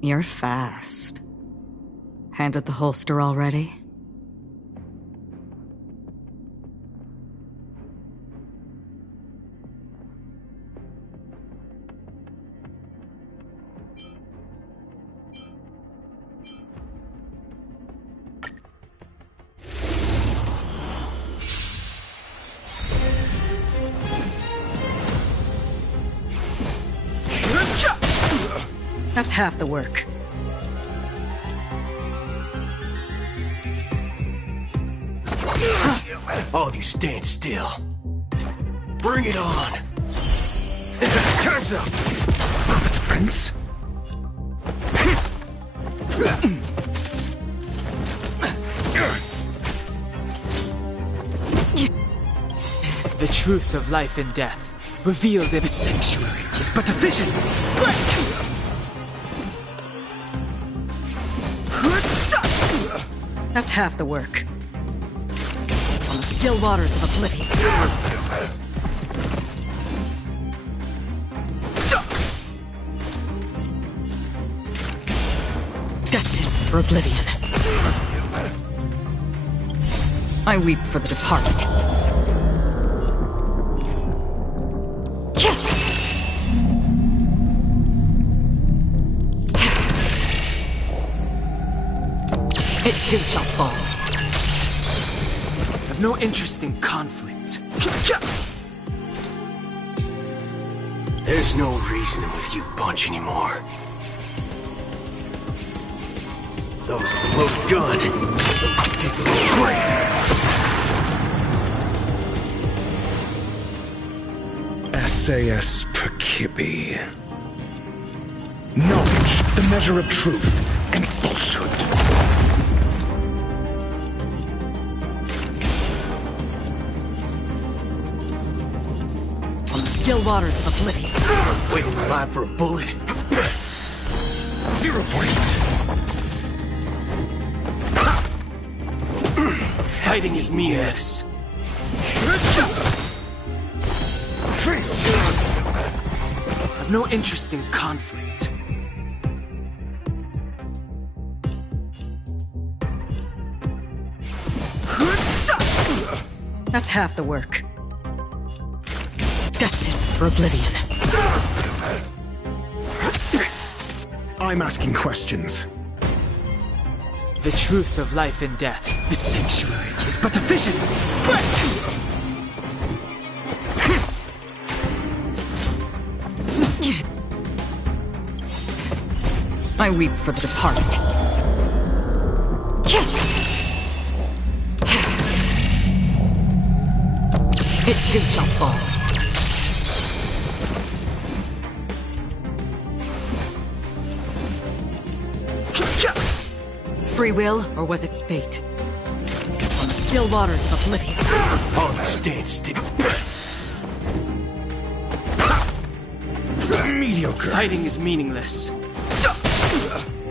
You're fast. Handed the holster already? That's half the work. All of you stand still. Bring it on. Time's up. Friends. The truth of life and death, revealed in the sanctuary, is but a vision. That's half the work. On the still waters of oblivion. Destined for oblivion. I weep for the departed. It too shall fall. I've no interest in conflict. There's no reasoning with you bunch anymore. Those with the loaded gun, those who dig their own grave. SAS Perkibi. Knowledge, the measure of truth and falsehood. On the still waters of oblivion. Waiting in the lab for a bullet. 0 points. Fighting is meaningless. I've no interest in conflict. That's half the work. Destined for oblivion. I'm asking questions. The truth of life and death, the sanctuary, is but a vision. I weep for the departed. It too shall fall. Free will, or was it fate? On the still waters of oblivion. All of you stand still. Mediocre. Fighting is meaningless.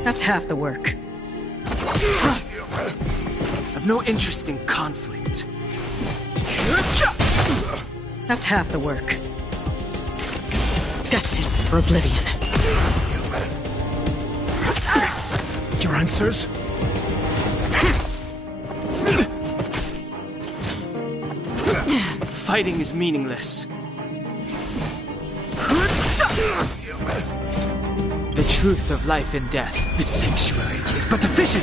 That's half the work. I've no interest in conflict. That's half the work. Destined for oblivion. Your answers? Fighting is meaningless. The truth of life and death, the sanctuary, is but a vision.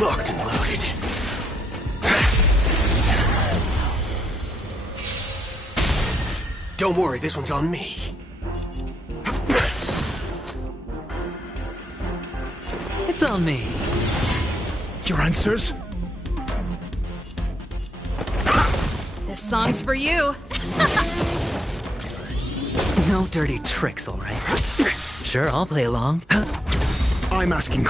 Locked and loaded. Don't worry, this one's on me. It's on me. Your answers? This song's for you. No dirty tricks, all right? Sure, I'll play along. I'm asking...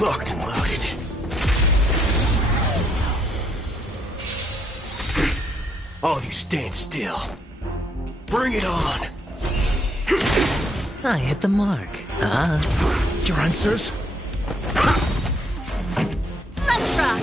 Locked and loaded. All you stand still. Bring it on! I hit the mark. Your answers? Let's rock!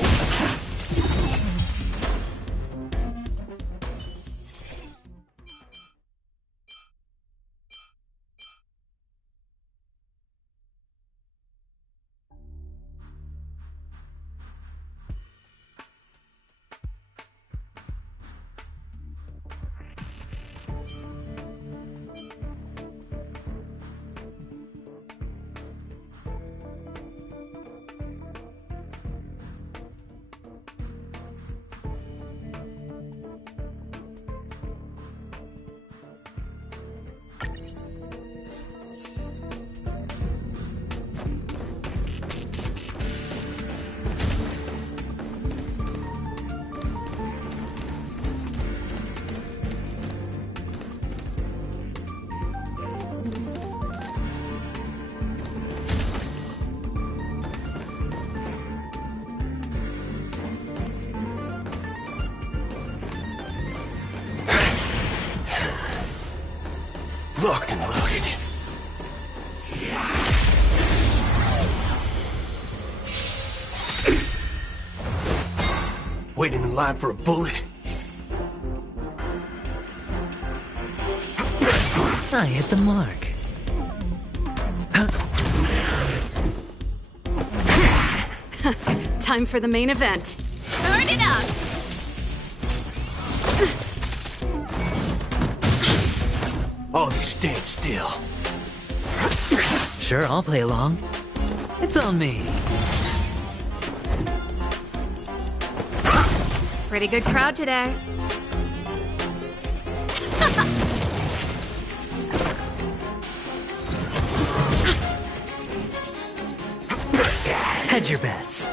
Locked and loaded. Waiting in line for a bullet. I hit the mark. Time for the main event. Turn it up! All you stand still. Sure, I'll play along. It's on me. Pretty good crowd today. Hedge your bets.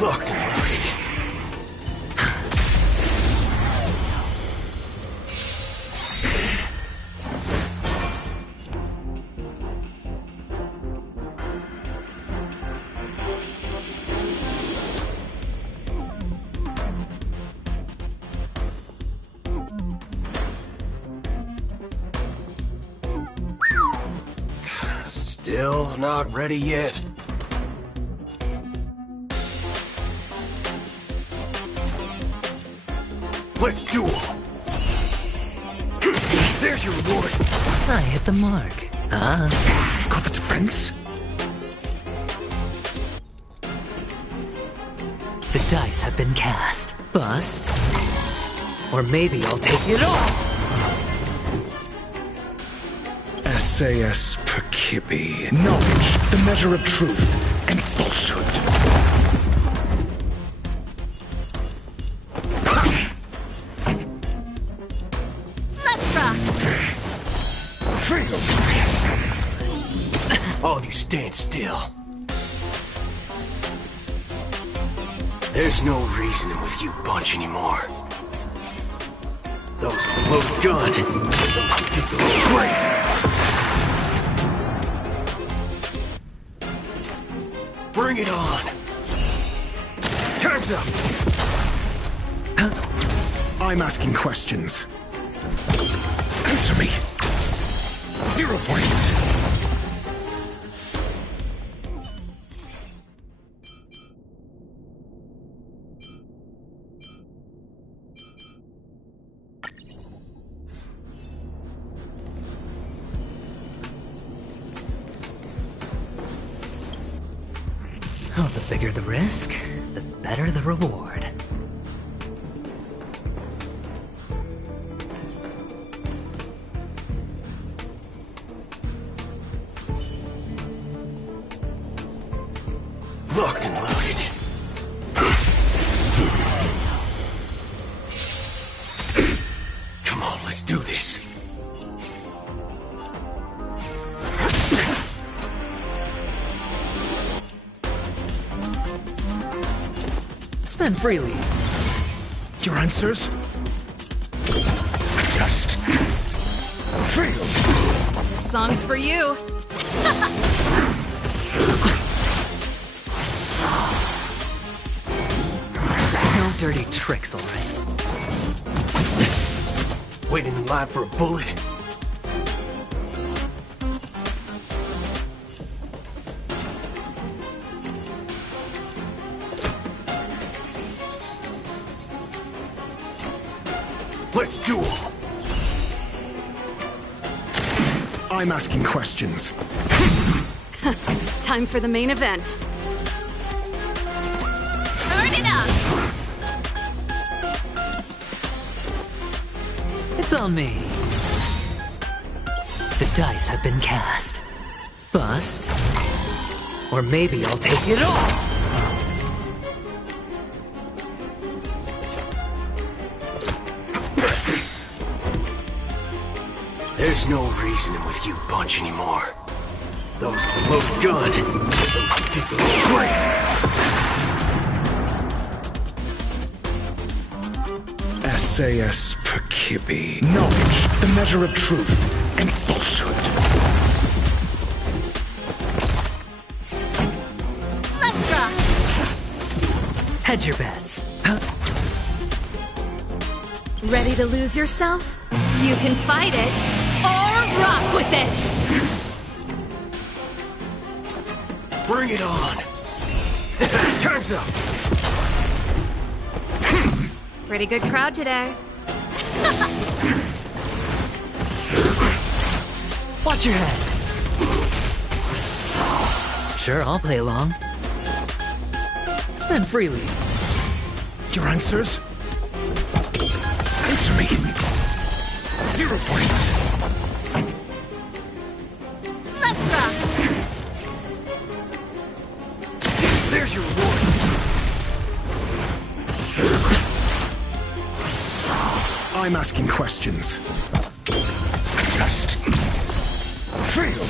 Locked and loaded. Still not ready yet. Let's duel! There's your reward! I hit the mark. Got the defense? The dice have been cast. Bust. Or maybe I'll take it all! SAS Percipi. Knowledge, the measure of truth and falsehood. Let's rock! Fail! All of you stand still. There's no reasoning with you bunch anymore. Those with the loaded gun, and those who dig their own grave. Bring it on! Time's up! I'm asking questions. Answer me. 0 points. Oh, the bigger the risk, the better the reward. Locked and loaded. Come on, let's do this. Spend freely. Your answers? Just fail. This song's for you. No dirty tricks, all right. Waiting in line for a bullet. Let's duel! I'm asking questions. Time for the main event. Turn it up! It's on me. The dice have been cast. Bust. Or maybe I'll take it all! There's no reasoning with you bunch anymore. Those with the loaded gun, and those who dig their own grave. SAS Percipi. Knowledge, the measure of truth and falsehood. Let's rock! Hedge your bets. Ready to lose yourself? You can fight it, or rock with it! Bring it on! Time's up! Pretty good crowd today. Watch your head. Sure, I'll play along. Spend freely. Your answers? Answer me. 0 points. Let's rock! There's your reward! I'm asking questions. Just fail.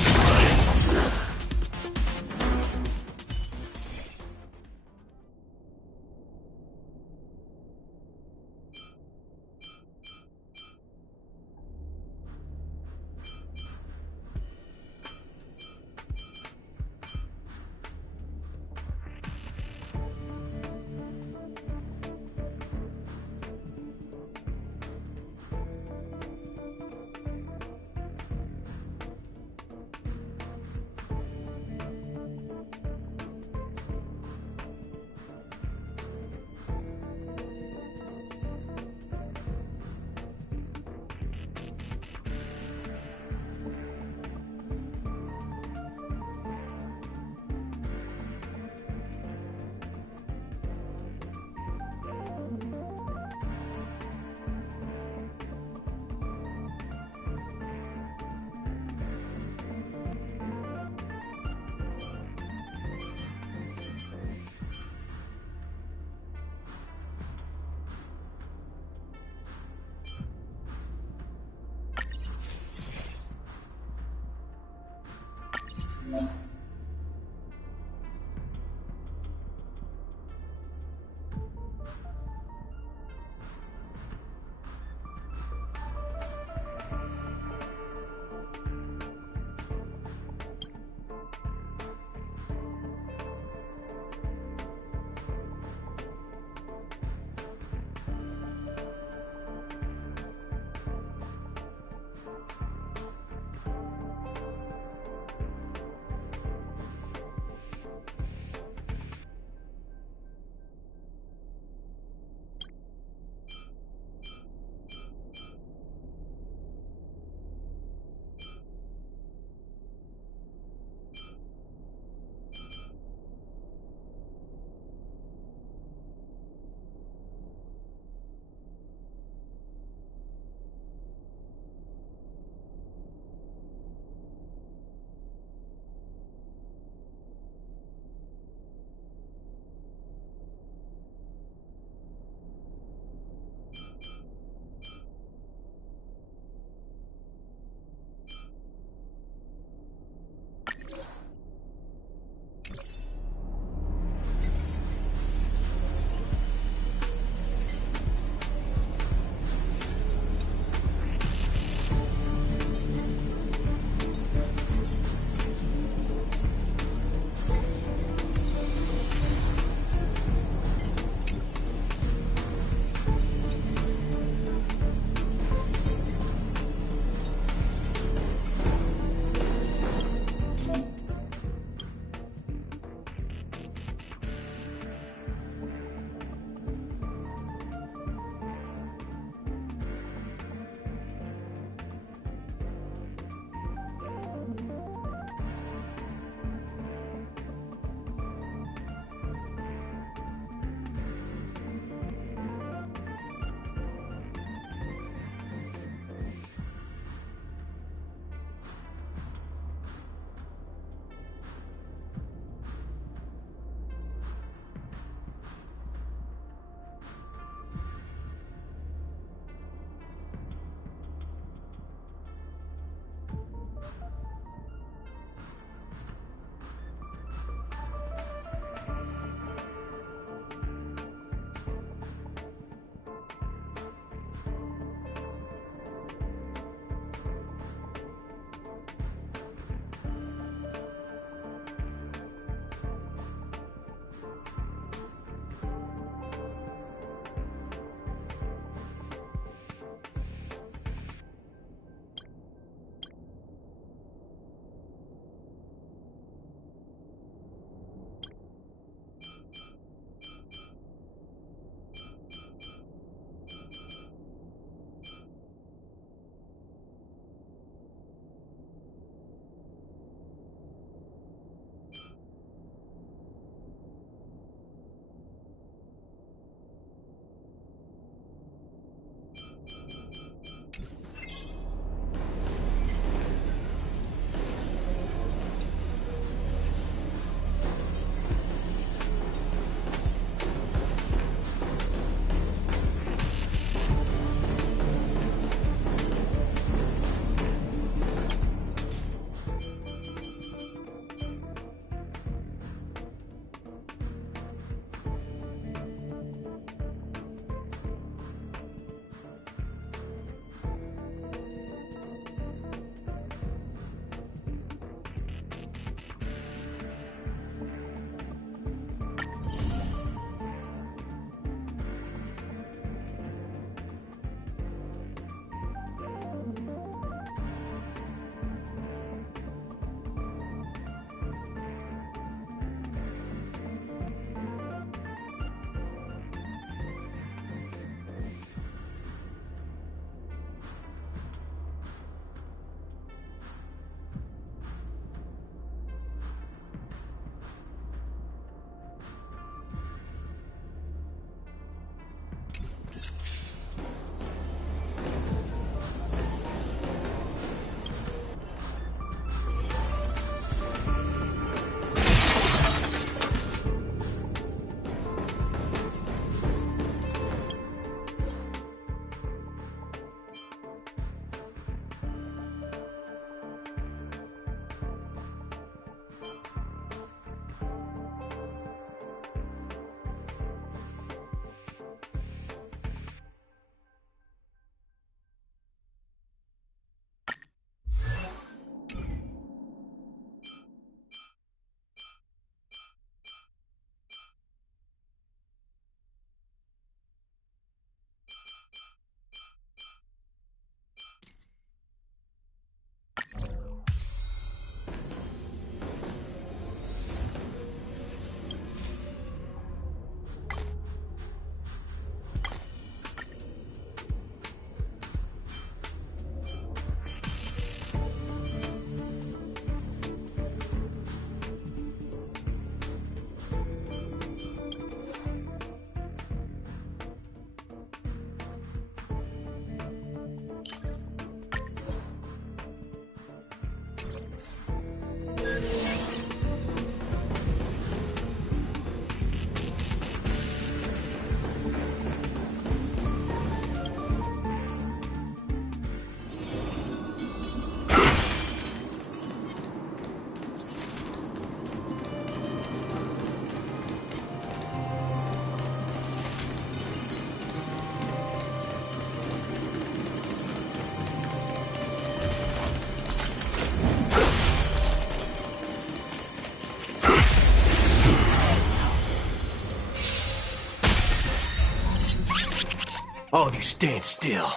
All of you stand still.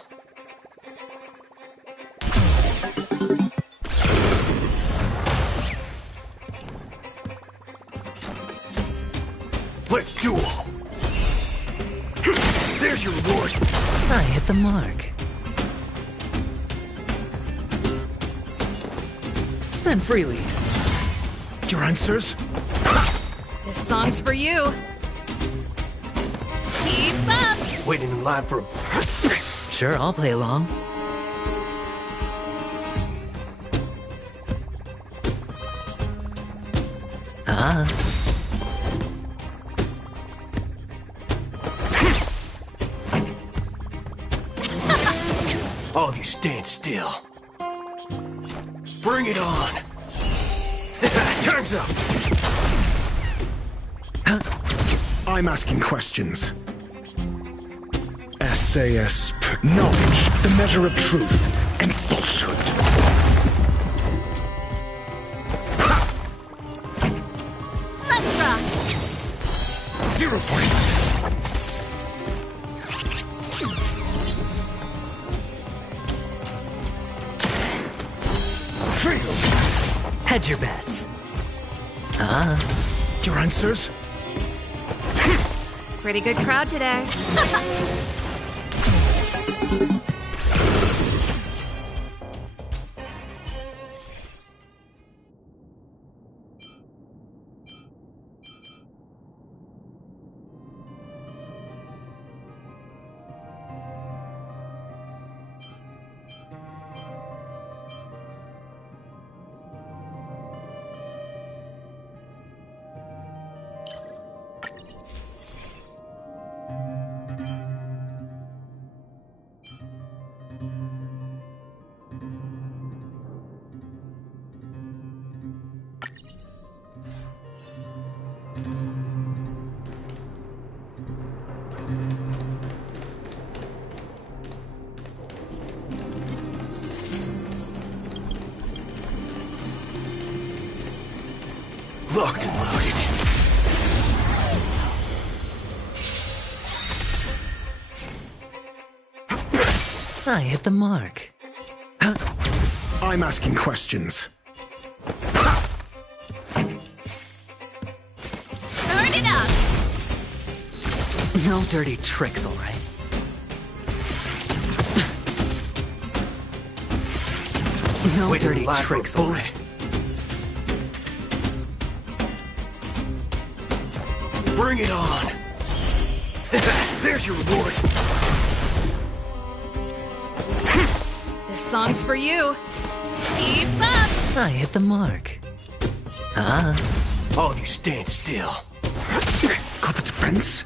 Let's duel! There's your reward! I hit the mark. Spend freely. Your answers? This song's for you. Keep up! Waiting in line for a... Sure, I'll play along. All of you stand still. Bring it on! Time's up! I'm asking questions. SAS knowledge, the measure of truth and falsehood. Let's rock! 0 points. Fail. Hedge your bets. Your answers? Pretty good crowd today. Locked and loaded. I hit the mark. I'm asking questions. Turn it up! No dirty tricks, all right? No Waiting in dirty line for a tricks, all bullet. right? Bring it on! There's your reward! This song's for you. Keep up! I hit the mark. All of you stand still. Got the defense?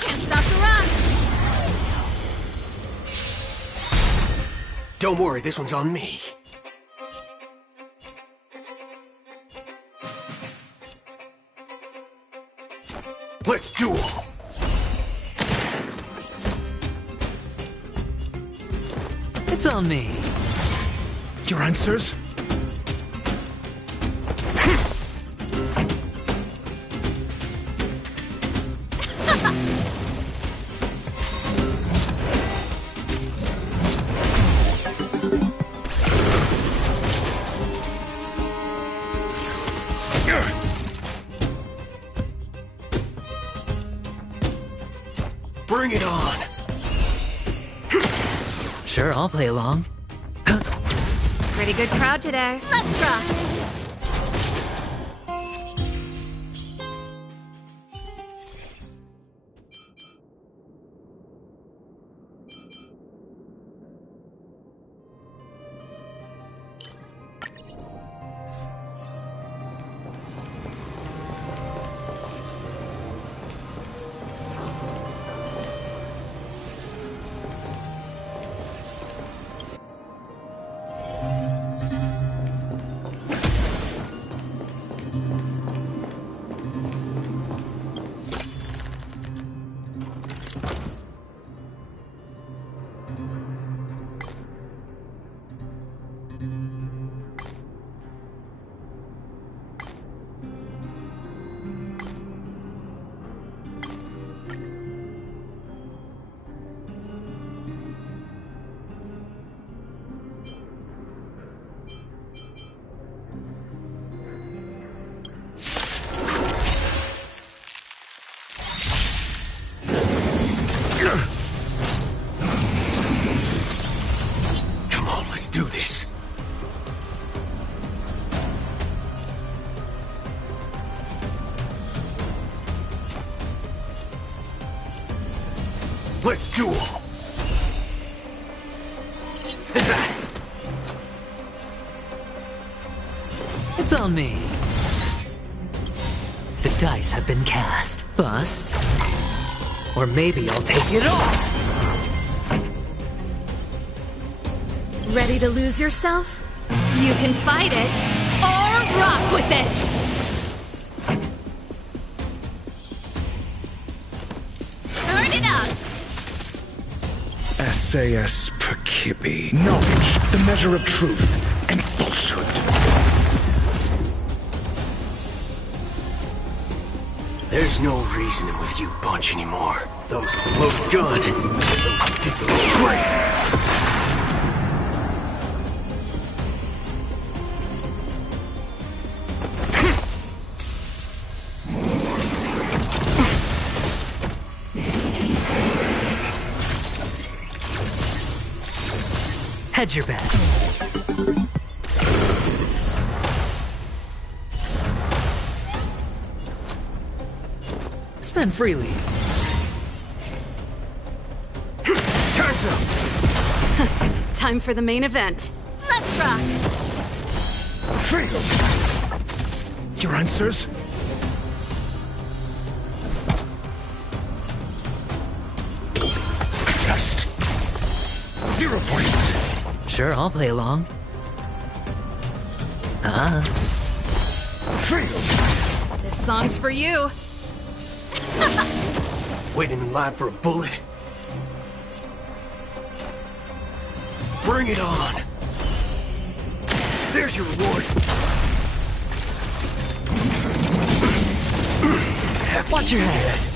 Can't stop the run! Don't worry, this one's on me. Let's duel! It's on me. Your answers? Bring it on! Sure, I'll play along. Pretty good crowd today. Let's rock! Come on, let's do this. Let's duel. It's on me. The dice have been cast. Bust. Or maybe I'll take it all. Ready to lose yourself? You can fight it or rock with it! Turn it up! SAS Percipi. Knowledge, the measure of truth and falsehood. There's no reasoning with you bunch anymore. Those with the loaded gun, those who dig their own grave. Hedge your bets. Spend freely. Turns up! Time for the main event. Let's rock! Fail! Your answers? A test. 0 points. Sure, I'll play along. Fail! This song's for you. Waiting in line for a bullet? Bring it on! There's your reward! Watch your head.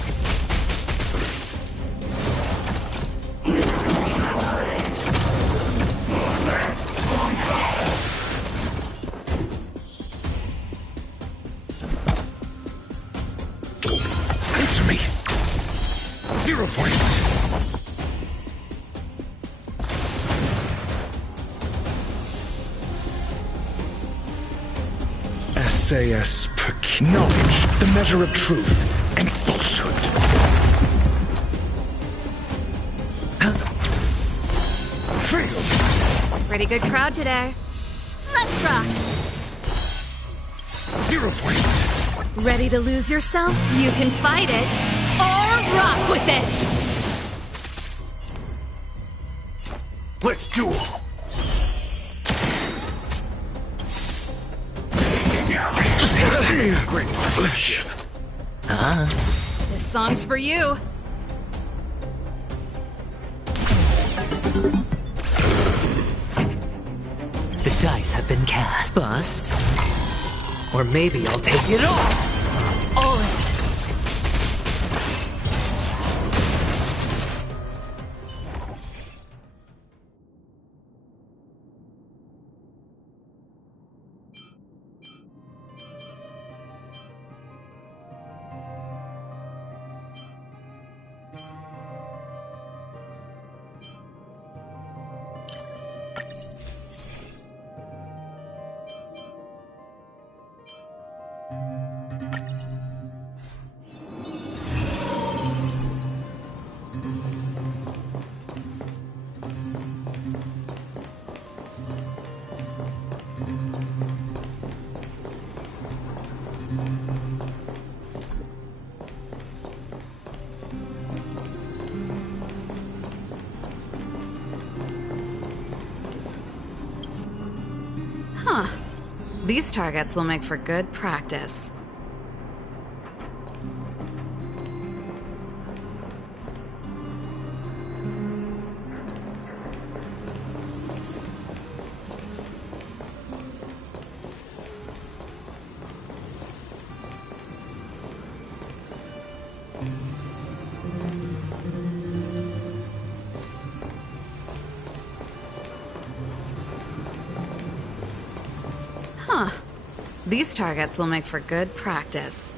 Answer me. 0 points. SAS Percipi. Knowledge, the measure of truth and falsehood. Fail. Pretty good crowd today. Let's rock! 0 points. Ready to lose yourself? You can fight it or rock with it! Let's duel! Great friendship. This song's for you. The dice have been cast. Bust. Or maybe I'll take it all. All in. These targets will make for good practice. These targets will make for good practice.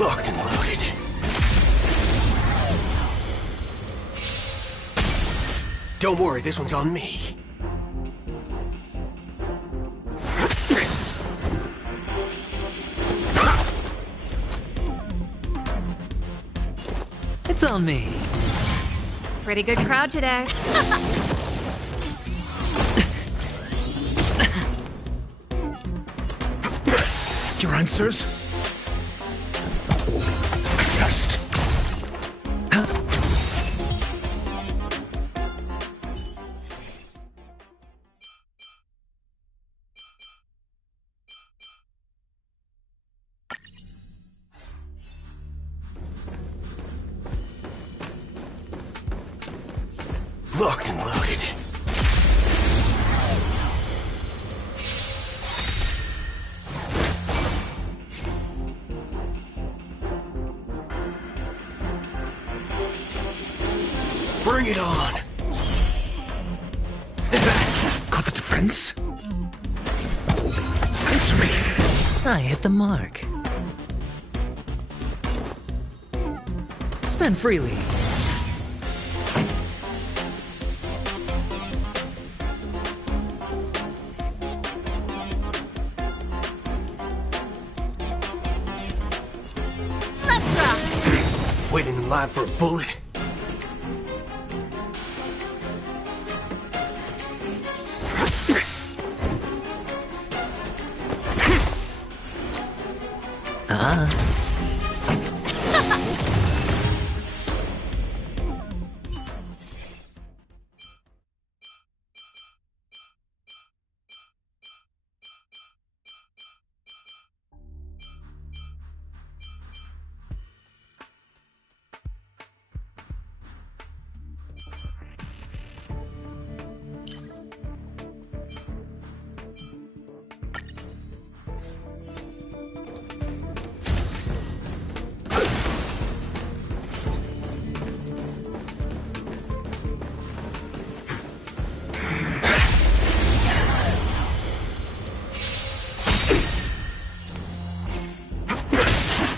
Locked and loaded. Don't worry, this one's on me. It's on me. Pretty good crowd today. Your answers? A test. Locked and loaded. Bring it on! Got the defense? Answer me! I hit the mark. Spend freely. Let's rock! Waiting in line for a bullet?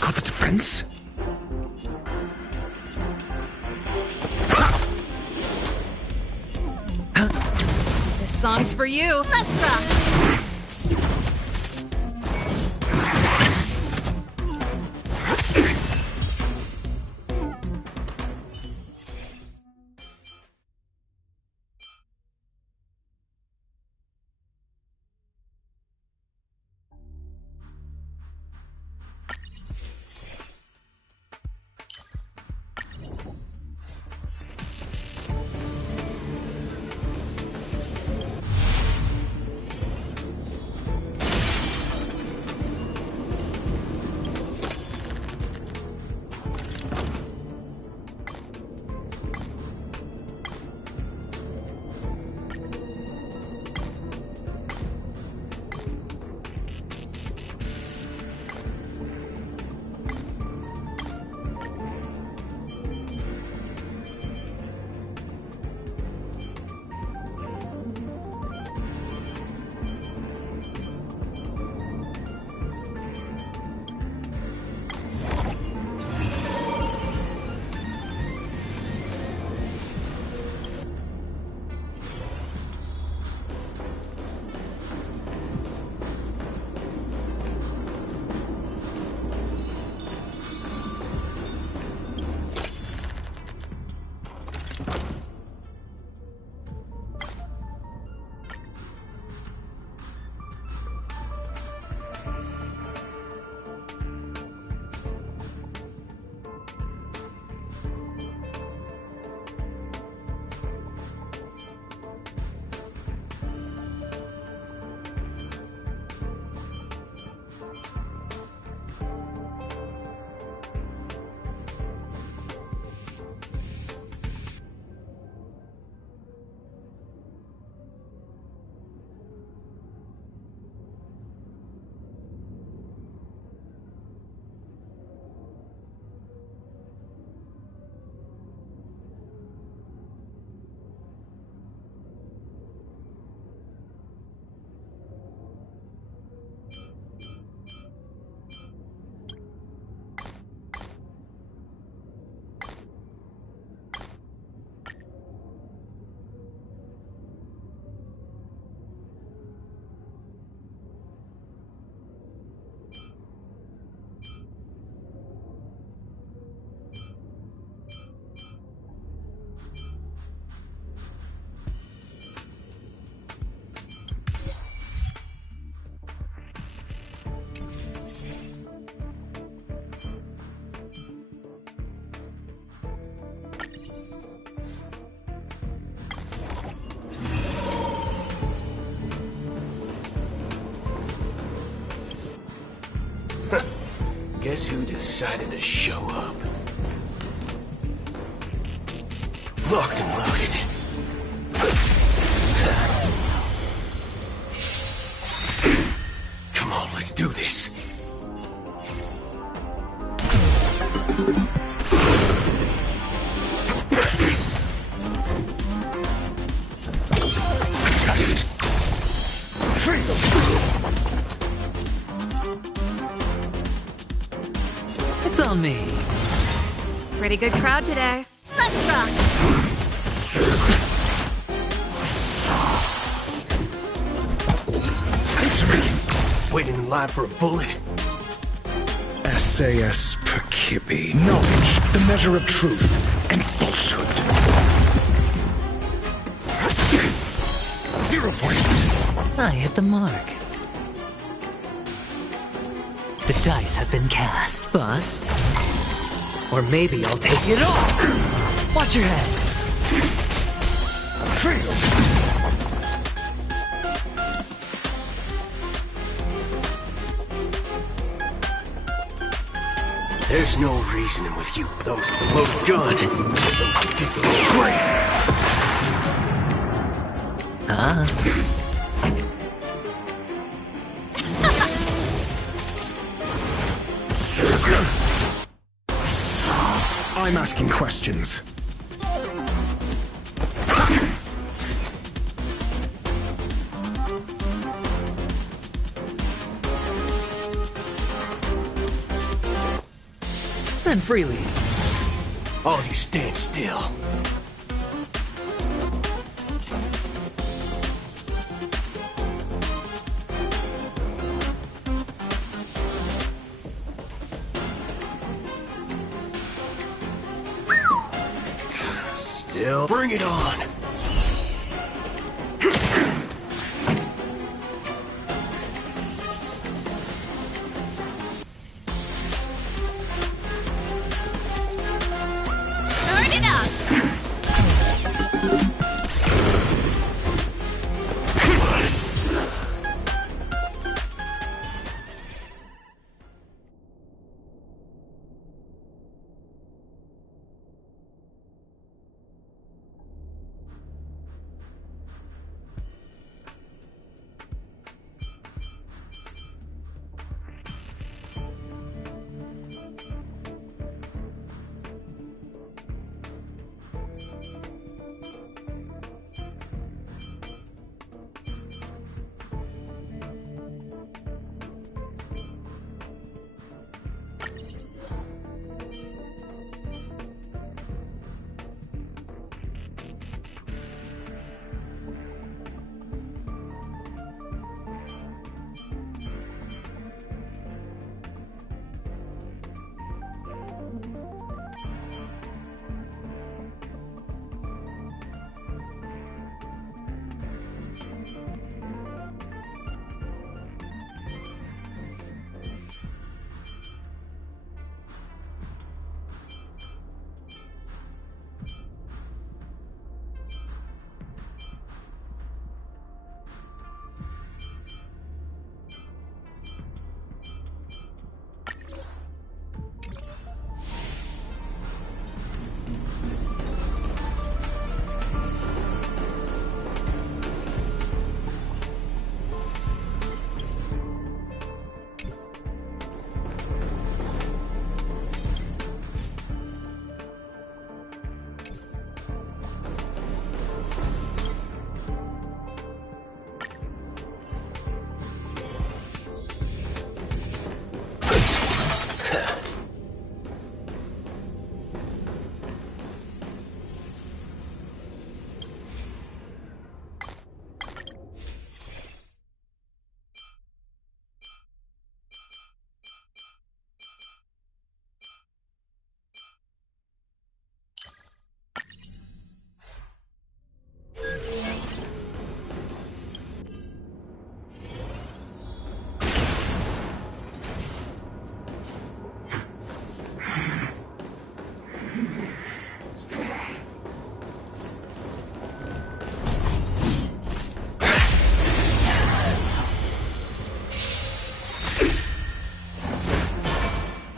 Got the defense? This song's for you. Let's rock! Guess who decided to show up? Locked and loaded. Come on, let's do this. Test. Fail. It's on me. Pretty good crowd today. Let's rock! Answer me. Waiting in line for a bullet. SAS Percipi. Knowledge, the measure of truth and falsehood. 0 points. I hit the mark. The dice have been cast. Bust. Or maybe I'll take it all. Watch your head. Fail. There's no reasoning with you. Those with the loaded gun. Those who dig the little grave. I'm asking questions. Spend freely. All you stand still. Still, bring it on. Turn it up!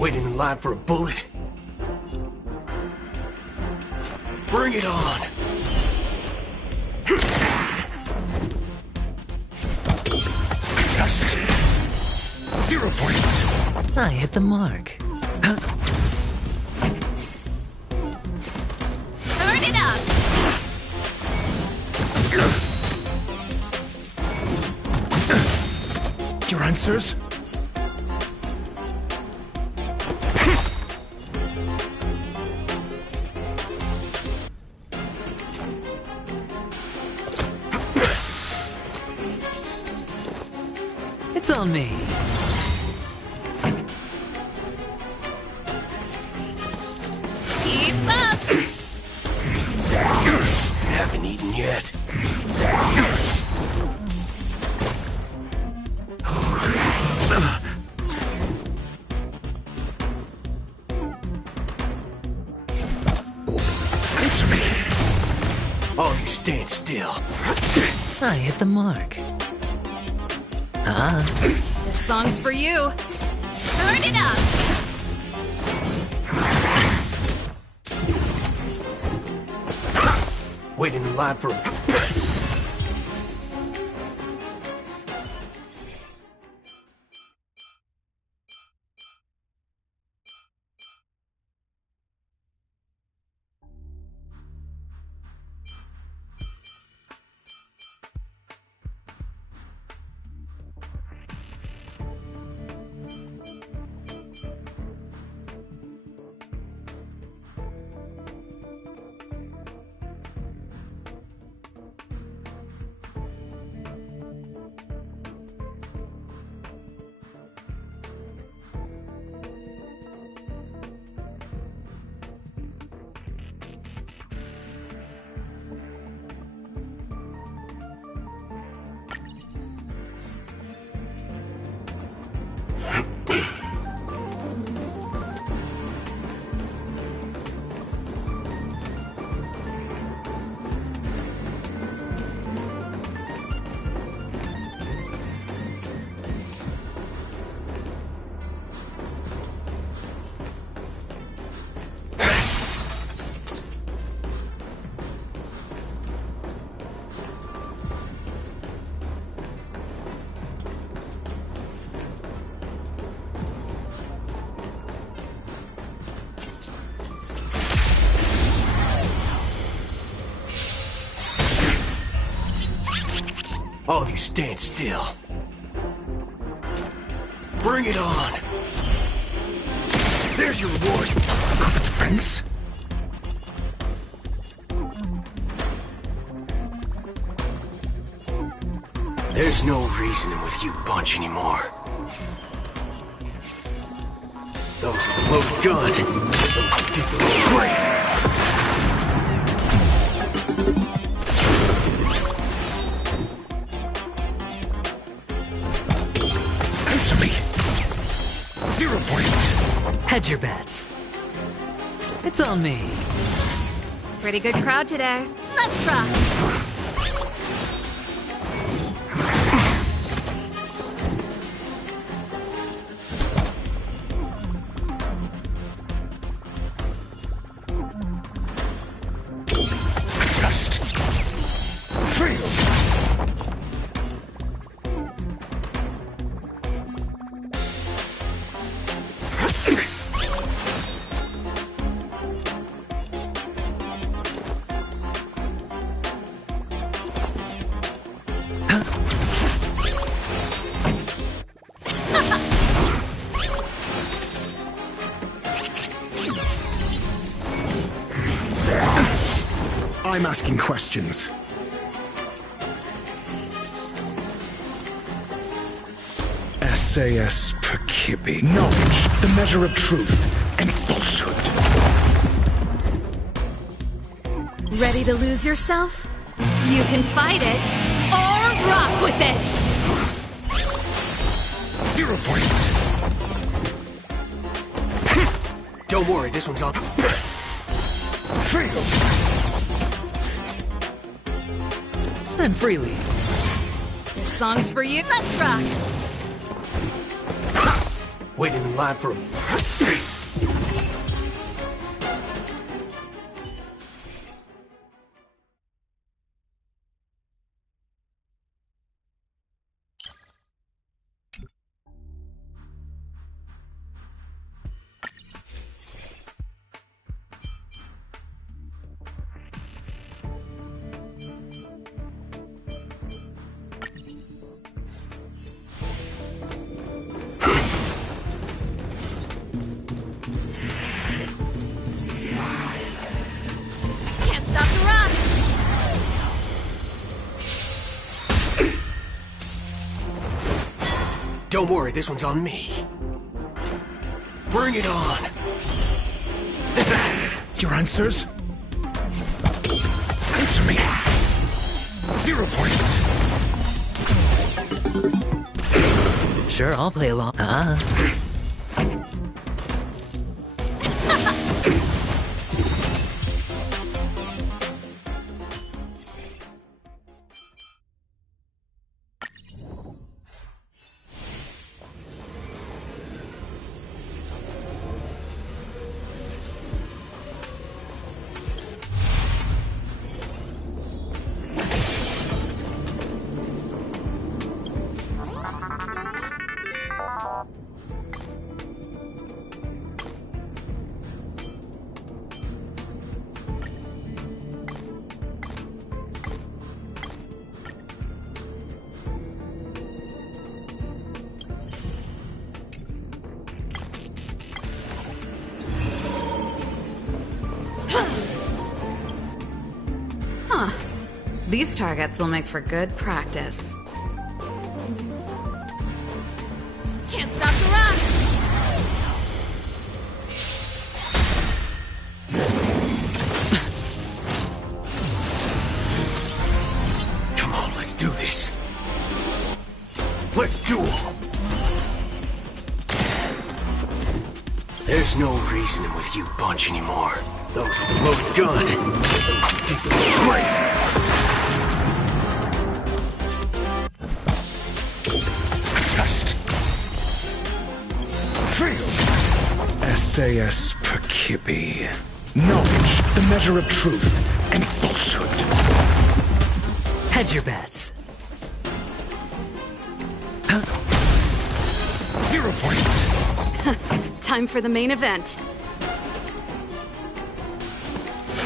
Waiting in line for a bullet? Bring it on! Test. 0 points. I hit the mark. Turn it up! Your answers? It's on me. Keep up! Haven't eaten yet. Answer me. All you stand still. I hit the mark. This song's for you. Turn it up! Waiting in line for a... All you stand still. Bring it on! There's your reward! Got the defense? There's no reasoning with you bunch anymore. Those with a loaded gun, those who dig their own grave. Answer me. 0 points. Hedge your bets. It's on me. Pretty good crowd today. Let's rock! Test. Fail. I'm asking questions. SAS Penacony. Knowledge, the measure of truth and falsehood. Ready to lose yourself? You can fight it, or rock with it! 0 points. Don't worry, this one's on. Fail. Spend freely. This song's for you. Let's rock! Waiting in line for a... Can't stop the run! Don't worry, this one's on me. Bring it on! Your answers? Answer me. 0 points. Sure, I'll play along. Huh. These targets will make for good practice. Can't stop the run! Come on, let's do this. Let's duel! There's no reasoning with you bunch anymore. Those with the loaded gun, those who dig the grave. Test. Failed. SAS Penacony. Knowledge, the measure of truth and falsehood. Hedge your bets. 0 points. Time for the main event.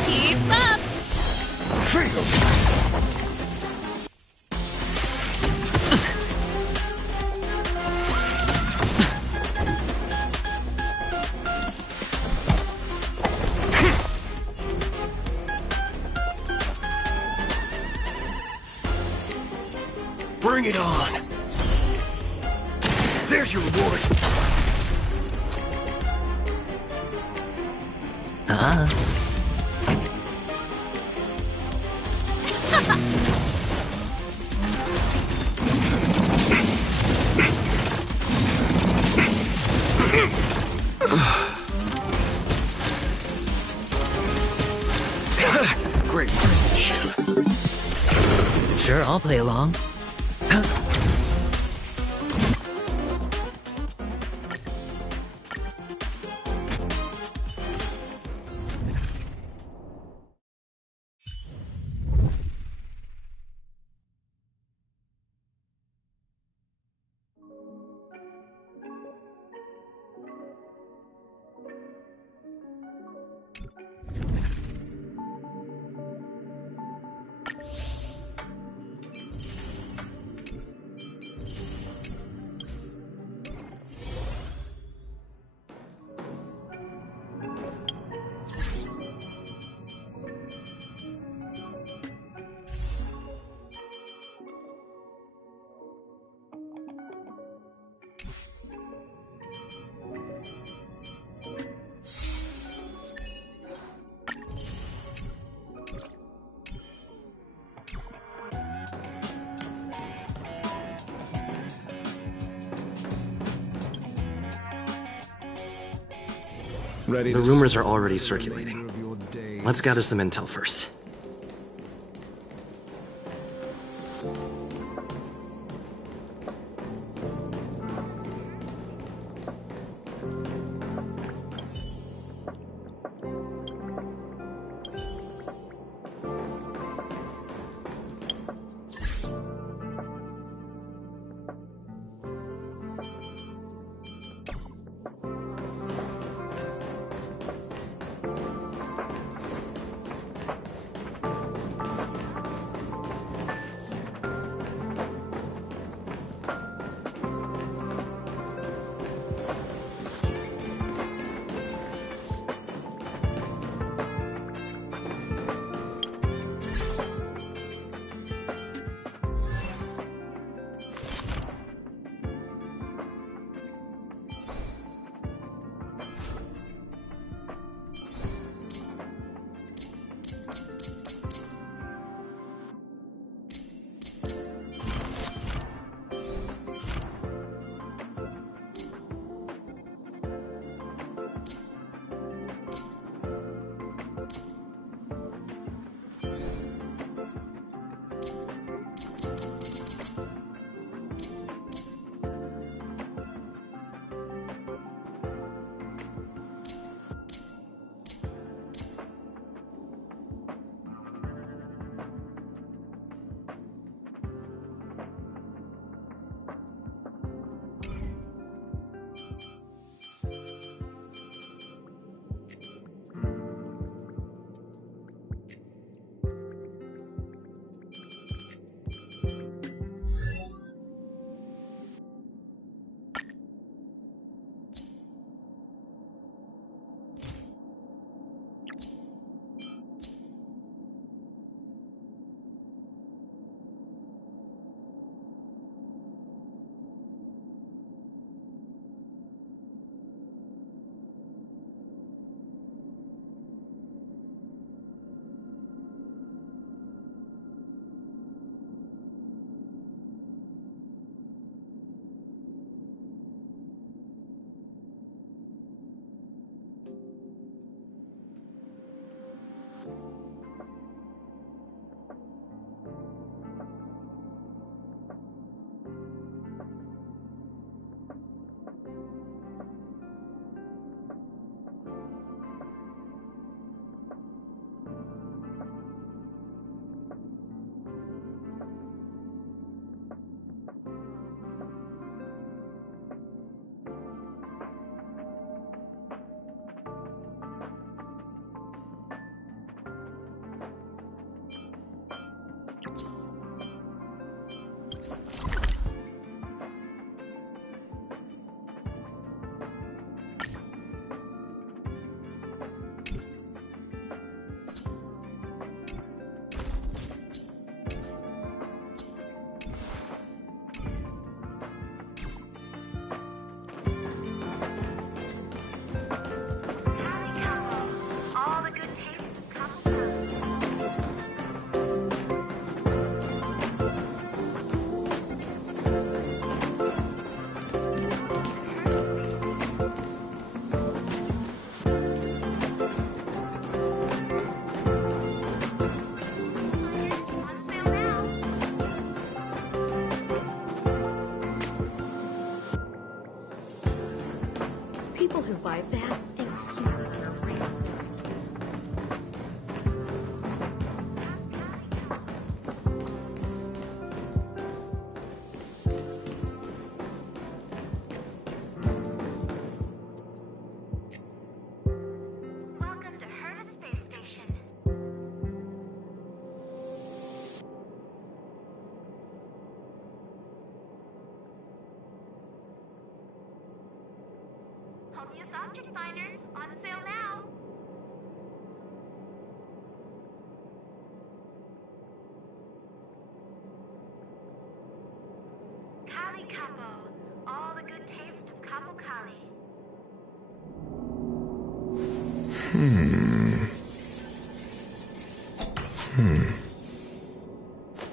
Keep up! Failed. Bring it on! There's your reward! Great marksmanship. Sure, I'll play along. The rumors are already circulating. Let's gather some intel first. people who buy that think smart. Welcome to Herta Space Station. Home use object finders on sale now. Kali Capo, all the good taste of Capo Kali.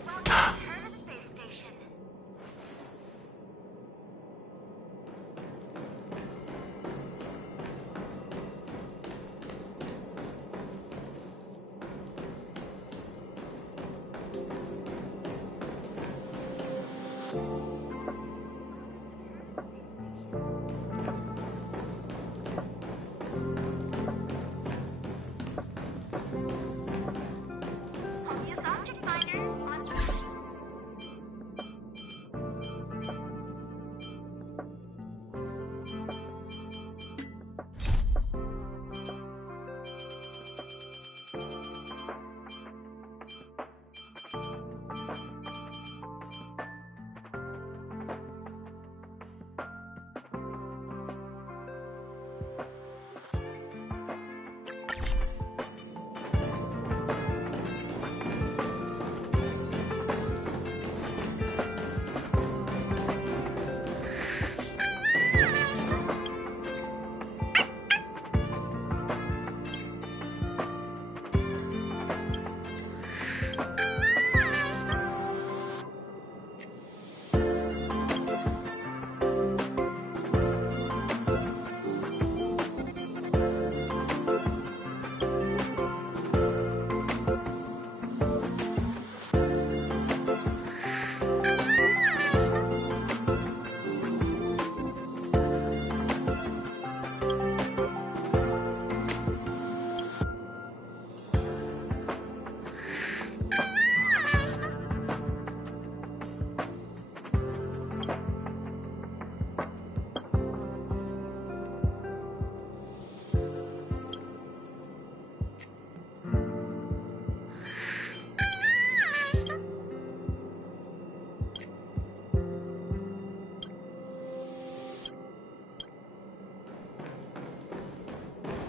Welcome to Herta Space Station. Home use object finders on sale.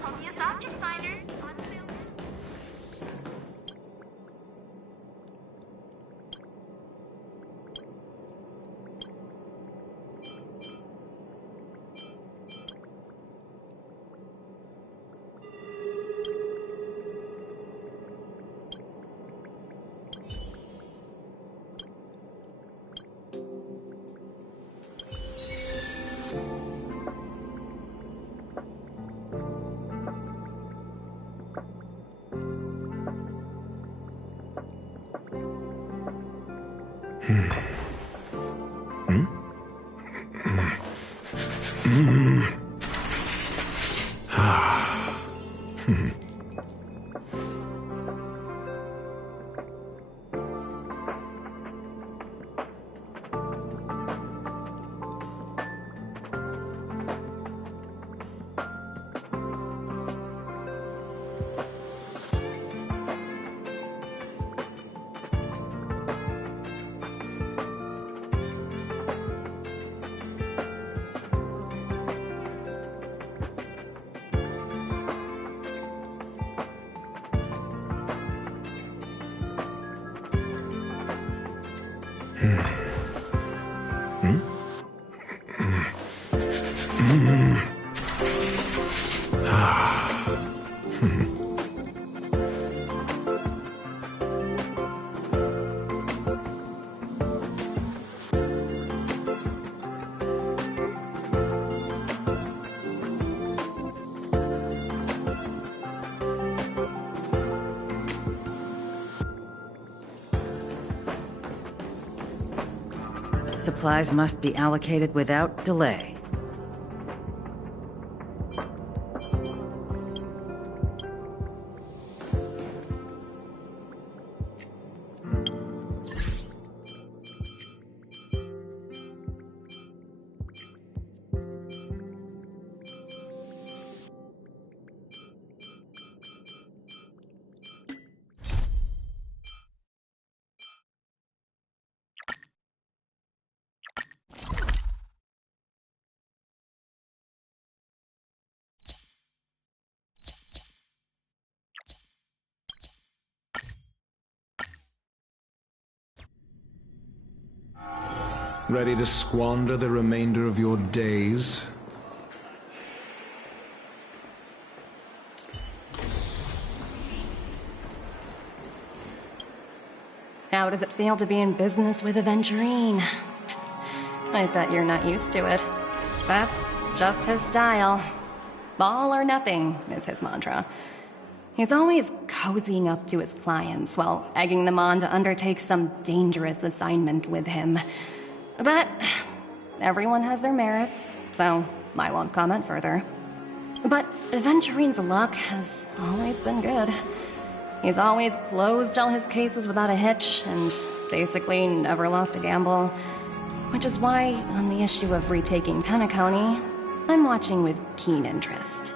Home use object finders on sale. Supplies must be allocated without delay. Ready to squander the remainder of your days? How does it feel to be in business with Aventurine? I bet you're not used to it. That's just his style. All or nothing is his mantra. He's always cozying up to his clients while egging them on to undertake some dangerous assignment with him. But everyone has their merits, so I won't comment further. But Aventurine's luck has always been good. He's always closed all his cases without a hitch, and basically never lost a gamble. Which is why, on the issue of retaking Penacony, I'm watching with keen interest.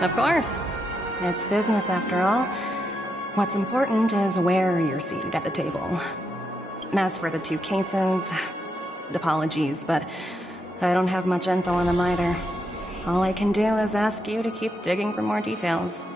Of course. It's business after all. What's important is where you're seated at the table. As for the two cases, apologies, but I don't have much info on them either. All I can do is ask you to keep digging for more details.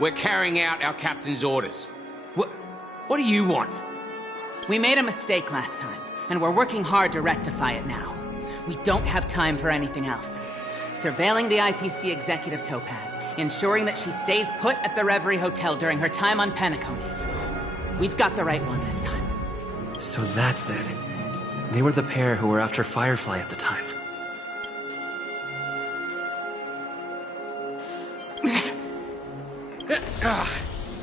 We're carrying out our captain's orders. What do you want? We made a mistake last time, and we're working hard to rectify it now. We don't have time for anything else. Surveilling the IPC executive Topaz, ensuring that she stays put at the Reverie Hotel during her time on Penacony. We've got the right one this time. So that's it. They were the pair who were after Firefly at the time.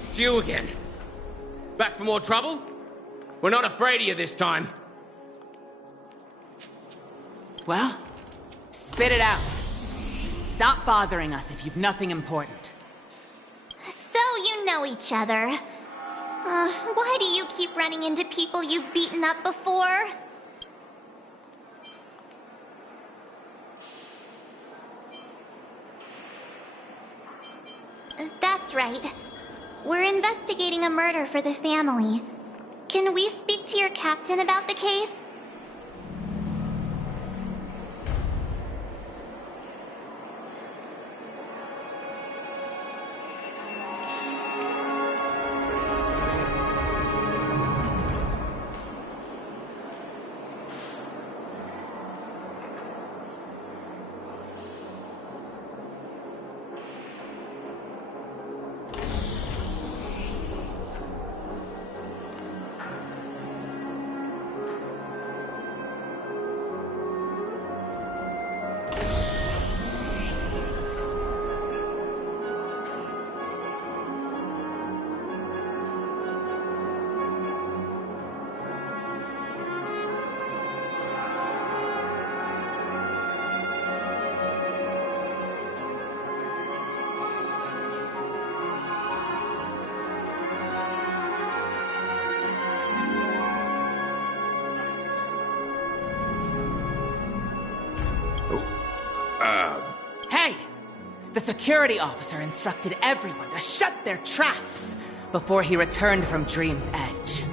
It's you again. Back for more trouble? We're not afraid of you this time. Well, spit it out. Stop bothering us if you've nothing important. So you know each other. Why do you keep running into people you've beaten up before? That's right. We're investigating a murder for the family. Can we speak to your captain about the case? Hey! The security officer instructed everyone to shut their traps before he returned from Dream's Edge.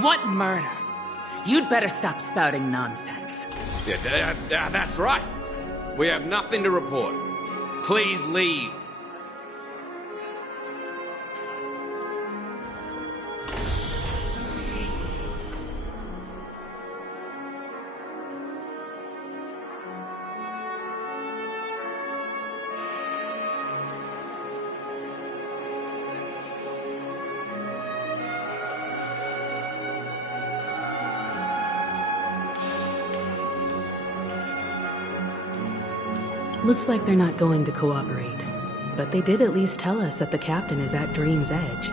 What murder? You'd better stop spouting nonsense. Yeah, that's right. We have nothing to report. Please leave. Looks like they're not going to cooperate, but they did at least tell us that the captain is at Dream's Edge.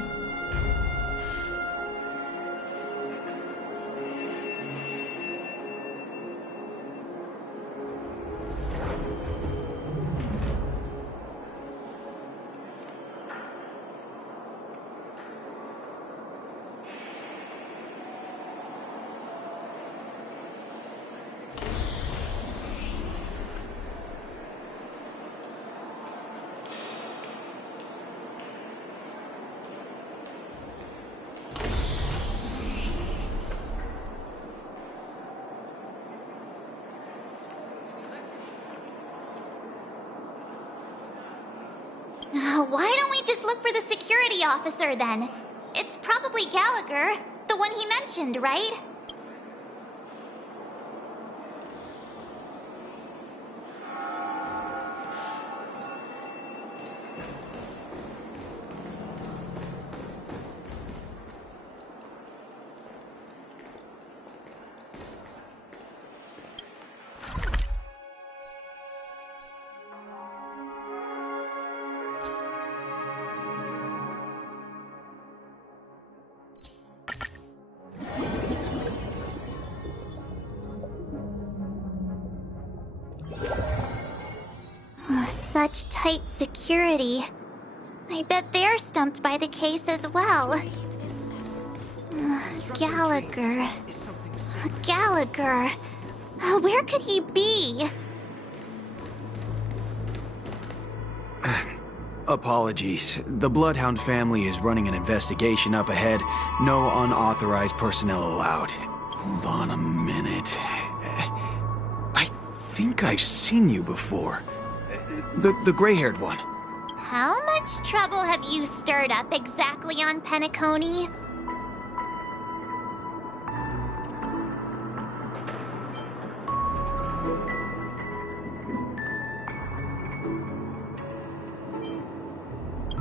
Why don't we just look for the security officer then? It's probably Gallagher, the one he mentioned, right? Such tight security. I bet they're stumped by the case as well. Gallagher. Gallagher. Where could he be? Apologies. The Bloodhound family is running an investigation up ahead. No unauthorized personnel allowed. Hold on a minute. I think I've seen you before. The gray-haired one. How much trouble have you stirred up exactly on Penacony?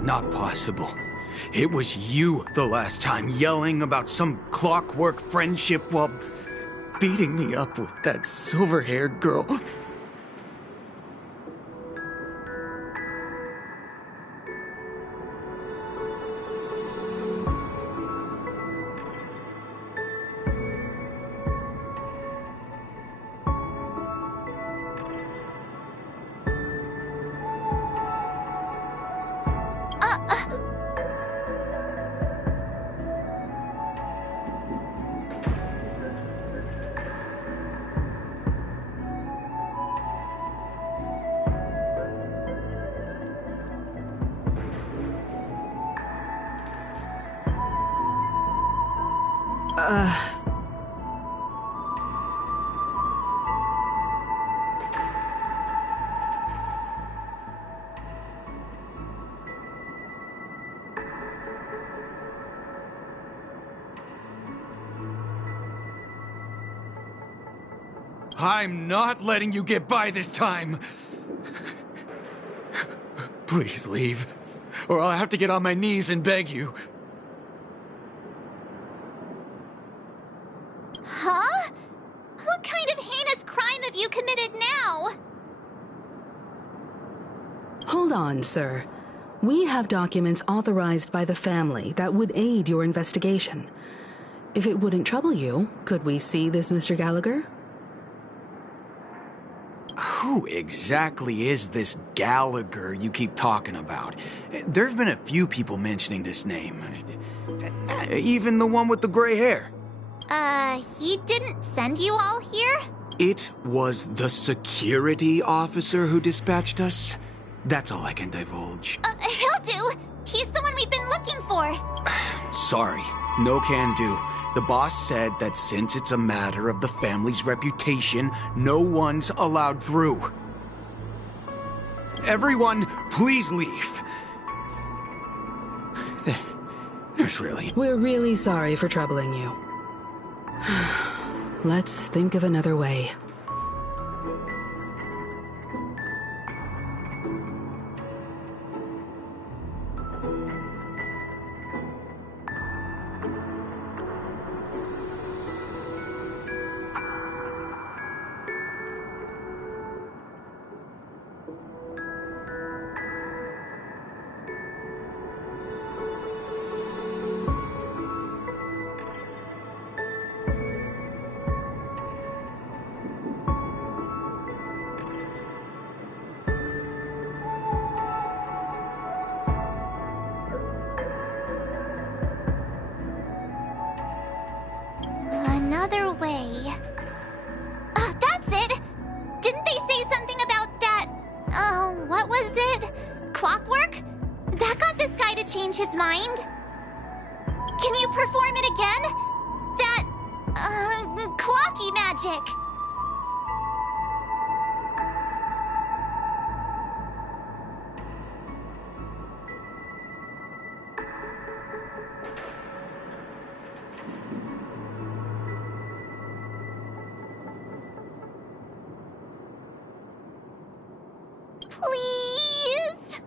Not possible. It was you the last time, yelling about some clockwork friendship while beating me up with that silver-haired girl. I'm not letting you get by this time! Please leave, or I'll have to get on my knees and beg you. Huh? What kind of heinous crime have you committed now? Hold on, sir. We have documents authorized by the family that would aid your investigation. If it wouldn't trouble you, could we see this, Mr. Gallagher? Who exactly is this Gallagher you keep talking about? There've been a few people mentioning this name. Even the one with the gray hair. He didn't send you all here? It was the security officer who dispatched us. That's all I can divulge. He'll do. He's the one we've been looking for. Sorry, no can do. The boss said that since it's a matter of the family's reputation, no one's allowed through. Everyone, please leave. There's really... We're really sorry for troubling you. Let's think of another way. Another way. That's it! Didn't they say something about that... what was it? Clockwork? That got this guy to change his mind. Can you perform it again? That... clocky magic. Please?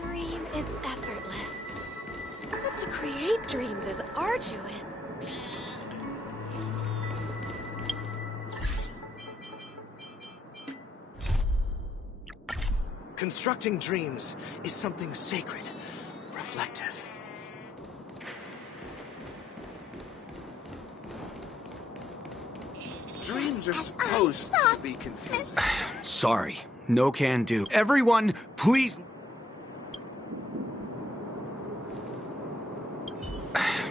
Dream is effortless, but to create dreams is arduous. Constructing dreams is something sacred, reflective. Dreams are supposed to be confusing. Sorry. No can do. Everyone, please...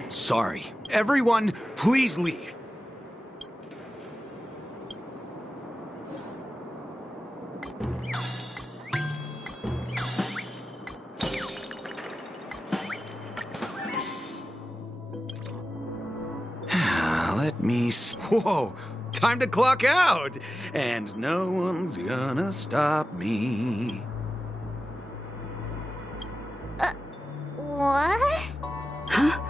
Sorry. Everyone, please leave. Let me... Whoa! Time to clock out! And no one's gonna stop me. What? Huh?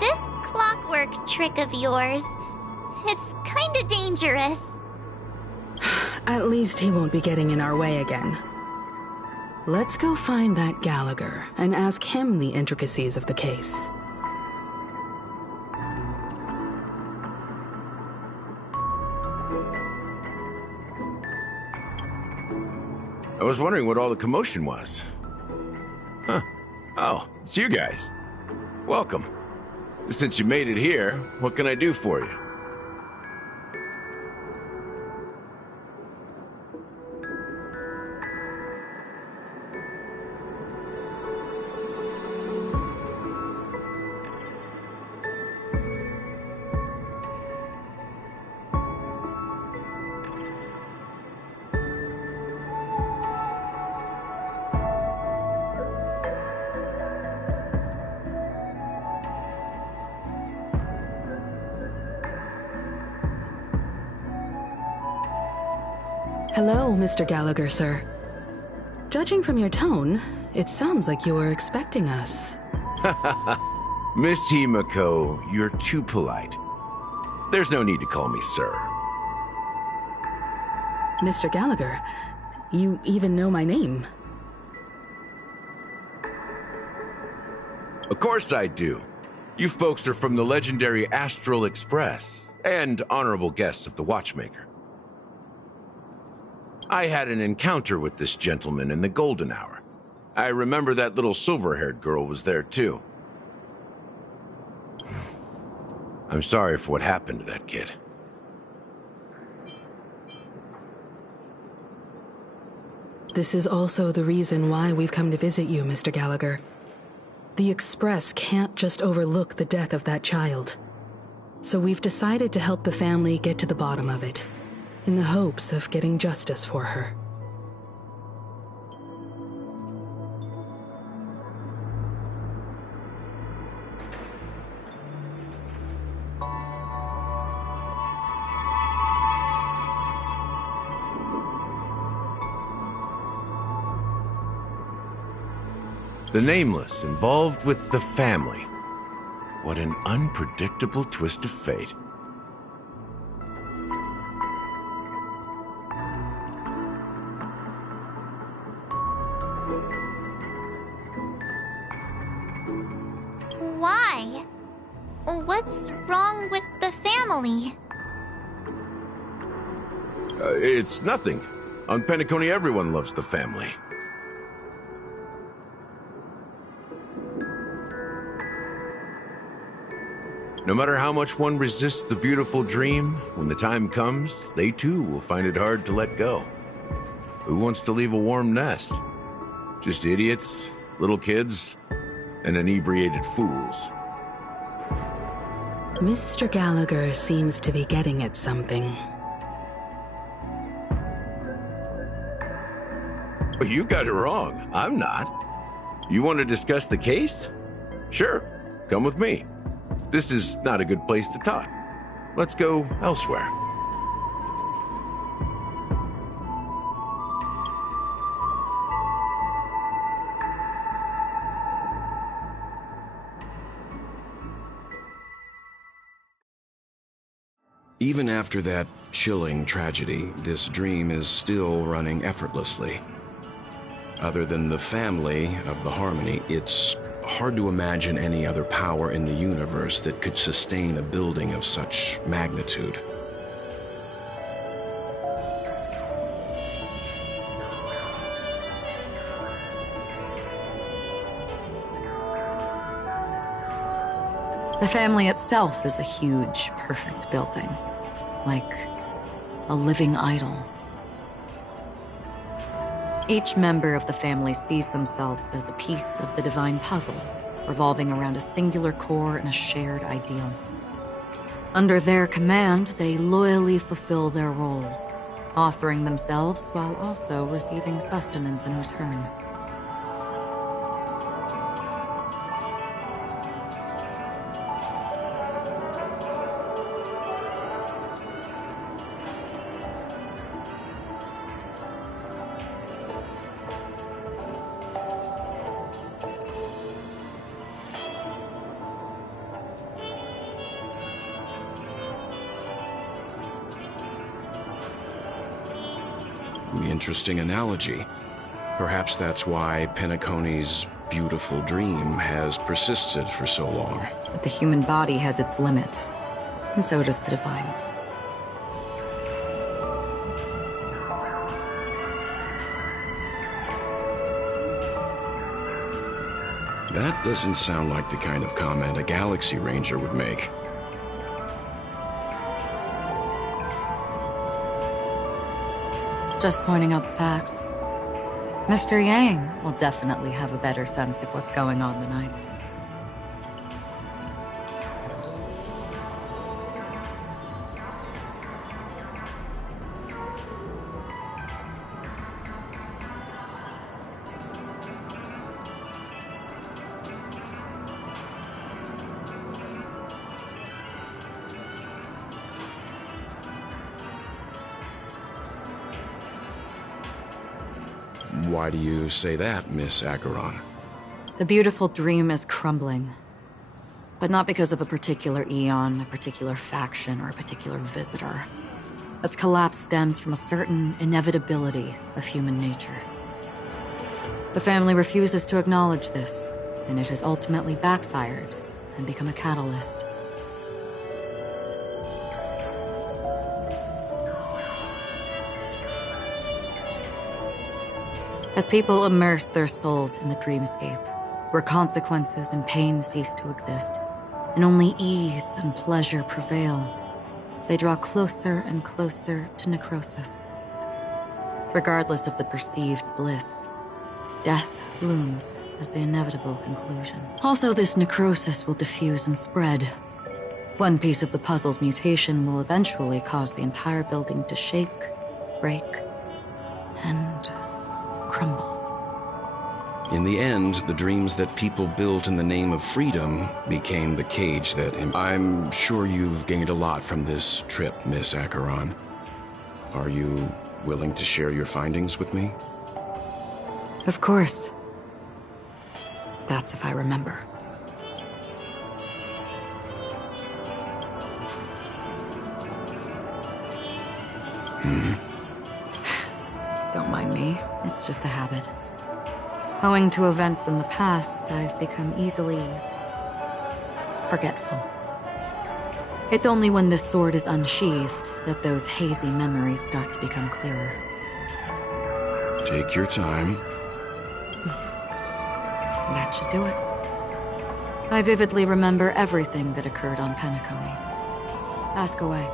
This clockwork trick of yours, it's kinda dangerous. At least he won't be getting in our way again. Let's go find that Gallagher and ask him the intricacies of the case. I was wondering what all the commotion was. Huh. Oh, it's you guys. Welcome. Since you made it here, what can I do for you? Hello, Mr. Gallagher, sir. Judging from your tone, it sounds like you were expecting us. Miss Himiko, you're too polite. There's no need to call me sir. Mr. Gallagher, you even know my name. Of course I do. You folks are from the legendary Astral Express, and honorable guests of the Watchmaker. I had an encounter with this gentleman in the golden hour. I remember that little silver-haired girl was there too. I'm sorry for what happened to that kid. This is also the reason why we've come to visit you, Mr. Gallagher. The Express can't just overlook the death of that child. So we've decided to help the family get to the bottom of it, in the hopes of getting justice for her. The Nameless involved with the family. What an unpredictable twist of fate. Why? What's wrong with the family? It's nothing. On Penacony, everyone loves the family. No matter how much one resists the beautiful dream, when the time comes, they too will find it hard to let go. Who wants to leave a warm nest? Just idiots, little kids, and inebriated fools. Mr. Gallagher seems to be getting at something. You got it wrong. I'm not. You want to discuss the case? Sure, come with me. This is not a good place to talk. Let's go elsewhere. Even after that chilling tragedy, this dream is still running effortlessly. Other than the family of the Harmony, it's hard to imagine any other power in the universe that could sustain a building of such magnitude. The family itself is a huge, perfect building. Like a living idol. Each member of the family sees themselves as a piece of the divine puzzle, revolving around a singular core and a shared ideal. Under their command, they loyally fulfill their roles, offering themselves while also receiving sustenance in return. Interesting analogy. Perhaps that's why Penacony's beautiful dream has persisted for so long. But the human body has its limits, and so does the divine's. That doesn't sound like the kind of comment a Galaxy Ranger would make. Just pointing out the facts. Mr. Yang will definitely have a better sense of what's going on than I do. Why do you say that, Miss Acheron? The beautiful dream is crumbling. But not because of a particular eon, a particular faction, or a particular visitor. Its collapse stems from a certain inevitability of human nature. The family refuses to acknowledge this, and it has ultimately backfired and become a catalyst. As people immerse their souls in the dreamscape, where consequences and pain cease to exist, and only ease and pleasure prevail, they draw closer and closer to necrosis. Regardless of the perceived bliss, death looms as the inevitable conclusion. Also, this necrosis will diffuse and spread. One piece of the puzzle's mutation will eventually cause the entire building to shake, break, and crumble. In the end, the dreams that people built in the name of freedom became the cage that... I'm sure you've gained a lot from this trip, Miss Acheron. Are you willing to share your findings with me? Of course. That's if I remember. Don't mind me. It's just a habit. Owing to events in the past, I've become easily forgetful. It's only when this sword is unsheathed that those hazy memories start to become clearer. Take your time. That should do it. I vividly remember everything that occurred on Penacony. Ask away.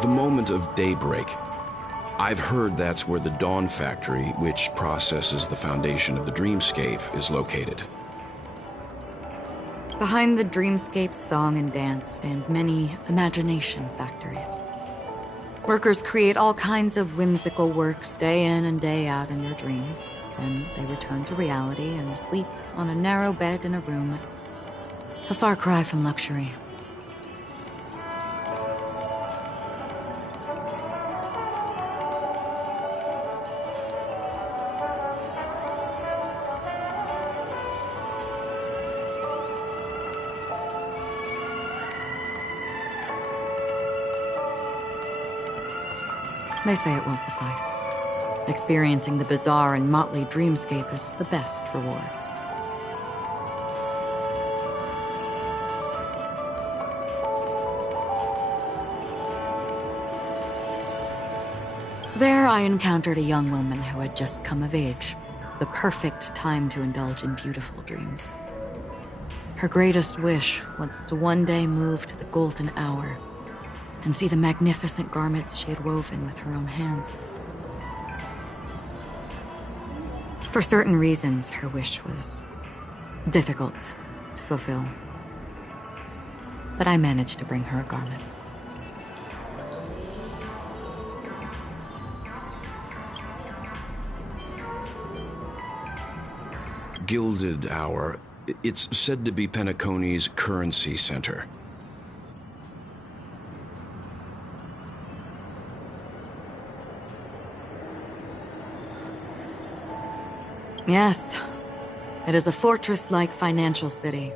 The moment of daybreak. I've heard that's where the Dawn Factory, which processes the foundation of the dreamscape, is located. Behind the dreamscape's song and dance stand many imagination factories. Workers create all kinds of whimsical works day in and day out in their dreams. Then they return to reality and sleep on a narrow bed in a room. A far cry from luxury. They say it will suffice. Experiencing the bizarre and motley dreamscape is the best reward. There I encountered a young woman who had just come of age. The perfect time to indulge in beautiful dreams. Her greatest wish was to one day move to the golden hour and see the magnificent garments she had woven with her own hands. For certain reasons, her wish was difficult to fulfill. But I managed to bring her a garment. Gilded Hour. It's said to be Penacony's currency center. Yes. It is a fortress-like financial city,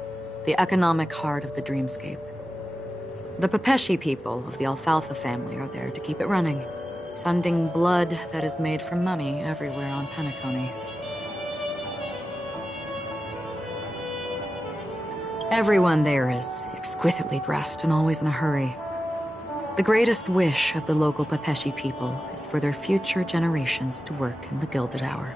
the economic heart of the dreamscape. The Pepeshi people of the Alfalfa family are there to keep it running, sending blood that is made from money everywhere on Penacony. Everyone there is exquisitely dressed and always in a hurry. The greatest wish of the local Pepeshi people is for their future generations to work in the Gilded Hour.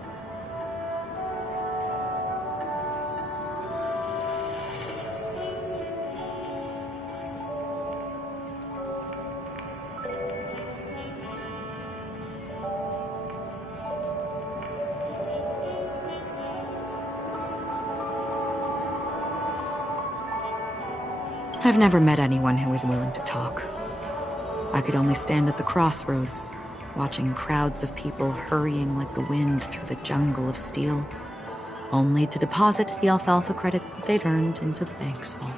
I've never met anyone who was willing to talk. I could only stand at the crossroads, watching crowds of people hurrying like the wind through the jungle of steel, only to deposit the alfalfa credits that they'd earned into the bank's vault.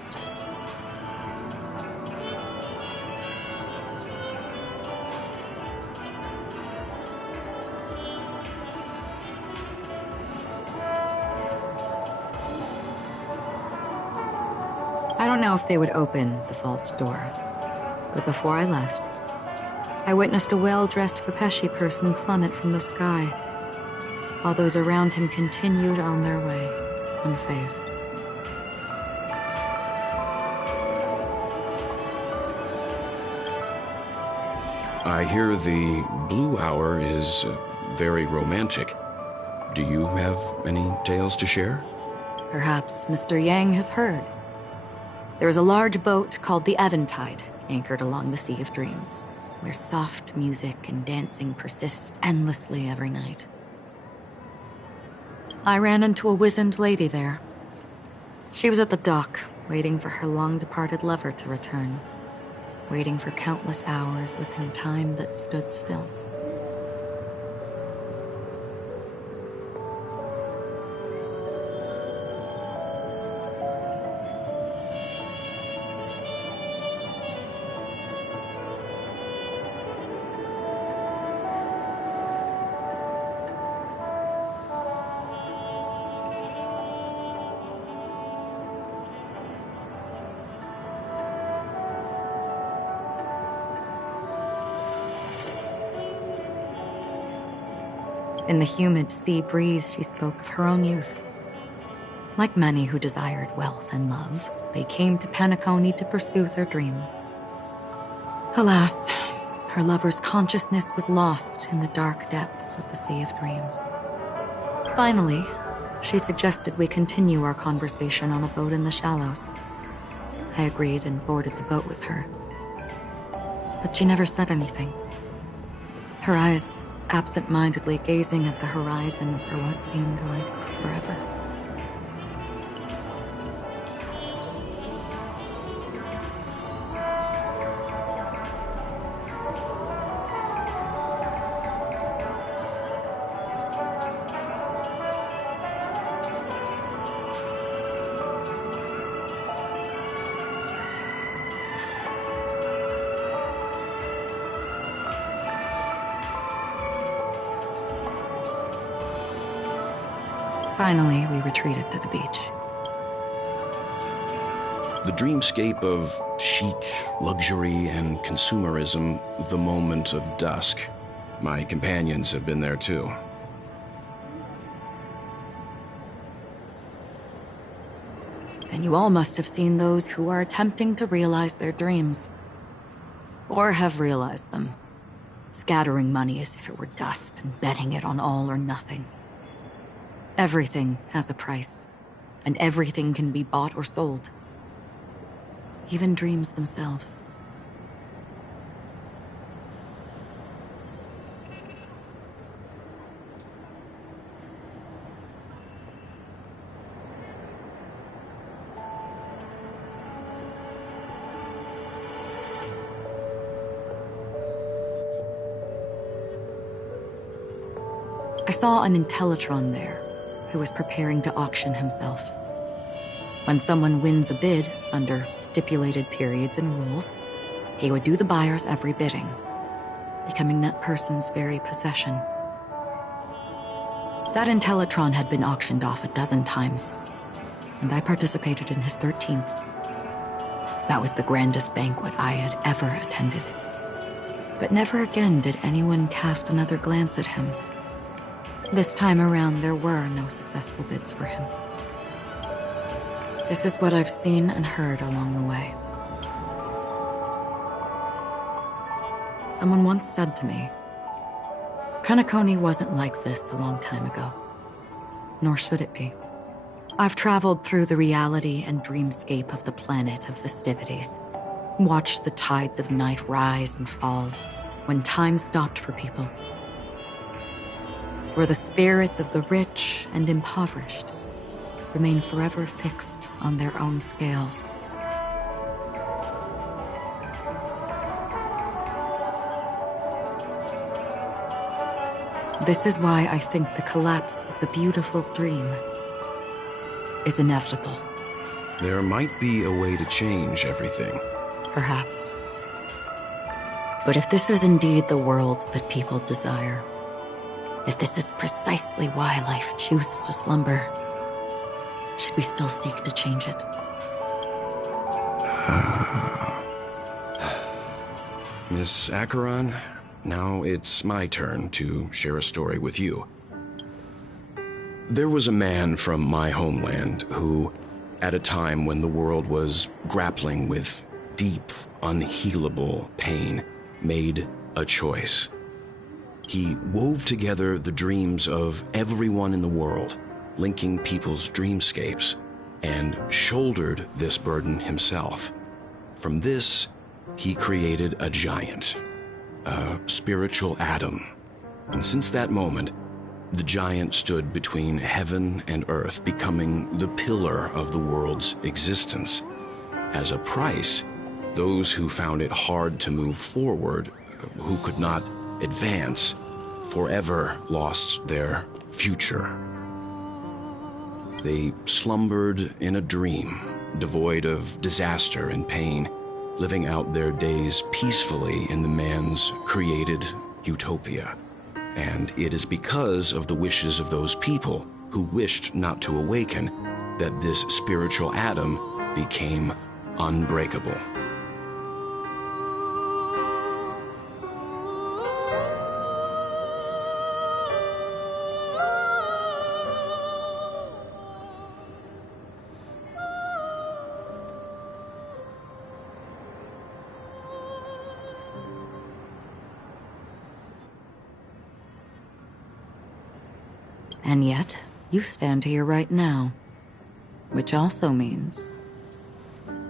I don't know if they would open the vault's door, but before I left, I witnessed a well-dressed Pepeshi person plummet from the sky, while those around him continued on their way, unfazed. I hear the Blue Hour is very romantic. Do you have any tales to share? Perhaps Mr. Yang has heard. There is a large boat called the Eventide, anchored along the Sea of Dreams, where soft music and dancing persist endlessly every night. I ran into a wizened lady there. She was at the dock, waiting for her long-departed lover to return, waiting for countless hours within time that stood still. In the humid sea breeze, she spoke of her own youth. Like many who desired wealth and love, they came to Penacony to pursue their dreams. Alas, her lover's consciousness was lost in the dark depths of the Sea of Dreams. Finally, She suggested we continue our conversation on a boat in the shallows. I agreed and boarded the boat with her. But she never said anything. Her eyes absent-mindedly gazing at the horizon for what seemed like forever. Finally, we retreated to the beach. The dreamscape of chic, luxury, and consumerism, the moment of dusk. My companions have been there too. Then you all must have seen those who are attempting to realize their dreams. Or have realized them. Scattering money as if it were dust and betting it on all or nothing. Everything has a price, and everything can be bought or sold. Even dreams themselves. I saw an Intellitron there, who was preparing to auction himself. When someone wins a bid under stipulated periods and rules, he would do the buyer's every bidding, becoming that person's very possession. That Intellitron had been auctioned off 12 times, and I participated in his 13th. That was the grandest banquet I had ever attended. But never again did anyone cast another glance at him. This time around, there were no successful bids for him. This is what I've seen and heard along the way. Someone once said to me, Penacony wasn't like this a long time ago. Nor should it be. I've traveled through the reality and dreamscape of the planet of festivities. Watched the tides of night rise and fall when time stopped for people. Where the spirits of the rich and impoverished remain forever fixed on their own scales. This is why I think the collapse of the beautiful dream is inevitable. There might be a way to change everything. Perhaps. But if this is indeed the world that people desire, if this is precisely why life chooses to slumber, should we still seek to change it? Miss Acheron, now it's my turn to share a story with you. There was a man from my homeland who, at a time when the world was grappling with deep, unhealable pain, made a choice. He wove together the dreams of everyone in the world, linking people's dreamscapes, and shouldered this burden himself. From this, he created a giant, a spiritual atom. And since that moment, the giant stood between heaven and earth, becoming the pillar of the world's existence. As a price, those who found it hard to move forward, who could not advance, forever lost their future. They slumbered in a dream, devoid of disaster and pain, living out their days peacefully in the man's created utopia. And it is because of the wishes of those people who wished not to awaken that this spiritual atom became unbreakable. And yet, You stand here right now, which also means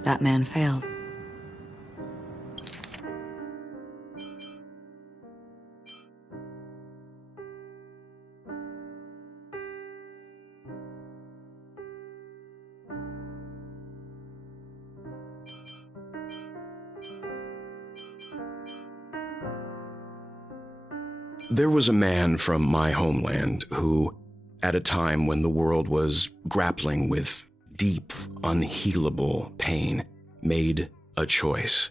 that man failed. There was a man from my homeland who, at a time when the world was grappling with deep, unhealable pain, made a choice.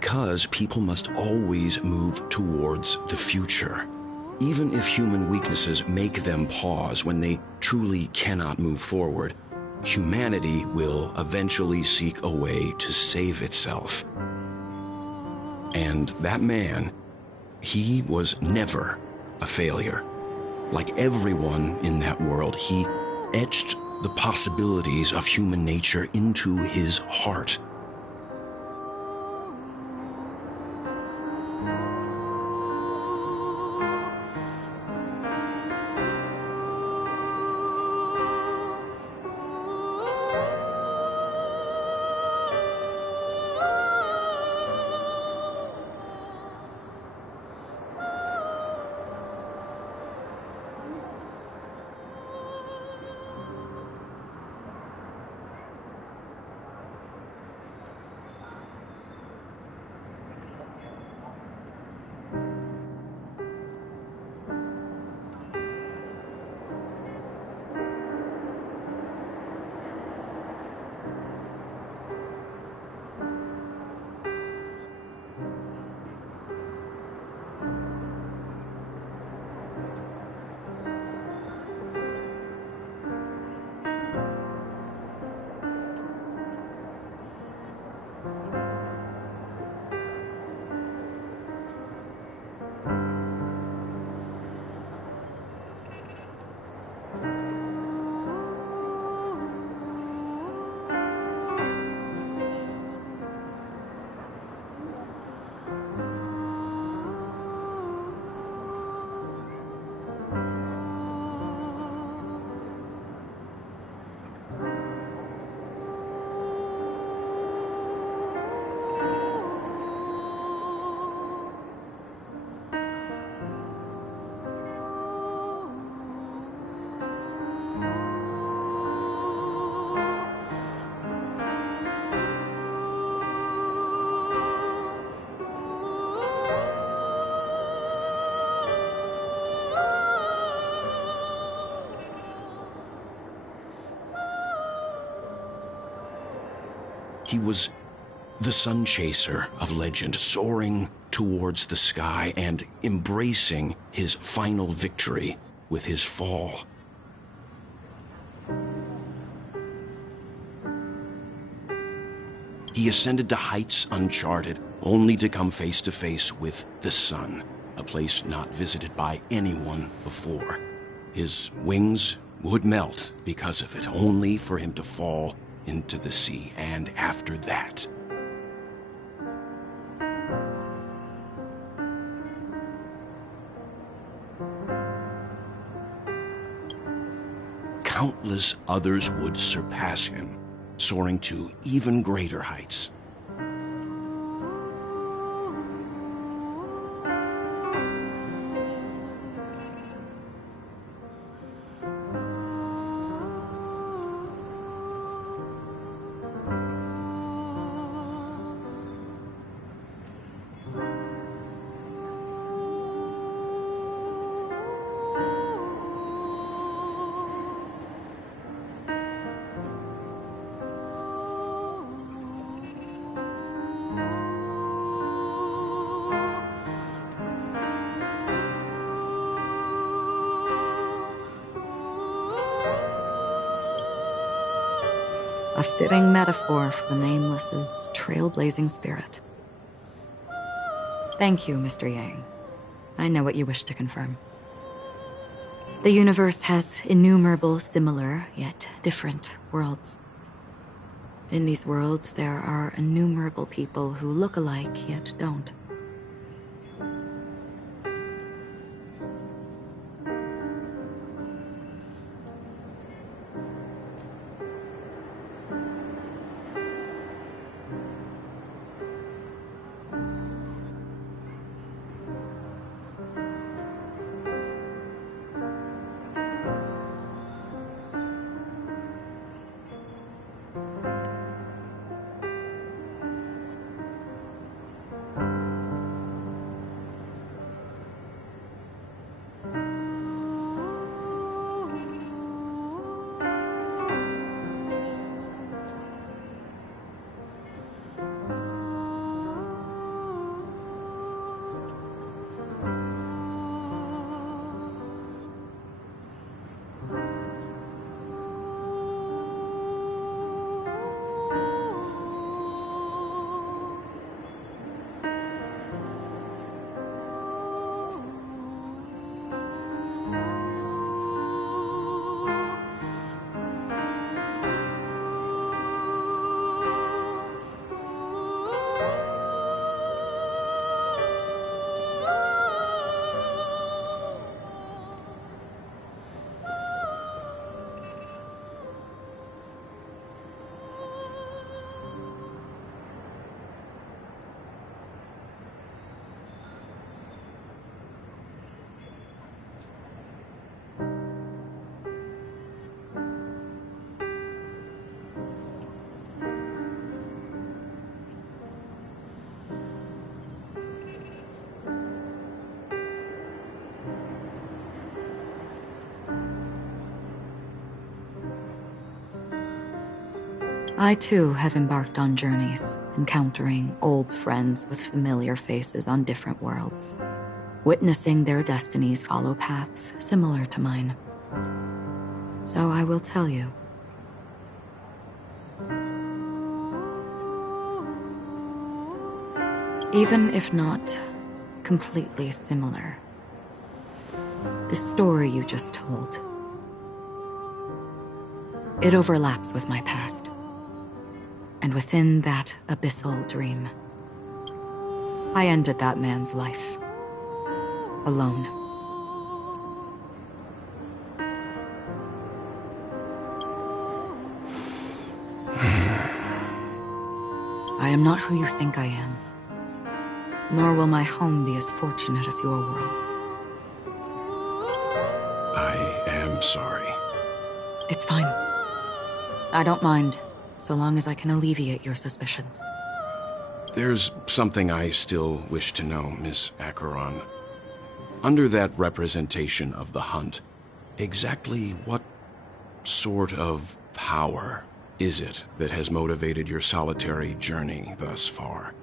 because people must always move towards the future. Even if human weaknesses make them pause when they truly cannot move forward, humanity will eventually seek a way to save itself. And that man, he was never a failure. Like everyone in that world, he etched the possibilities of human nature into his heart. He was the sun chaser of legend, soaring towards the sky and embracing his final victory with his fall. He ascended to heights uncharted, only to come face to face with the sun, a place not visited by anyone before. His wings would melt because of it, only for him to fall into the sea, and after that, countless others would surpass him, soaring to even greater heights. A fitting metaphor for the Nameless's trailblazing spirit. Thank you, Mr. Yang. I know what you wish to confirm. The universe has innumerable similar, yet different worlds. In these worlds, there are innumerable people who look alike, yet don't. I too have embarked on journeys, encountering old friends with familiar faces on different worlds, witnessing their destinies follow paths similar to mine. So I will tell you. Even if not completely similar, the story you just told, it overlaps with my past. And within that abyssal dream, I ended that man's life. Alone. I am not who you think I am. Nor will my home be as fortunate as your world. I am sorry. It's fine. I don't mind, so long as I can alleviate your suspicions. There's something I still wish to know, Miss Acheron. Under that representation of the hunt, exactly what sort of power is it that has motivated your solitary journey thus far?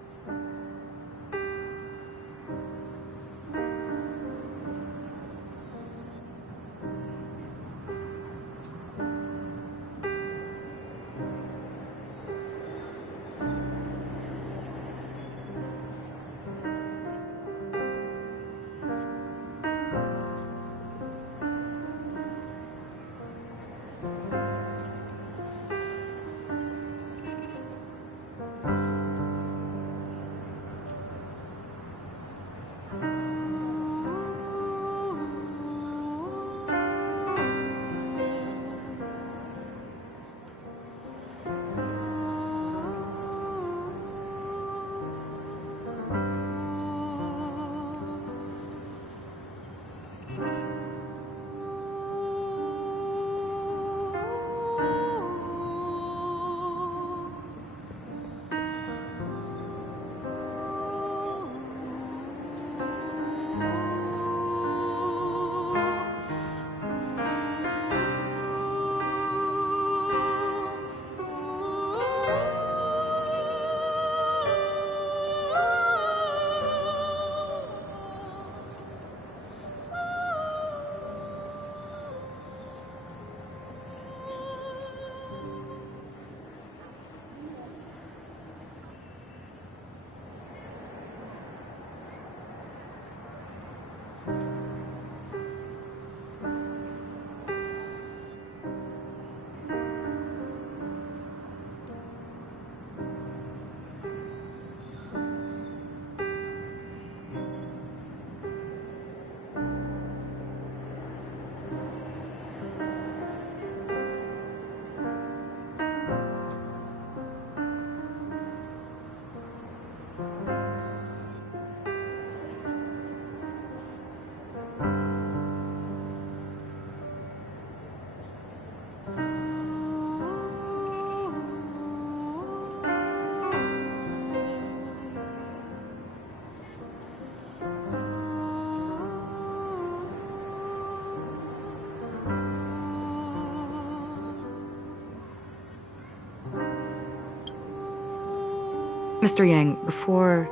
Mr. Yang, before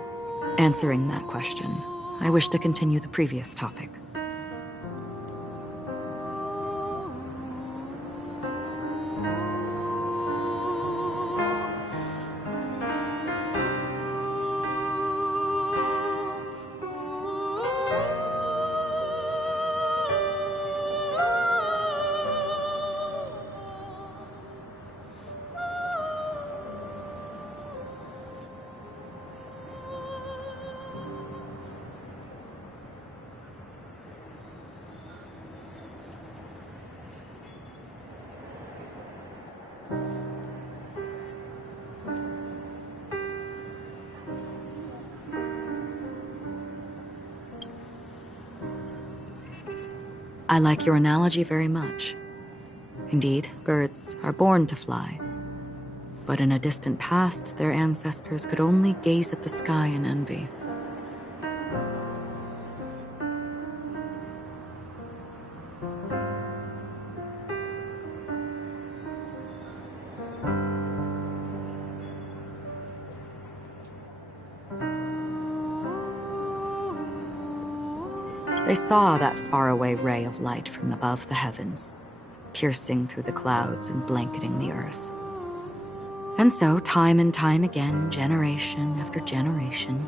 answering that question, I wish to continue the previous topic. I like your analogy very much. Indeed, birds are born to fly. But in a distant past, their ancestors could only gaze at the sky in envy. They saw that faraway ray of light from above the heavens, piercing through the clouds and blanketing the earth. And so, time and time again, generation after generation,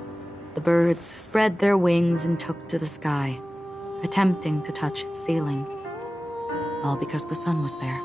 the birds spread their wings and took to the sky, attempting to touch its ceiling, all because the sun was there.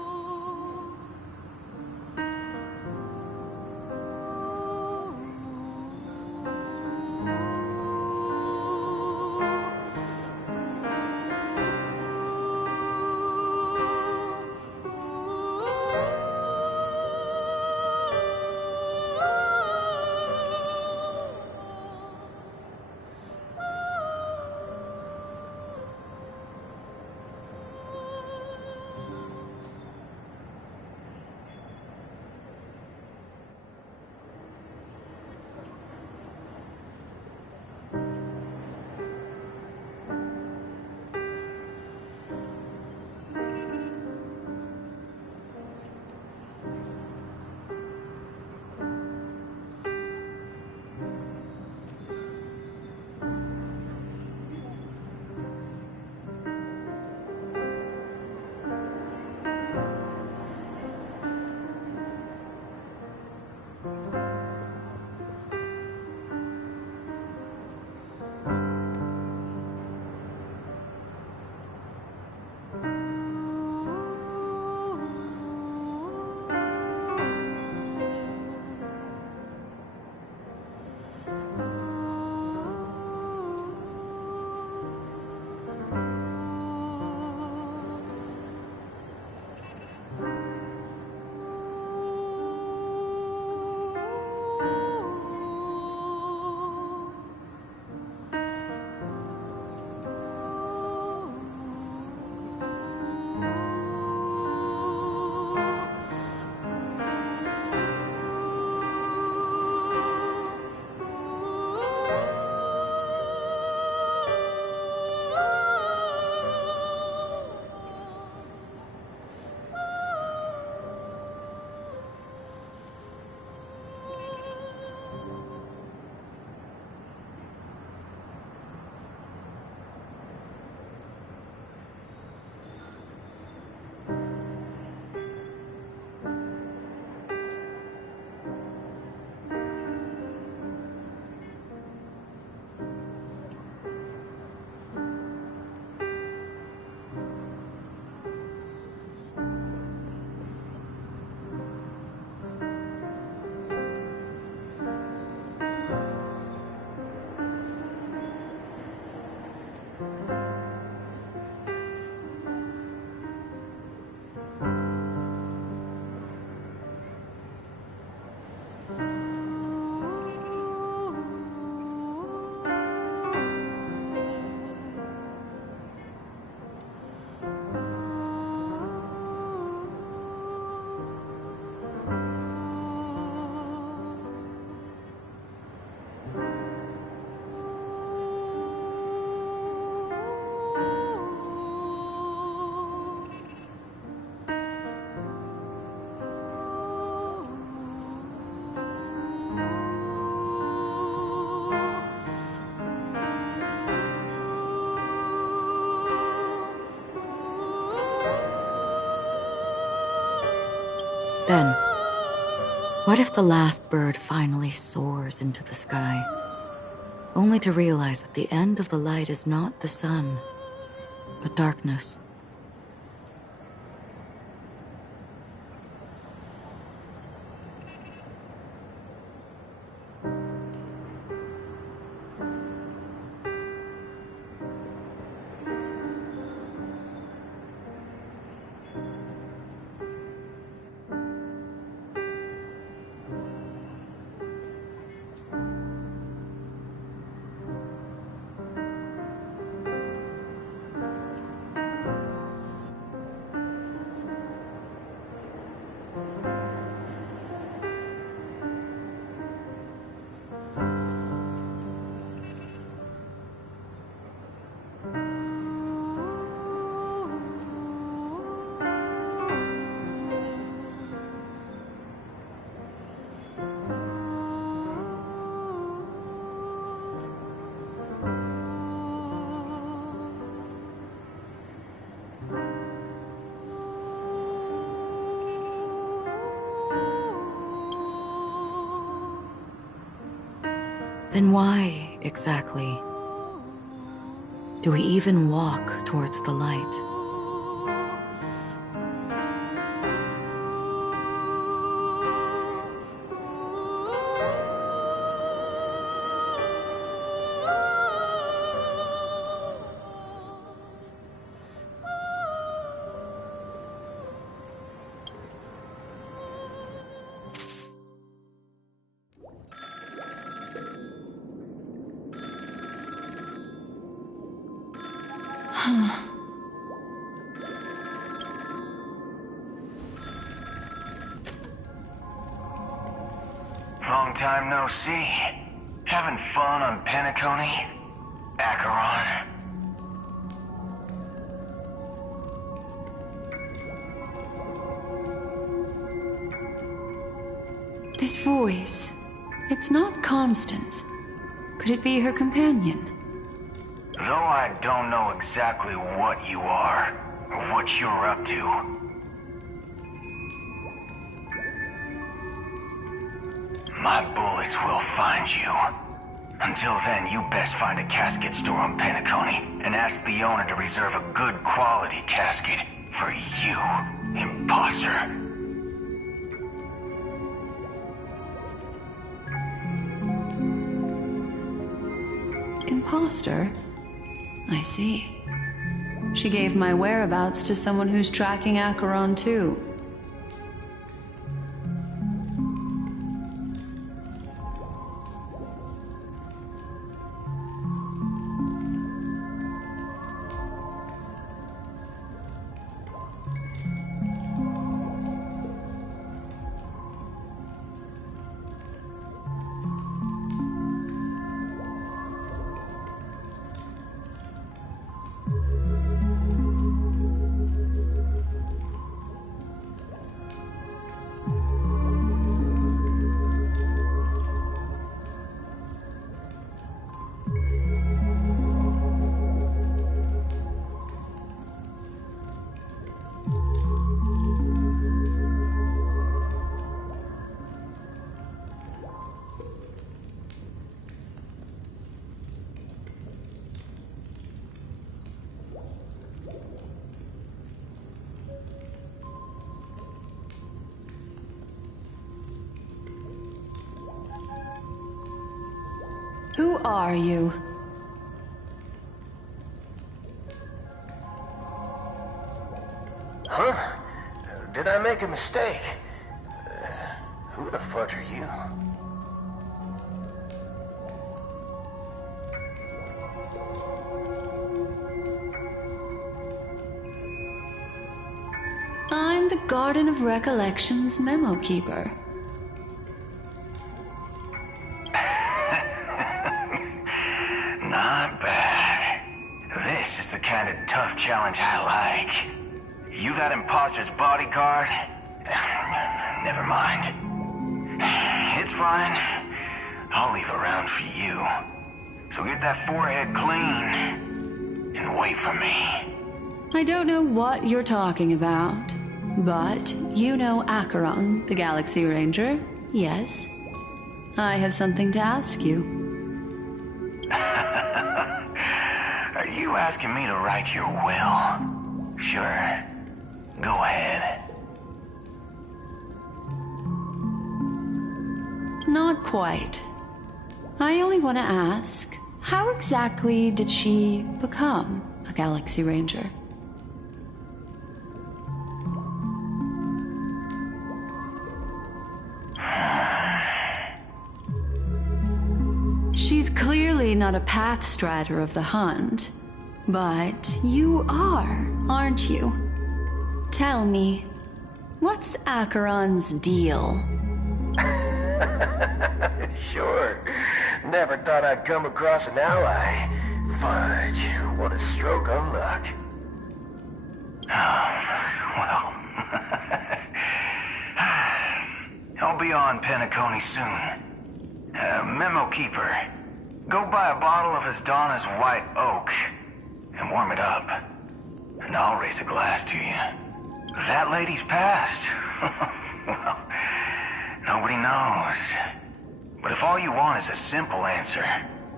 Then, what if the last bird finally soars into the sky, only to realize that the end of the light is not the sun, but darkness? Then why, exactly, do we even walk towards the light? Long time no see. Having fun on Penacony? Acheron? This voice, it's not Constance. Could it be her companion? Though I don't know exactly what you are, or what you're up to, my bullets will find you. Until then, you best find a casket store on Penacony and ask the owner to reserve a good quality casket for you, imposter. Imposter? I see. She gave my whereabouts to someone who's tracking Acheron too. Who are you? Huh? Did I make a mistake? Who the fudge are you? I'm the Garden of Recollection's memo keeper. Not bad. This is the kind of tough challenge I like. You that imposter's bodyguard? Never mind. It's fine. I'll leave a round for you. So get that forehead clean and wait for me. I don't know what you're talking about, but you know Acheron, the Galaxy Ranger, yes? I have something to ask you. Are you asking me to write your will? Sure. Go ahead. Not quite. I only want to ask, how exactly did she become a Galaxy Ranger? She's clearly not a pathstrider of the hunt, but you are, aren't you? Tell me, what's Acheron's deal? Sure. Never thought I'd come across an ally. Fudge, what a stroke of luck. Well, I'll be on Penacony soon. Memo keeper, go buy a bottle of Asdana's white oak and warm it up. And I'll raise a glass to you. That lady's passed. Well, nobody knows. But if all you want is a simple answer,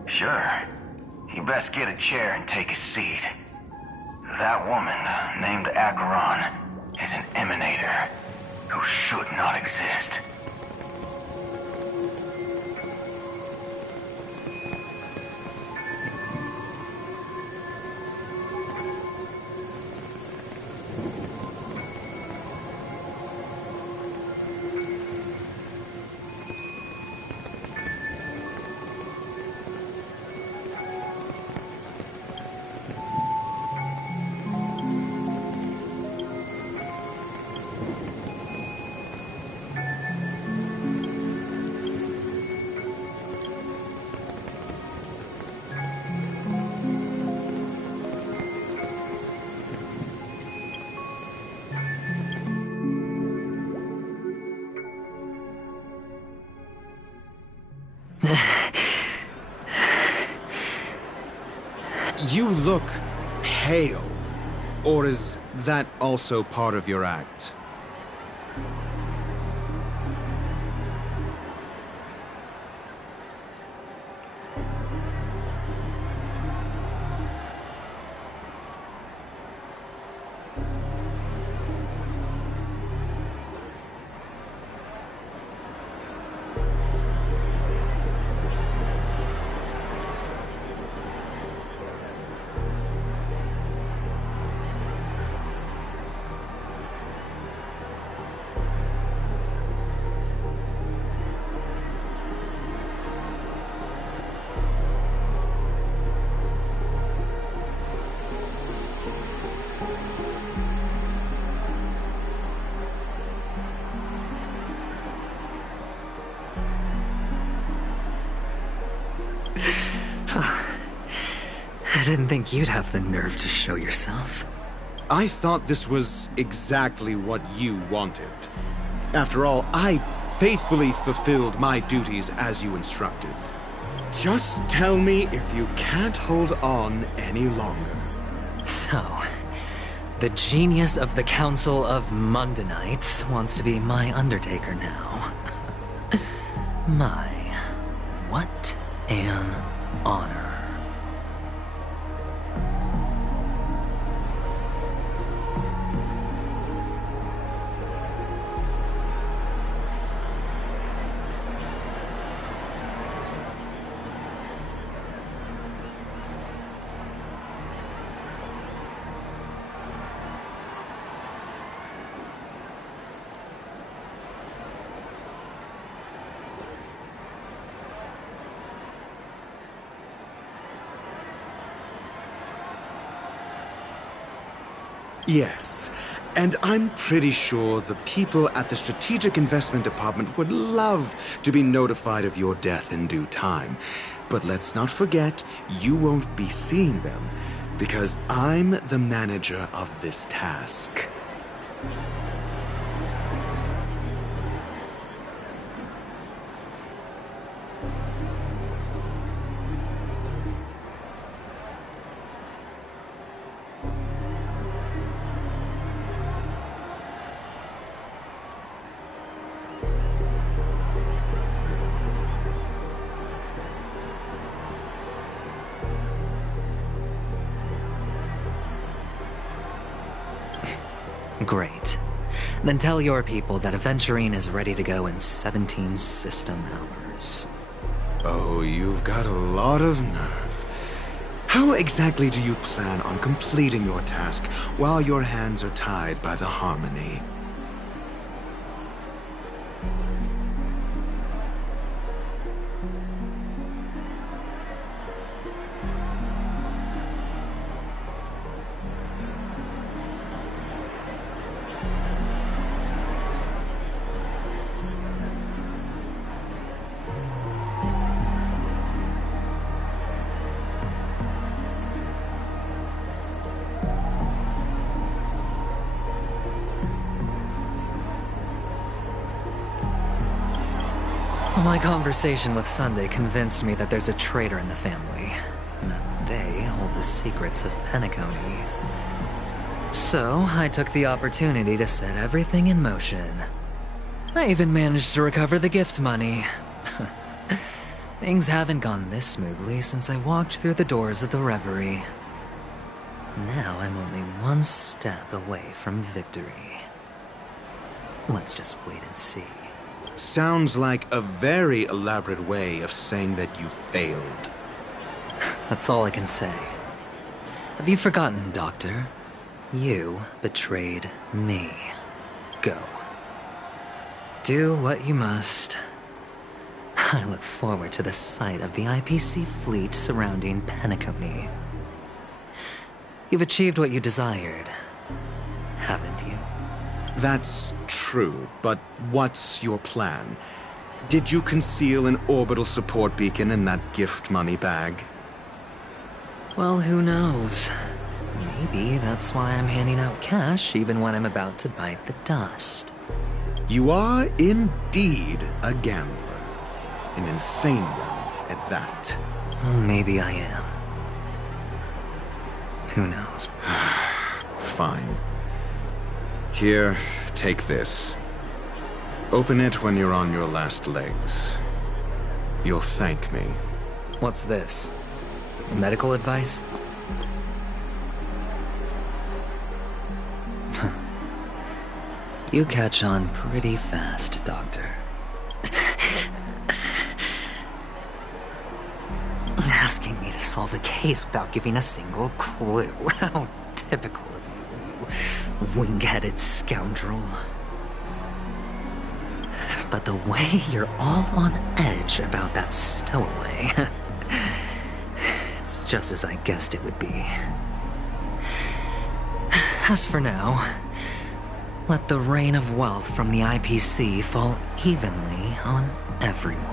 sure. You best get a chair and take a seat. That woman, named Acheron, is an emanator who should not exist. You look pale. Or is that also part of your act? I didn't think you'd have the nerve to show yourself. I thought this was exactly what you wanted. After all, I faithfully fulfilled my duties as you instructed. Just tell me if you can't hold on any longer. So, the genius of the Council of Mundanites wants to be my Undertaker now. My, what an honor. Yes, and I'm pretty sure the people at the Strategic Investment Department would love to be notified of your death in due time. But let's not forget, you won't be seeing them, because I'm the manager of this task. Great. Then tell your people that Aventurine is ready to go in 17 system hours. Oh, you've got a lot of nerve. How exactly do you plan on completing your task while your hands are tied by the Harmony? My conversation with Sunday convinced me that there's a traitor in the family, and that they hold the secrets of Penacony. So, I took the opportunity to set everything in motion. I even managed to recover the gift money. Things haven't gone this smoothly since I walked through the doors of the Reverie. Now I'm only one step away from victory. Let's just wait and see. Sounds like a very elaborate way of saying that you failed. That's all I can say. Have you forgotten, Doctor? You betrayed me. Go. Do what you must. I look forward to the sight of the IPC fleet surrounding Penacony. You've achieved what you desired, haven't you? That's true, but what's your plan? Did you conceal an orbital support beacon in that gift money bag? Well, who knows? Maybe that's why I'm handing out cash even when I'm about to bite the dust. You are indeed a gambler. An insane one at that. Well, maybe I am. Who knows? Fine. Here, take this. Open it when you're on your last legs. You'll thank me. What's this? Medical advice? You catch on pretty fast, Doctor. Asking me to solve a case without giving a single clue. How typical of you, you wing-headed scoundrel. But the way you're all on edge about that stowaway... it's just as I guessed it would be. As for now, let the rain of wealth from the IPC fall evenly on everyone.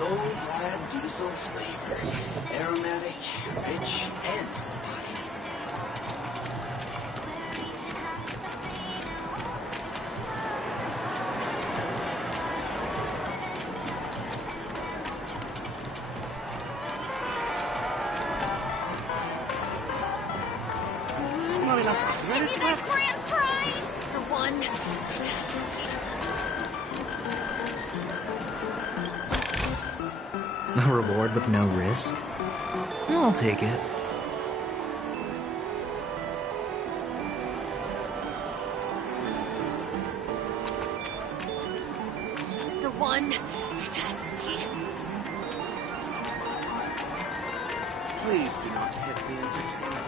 So diesel flavor. Aromatic, rich, and full-bodied. Not enough credits left. Grand prize! The one. A reward with no risk? I'll take it. This is the one. It has to be. Please do not hit the entertainment.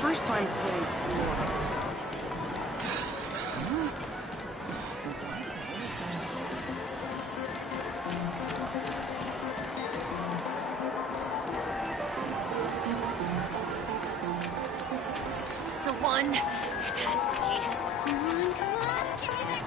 First time playing This is the one. It has to be. Come on, give me that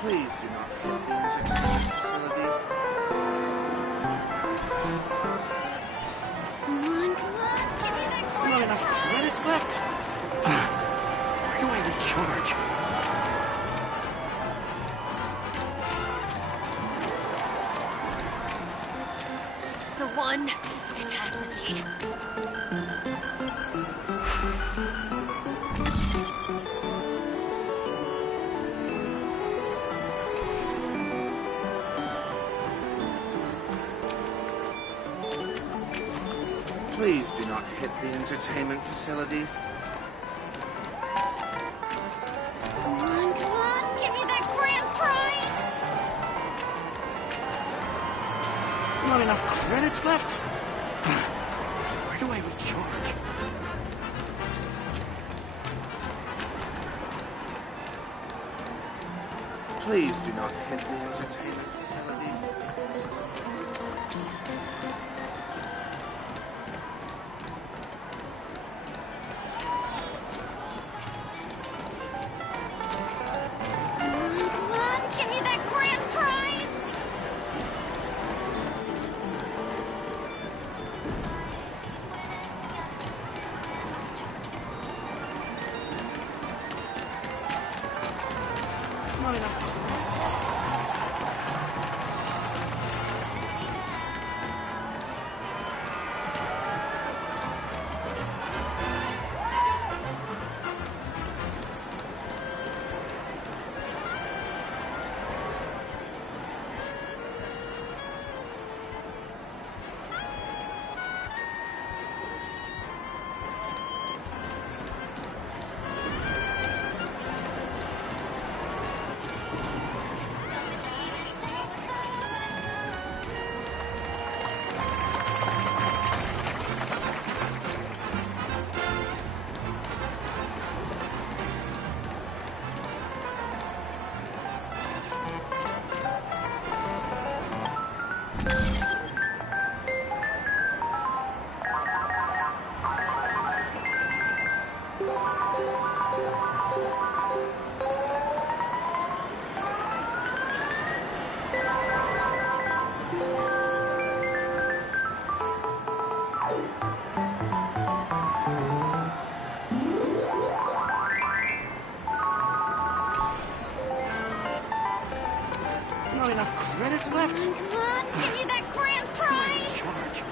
Please do not put beams into these facilities. Come on, give me that crap. Not enough credits left? Where do I recharge? This is the one. It has to be. Please do not hit the entertainment facilities. Come on, give me that grand prize! Not enough credits left? Where do I recharge? Please do not hit the entertainment facilities. Come on, give me that grand prize! Not enough. Not enough credits left? Come on, give me that grand prize! Charge.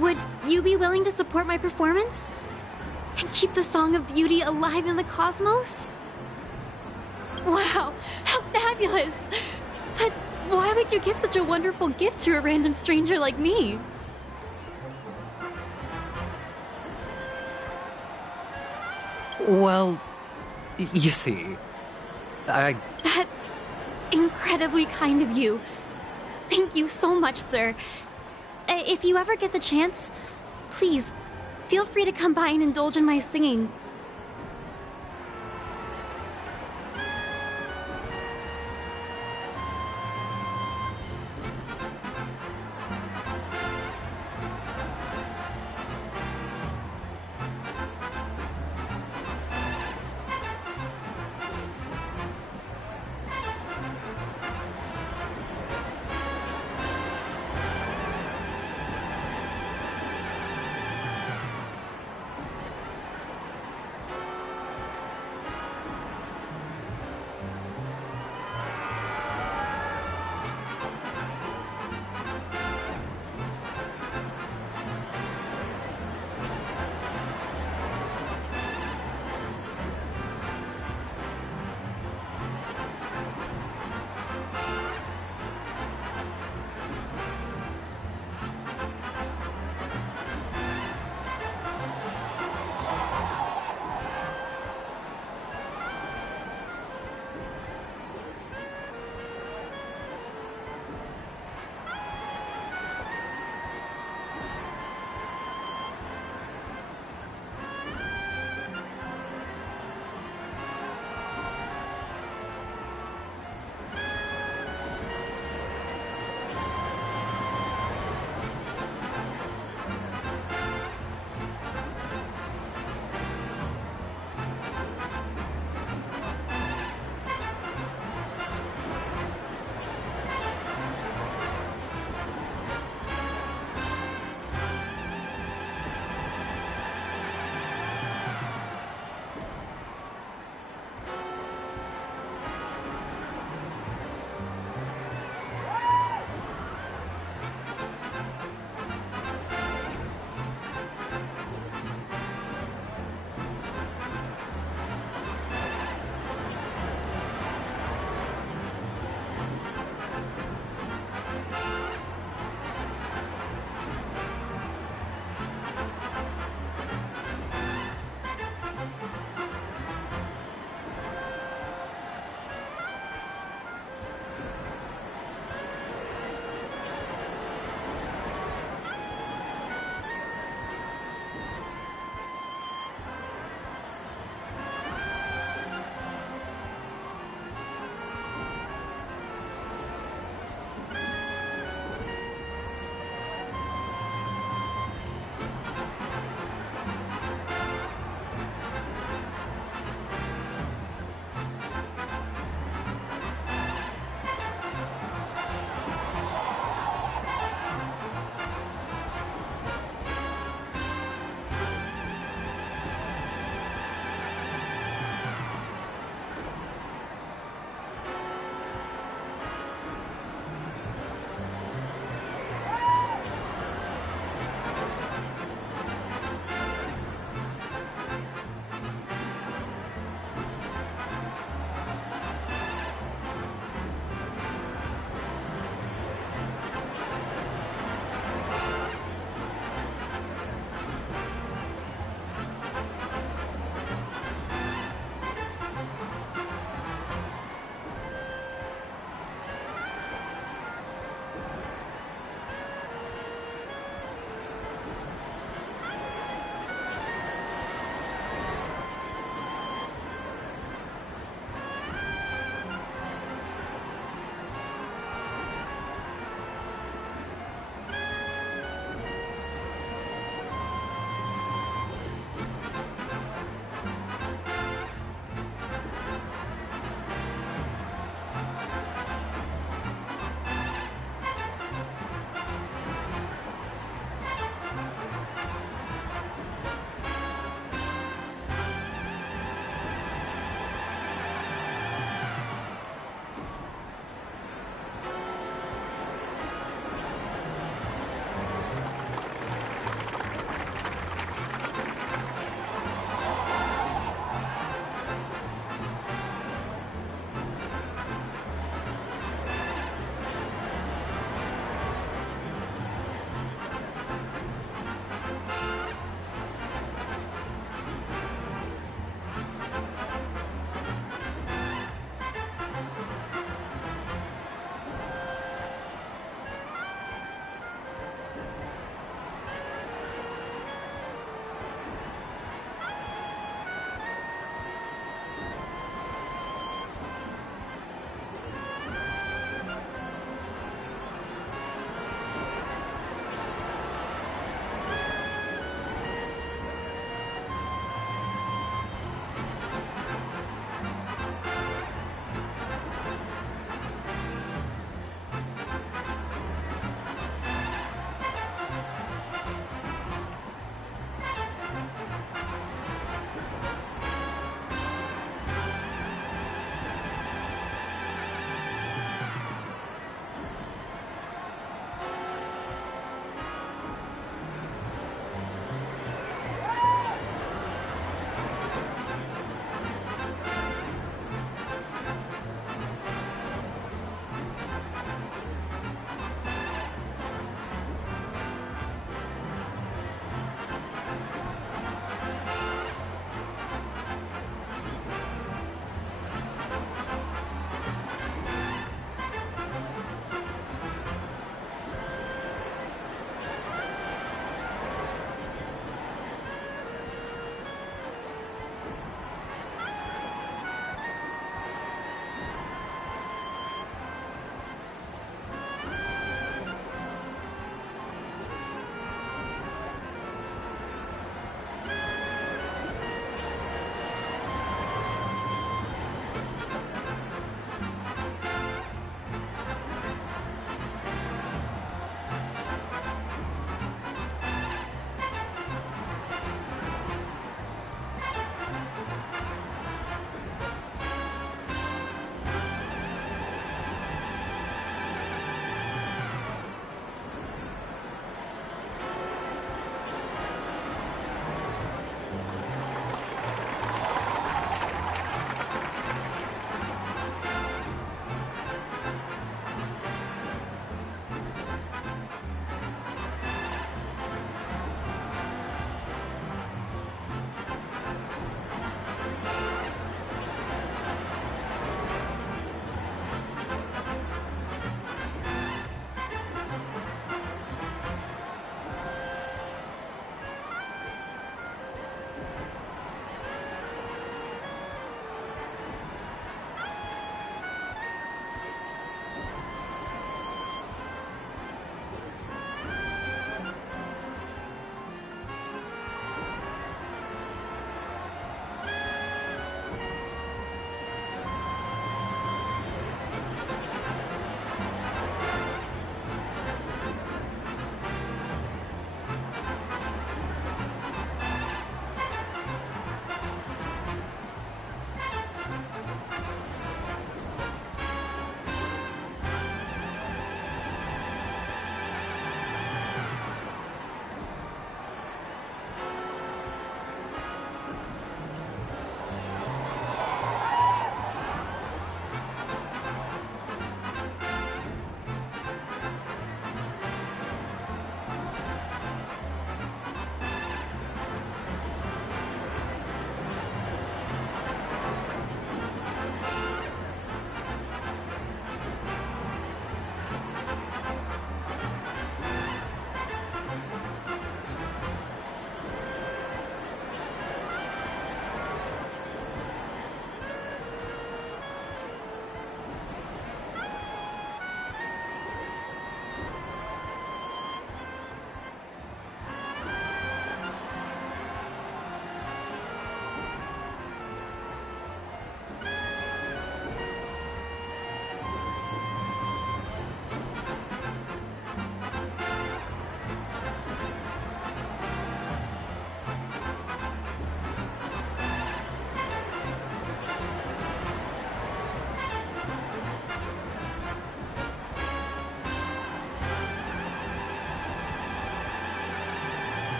Would you be willing to support my performance? And keep the Song of Beauty alive in the cosmos? Wow, how fabulous! But why would you give such a wonderful gift to a random stranger like me? Well, you see, That's incredibly kind of you. Thank you so much, sir. If you ever get the chance, please, feel free to come by and indulge in my singing.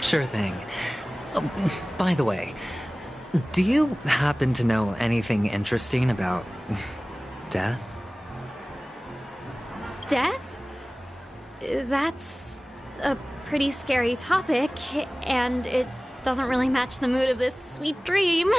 Sure thing. Oh, by the way, do you happen to know anything interesting about death? Death? That's a pretty scary topic, and it doesn't really match the mood of this sweet dream.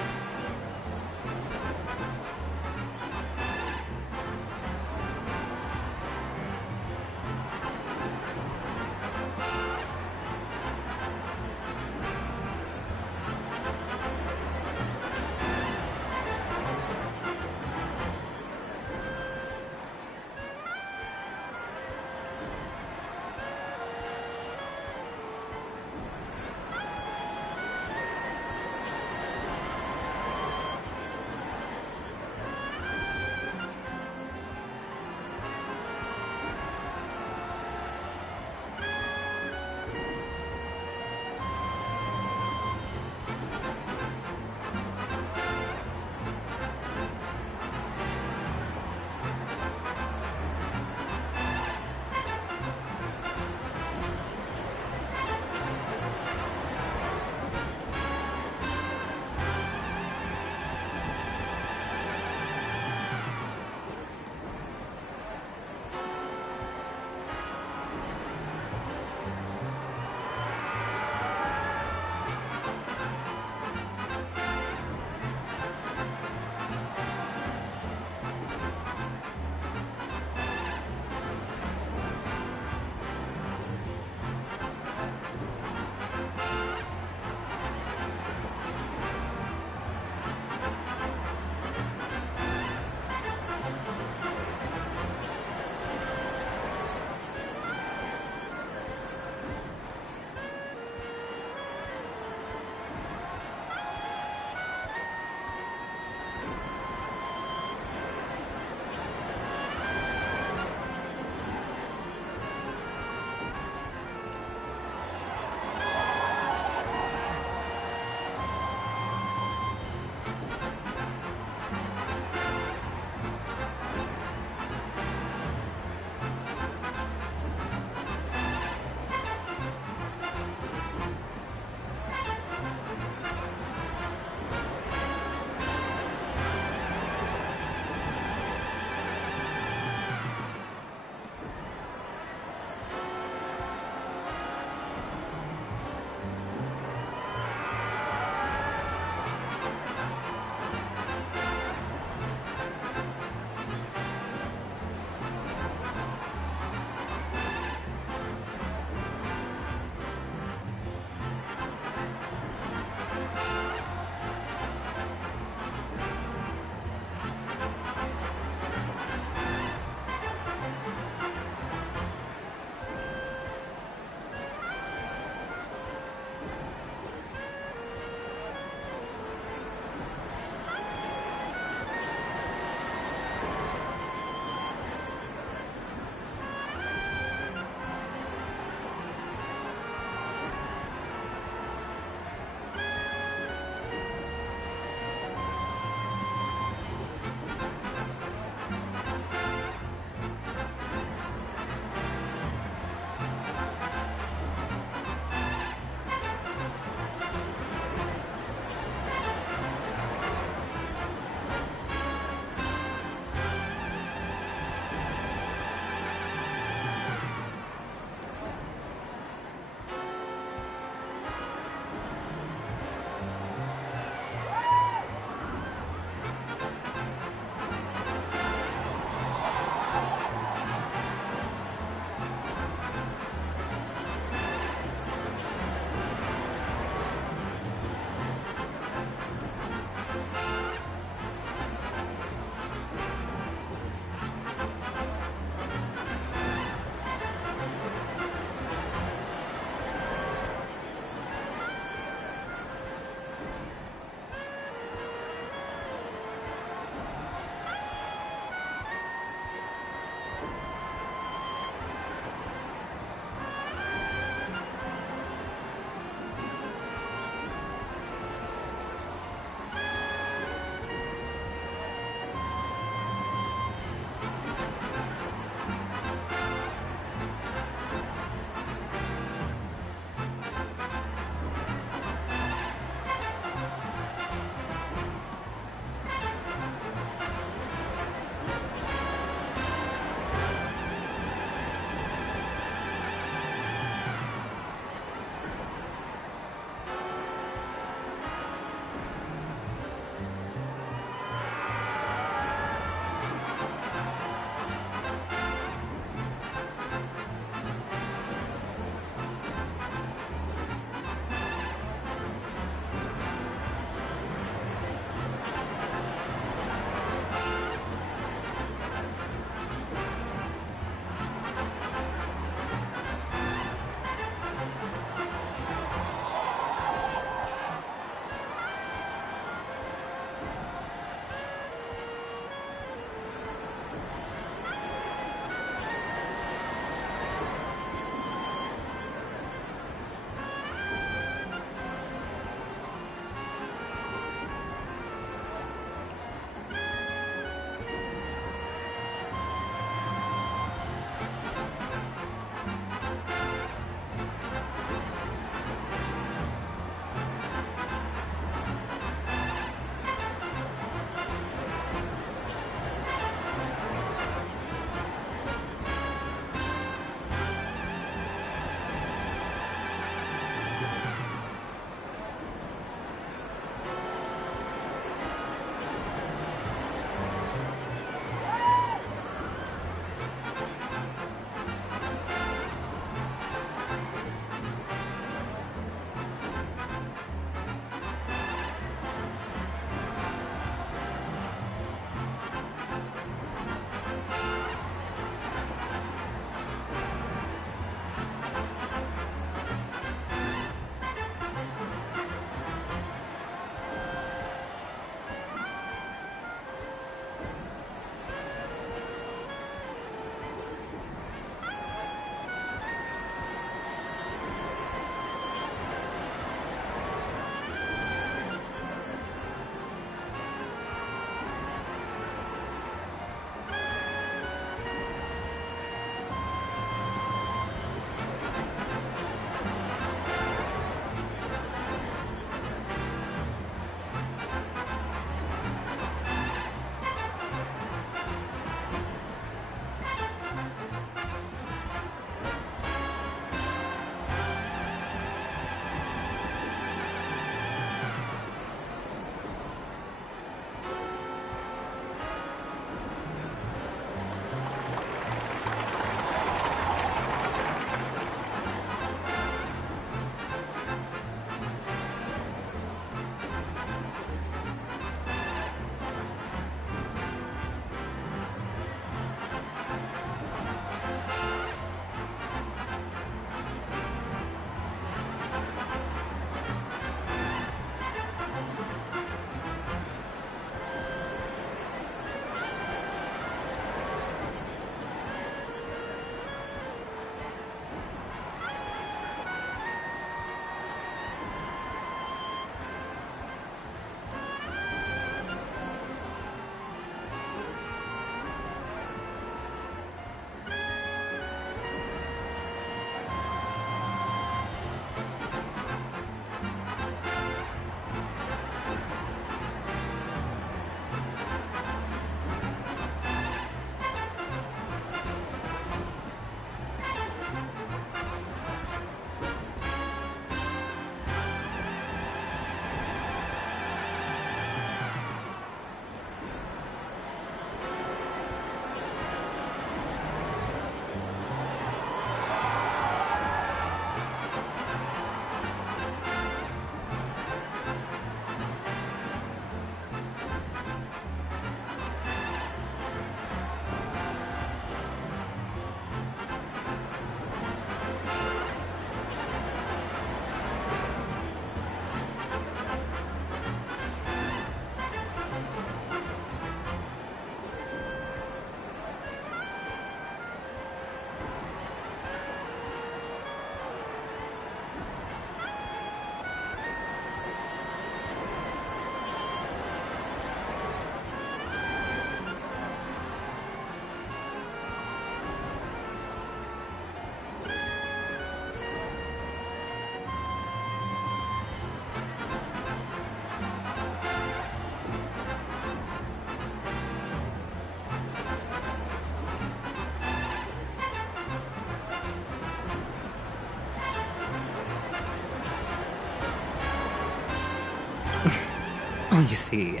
Well, you see,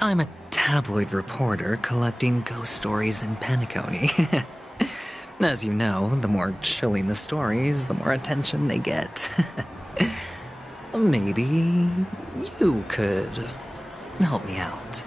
I'm a tabloid reporter collecting ghost stories in Penacony. As you know, the more chilling the stories, the more attention they get. Maybe you could help me out.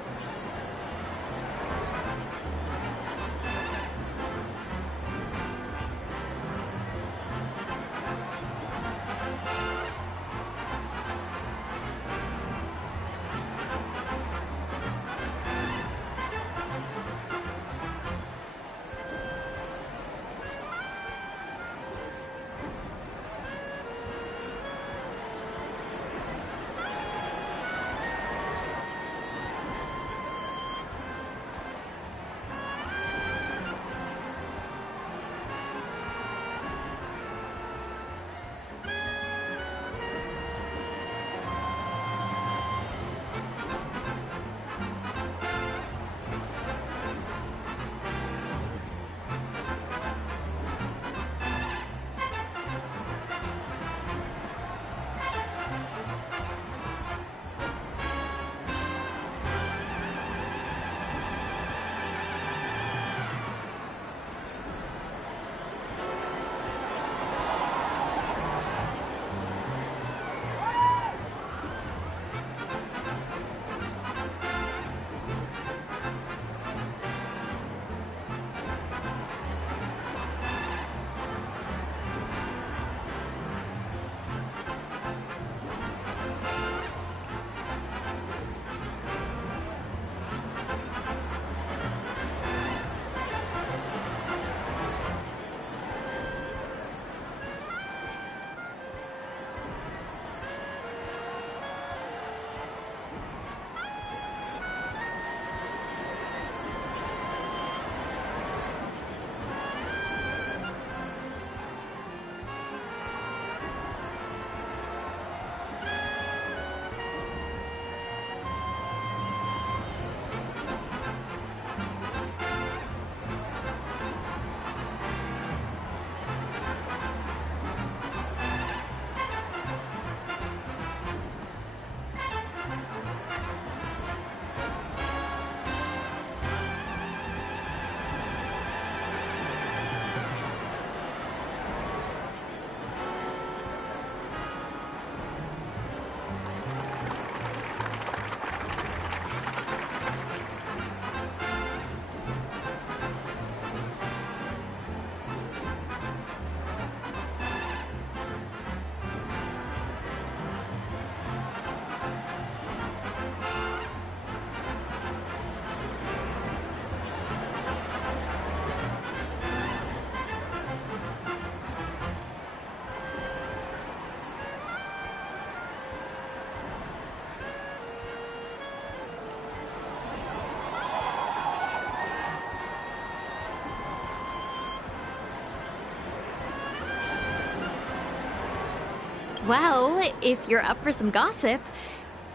Well, if you're up for some gossip,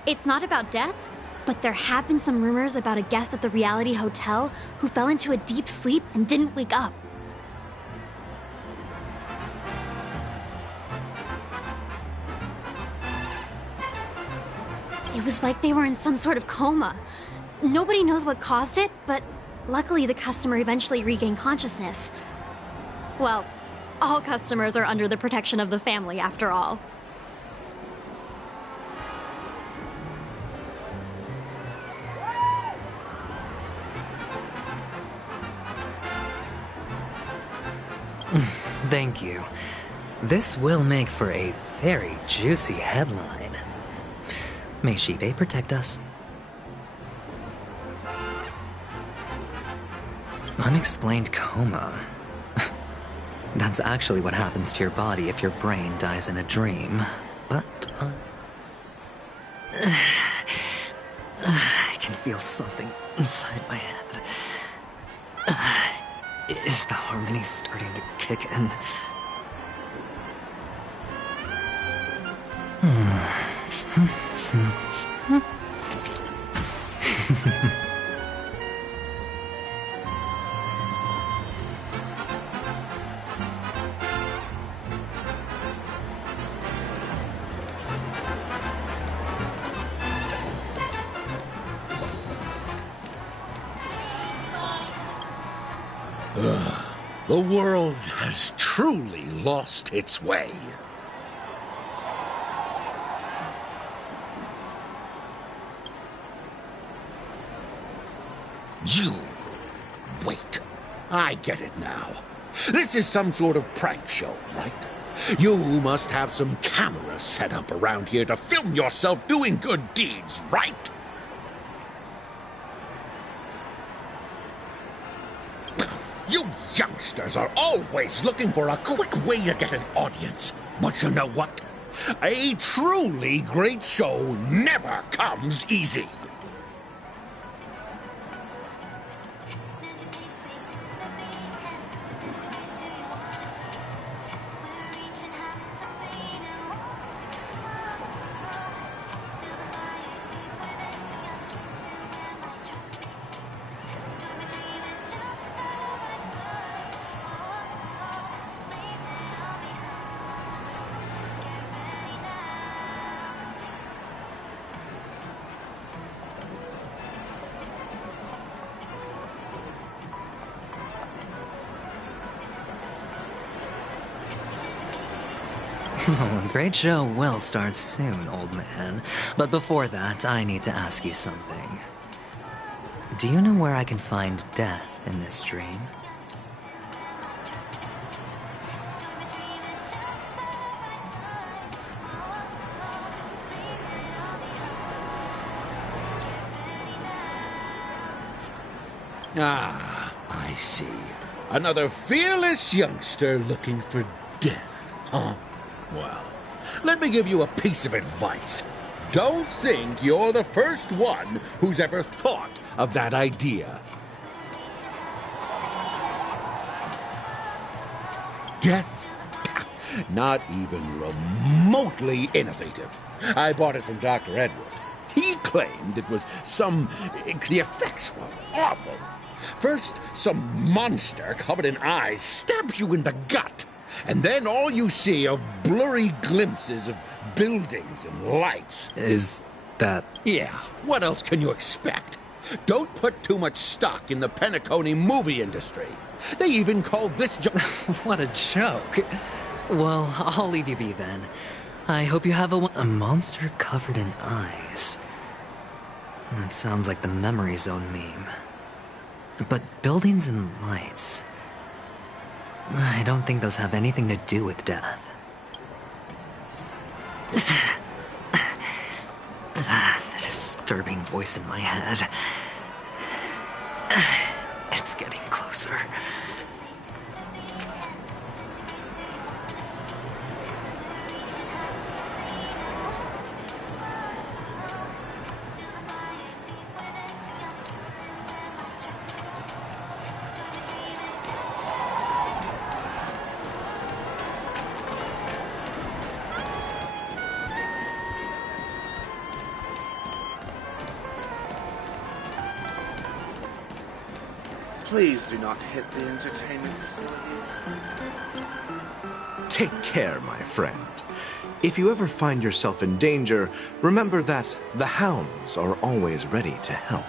it's not about death, but there have been some rumors about a guest at the reality hotel who fell into a deep sleep and didn't wake up. It was like they were in some sort of coma. Nobody knows what caused it, but luckily the customer eventually regained consciousness. Well, all customers are under the protection of the family, after all. Thank you. This will make for a very juicy headline. May Shibe protect us. Unexplained coma. That's actually what happens to your body if your brain dies in a dream. But, I can feel something inside my head. Is the harmony starting to kick in? The world has truly lost its way. You... wait. I get it now. This is some sort of prank show, right? You must have some cameras set up around here to film yourself doing good deeds, right? You youngsters are always looking for a quick way to get an audience. But you know what? A truly great show never comes easy. Oh, a great show will start soon, old man. But before that, I need to ask you something. Do you know where I can find death in this dream? Ah, I see. Another fearless youngster looking for death, huh? Well, let me give you a piece of advice. Don't think you're the first one who's ever thought of that idea. Death? Not even remotely innovative. I bought it from Dr. Edward. He claimed it was the effects were awful. First, some monster covered in eyes stabs you in the gut. And then all you see are blurry glimpses of buildings and lights. Is that... Yeah, what else can you expect? Don't put too much stock in the Penacony movie industry. They even call this What a joke. Well, I'll leave you be then. I hope you have a monster covered in eyes. That sounds like the Memory Zone meme. But buildings and lights... I don't think those have anything to do with death. The disturbing voice in my head. It's getting closer. Please do not hit the entertainment facilities. Take care, my friend. If you ever find yourself in danger, remember that the hounds are always ready to help.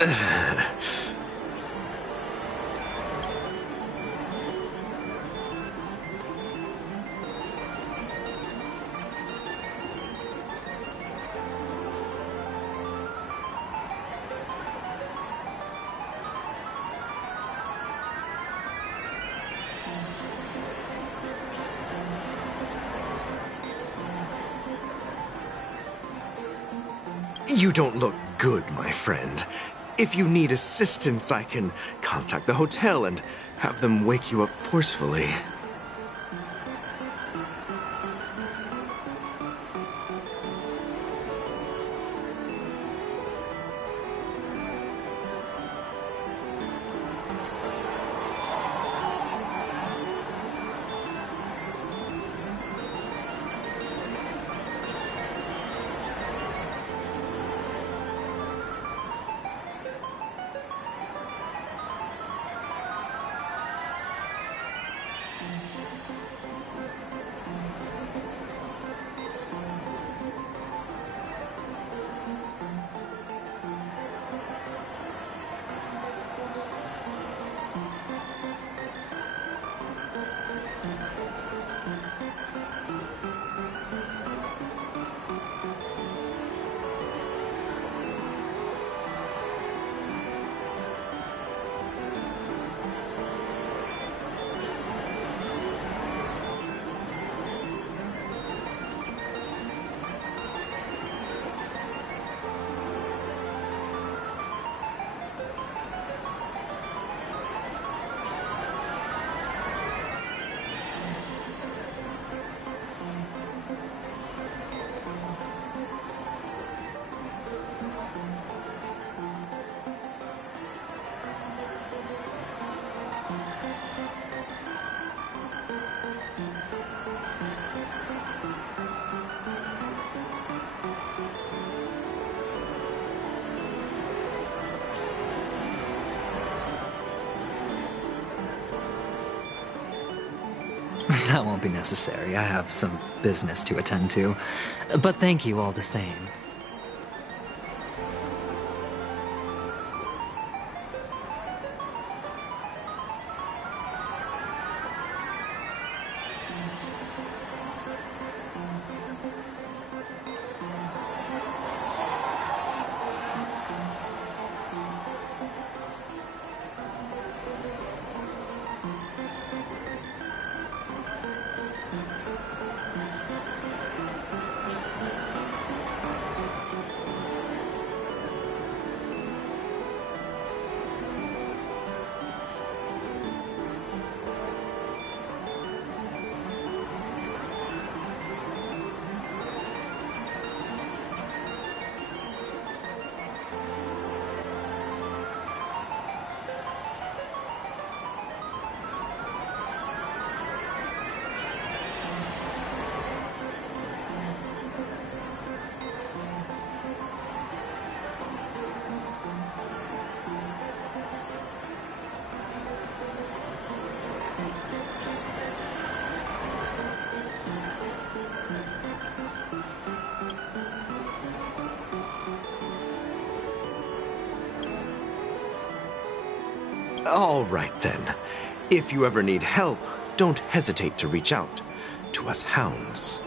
You don't look good, my friend. If you need assistance, I can contact the hotel and have them wake you up forcefully. That won't be necessary. I have some business to attend to. But thank you all the same. All right, then. If you ever need help, don't hesitate to reach out to us hounds.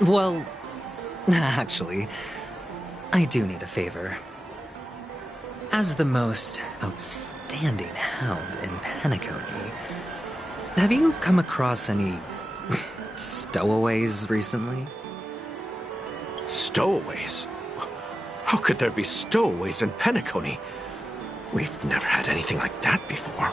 Well, Actually, I do need a favor. As the most outstanding hound in Penacony, have you come across any stowaways recently? Stowaways? How could there be stowaways in Penacony? We've never had anything like that before.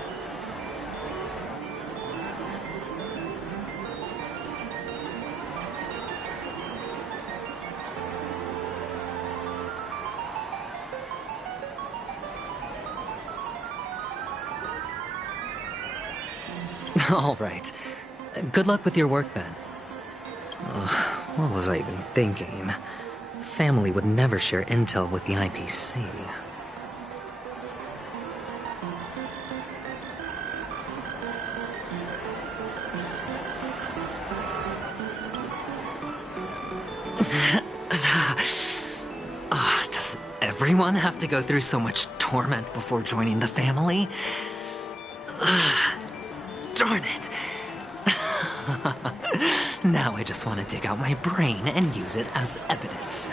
All right. Good luck with your work then. What was I even thinking? Family would never share intel with the IPC. Does everyone have to go through so much torment before joining the family? Darn it. Now I just want to dig out my brain and use it as evidence.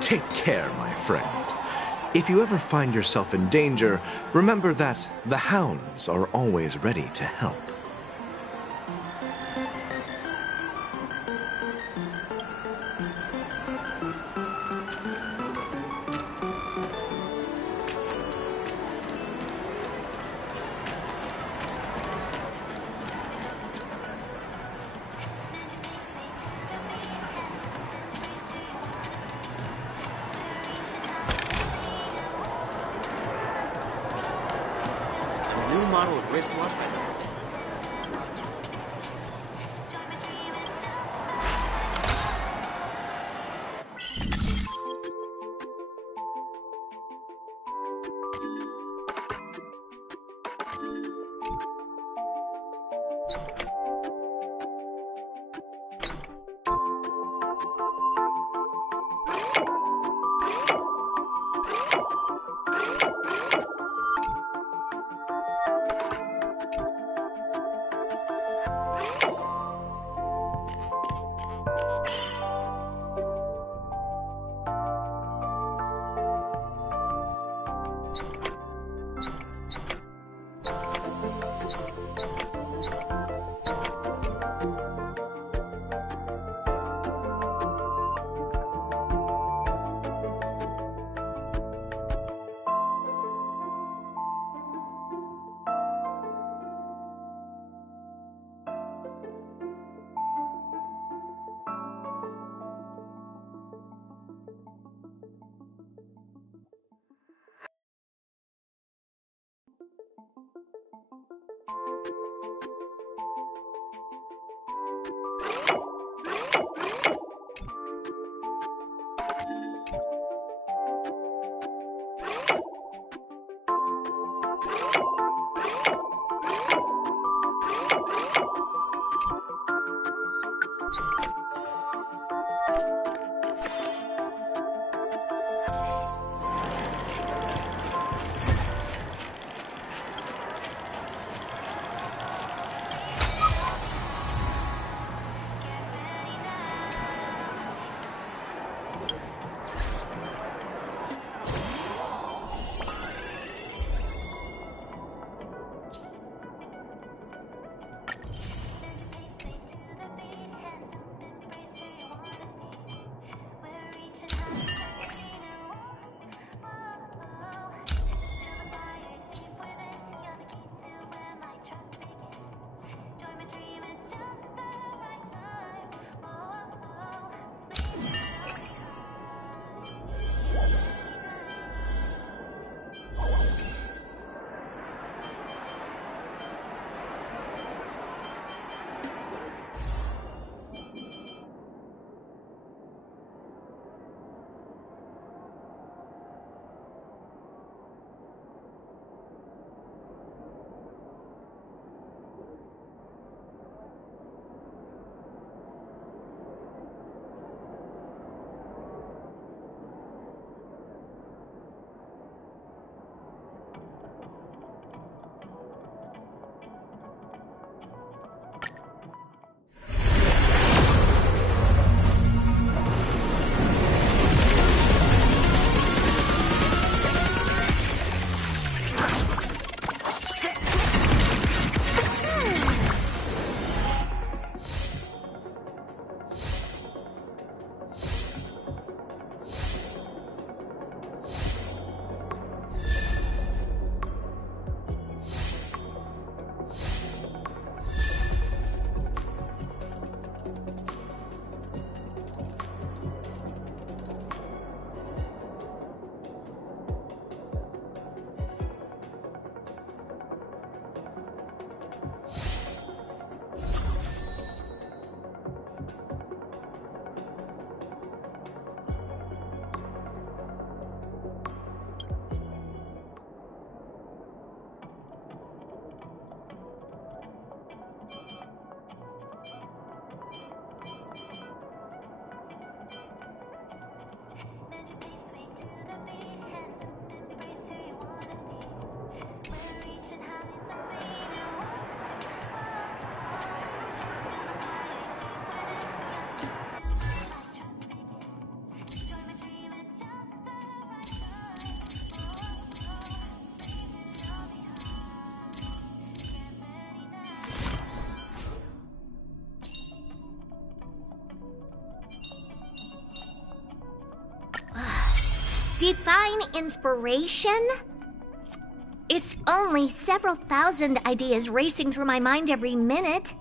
Take care, my friend. If you ever find yourself in danger, remember that the hounds are always ready to help. A new model of wristwatch by the... Define inspiration? It's only several thousand ideas racing through my mind every minute.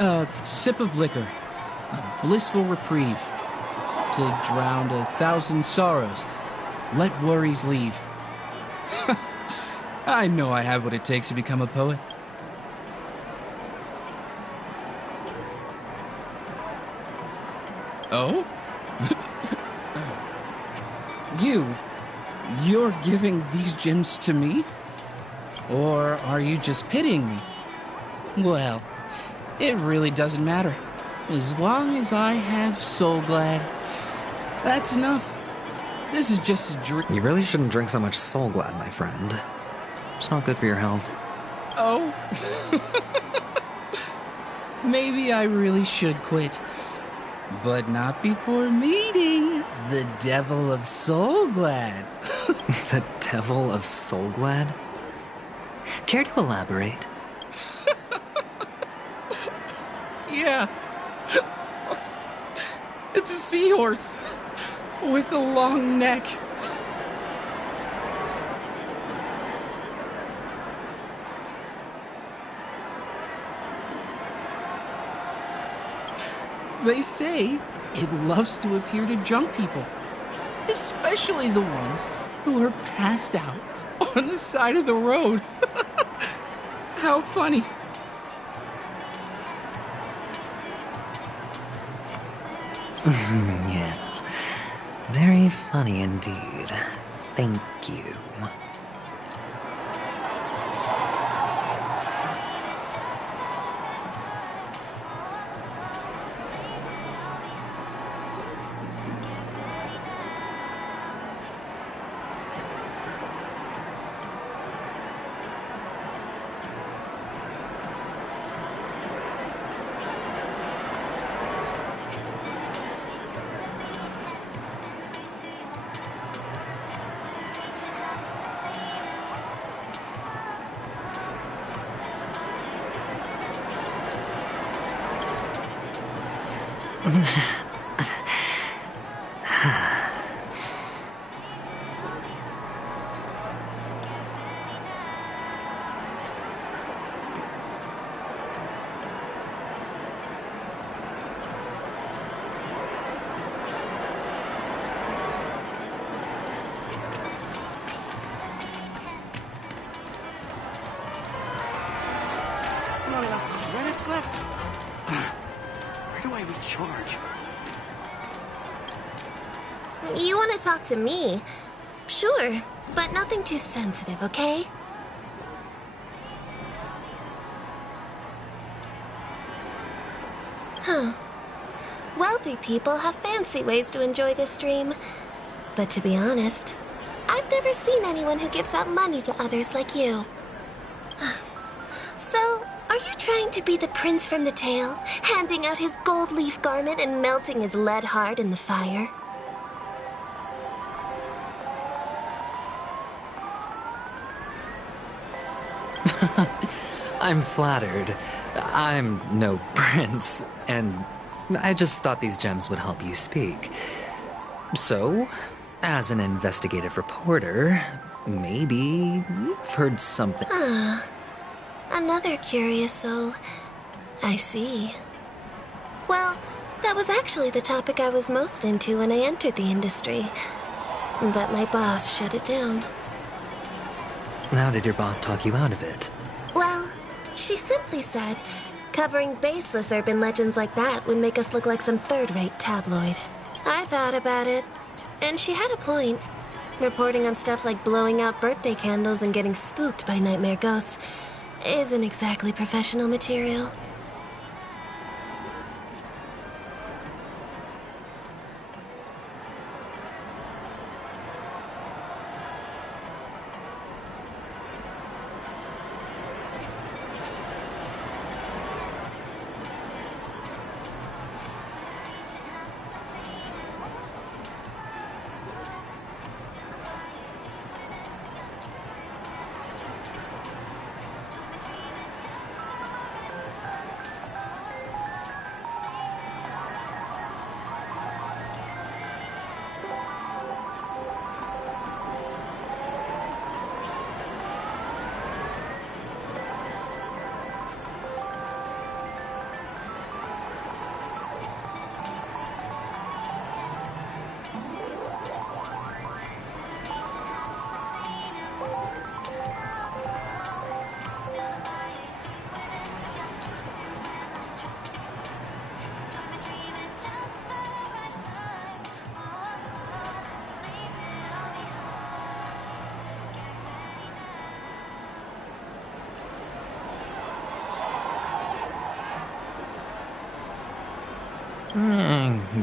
A sip of liquor, a blissful reprieve, to drown 1,000 sorrows, let worries leave. I know I have what it takes to become a poet. Oh? You're giving these gems to me? Or are you just pitying me? Well, it really doesn't matter. As long as I have Soul Glad, that's enough. This is just a drink. You really shouldn't drink so much Soul Glad, my friend. It's not good for your health. Oh? Maybe I really should quit. But not before meeting the Devil of Soul Glad. The Devil of Soul Glad? Care to elaborate? Yeah. It's a seahorse with a long neck. They say it loves to appear to drunk people, especially the ones who are passed out on the side of the road. How funny. Yeah. Very funny indeed. Thank you. not enough credits left? Where do I recharge? You want to talk to me? Sure, but nothing too sensitive, okay? Huh. Wealthy people have fancy ways to enjoy this dream. But to be honest, I've never seen anyone who gives out money to others like you. So, are you trying to be the prince from the tale, handing out his gold leaf garment and melting his lead heart in the fire? I'm flattered. I'm no prince, and I just thought these gems would help you speak. So, as an investigative reporter, maybe you've heard something. Ah, another curious soul. I see. Well, that was actually the topic I was most into when I entered the industry. But my boss shut it down. How did your boss talk you out of it? Well, she simply said, covering baseless urban legends like that would make us look like some third-rate tabloid. I thought about it, and she had a point. Reporting on stuff like blowing out birthday candles and getting spooked by nightmare ghosts isn't exactly professional material.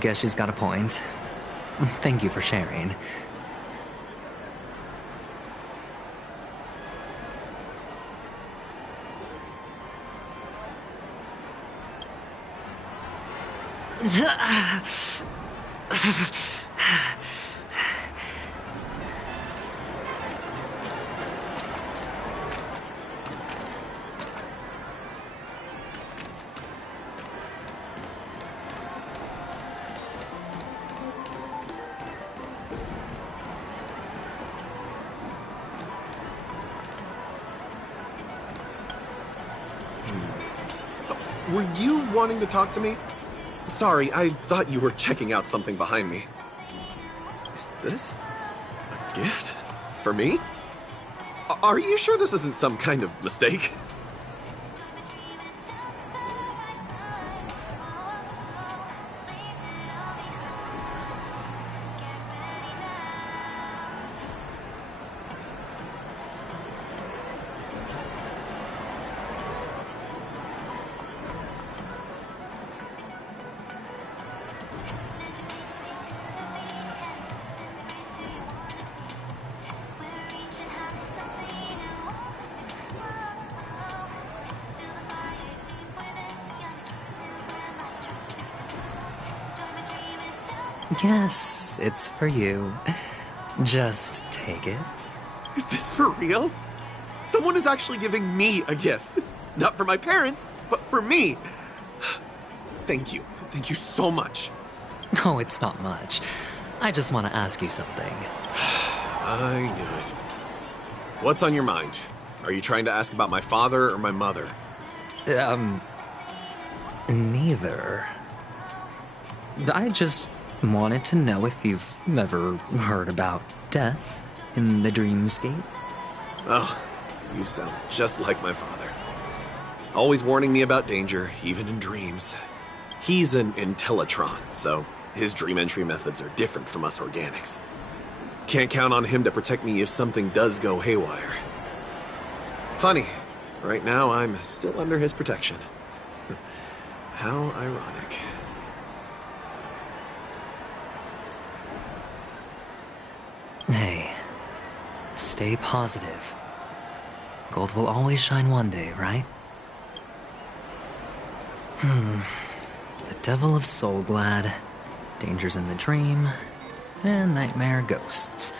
Guess she's got a point. Thank you for sharing. Were you wanting to talk to me? Sorry, I thought you were checking out something behind me. Is this a gift? For me? Are you sure this isn't some kind of mistake? Yes, it's for you. Just take it. Is this for real? Someone is actually giving me a gift. Not for my parents, but for me. Thank you. Thank you so much. Oh, it's not much. I just want to ask you something. I knew it. What's on your mind? Are you trying to ask about my father or my mother? Neither. I just wanted to know if you've ever heard about death in the dreamscape. Oh, you sound just like my father. Always warning me about danger, even in dreams. He's an Intellitron, so his dream entry methods are different from us organics. Can't count on him to protect me if something does go haywire. Funny, right now I'm still under his protection. How ironic. Hey, stay positive. Gold will always shine one day, right? The Devil of Soulglad, Dangers in the Dream, and Nightmare Ghosts.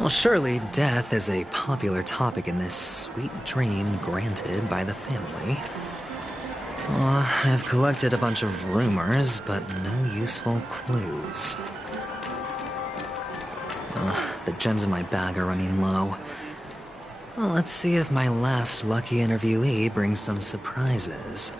Well, surely death is a popular topic in this sweet dream granted by the family. I've collected a bunch of rumors, but no useful clues. The gems in my bag are running low. Well, let's see if my last lucky interviewee brings some surprises.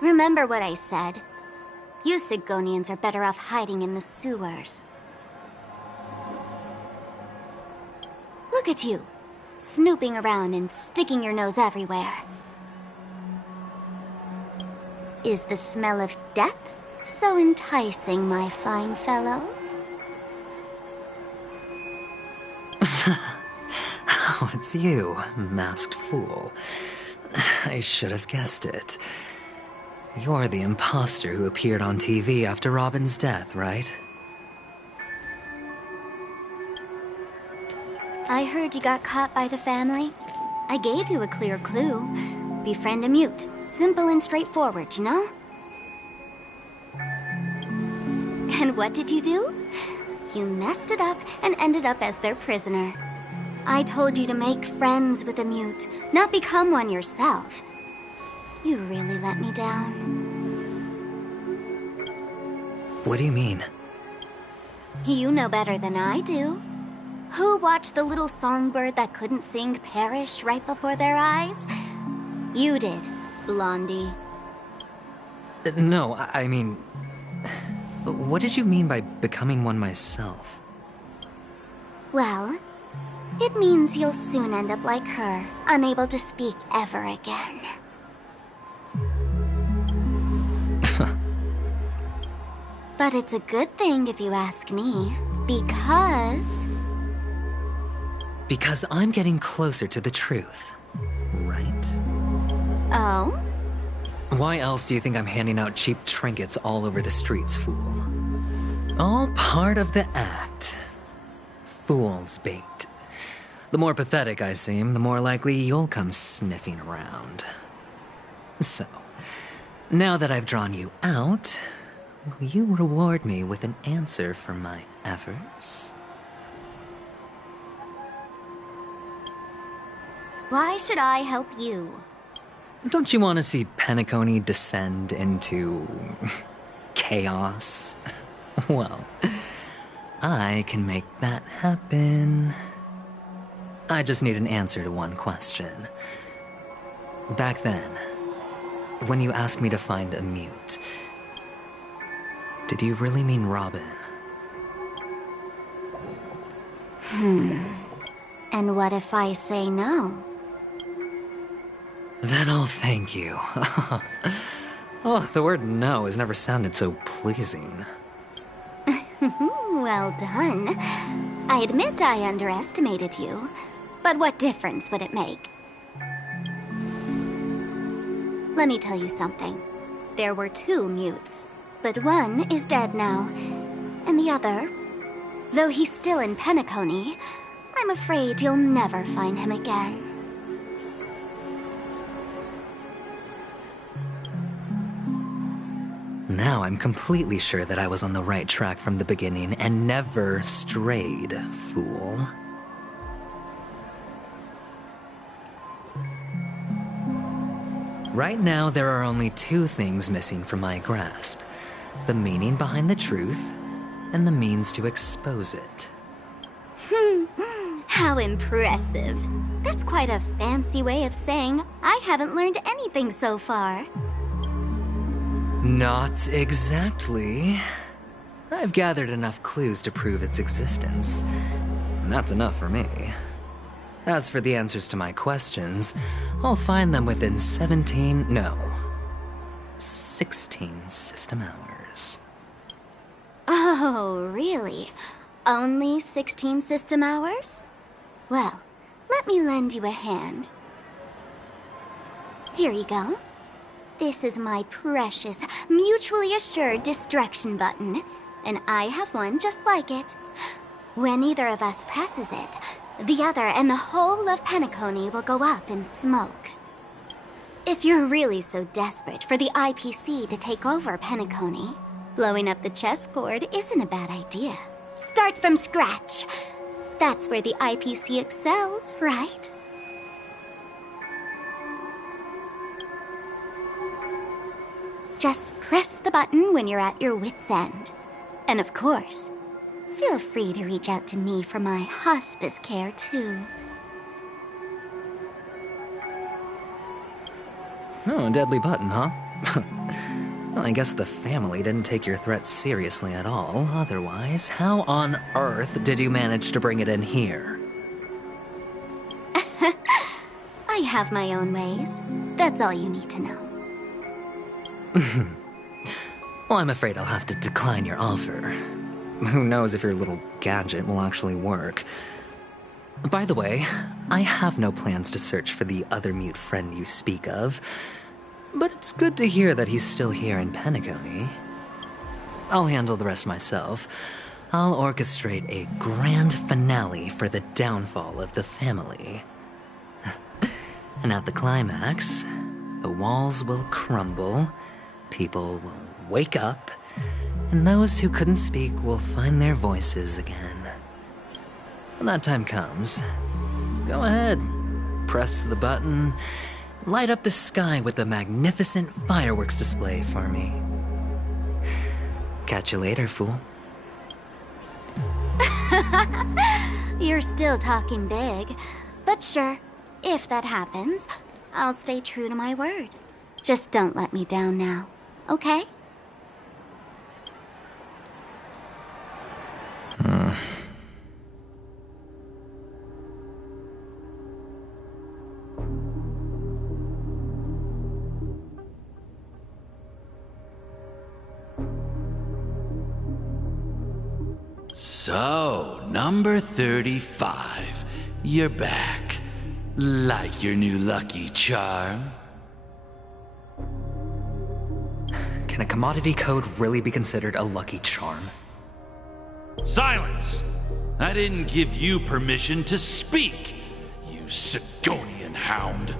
Remember what I said. You Sigonians are better off hiding in the sewers. Look at you, snooping around and sticking your nose everywhere. Is the smell of death so enticing, my fine fellow? Oh, it's you, masked fool. I should have guessed it. You're the imposter who appeared on TV after Robin's death, right? I heard you got caught by the family. I gave you a clear clue. Befriend a mute. Simple and straightforward, you know? And what did you do? You messed it up and ended up as their prisoner. I told you to make friends with a mute, not become one yourself. You really let me down. What do you mean? You know better than I do. Who watched the little songbird that couldn't sing perish right before their eyes? You did, Blondie. No, I mean... What did you mean by becoming one myself? Well, it means you'll soon end up like her, unable to speak ever again. But it's a good thing if you ask me, because... Because I'm getting closer to the truth, right? Oh? Why else do you think I'm handing out cheap trinkets all over the streets, fool? All part of the act. Fool's bait. The more pathetic I seem, the more likely you'll come sniffing around. So, now that I've drawn you out, will you reward me with an answer for my efforts? Why should I help you? Don't you want to see Penacony descend into... chaos? Well, I can make that happen. I just need an answer to one question. Back then, when you asked me to find a mute, did you really mean Robin? And what if I say no? Then I'll thank you. Oh, the word no has never sounded so pleasing. Well done. I admit I underestimated you, but what difference would it make? Let me tell you something. There were 2 mutes, but one is dead now, and the other, though he's still in Penacony, I'm afraid you'll never find him again. Now I'm completely sure that I was on the right track from the beginning and never strayed, fool. Right now, there are only 2 things missing from my grasp. The meaning behind the truth, and the means to expose it. How impressive. That's quite a fancy way of saying I haven't learned anything so far. Not exactly. I've gathered enough clues to prove its existence, and that's enough for me. As for the answers to my questions, I'll find them within 16 system hours. Oh, really? Only 16 system hours? Well, let me lend you a hand. Here you go. This is my precious, mutually assured distraction button, and I have one just like it. When either of us presses it, the other and the whole of Penacony will go up in smoke. If you're really so desperate for the IPC to take over Penacony, blowing up the chessboard isn't a bad idea. Start from scratch. That's where the IPC excels, right? Just press the button when you're at your wit's end. And of course, feel free to reach out to me for my hospice care, too. Oh, a deadly button, huh? Well, I guess the family didn't take your threat seriously at all. Otherwise, how on earth did you manage to bring it in here? I have my own ways. That's all you need to know. Well, I'm afraid I'll have to decline your offer. Who knows if your little gadget will actually work. By the way, I have no plans to search for the other mute friend you speak of, but it's good to hear that he's still here in Penacony. I'll handle the rest myself. I'll orchestrate a grand finale for the downfall of the family. And at the climax, the walls will crumble, people will wake up, and those who couldn't speak will find their voices again. When that time comes, go ahead, press the button, light up the sky with a magnificent fireworks display for me. Catch you later, fool. You're still talking big, but sure, if that happens, I'll stay true to my word. Just don't let me down now, okay? So, number 35. You're back. Like your new lucky charm? Can a commodity code really be considered a lucky charm? Silence! I didn't give you permission to speak, you Sigonian hound.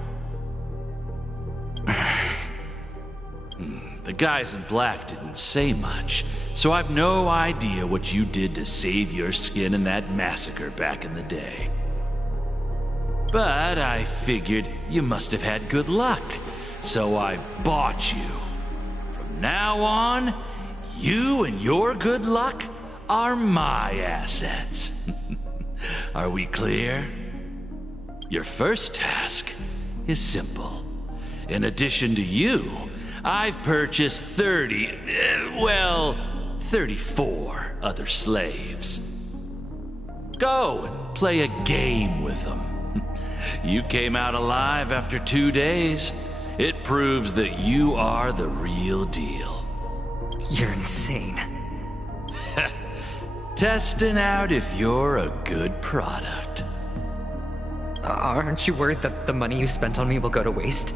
The guys in black didn't say much, so I've no idea what you did to save your skin in that massacre back in the day. But I figured you must have had good luck, so I bought you. From now on, you and your good luck are my assets. Are we clear? Your first task is simple. In addition to you, I've purchased 34 other slaves. Go and play a game with them. You came out alive after 2 days. It proves that you are the real deal. You're insane. Testing out if you're a good product. Aren't you worried that the money you spent on me will go to waste?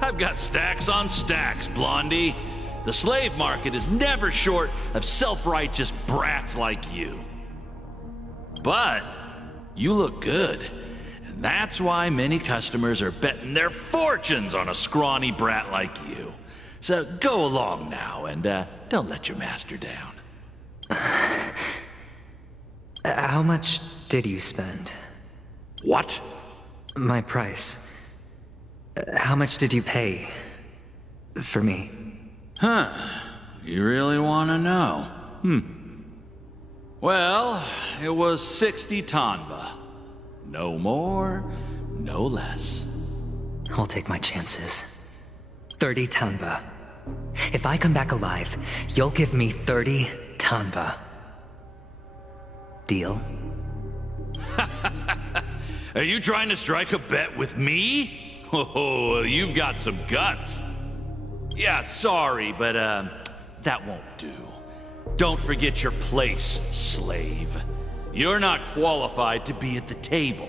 I've got stacks on stacks, Blondie. The slave market is never short of self-righteous brats like you. But you look good, and that's why many customers are betting their fortunes on a scrawny brat like you. So go along now, and don't let your master down. How much did you spend? What? My price. How much did you pay for me? Huh. You really want to know? Well, it was 60 tanba. No more, no less. I'll take my chances. 30 tanba. If I come back alive, you'll give me 30 tanva. Deal? Are you trying to strike a bet with me? Oh, you've got some guts. Yeah, sorry, but that won't do. Don't forget your place, slave. You're not qualified to be at the table.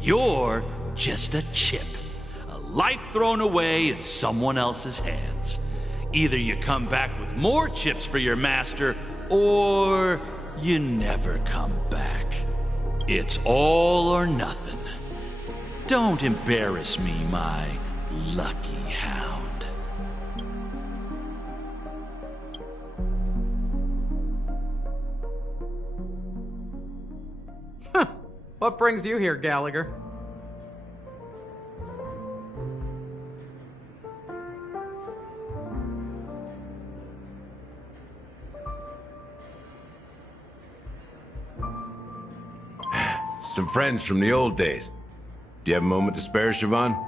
You're just a chip. A life thrown away in someone else's hands. Either you come back with more chips for your master, or you never come back. It's all or nothing. Don't embarrass me, my lucky hound. What brings you here, Gallagher? Some friends from the old days. Do you have a moment to spare, Siobhan?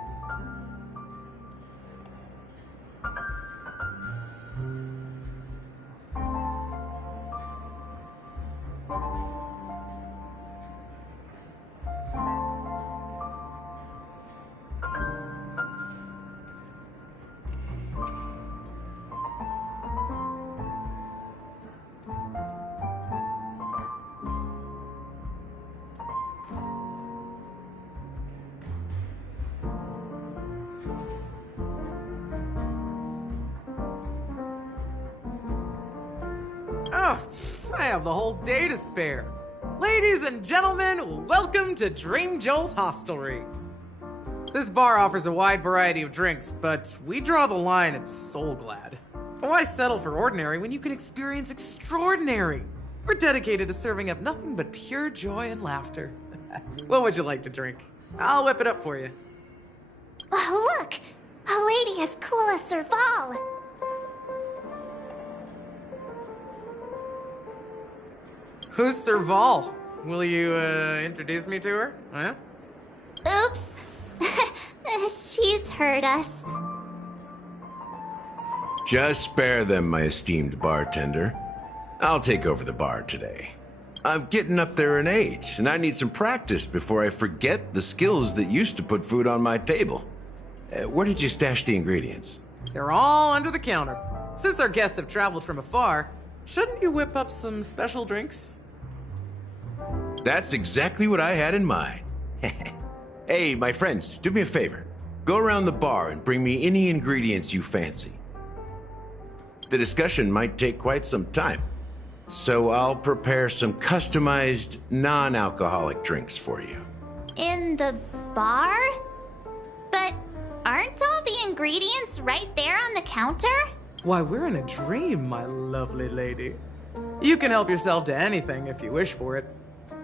Oh, I have the whole day to spare. Ladies and gentlemen, welcome to Dream Jolt Hostelry. This bar offers a wide variety of drinks, but we draw the line at Soul Glad. Why settle for ordinary when you can experience extraordinary? We're dedicated to serving up nothing but pure joy and laughter. What would you like to drink? I'll whip it up for you. Oh, look! A lady as cool as Serval. Who's Serval? Will you, introduce me to her? Huh? Oops. She's heard us. Just spare them, my esteemed bartender. I'll take over the bar today. I'm getting up there in age, and I need some practice before I forget the skills that used to put food on my table. Where did you stash the ingredients? They're all under the counter. Since our guests have traveled from afar, shouldn't you whip up some special drinks? That's exactly what I had in mind. Hey, my friends, do me a favor. Go around the bar and bring me any ingredients you fancy. The discussion might take quite some time, so I'll prepare some customized, non-alcoholic drinks for you. In the bar? But aren't all the ingredients right there on the counter? Why, we're in a dream, my lovely lady. You can help yourself to anything if you wish for it.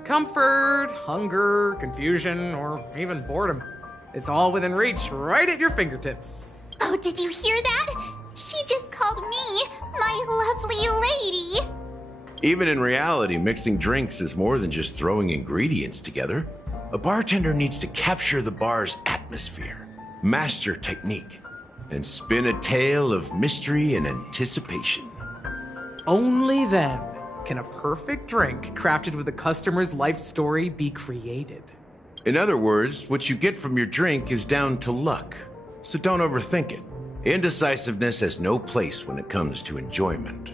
Comfort, hunger, confusion, or even boredom. It's all within reach, right at your fingertips. Oh, did you hear that? She just called me my lovely lady. Even in reality, mixing drinks is more than just throwing ingredients together. A bartender needs to capture the bar's atmosphere, master technique, and spin a tale of mystery and anticipation. Only then can a perfect drink crafted with a customer's life story be created. In other words, what you get from your drink is down to luck, so don't overthink it. Indecisiveness has no place when it comes to enjoyment.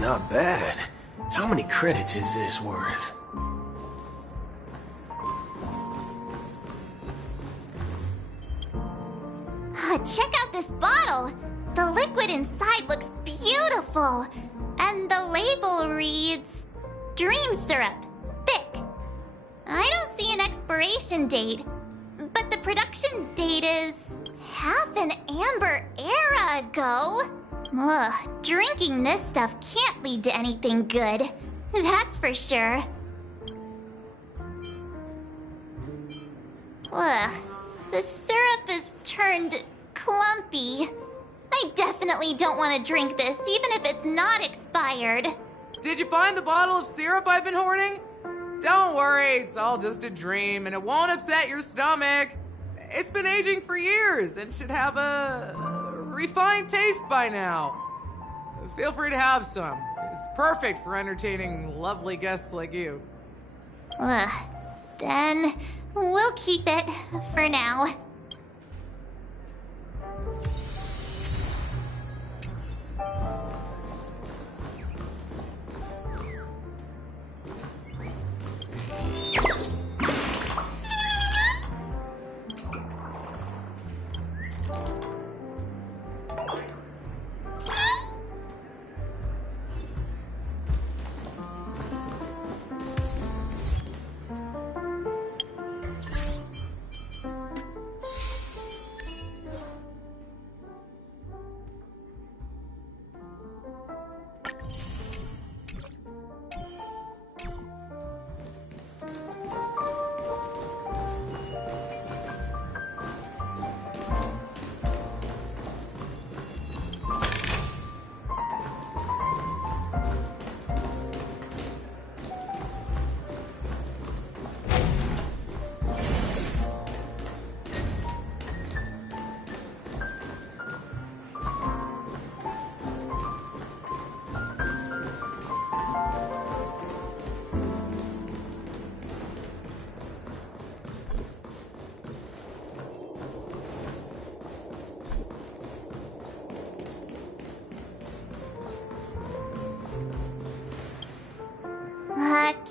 Not bad. How many credits is this worth? Check out this bottle! The liquid inside looks beautiful! And the label reads... Dream syrup. Thick. I don't see an expiration date, but the production date is... half an amber era ago. Ugh, drinking this stuff can't lead to anything good. That's for sure. Ugh, the syrup is turned clumpy. I definitely don't want to drink this, even if it's not expired. Did you find the bottle of syrup I've been hoarding? Don't worry, it's all just a dream and it won't upset your stomach. It's been aging for years and should have a refined taste by now. Feel free to have some. It's perfect for entertaining lovely guests like you. Then we'll keep it for now.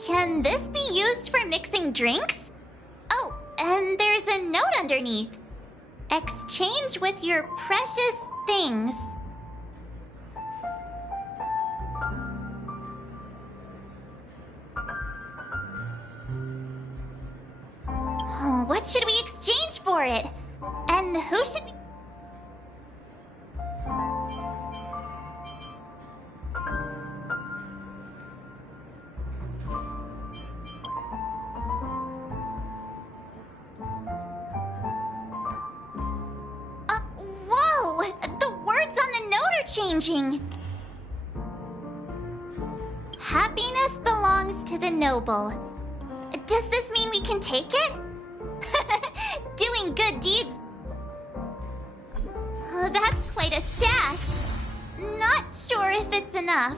Can this be used for mixing drinks? Oh, and there's a note underneath. Exchange with your precious things. What should we exchange for it? And who should we... Whoa! The words on the note are changing. Happiness belongs to the noble. Does this mean we can take it? Doing good deeds. That's quite a stash. Not sure if it's enough.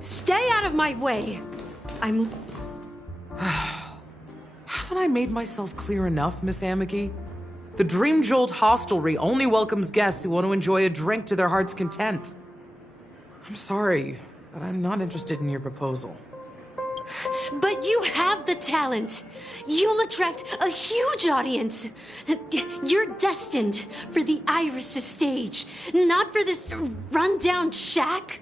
Stay out of my way. Haven't I made myself clear enough, Miss Amiki? The Dream Jolt Hostelry only welcomes guests who want to enjoy a drink to their heart's content. I'm sorry, but I'm not interested in your proposal. But you have the talent. You'll attract a huge audience. You're destined for the Iris' stage, not for this rundown shack.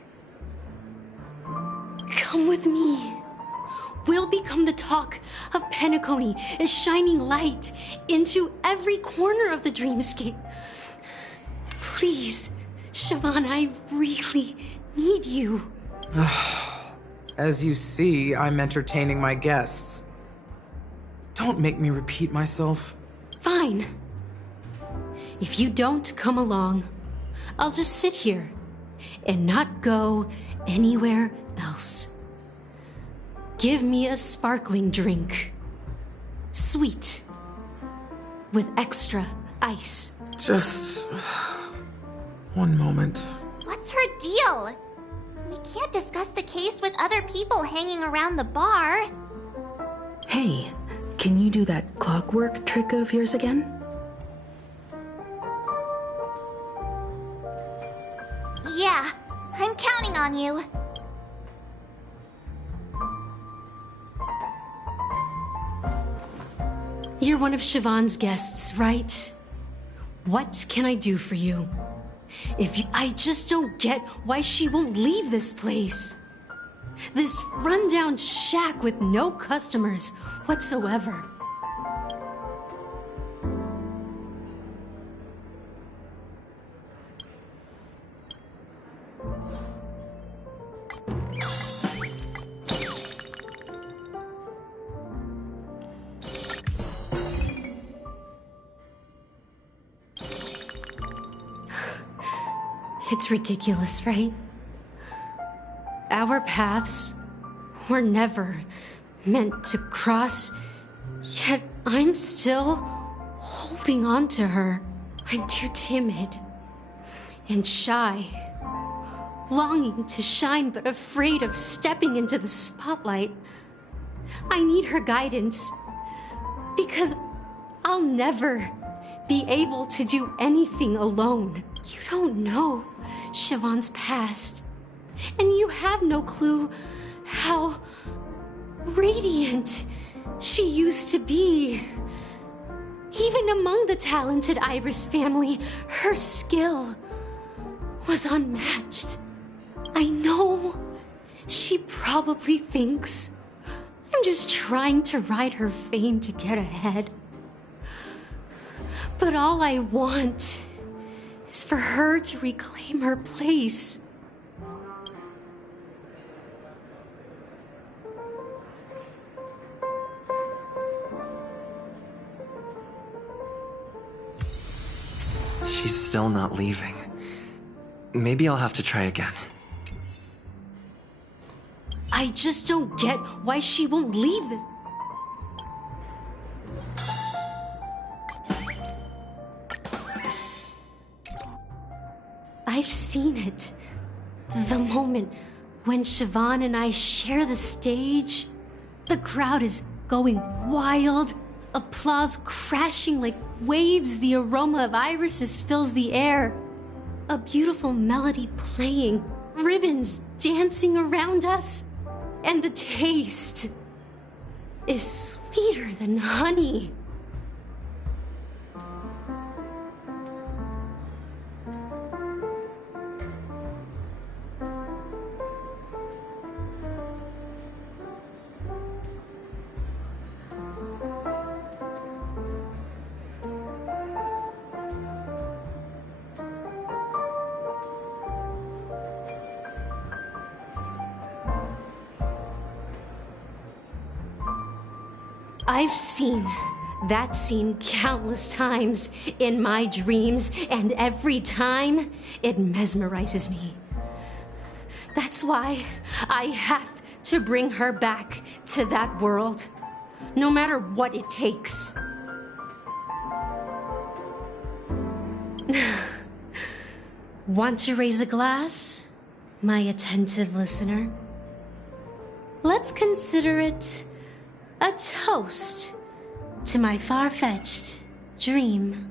Come with me. We'll become the talk of Penacony, a shining light into every corner of the dreamscape. Please, Siobhan, I really need you. As you see, I'm entertaining my guests. Don't make me repeat myself. Fine. If you don't come along, I'll just sit here and not go anywhere else. Give me a sparkling drink. Sweet. With extra ice. Just... one moment. What's her deal? We can't discuss the case with other people hanging around the bar. Hey, can you do that clockwork trick of yours again? Yeah, I'm counting on you. You're one of Siobhan's guests, right? What can I do for you? I just don't get why she won't leave this place. This rundown shack with no customers whatsoever. It's ridiculous, right? Our paths were never meant to cross, yet I'm still holding on to her. I'm too timid and shy, longing to shine but afraid of stepping into the spotlight. I need her guidance because I'll never be able to do anything alone. You don't know Siobhan's past, and you have no clue how radiant she used to be. Even among the talented Iris family, her skill was unmatched. I know she probably thinks I'm just trying to ride her fame to get ahead. But all I want is for her to reclaim her place. She's still not leaving. Maybe I'll have to try again. I just don't get why she won't leave this. I've seen it. The moment when Siobhan and I share the stage, the crowd is going wild, applause crashing like waves, the aroma of irises fills the air, a beautiful melody playing, ribbons dancing around us, and the taste is sweeter than honey. I've seen that scene countless times in my dreams, and every time it mesmerizes me. That's why I have to bring her back to that world, no matter what it takes. Want to raise a glass, my attentive listener? Let's consider it a toast to my far-fetched dream.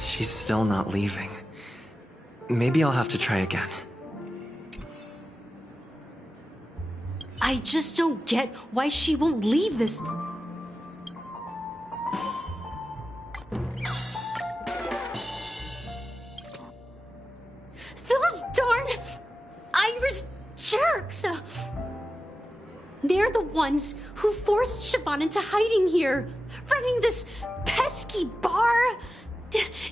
She's still not leaving. Maybe I'll have to try again. I just don't get why she won't leave this. Those darn Irish jerks! They're the ones who forced Siobhan into hiding here, running this pesky bar.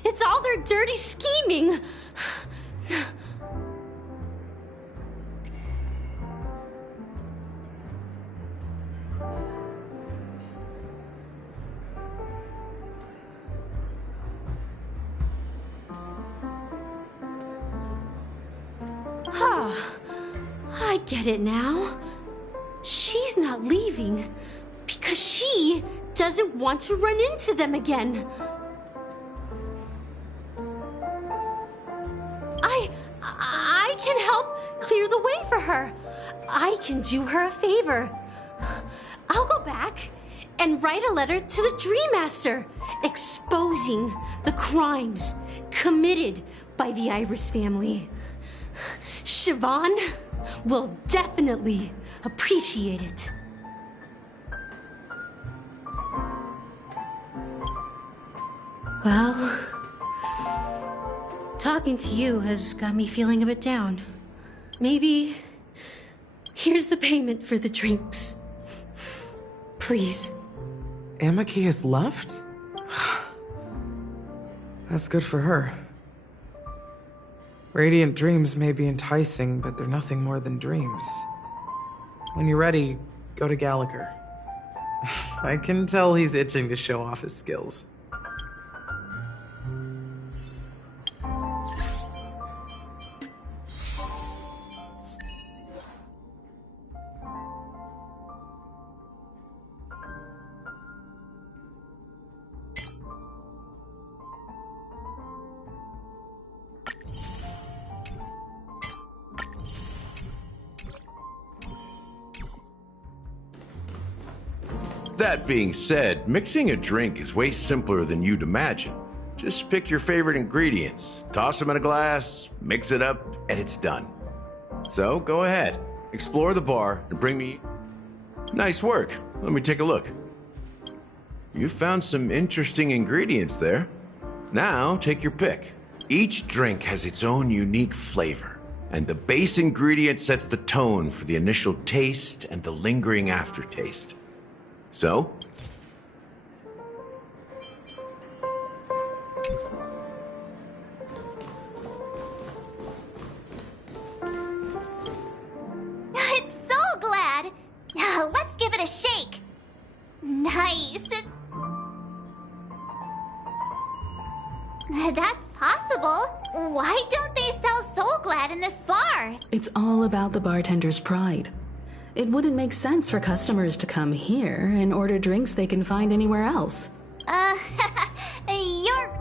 It's all their dirty scheming. I get it now. She's not leaving because she doesn't want to run into them again. I can help clear the way for her. I can do her a favor. I'll go back and write a letter to the Dream Master exposing the crimes committed by the Iris family. Siobhan will definitely appreciate it. Well, talking to you has got me feeling a bit down. Maybe here's the payment for the drinks. Please. Amaki has left? That's good for her. Radiant dreams may be enticing, but they're nothing more than dreams. When you're ready, go to Gallagher. I can tell he's itching to show off his skills. That being said, mixing a drink is way simpler than you'd imagine. Just pick your favorite ingredients, toss them in a glass, mix it up, and it's done. So go ahead, explore the bar, and bring me... Nice work. Let me take a look. You found some interesting ingredients there. Now take your pick. Each drink has its own unique flavor, and the base ingredient sets the tone for the initial taste and the lingering aftertaste. So? It's so glad! Let's give it a shake! Nice! That's possible. Why don't they sell Soul Glad in this bar? It's all about the bartender's pride. It wouldn't make sense for customers to come here and order drinks they can find anywhere else. You're...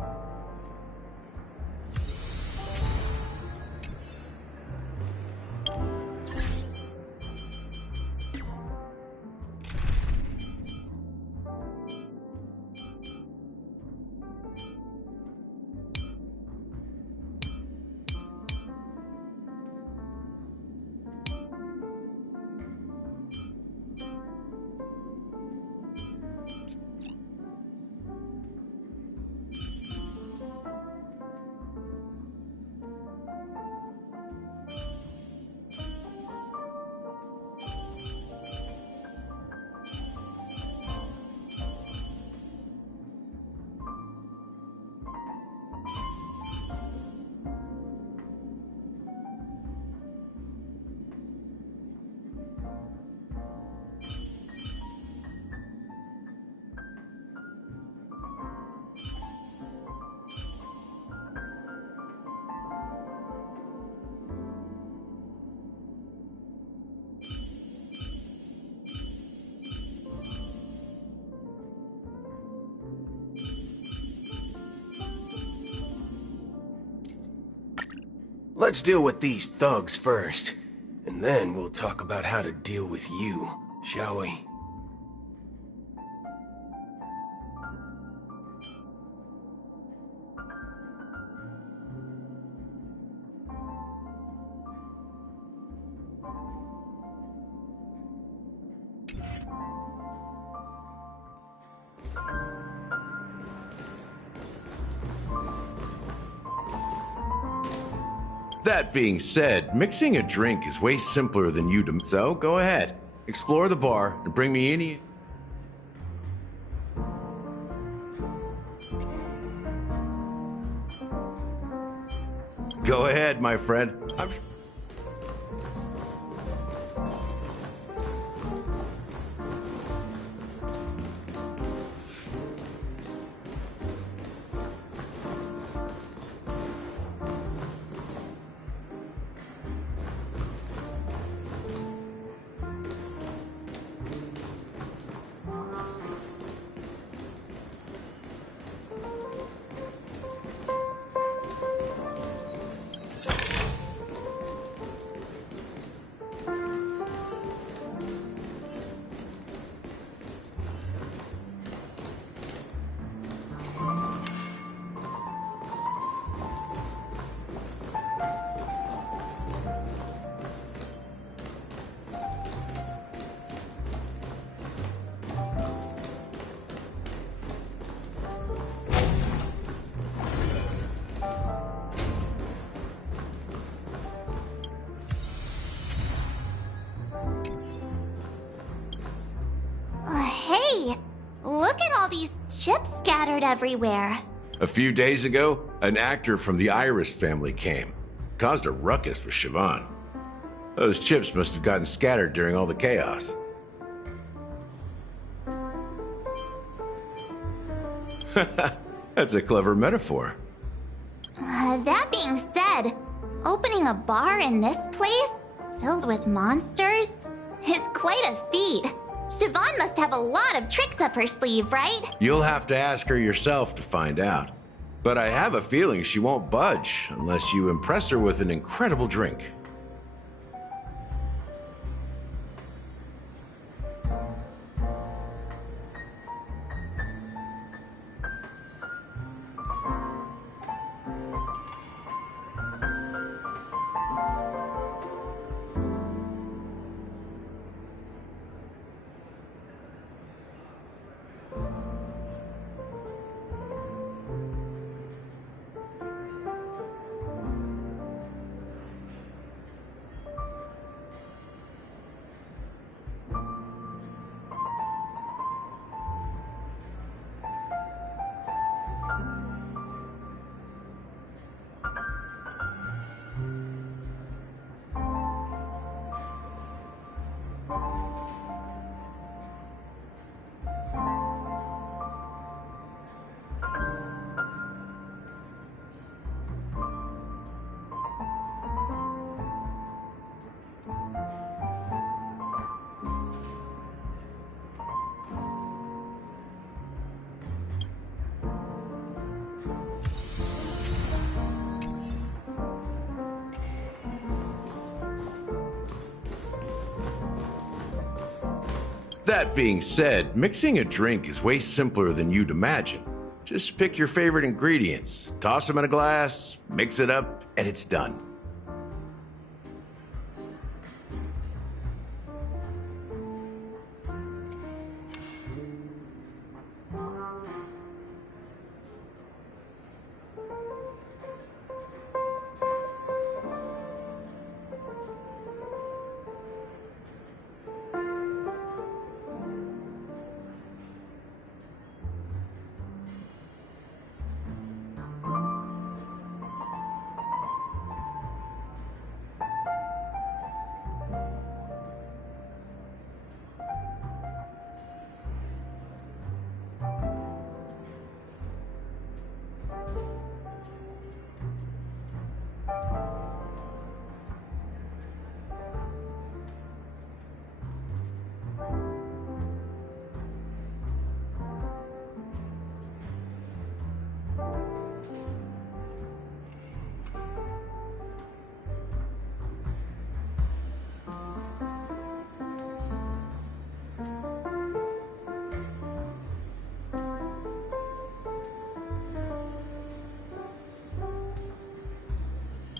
Let's deal with these thugs first, and then we'll talk about how to deal with you, shall we? That being said, mixing a drink is way simpler than you do. So go ahead, explore the bar and bring me any. Go ahead, my friend. Hey, look at all these chips scattered everywhere. A few days ago, an actor from the Iris family came. Caused a ruckus with Siobhan. Those chips must have gotten scattered during all the chaos. That's a clever metaphor. That being said, opening a bar in this place, filled with monsters, is quite a feat. Siobhan must have a lot of tricks up her sleeve, right? You'll have to ask her yourself to find out. But I have a feeling she won't budge unless you impress her with an incredible drink. That being said, mixing a drink is way simpler than you'd imagine. Just pick your favorite ingredients, toss them in a glass, mix it up, and it's done.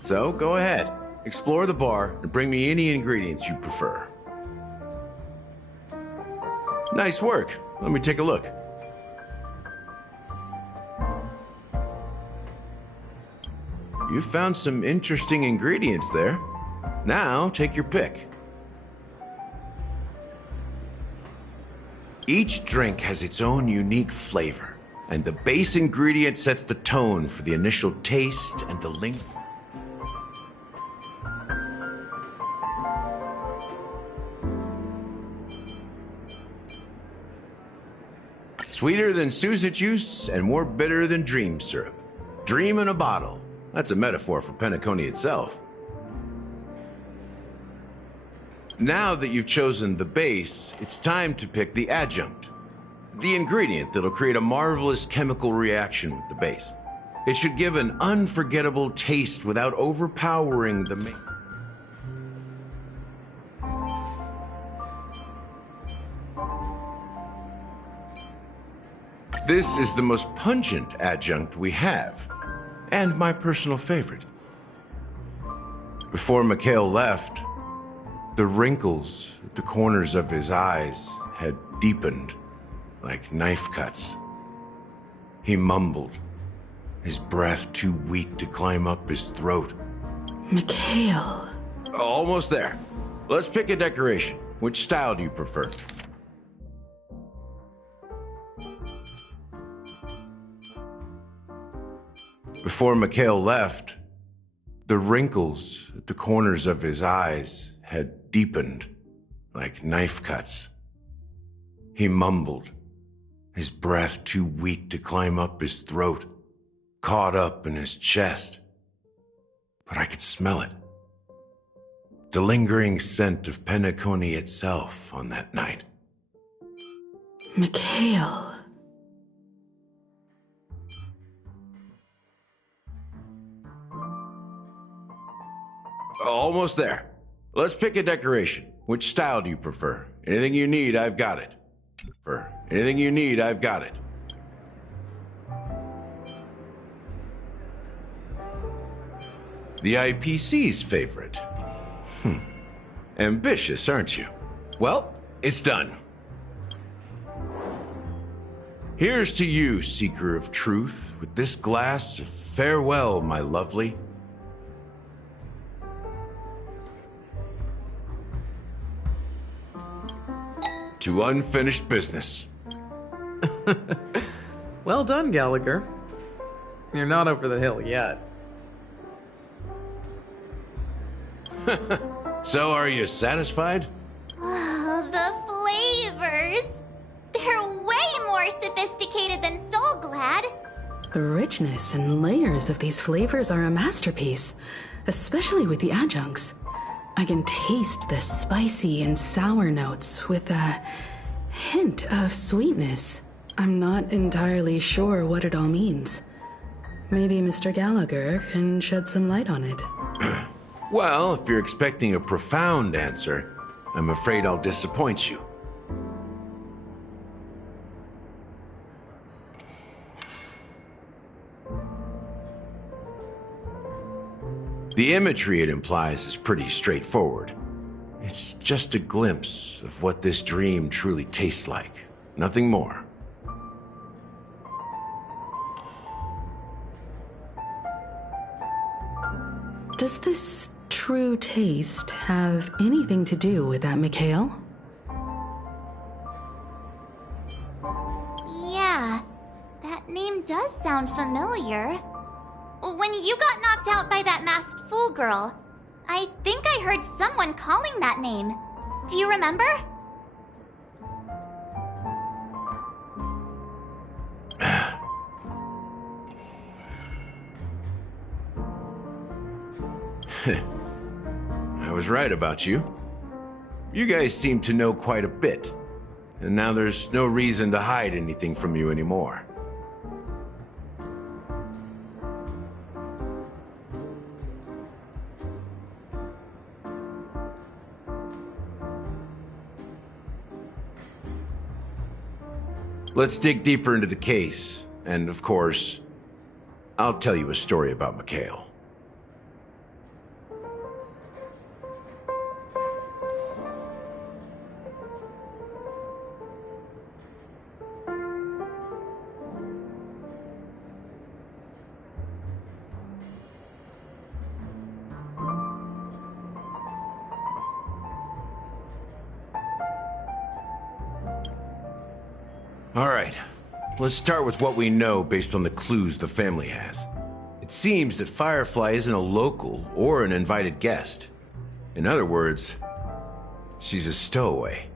So go ahead, explore the bar and bring me any ingredients you prefer. Nice work. Let me take a look. you found some interesting ingredients there. Now, take your pick. Each drink has its own unique flavor, and the base ingredient sets the tone for the initial taste and the lingering. Sweeter than Susa juice and more bitter than dream syrup. Dream in a bottle. That's a metaphor for Penacony itself. Now that you've chosen the base, it's time to pick the adjunct. The ingredient that'll create a marvelous chemical reaction with the base. It should give an unforgettable taste without overpowering the main. This is the most pungent adjunct we have, and my personal favorite. Before Mikhail left, the wrinkles at the corners of his eyes had deepened like knife cuts. He mumbled, his breath too weak to climb up his throat. Mikhail. Almost there. Let's pick a decoration. Which style do you prefer? Before Mikhail left, the wrinkles at the corners of his eyes had deepened like knife cuts. He mumbled, his breath too weak to climb up his throat, caught up in his chest. But I could smell it. The lingering scent of Penacony itself on that night. Mikhail. Almost there. Let's pick a decoration. Which style do you prefer? Anything you need, I've got it. Anything you need, I've got it. The IPC's favorite. Ambitious, aren't you? Well, it's done. Here's to you, seeker of truth, with this glass of farewell, my lovely. To unfinished business. Well done, Gallagher. You're not over the hill yet. So, are you satisfied? Oh, the flavors! They're way more sophisticated than Soul Glad. The richness and layers of these flavors are a masterpiece, especially with the adjuncts. I can taste the spicy and sour notes with a hint of sweetness. I'm not entirely sure what it all means. Maybe Mr. Gallagher can shed some light on it. Well, if you're expecting a profound answer, I'm afraid I'll disappoint you. The imagery it implies is pretty straightforward. It's just a glimpse of what this dream truly tastes like. Nothing more. Does this true taste have anything to do with that, Mikhail? Yeah, that name does sound familiar. When you got knocked out by that masked fool girl, I think I heard someone calling that name. Do you remember? I was right about you. You guys seem to know quite a bit, and now there's no reason to hide anything from you anymore. Let's dig deeper into the case, and of course, I'll tell you a story about Mikhail. All right, let's start with what we know based on the clues the family has. It seems that Firefly isn't a local or an invited guest. In other words, she's a stowaway.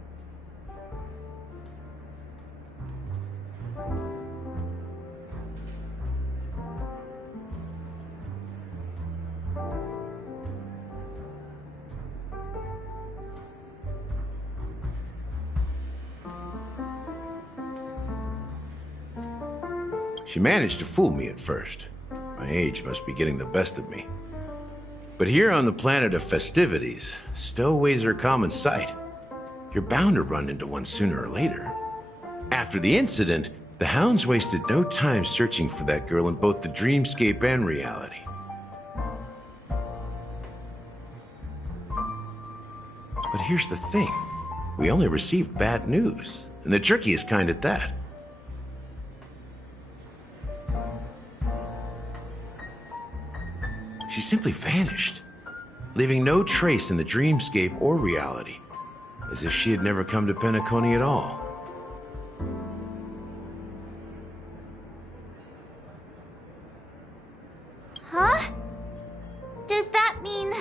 She managed to fool me at first. My age must be getting the best of me. But here on the planet of festivities, stowaways are a common sight. You're bound to run into one sooner or later. After the incident, the hounds wasted no time searching for that girl in both the dreamscape and reality. But here's the thing. We only received bad news, and the trickiest kind at that. She simply vanished, leaving no trace in the dreamscape or reality, as if she had never come to Penacony at all. Huh? Does that mean...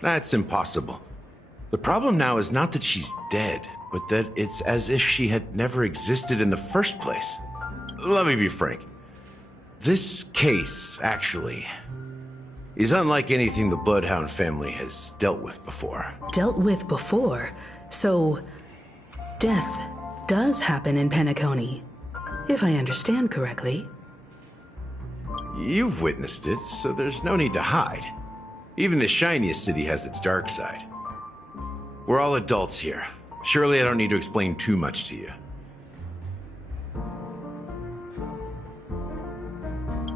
That's impossible. The problem now is not that she's dead, but that it's as if she had never existed in the first place. Let me be frank. This case, actually, is unlike anything the Bloodhound family has dealt with before. Dealt with before? So, death does happen in Penacony, if I understand correctly. You've witnessed it, so there's no need to hide. Even the shiniest city has its dark side. We're all adults here. Surely I don't need to explain too much to you.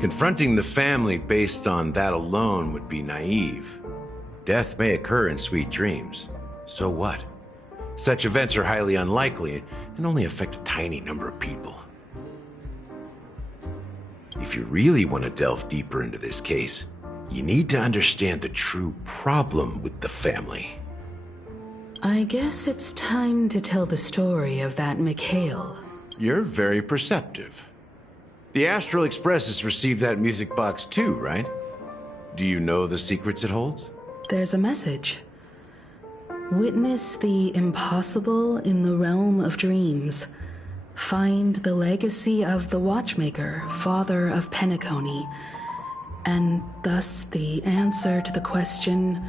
Confronting the family based on that alone would be naive. Death may occur in sweet dreams. So what? Such events are highly unlikely and only affect a tiny number of people. If you really want to delve deeper into this case, you need to understand the true problem with the family. I guess it's time to tell the story of that Mikhail. You're very perceptive. The Astral Express has received that music box too, right? Do you know the secrets it holds? There's a message. Witness the impossible in the realm of dreams. Find the legacy of the Watchmaker, father of Penacony, and thus the answer to the question,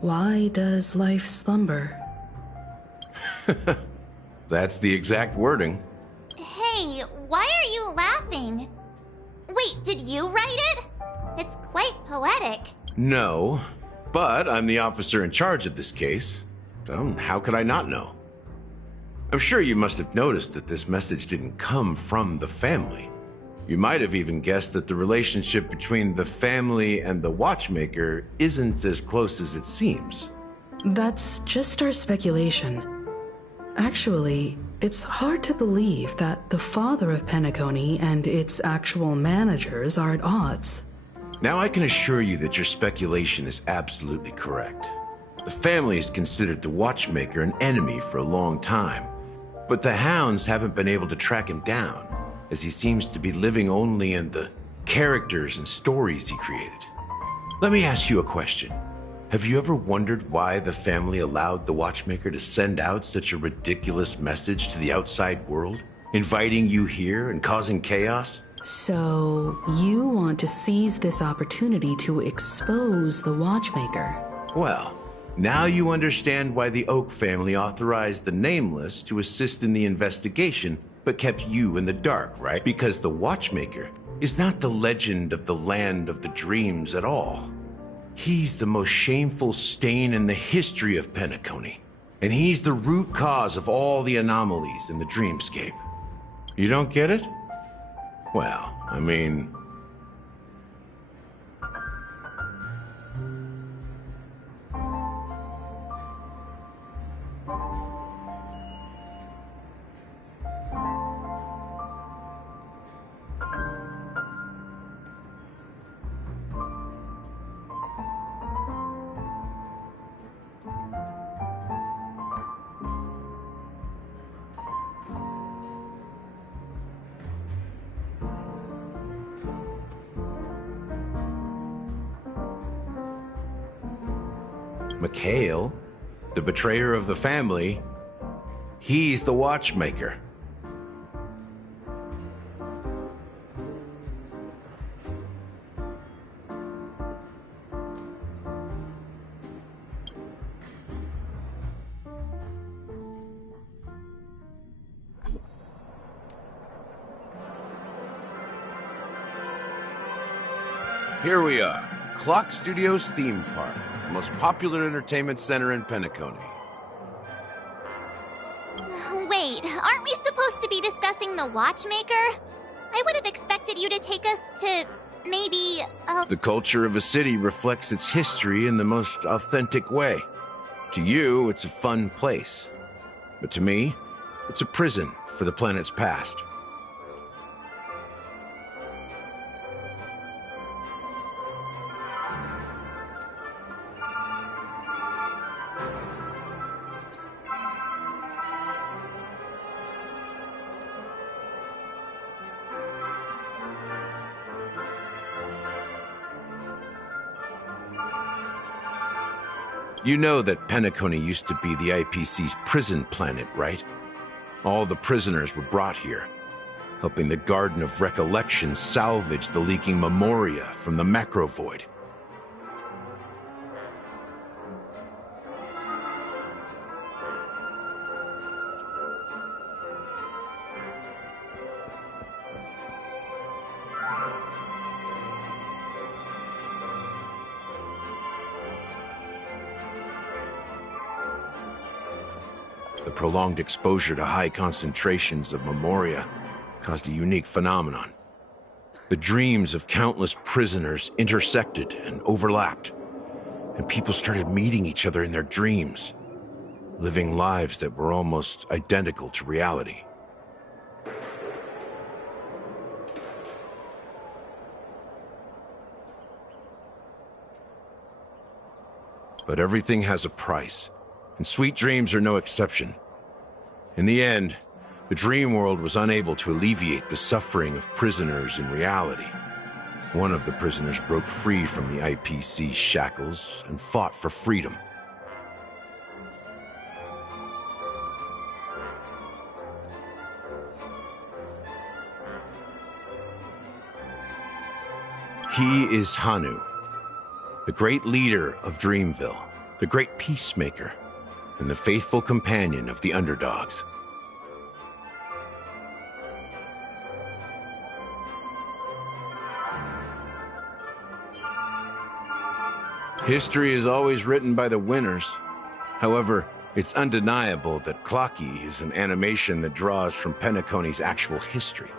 why does life slumber? That's the exact wording. Hey, why are you laughing? Wait, did you write it? It's quite poetic. No, but I'm the officer in charge of this case. So how could I not know? I'm sure you must have noticed that this message didn't come from the family. You might have even guessed that the relationship between the family and the Watchmaker isn't as close as it seems. That's just our speculation. Actually, it's hard to believe that the father of Penacony and its actual managers are at odds. Now I can assure you that your speculation is absolutely correct. The family has considered the Watchmaker an enemy for a long time, but the hounds haven't been able to track him down, as he seems to be living only in the characters and stories he created. Let me ask you a question. Have you ever wondered why the family allowed the Watchmaker to send out such a ridiculous message to the outside world, inviting you here and causing chaos? So, you want to seize this opportunity to expose the Watchmaker? Well, now you understand why the Oak family authorized the Nameless to assist in the investigation, but kept you in the dark, right? Because the Watchmaker is not the legend of the land of the dreams at all. He's the most shameful stain in the history of Penacony, and he's the root cause of all the anomalies in the dreamscape. You don't get it? Well, I mean... Mikhail, the betrayer of the family, he's the watchmaker. Here we are, Clock Studios Theme Park, the most popular entertainment center in Penacony. Wait, aren't we supposed to be discussing the watchmaker? I would have expected you to take us to maybe The culture of a city reflects its history in the most authentic way. To you, it's a fun place. But to me, it's a prison for the planet's past. You know that Penacony used to be the IPC's prison planet, right? All the prisoners were brought here, helping the Garden of Recollection salvage the leaking memoria from the macrovoid. The prolonged exposure to high concentrations of memoria caused a unique phenomenon. The dreams of countless prisoners intersected and overlapped, and people started meeting each other in their dreams, living lives that were almost identical to reality. But everything has a price, and sweet dreams are no exception. In the end, the dream world was unable to alleviate the suffering of prisoners in reality. One of the prisoners broke free from the IPC shackles and fought for freedom. He is Hanu, the great leader of Dreamville, the great peacemaker, and the faithful companion of the underdogs. History is always written by the winners. However, it's undeniable that Clocky is an animation that draws from Penacony's actual history.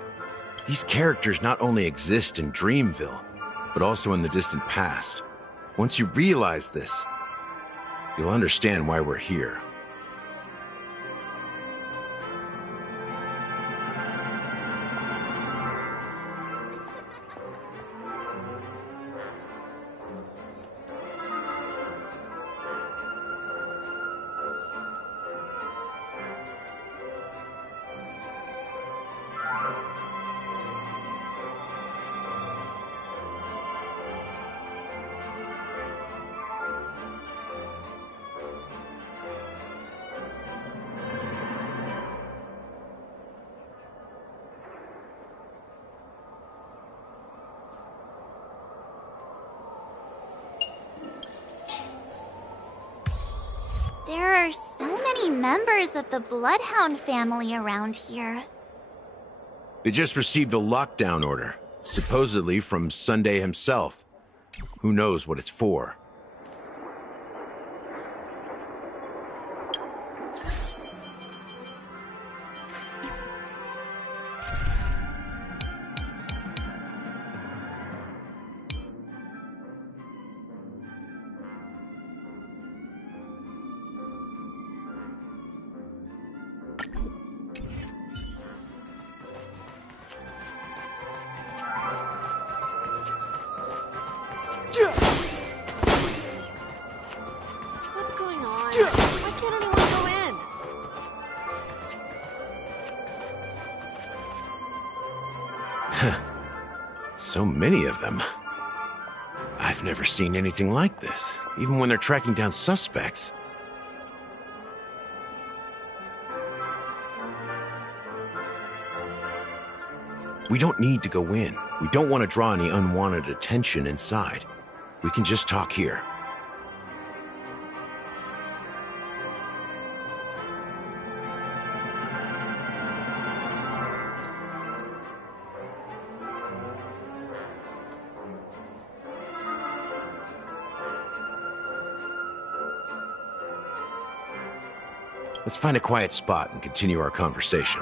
These characters not only exist in Dreamville, but also in the distant past. Once you realize this, you'll understand why we're here. There are so many members of the Bloodhound family around here. They just received a lockdown order, supposedly from Sunday himself. Who knows what it's for? What's going on? Why can't anyone go in? So many of them. I've never seen anything like this, even when they're tracking down suspects. We don't need to go in. We don't want to draw any unwanted attention inside. We can just talk here. Let's find a quiet spot and continue our conversation.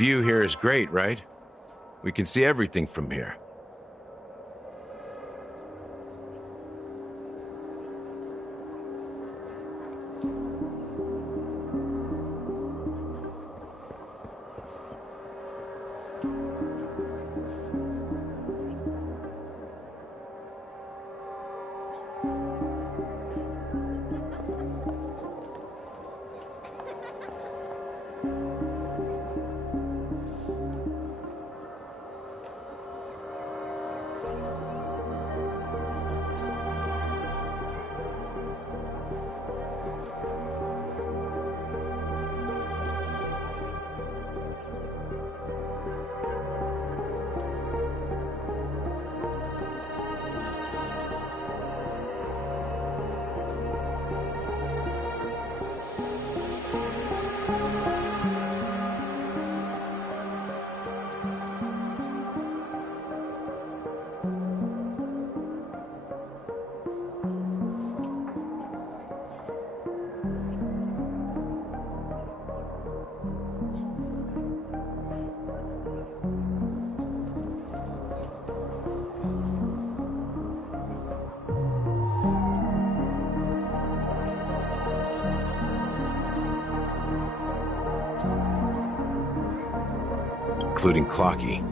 view here is great, right? We can see everything from here. Including Clocky.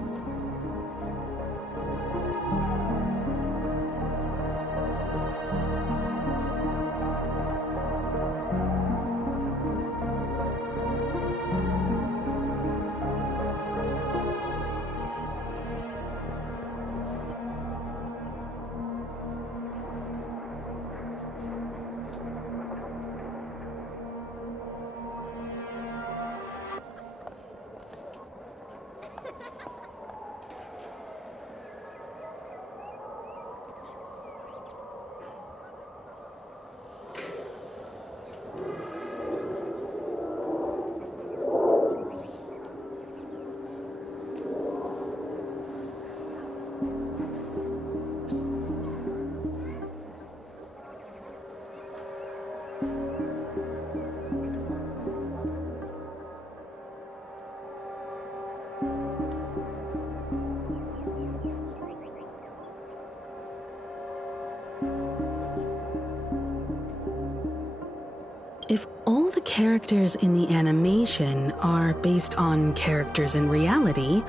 If all the characters in the animation are based on characters in reality,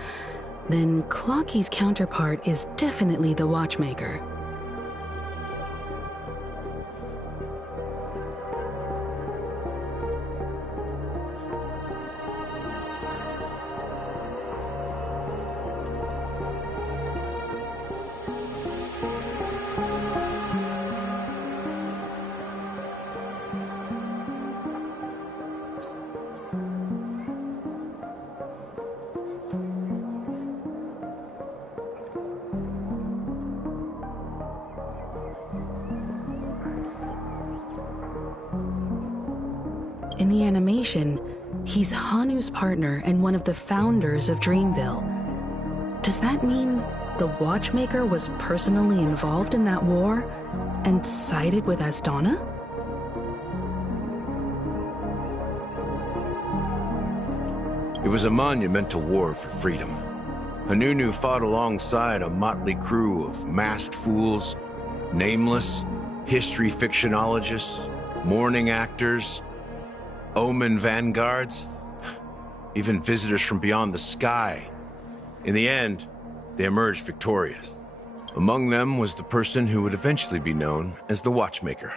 then Clocky's counterpart is definitely the Watchmaker. In the animation, he's Hanu's partner and one of the founders of Dreamville. Does that mean the Watchmaker was personally involved in that war and sided with Asdana? It was a monumental war for freedom. Hanunu fought alongside a motley crew of masked fools, nameless, history fictionologists, mourning actors, omen vanguards, even visitors from beyond the sky. In the end, they emerged victorious. Among them was the person who would eventually be known as the Watchmaker.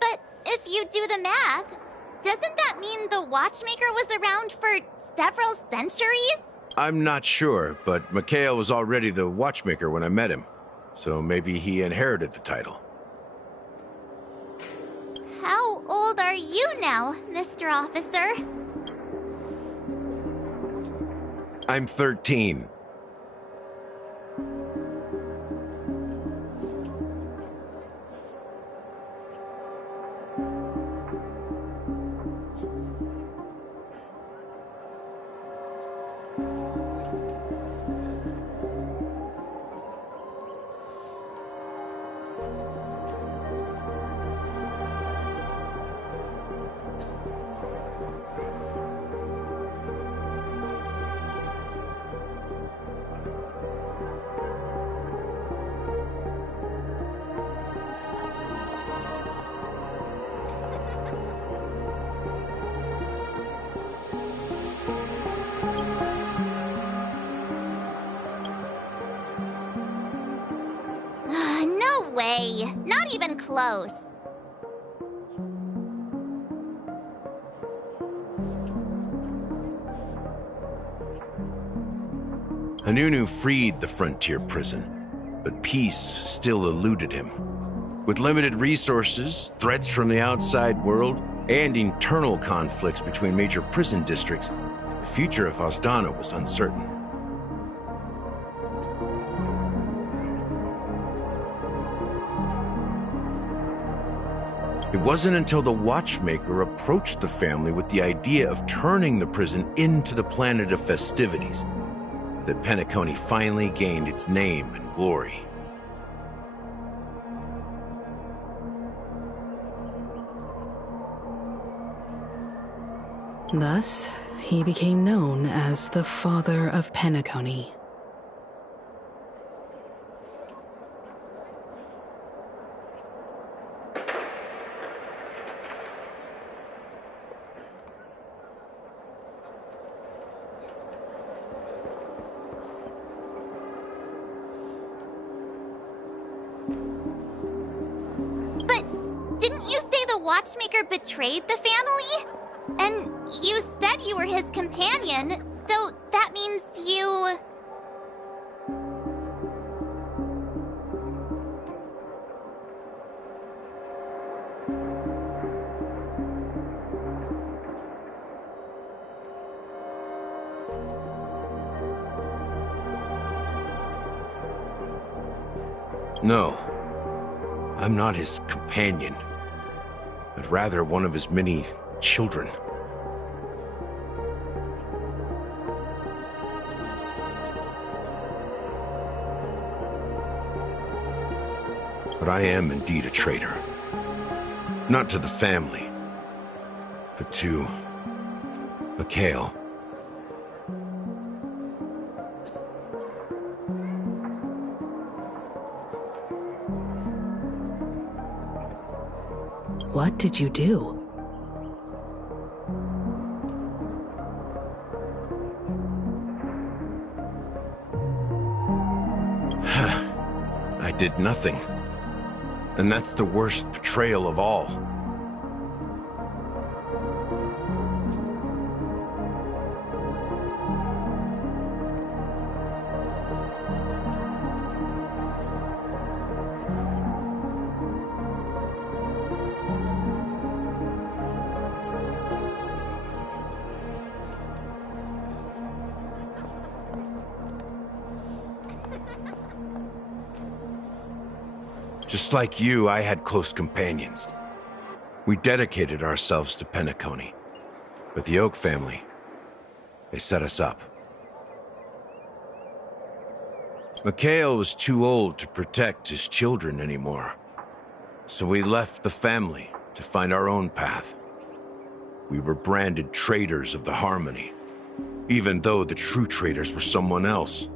But if you do the math, doesn't that mean the Watchmaker was around for several centuries? I'm not sure, but Mikhail was already the Watchmaker when I met him, so maybe he inherited the title. How old are you now, Mr. Officer? I'm 13. way. Not even close. Hanunu freed the frontier prison, but peace still eluded him. With limited resources, threats from the outside world, and internal conflicts between major prison districts, the future of Osdana was uncertain. It wasn't until the Watchmaker approached the family with the idea of turning the prison into the planet of festivities that Penacony finally gained its name and glory. Thus, he became known as the Father of Penacony. Watchmaker betrayed the family? And you said you were his companion, so that means you... No, I'm not his companion, but rather one of his many children. But I am indeed a traitor. Not to the family, but to Mikhail. What did you do? I did nothing. And that's the worst betrayal of all. Just like you, I had close companions. We dedicated ourselves to Penacony. But the Oak family, they set us up. Mikhail was too old to protect his children anymore. So we left the family to find our own path. We were branded traitors of the Harmony, even though the true traitors were someone else.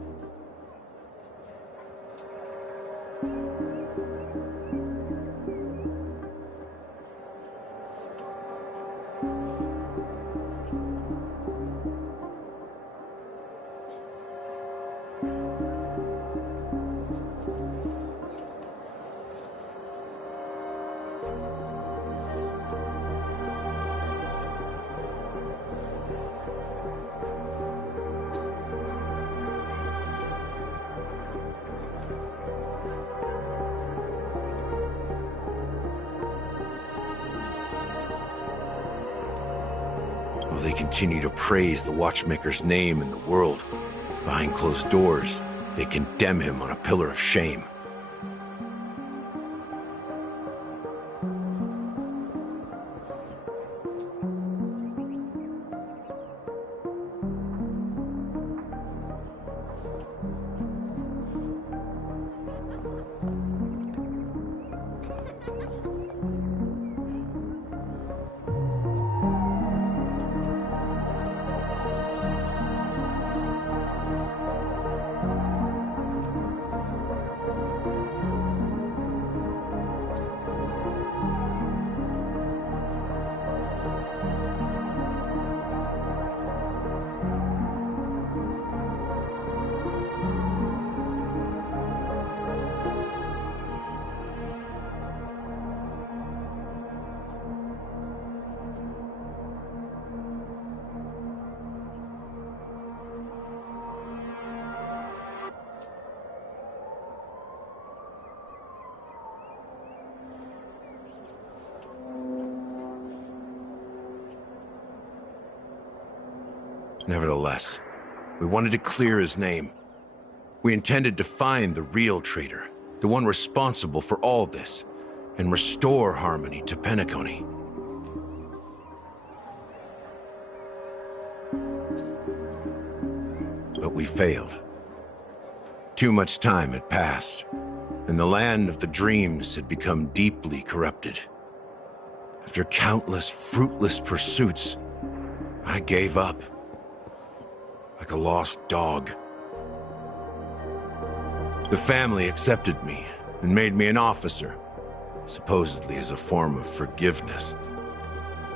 While they continue to praise the Watchmaker's name in the world, behind closed doors, they condemn him on a pillar of shame. Nevertheless, we wanted to clear his name. We intended to find the real traitor, the one responsible for all this, and restore harmony to Penacony. But we failed. Too much time had passed, and the land of the dreams had become deeply corrupted. After countless fruitless pursuits, I gave up. Like a lost dog. The family accepted me and made me an officer, supposedly as a form of forgiveness.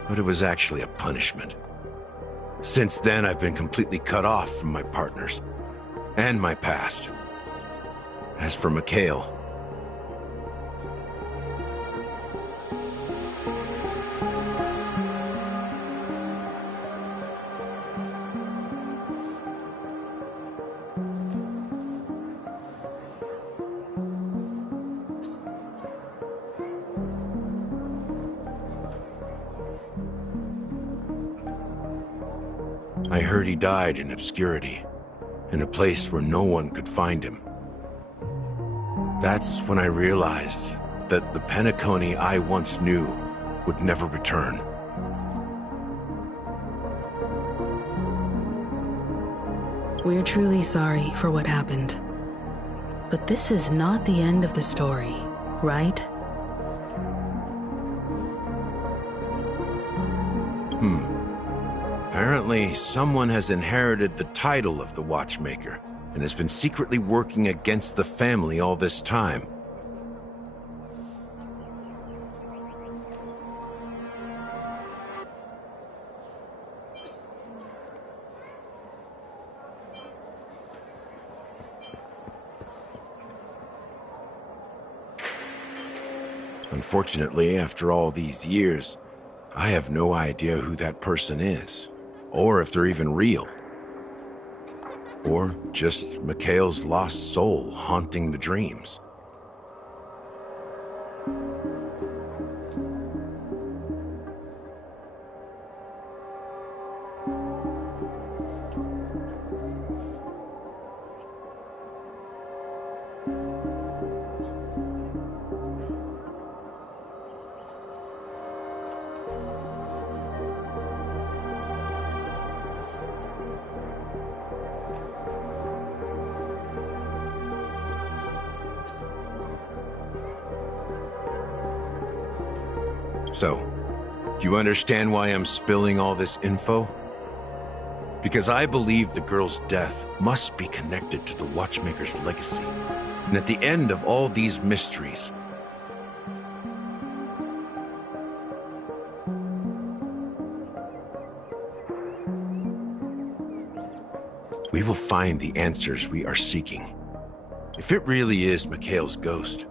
But it was actually a punishment. Since then, I've been completely cut off from my partners and my past. As for Mikhail, I heard he died in obscurity, in a place where no one could find him. That's when I realized that the Penacony I once knew would never return. We're truly sorry for what happened. But this is not the end of the story, right? Apparently, someone has inherited the title of the Watchmaker and has been secretly working against the family all this time. Unfortunately, after all these years, I have no idea who that person is, or if they're even real. Or just Mikhail's lost soul haunting the dreams. So, do you understand why I'm spilling all this info? Because I believe the girl's death must be connected to the Watchmaker's legacy. And at the end of all these mysteries, we will find the answers we are seeking. If it really is Mikhail's ghost,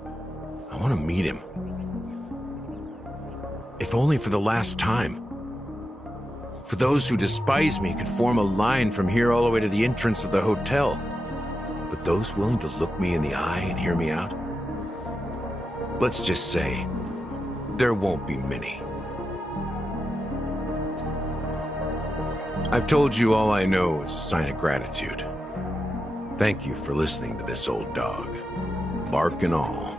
I want to meet him. If only for the last time. For those who despise me could form a line from here all the way to the entrance of the hotel. But those willing to look me in the eye and hear me out? Let's just say, there won't be many. I've told you all I know as a sign of gratitude. Thank you for listening to this old dog, bark and all.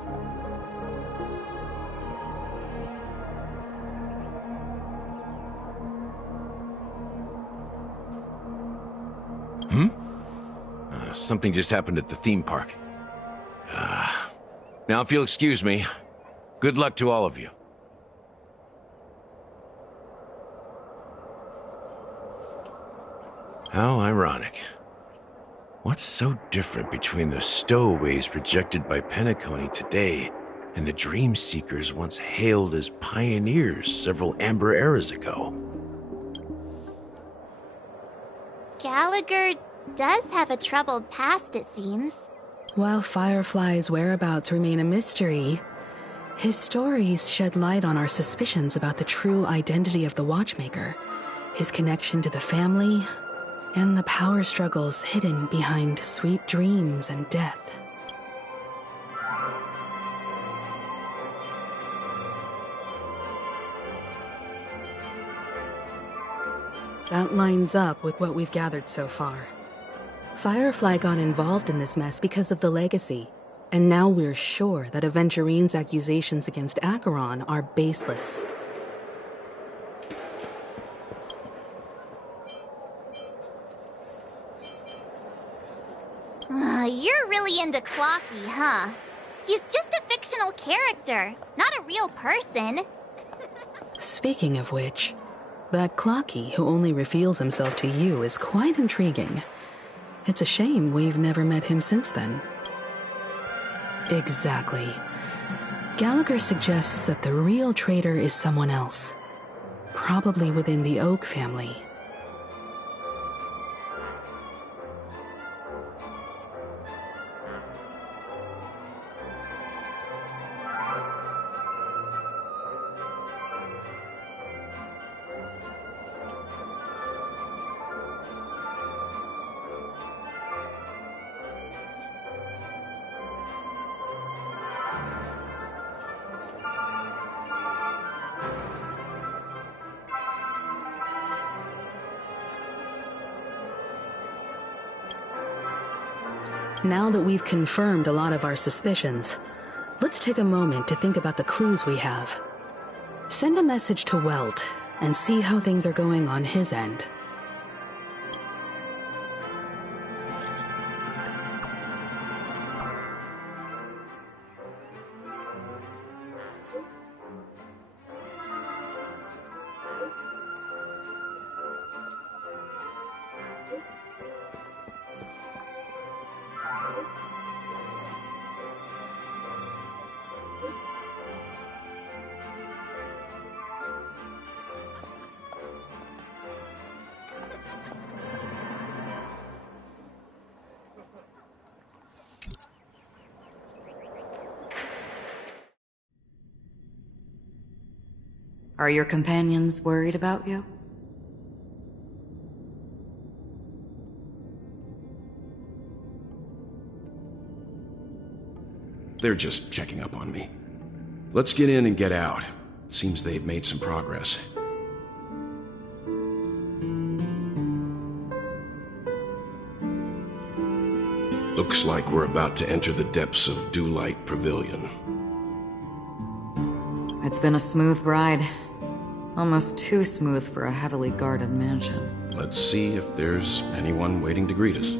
Something just happened at the theme park. Now, if you'll excuse me, good luck to all of you. How ironic. What's so different between the stowaways projected by Penacony today and the dream seekers once hailed as pioneers several amber eras ago? Gallagher does have a troubled past, it seems. While Firefly's whereabouts remain a mystery, his stories shed light on our suspicions about the true identity of the Watchmaker, his connection to the family, and the power struggles hidden behind sweet dreams and death. That lines up with what we've gathered so far. Firefly got involved in this mess because of the legacy, and now we're sure that Aventurine's accusations against Acheron are baseless. You're really into Clocky, huh? He's just a fictional character, not a real person. Speaking of which, that Clocky who only reveals himself to you is quite intriguing. It's a shame we've never met him since then. Exactly. Gallagher suggests that the real traitor is someone else. Probably within the Oak family. Now that we've confirmed a lot of our suspicions, let's take a moment to think about the clues we have. Send a message to Welt and see how things are going on his end. Are your companions worried about you? They're just checking up on me. Let's get in and get out. Seems they've made some progress. Looks like we're about to enter the depths of Dewlight Pavilion. It's been a smooth ride. Almost too smooth for a heavily guarded mansion. Let's see if there's anyone waiting to greet us.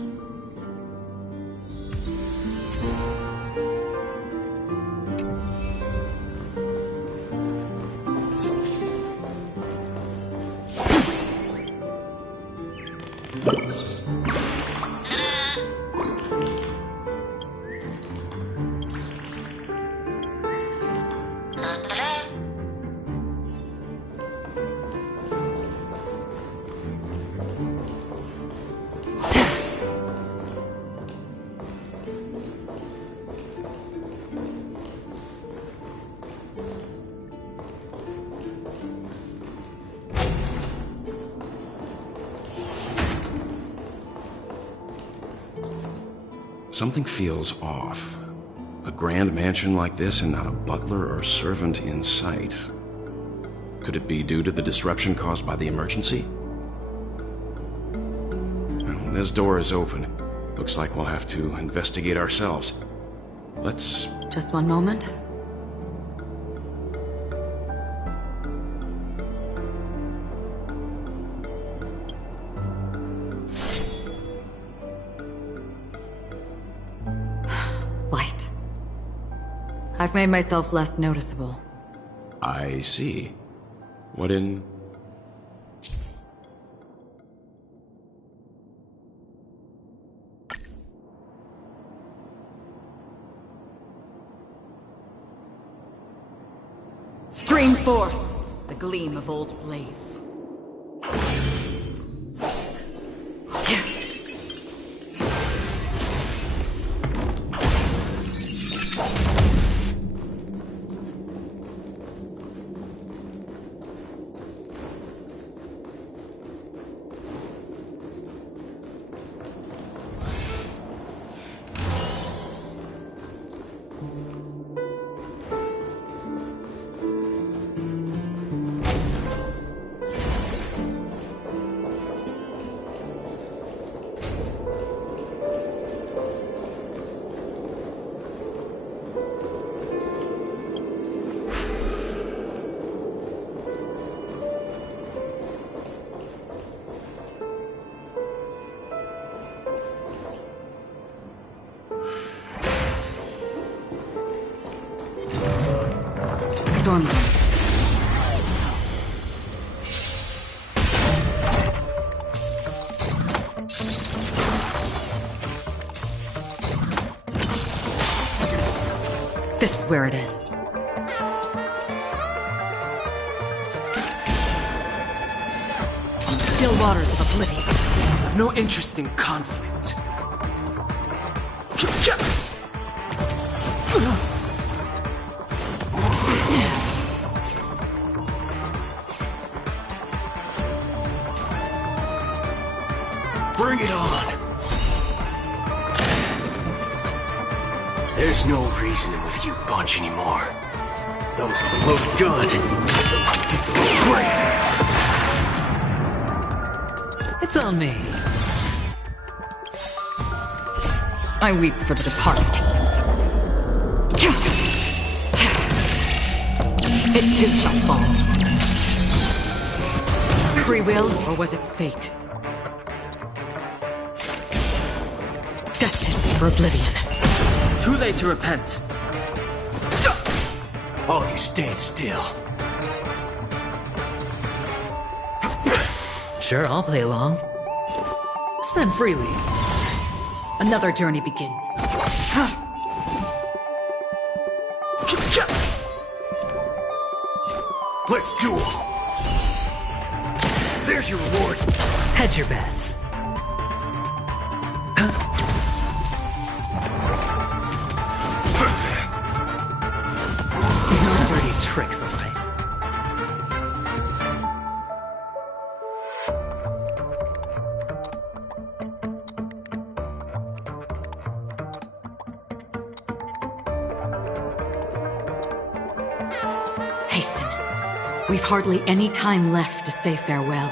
Something feels off. A grand mansion like this and not a butler or servant in sight. Could it be due to the disruption caused by the emergency? Well, this door is open. Looks like we'll have to investigate ourselves. Let's... Just one moment. I've made myself less noticeable. I see. What in... Stream forth the gleam of old blades. Storm zone. This is where it ends. Still waters of oblivion. No interest in conflict. Bring it on. There's no reasoning with you bunch anymore. Those with the loaded gun, those who dig the little grave. It's on me. I weep for the departed. It too shall fall. Free will, or was it fate? Destined for oblivion. Too late to repent. All you stand still. Sure, I'll play along. Spend freely. Another journey begins. Let's duel. There's your reward. Hedge your bets. No dirty tricks, all right? Hasten. We've hardly any time left to say farewell.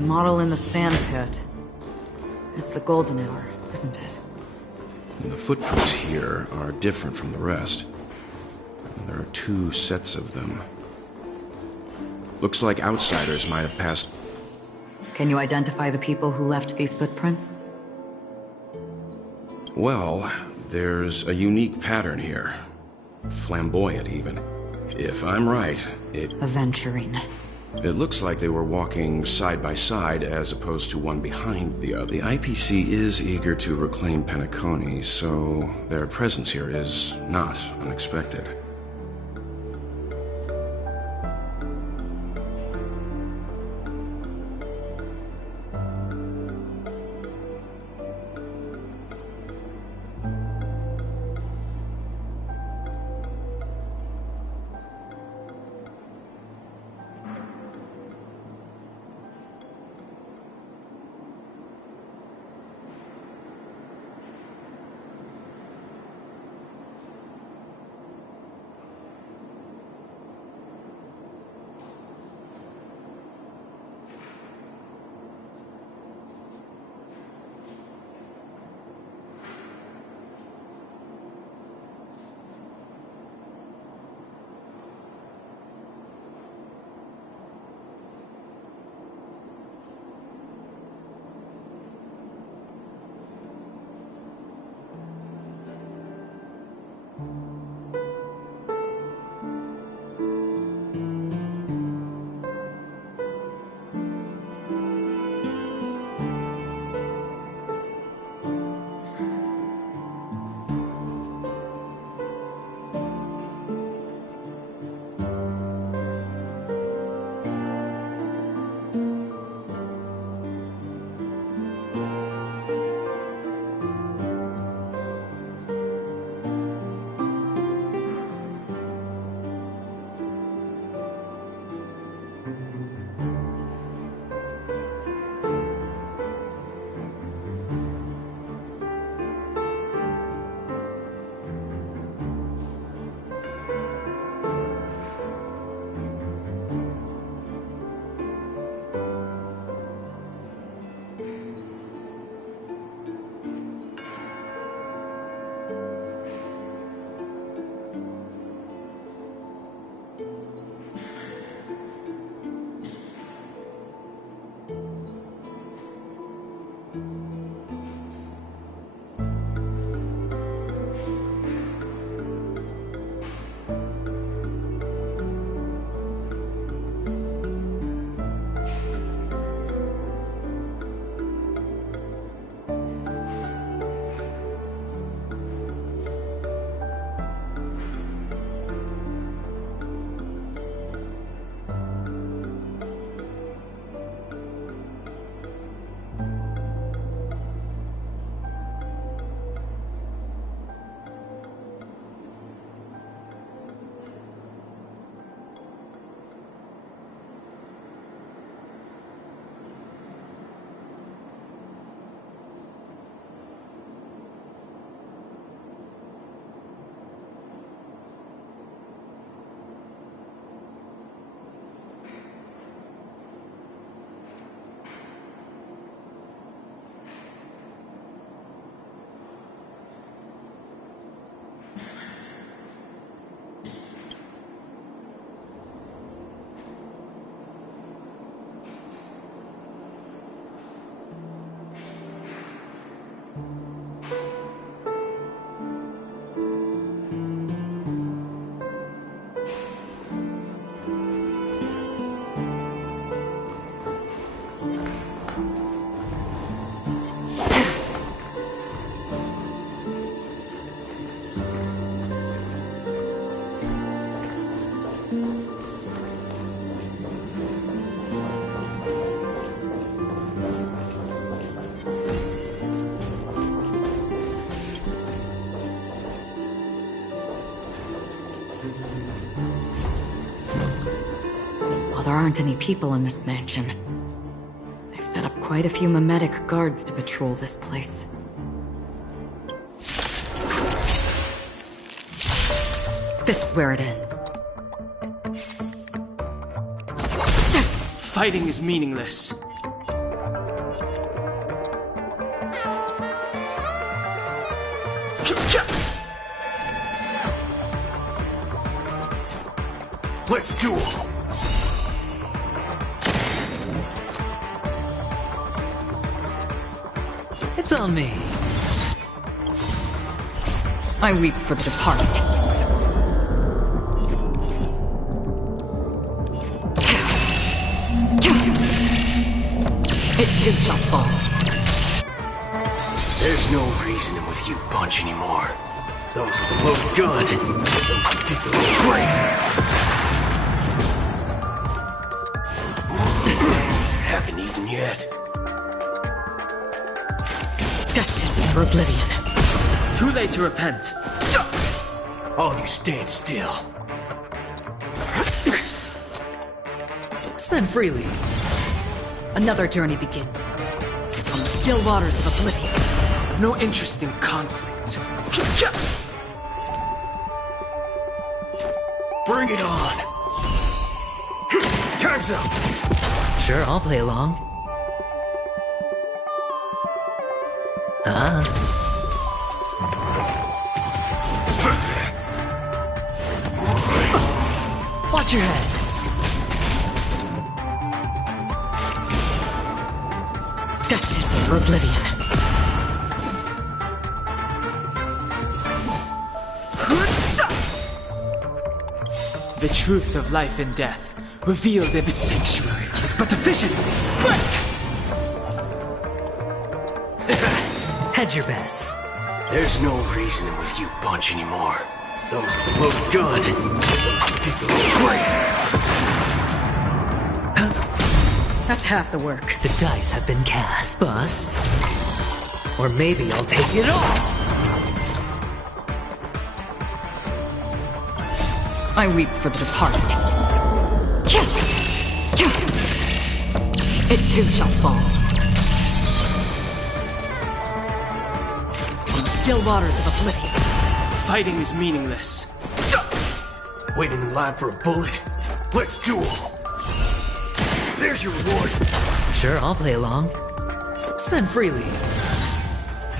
The model in the sand pit. It's the golden hour, isn't it? And the footprints here are different from the rest. There are 2 sets of them. Looks like outsiders might have passed. Can you identify the people who left these footprints? Well, there's a unique pattern here. Flamboyant, even. If I'm right, Aventurine. It looks like they were walking side by side as opposed to one behind the other. The IPC is eager to reclaim Penacony, so their presence here is not unexpected. While there aren't any people in this mansion, they've set up quite a few mimetic guards to patrol this place. This is where it ends. Fighting is meaningless. Let's duel. It's on me. I weep for the departed. It too shall fall. There's no reasoning with you bunch anymore. Those with the loaded gun, those who dig their own grave. Haven't eaten yet. Destined for oblivion. Too late to repent. All you stand still. Spend freely. Another journey begins. On the still waters of oblivion. No interest in conflict. Bring it on. Time's up. Sure, I'll play along. Watch your head. Destined for oblivion. The truth of life and death, revealed in the sanctuary, is but a vision. Quick! Hedge your bets. There's no reasoning with you bunch anymore. Those with the loaded gun, those who dig their own grave. That's half the work. The dice have been cast. Bust. Or maybe I'll take it all. I weep for the departed. It too shall fall. On the still waters of oblivion. Fighting is meaningless. Waiting in line for a bullet? Let's duel. There's your reward. Sure, I'll play along. Spend freely.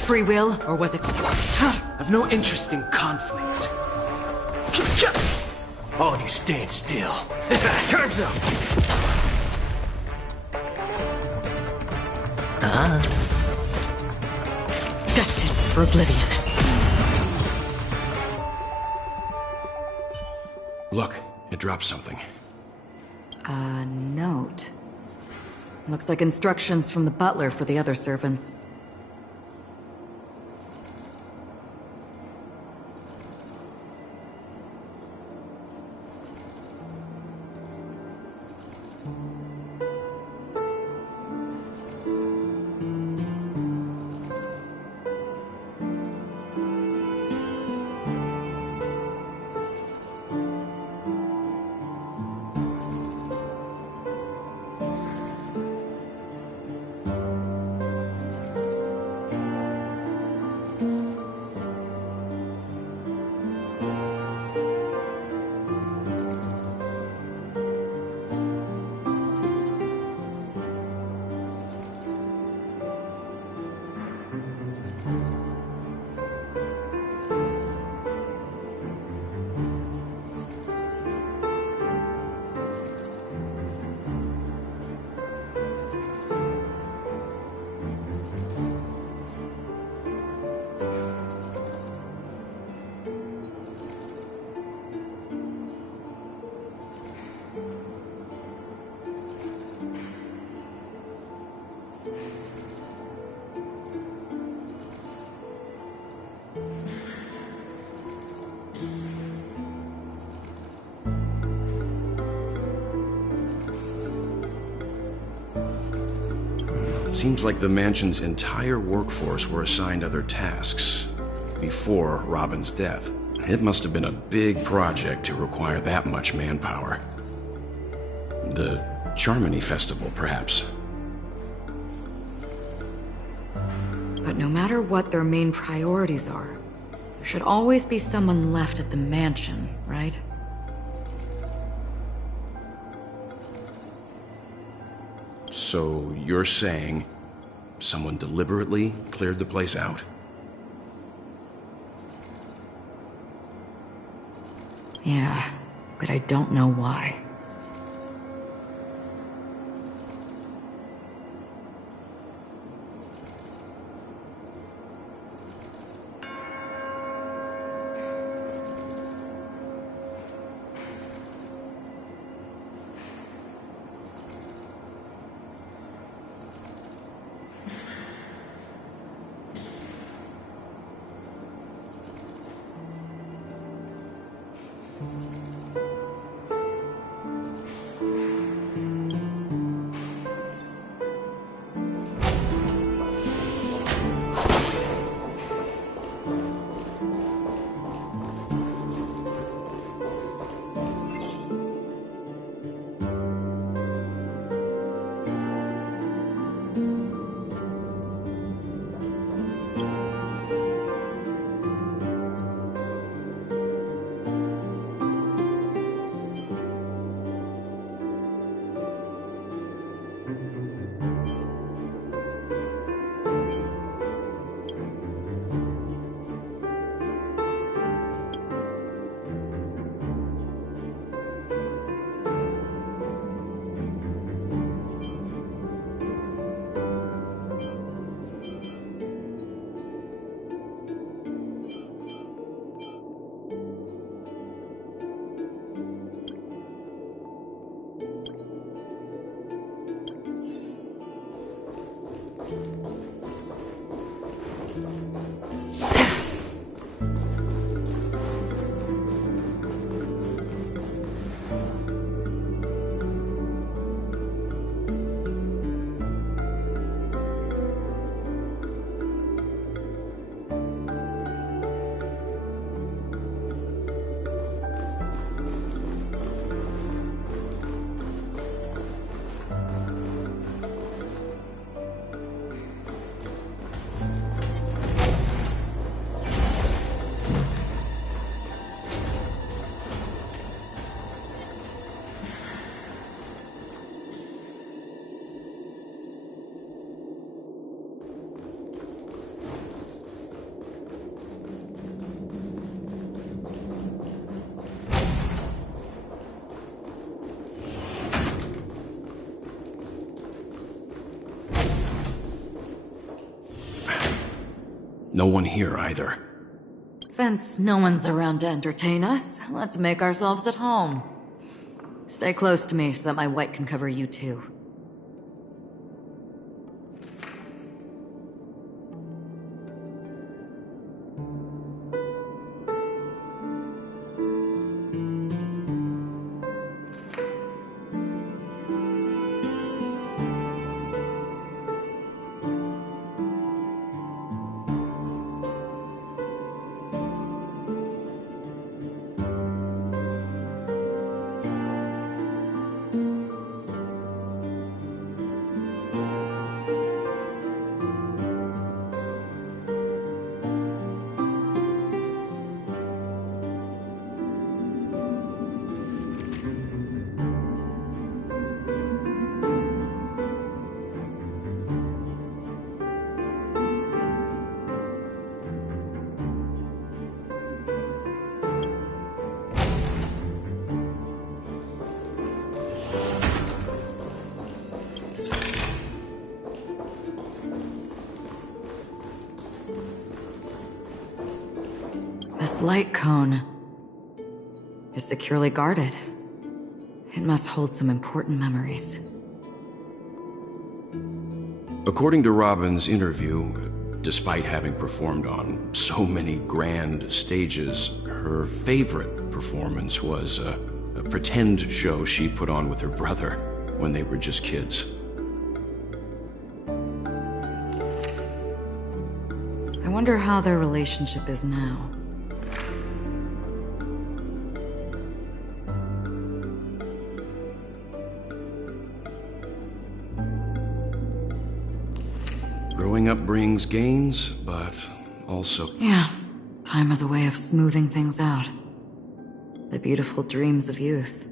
Free will, or was it... I've no interest in conflict. All you stand still. Time's up. Destined for oblivion. Look, it dropped something. A note. Looks like instructions from the butler for the other servants. Seems like the mansion's entire workforce were assigned other tasks before Robin's death. It must have been a big project to require that much manpower. The Charmony Festival, perhaps. But no matter what their main priorities are, there should always be someone left at the mansion, right? So you're saying someone deliberately cleared the place out? Yeah. but I don't know why. No one here either. Since no one's around to entertain us, let's make ourselves at home. Stay close to me so that my white can cover you too. This light cone is securely guarded. It must hold some important memories. According to Robin's interview, despite having performed on so many grand stages, her favorite performance was a pretend show she put on with her brother when they were just kids. I wonder how their relationship is now. Growing up brings gains, but also... Yeah, time is a way of smoothing things out. The beautiful dreams of youth.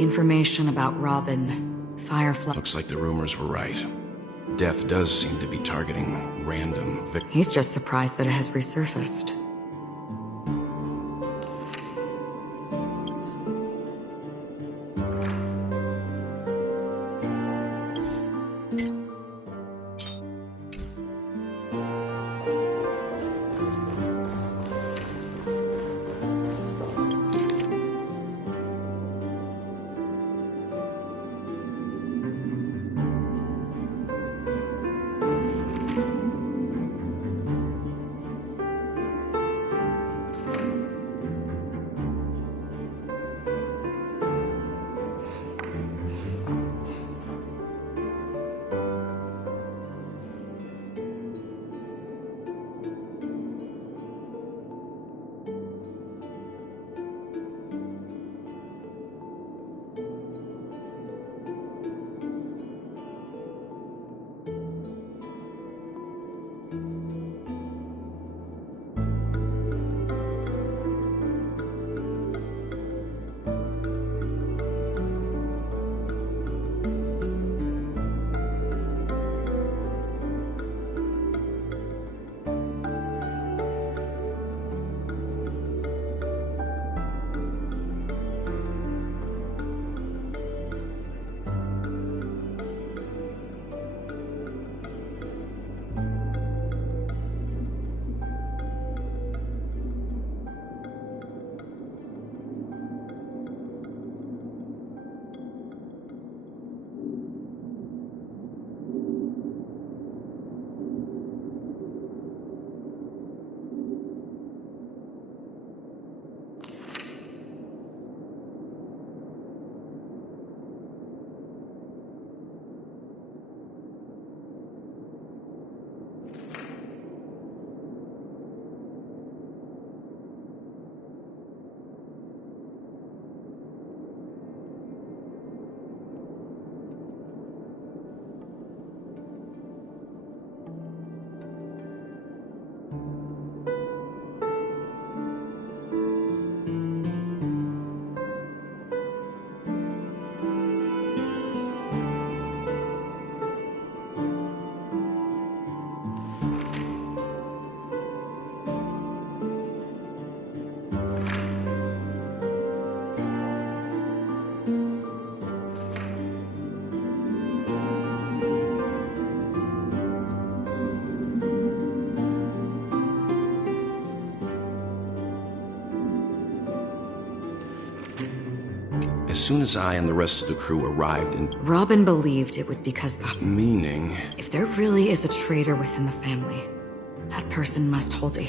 The information about Robin, Firefly... Looks like the rumors were right. Death does seem to be targeting random victims. He's just surprised that it has resurfaced. As soon as I and the rest of the crew arrived in... Robin believed it was because the... Meaning... If there really is a traitor within the family, that person must hold a...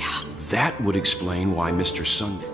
That would explain why Mr. Sunday...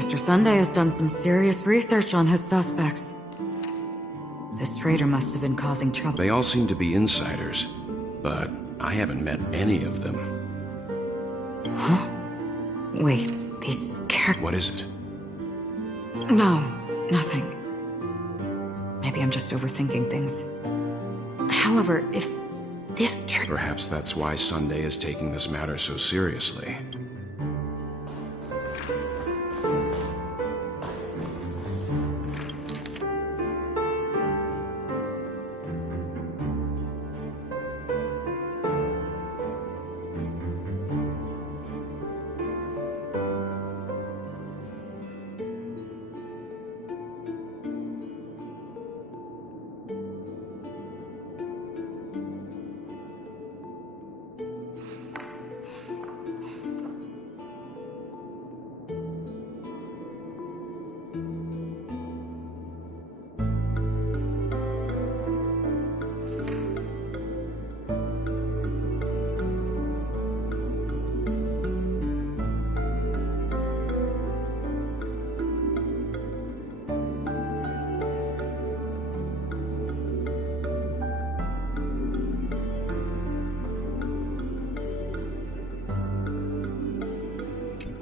Mr. Sunday has done some serious research on his suspects. This traitor must have been causing trouble. They all seem to be insiders, but I haven't met any of them. Huh? Wait, these characters... What is it? No, nothing. Maybe I'm just overthinking things. However, if this Perhaps that's why Sunday is taking this matter so seriously.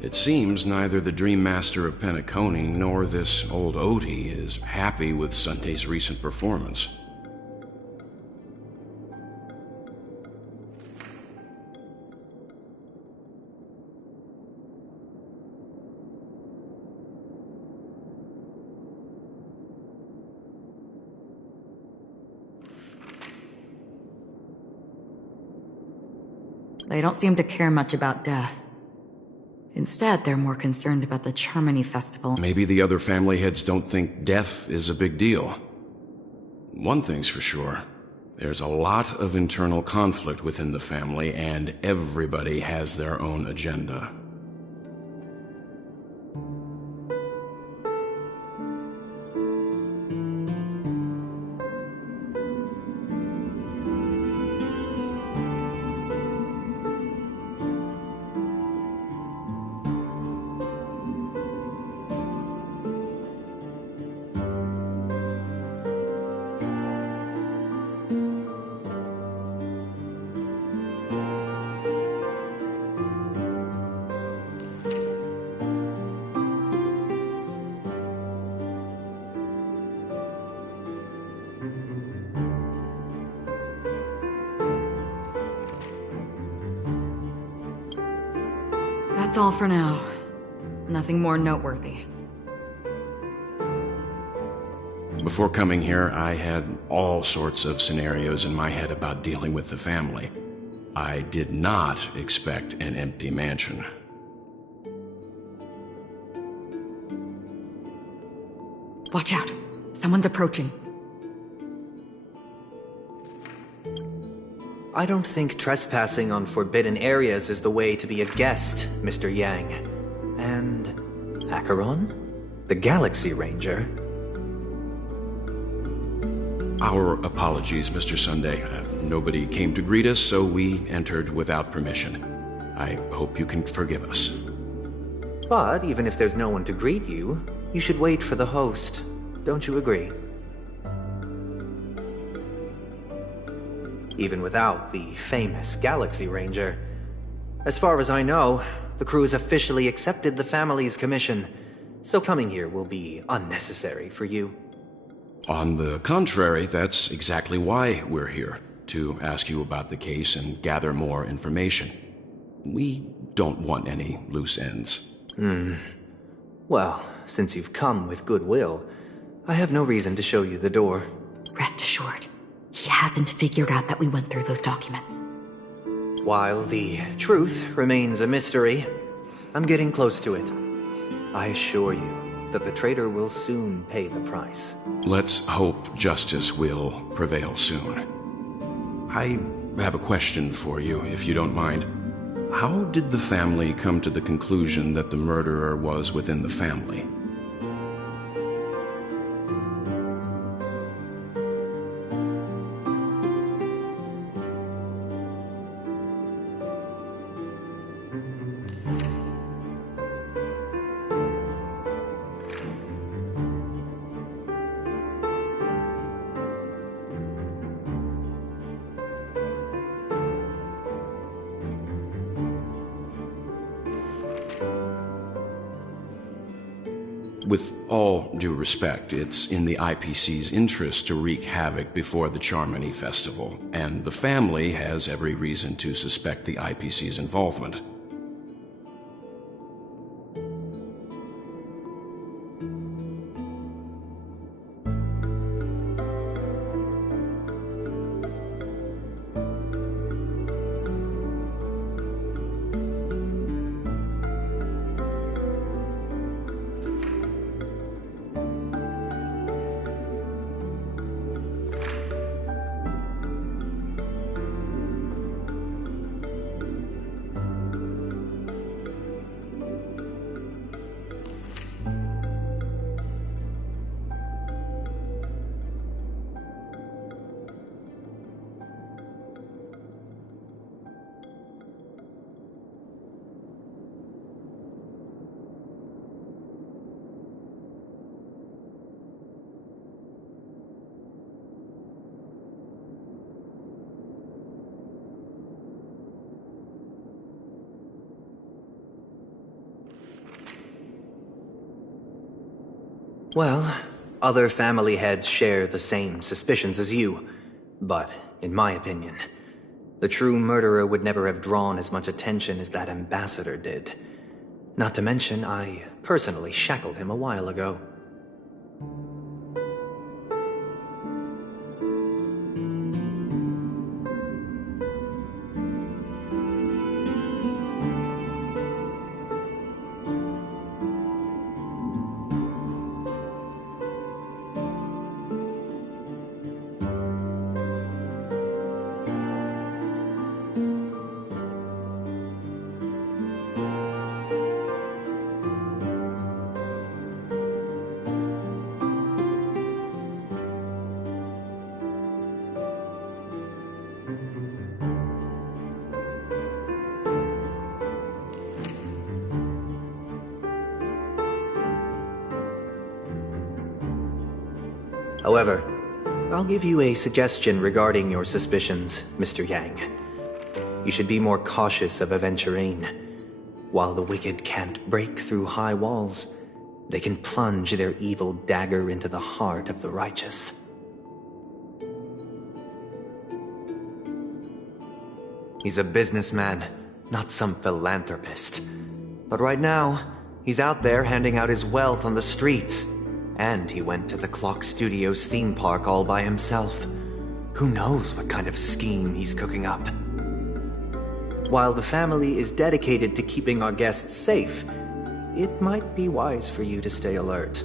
It seems neither the Dream Master of Penacony nor this old Odie is happy with Sunday's recent performance. They don't seem to care much about death. Instead, they're more concerned about the Charmony Festival. Maybe the other family heads don't think death is a big deal. One thing's for sure. There's a lot of internal conflict within the family, and everybody has their own agenda. That's all for now. Nothing more noteworthy. Before coming here, I had all sorts of scenarios in my head about dealing with the family. I did not expect an empty mansion. Watch out. Someone's approaching. I don't think trespassing on forbidden areas is the way to be a guest, Mr. Yang. And Acheron? The Galaxy Ranger? Our apologies, Mr. Sunday. Nobody came to greet us, so we entered without permission. I hope you can forgive us. But even if there's no one to greet you, you should wait for the host. Don't you agree? Even without the famous Galaxy Ranger. As far as I know, the crew has officially accepted the family's commission, so coming here will be unnecessary for you. On the contrary, that's exactly why we're here, to ask you about the case and gather more information. We don't want any loose ends. Well, since you've come with goodwill, I have no reason to show you the door. Rest assured, he hasn't figured out that we went through those documents. While the truth remains a mystery, I'm getting close to it. I assure you that the traitor will soon pay the price. Let's hope justice will prevail soon. I have a question for you, if you don't mind. How did the family come to the conclusion that the murderer was within the family? With all due respect, it's in the IPC's interest to wreak havoc before the Charmony Festival, and the family has every reason to suspect the IPC's involvement. Well, other family heads share the same suspicions as you, but in my opinion, the true murderer would never have drawn as much attention as that ambassador did. Not to mention, I personally shackled him a while ago. However, I'll give you a suggestion regarding your suspicions, Mr. Yang. You should be more cautious of Aventurine. While the wicked can't break through high walls, they can plunge their evil dagger into the heart of the righteous. He's a businessman, not some philanthropist. But right now, he's out there handing out his wealth on the streets. And he went to the Clock Studios theme park all by himself. Who knows what kind of scheme he's cooking up? While the family is dedicated to keeping our guests safe, it might be wise for you to stay alert.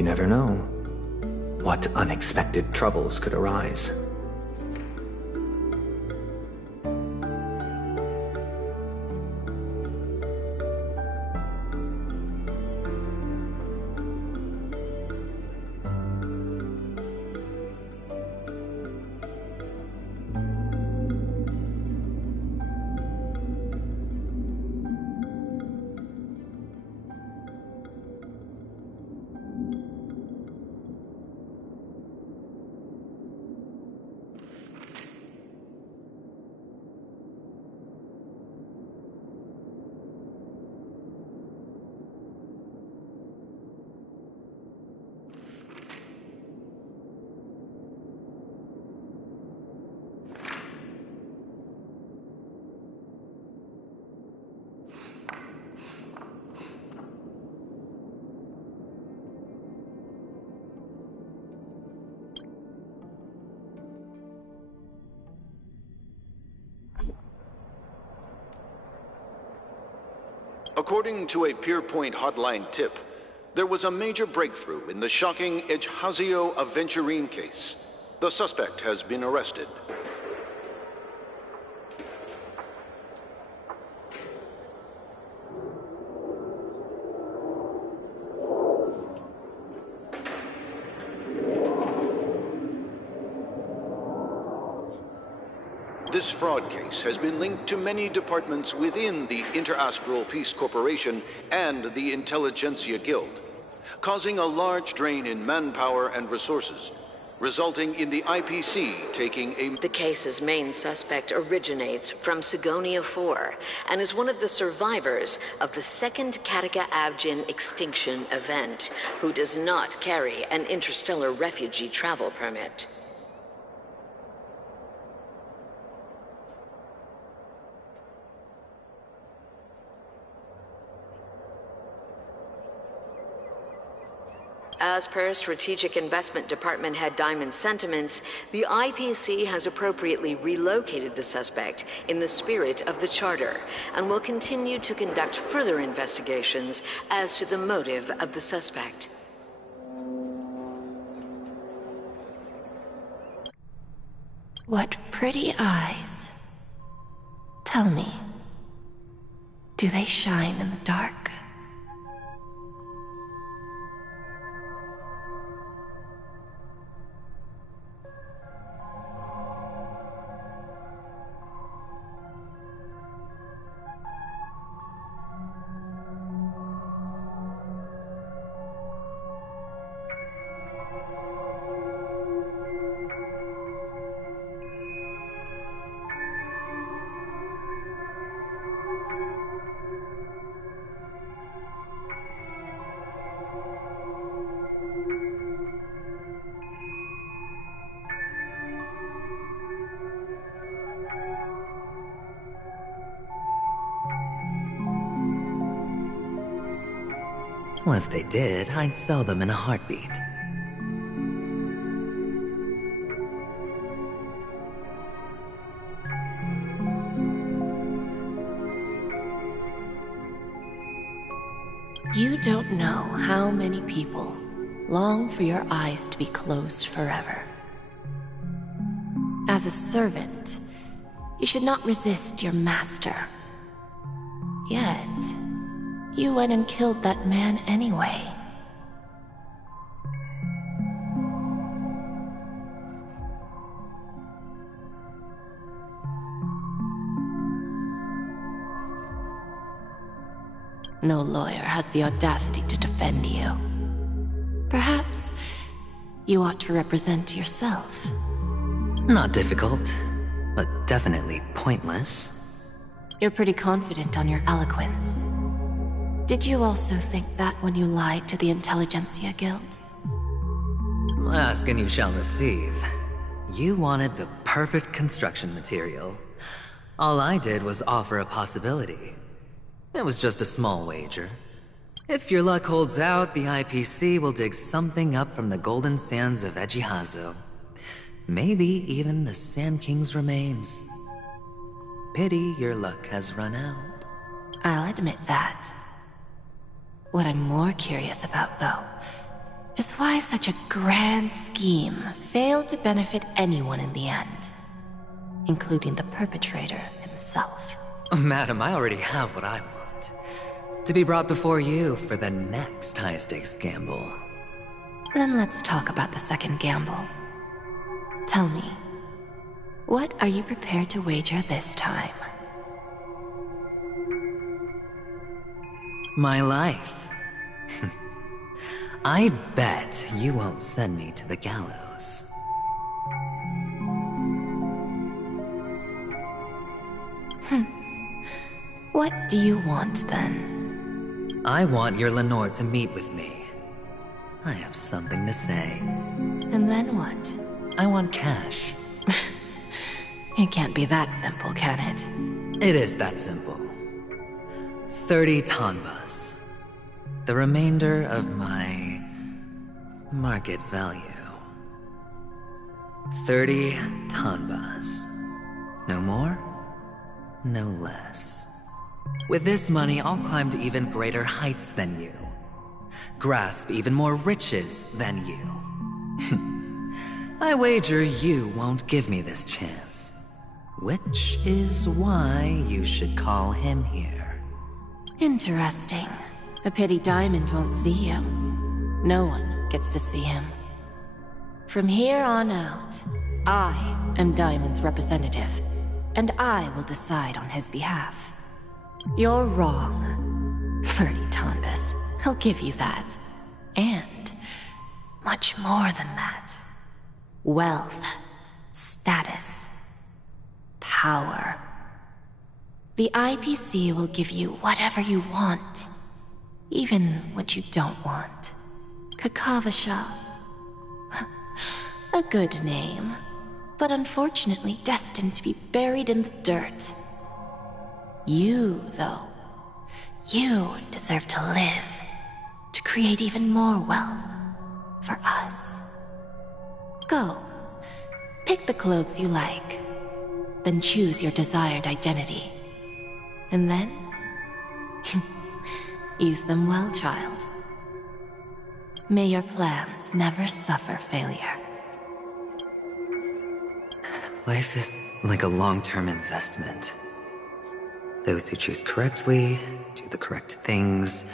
You never know what unexpected troubles could arise. According to a Pierpoint hotline tip, there was a major breakthrough in the shocking Ejhazio Aventurine case. The suspect has been arrested. This fraud case has been linked to many departments within the Interastral Peace Corporation and the Intelligentsia Guild, causing a large drain in manpower and resources, resulting in the IPC taking a... The case's main suspect originates from Sigonia 4 and is one of the survivors of the second Kataka Abjin extinction event, who does not carry an interstellar refugee travel permit. As per Strategic Investment Department Head Diamond's sentiments, the IPC has appropriately relocated the suspect in the spirit of the Charter and will continue to conduct further investigations as to the motive of the suspect. What pretty eyes. Tell me, do they shine in the dark? Well, if they did, I'd sell them in a heartbeat. You don't know how many people long for your eyes to be closed forever. As a servant, you should not resist your master. Yet, you went and killed that man anyway. No lawyer has the audacity to defend you. Perhaps you ought to represent yourself. Not difficult, but definitely pointless. You're pretty confident on your eloquence. Did you also think that when you lied to the Intelligentsia Guild? Ask and you shall receive. You wanted the perfect construction material. All I did was offer a possibility. It was just a small wager. If your luck holds out, the IPC will dig something up from the golden sands of Ejhazio. Maybe even the Sand King's remains. Pity your luck has run out. I'll admit that. What I'm more curious about, though, is why such a grand scheme failed to benefit anyone in the end, including the perpetrator himself. Madam, I already have what I want. To be brought before you for the next high-stakes gamble. Then let's talk about the second gamble. Tell me, what are you prepared to wager this time? My life. I bet you won't send me to the gallows. What do you want, then? I want your Lenore to meet with me. I have something to say. And then what? I want cash. It can't be that simple, can it? It is that simple. 30 tanbas. The remainder of my market value. 30 tanbas. No more, no less. With this money, I'll climb to even greater heights than you. Grasp even more riches than you. I wager you won't give me this chance. Which is why you should call him here. Interesting. A pity Diamond won't see you. No one gets to see him. From here on out, I am Diamond's representative, and I will decide on his behalf. You're wrong. 30 tanbas. I'll give you that. And much more than that. Wealth, status, power. The IPC will give you whatever you want, even what you don't want. Kakavasha. A good name, but unfortunately destined to be buried in the dirt. You, though, you deserve to live, to create even more wealth for us. Go, pick the clothes you like, then choose your desired identity. And then, use them well, child. May your plans never suffer failure. Life is like a long-term investment. Those who choose correctly, do the correct things,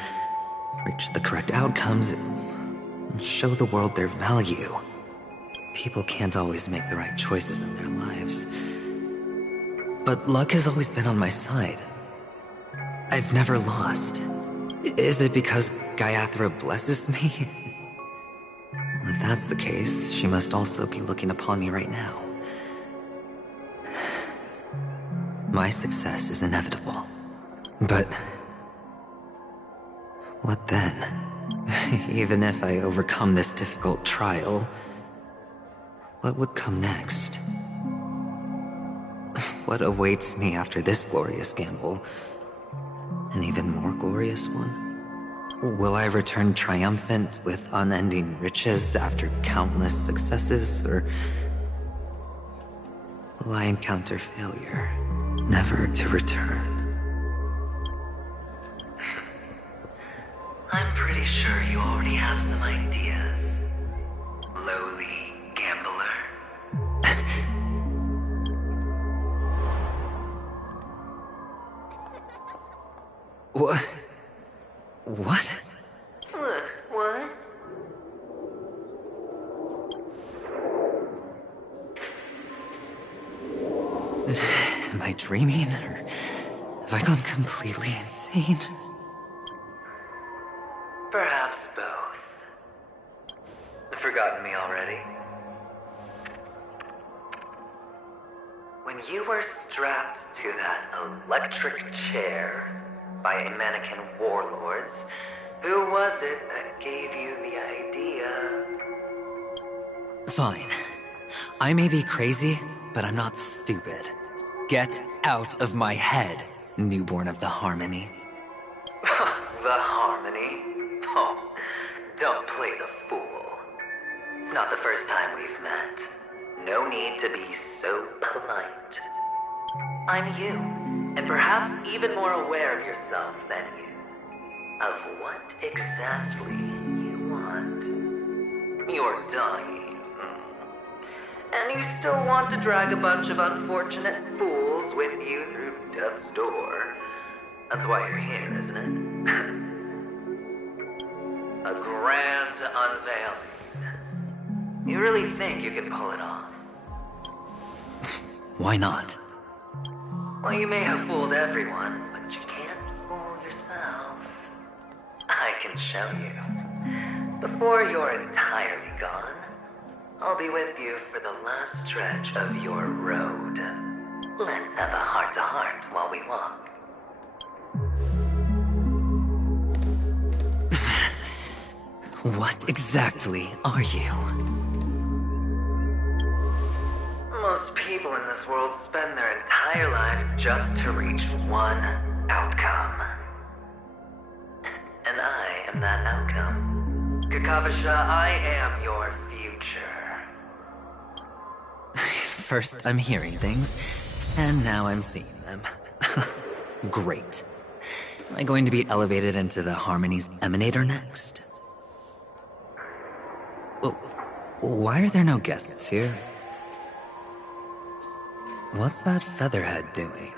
reach the correct outcomes, and show the world their value. People can't always make the right choices in their lives. But luck has always been on my side. I've never lost. Is it because Gayathra blesses me? Well, if that's the case, she must also be looking upon me right now. My success is inevitable. But what then? Even if I overcome this difficult trial, what would come next? What awaits me after this glorious gamble? An even more glorious one? Will I return triumphant with unending riches after countless successes, or will I encounter failure, never to return? I'm pretty sure you already have some ideas, lowly gambler. What? What? What? Am I dreaming, or have I gone completely insane? Perhaps both. Forgotten me already? When you were strapped to that electric chair by a mannequin warlords, who was it that gave you the idea? Fine. I may be crazy, but I'm not stupid. Get out of my head, newborn of the Harmony. The Harmony? Oh, don't play the fool. It's not the first time we've met. No need to be so polite. I'm you, and perhaps even more aware of yourself than you. Of what exactly you want. You're dying. And you still want to drag a bunch of unfortunate fools with you through death's door. That's why you're here, isn't it? A grand unveiling. You really think you can pull it off? Why not? Well, you may have fooled everyone, but you can't fool yourself. I can show you. Before you're entirely gone, I'll be with you for the last stretch of your road. Let's have a heart-to-heart while we walk. What exactly are you? Most people in this world spend their entire lives just to reach one outcome. And I am that outcome. Kakavasha, I am your future. First I'm hearing things, and now I'm seeing them. Great. Am I going to be elevated into the Harmony's Emanator next? Why are there no guests here? What's that featherhead doing?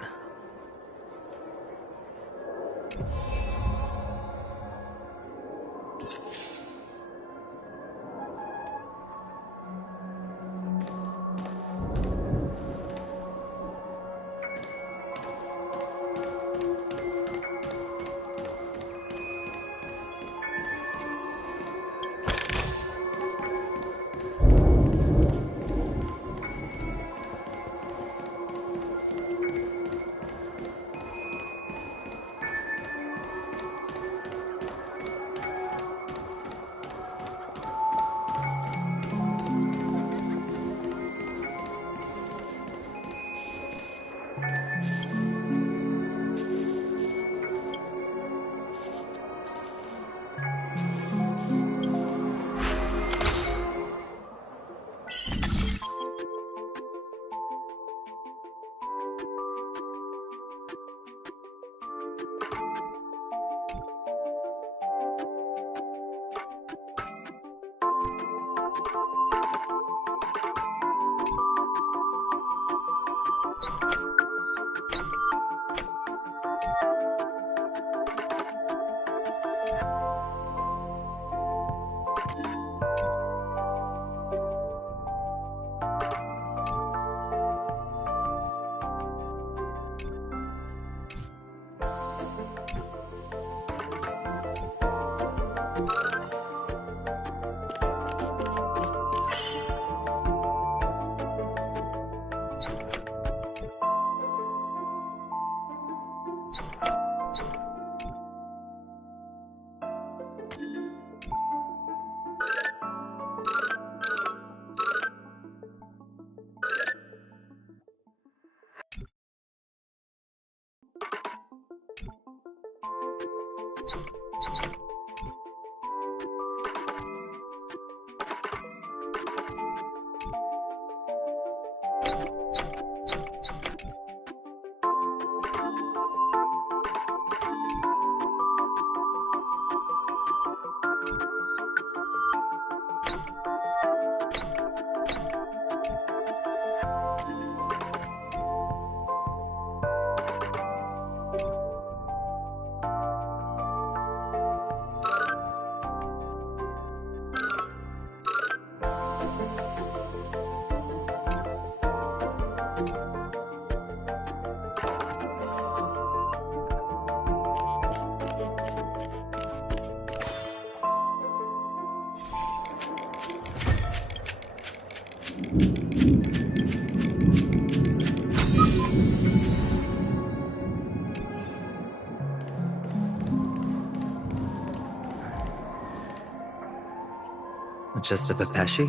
Just a Pepeshi?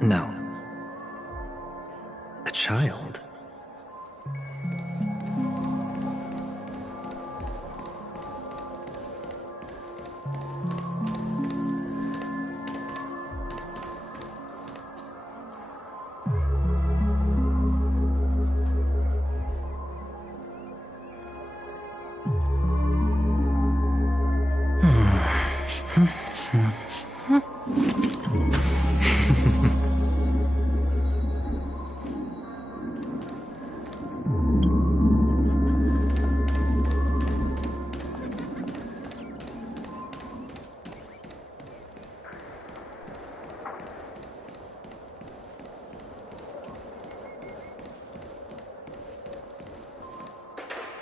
No. A child?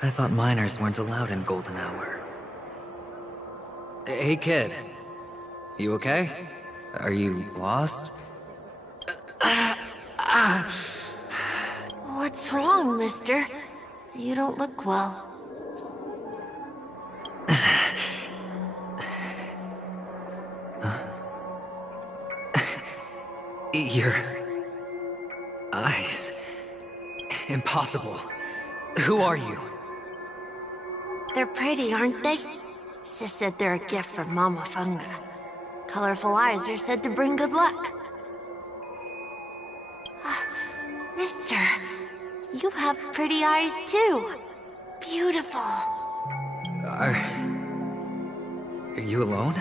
I thought minors weren't allowed in Golden Hour. Hey, kid. You okay? Are you lost? What's wrong, mister? You don't look well. Your eyes. Impossible. Who are you? They're pretty, aren't they? Sis said they're a gift from Mama Funga. Colorful eyes are said to bring good luck. Mister, you have pretty eyes too. Beautiful. Are you alone?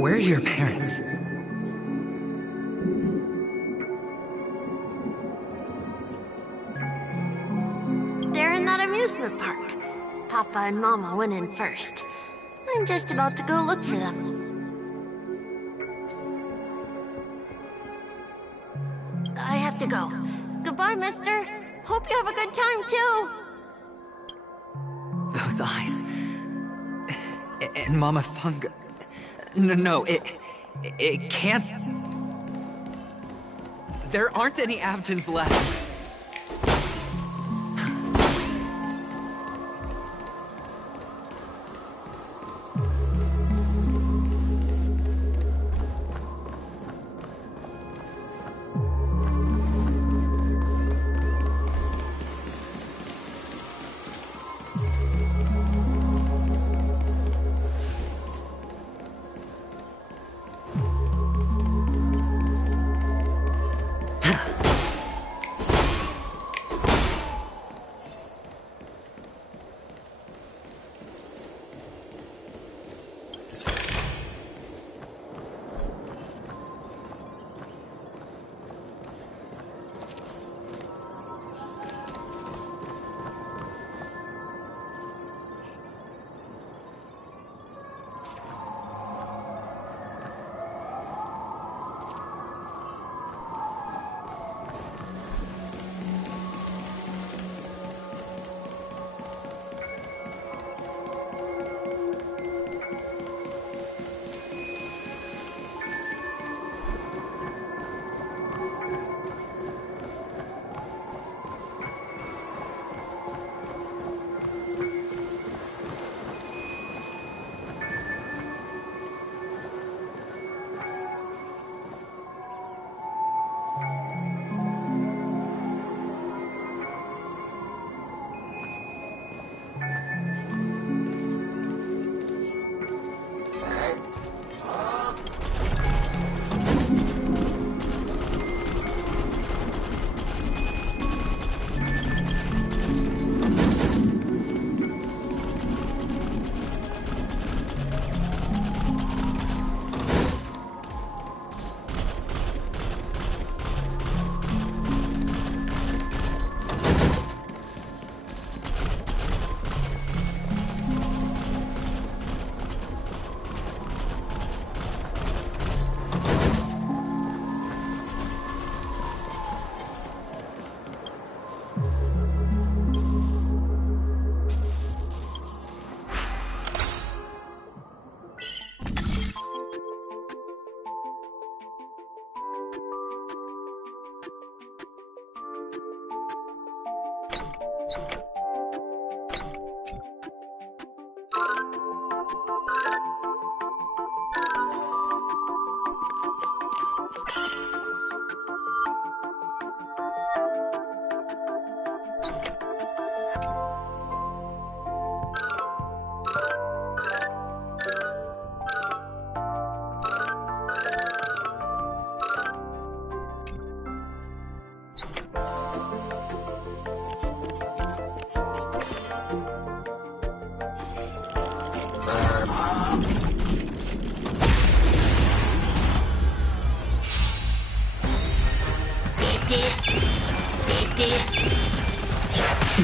Where are your parents? They're in that amusement park. Papa and Mama went in first. I'm just about to go look for them. I have to go. Goodbye, mister. Hope you have a good time, too. Those eyes. And Mama Funga. No, it can't. There aren't any Avgens left.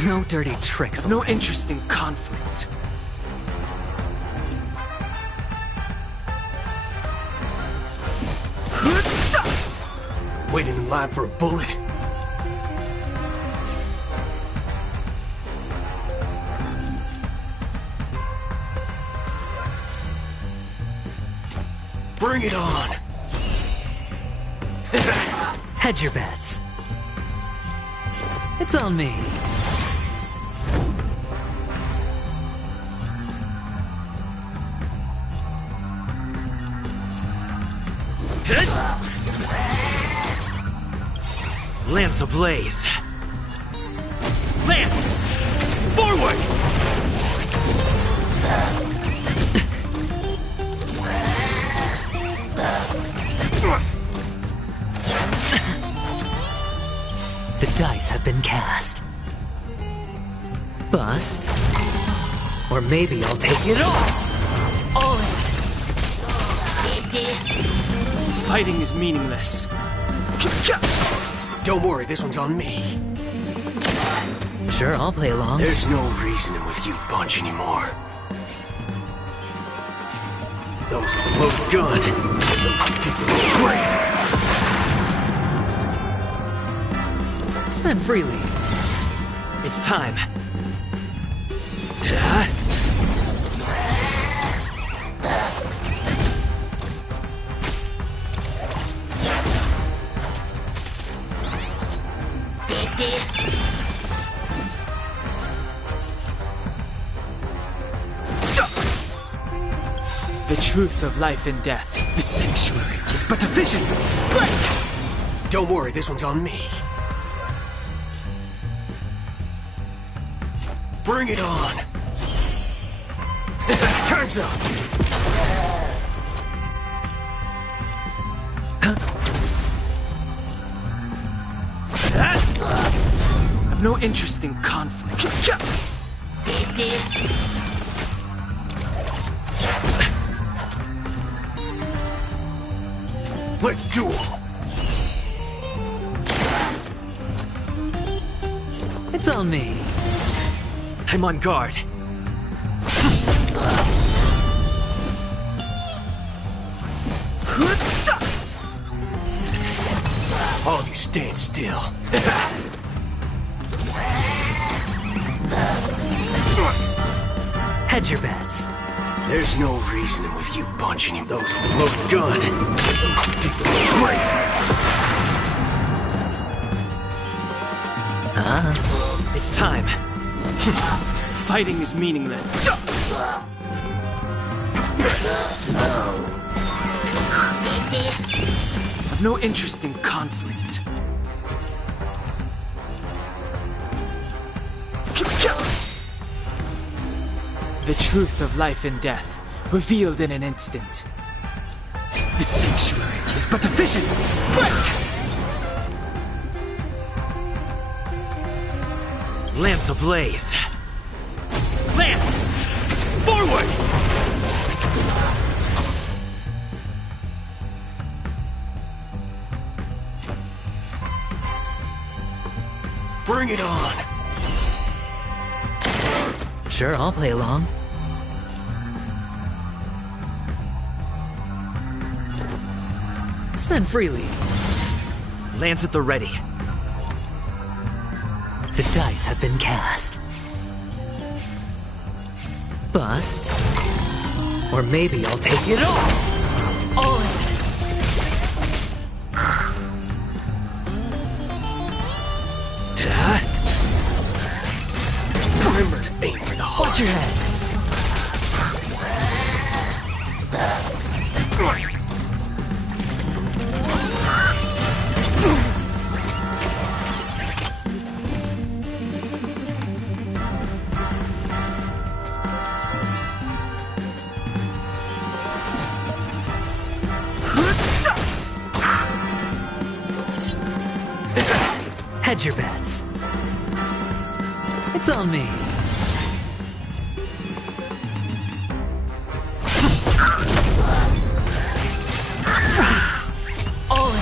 No dirty tricks. No interest in conflict. Waiting in line for a bullet? Bring it on! Hedge your bets. It's on me. Lance ablaze. Lance! Forward! The dice have been cast. Bust. Or maybe I'll take it all in. Fighting is meaningless. Don't worry, this one's on me. Sure, I'll play along. There's no reasoning with you bunch anymore. Those with the loaded gun, those who dig their own grave. Spend freely. It's time. The truth of life and death. The sanctuary is but a vision. Break! Don't worry, this one's on me. Bring it on! Time's up! I've no interest in conflict. Let's duel! It's on me. I'm on guard. All of you stand still. Hedge your bets. There's no reasoning with you bunch anymore. Those with the loaded gun, those who dig their own grave. It's time. Fighting is meaningless. I've no interest in conflict. The truth of life and death, revealed in an instant. The sanctuary is but a vision. Break! Lance ablaze. Lance! Forward! Bring it on! Sure, I'll play along. Spend freely. Lance at the ready. The dice have been cast. Bust. Or maybe I'll take it all in. Remember to aim for the heart. Watch your head. Hedge your bets. It's on me. All in.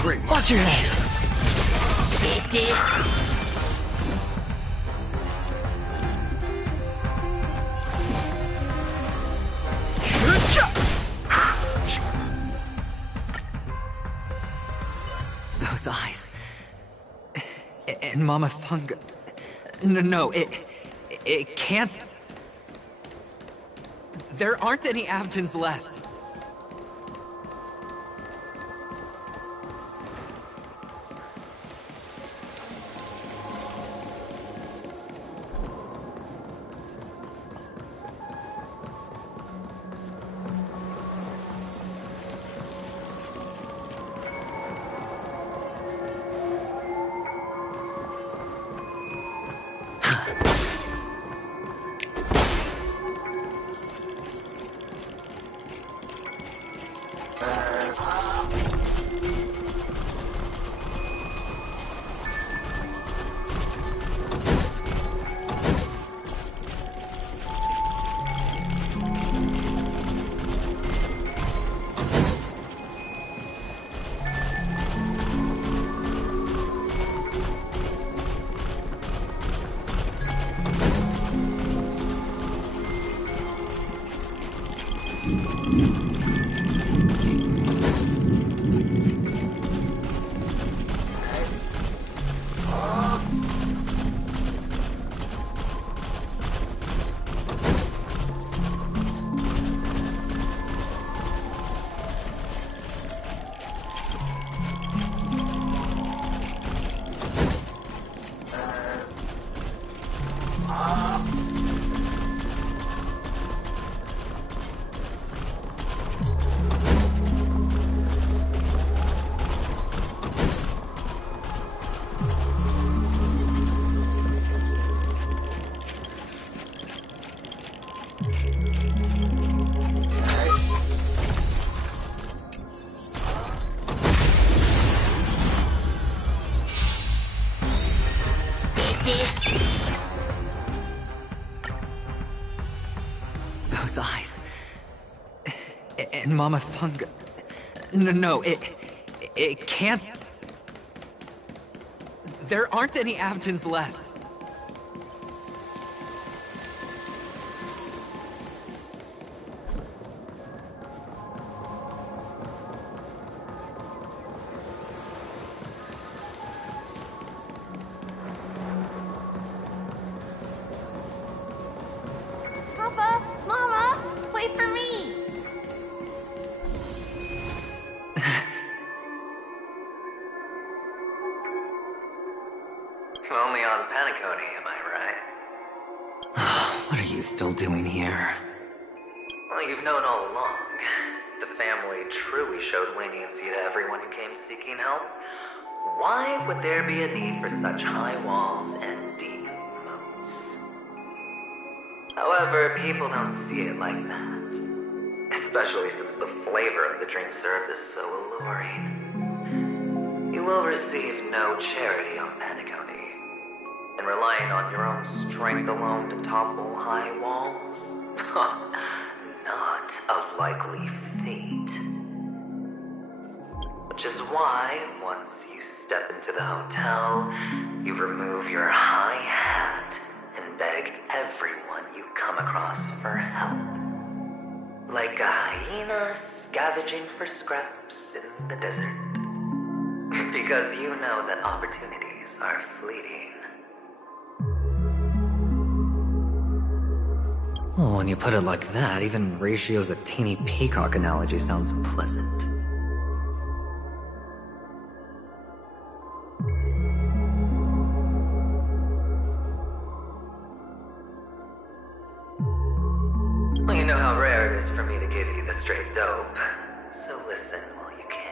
Great. Watch your head. Those eyes. And Mama Thunga. No, it can't. There aren't any Avgens left. Those eyes. And Mama Thunga. No, it can't. There aren't any Avgens left. Papa, Mama, wait for me. Only on Penacony, am I right? What are you still doing here? Well, you've known all along. The family truly showed leniency to everyone who came seeking help. Why would there be a need for such high walls and deep moats? However, people don't see it like that. Especially since the flavor of the dream syrup is so alluring. You will receive no charity on Penacony. And relying on your own strength alone to topple high walls? Not a likely fate. Which is why, once you step into the hotel, you remove your high hat and beg everyone you come across for help. Like a hyena scavenging for scraps in the desert. Because you know that opportunities are fleeting. Well, when you put it like that, even Ratio's a teeny peacock analogy sounds pleasant. Well, you know how rare it is for me to give you the straight dope, so listen while you can.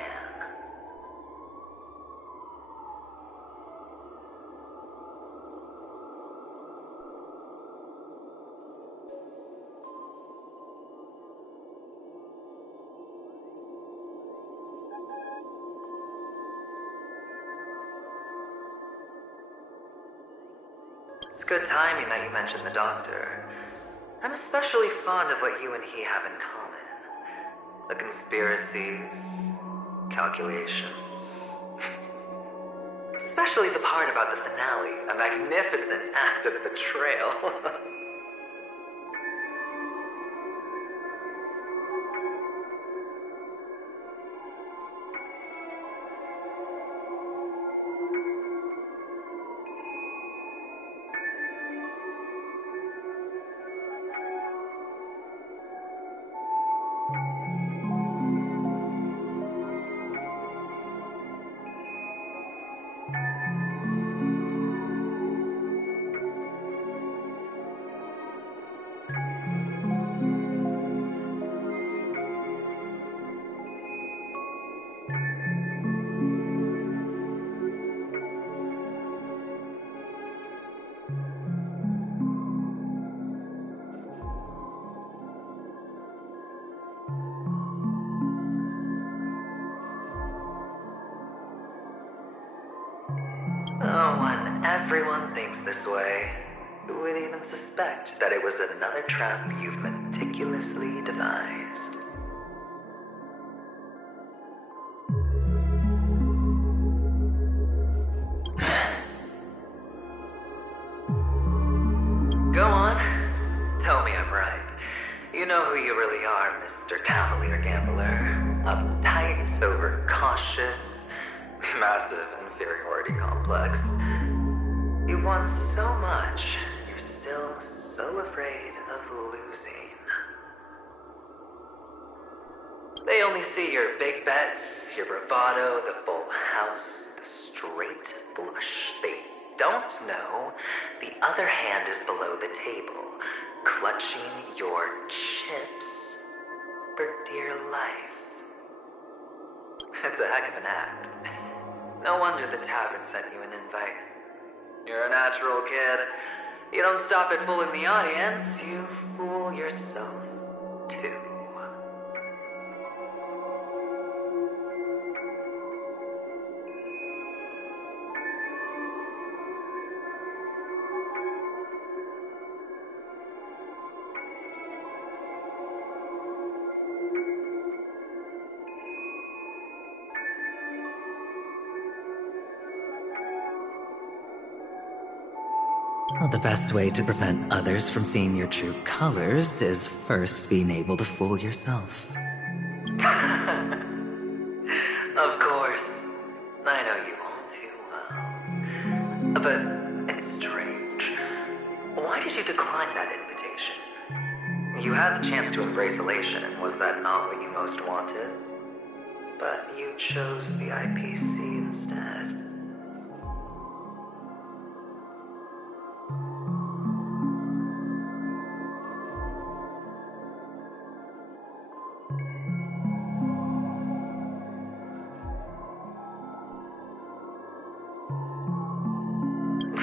It's good timing that you mentioned the doctor. I'm especially fond of what you and he have in common. The conspiracies, calculations. Especially the part about the finale, a magnificent act of betrayal. everyone thinks this way. Who would even suspect that it was another trap you've meticulously devised? Go on. Tell me I'm right. You know who you really are, Mr. Cavalier Gambler. Uptight, overcautious, massive inferiority complex. You want so much, you're still so afraid of losing. They only see your big bets, your bravado, the full house, the straight flush. They don't know the other hand is below the table, clutching your chips for dear life. It's a heck of an act. No wonder the tavern sent you an invite. You're a natural kid. You don't stop at fooling the audience, you fool yourself too. Well, the best way to prevent others from seeing your true colors is first being able to fool yourself. Of course. I know you all too well. But it's strange. Why did you decline that invitation? You had the chance to embrace elation. Was that not what you most wanted? But you chose the IPC instead.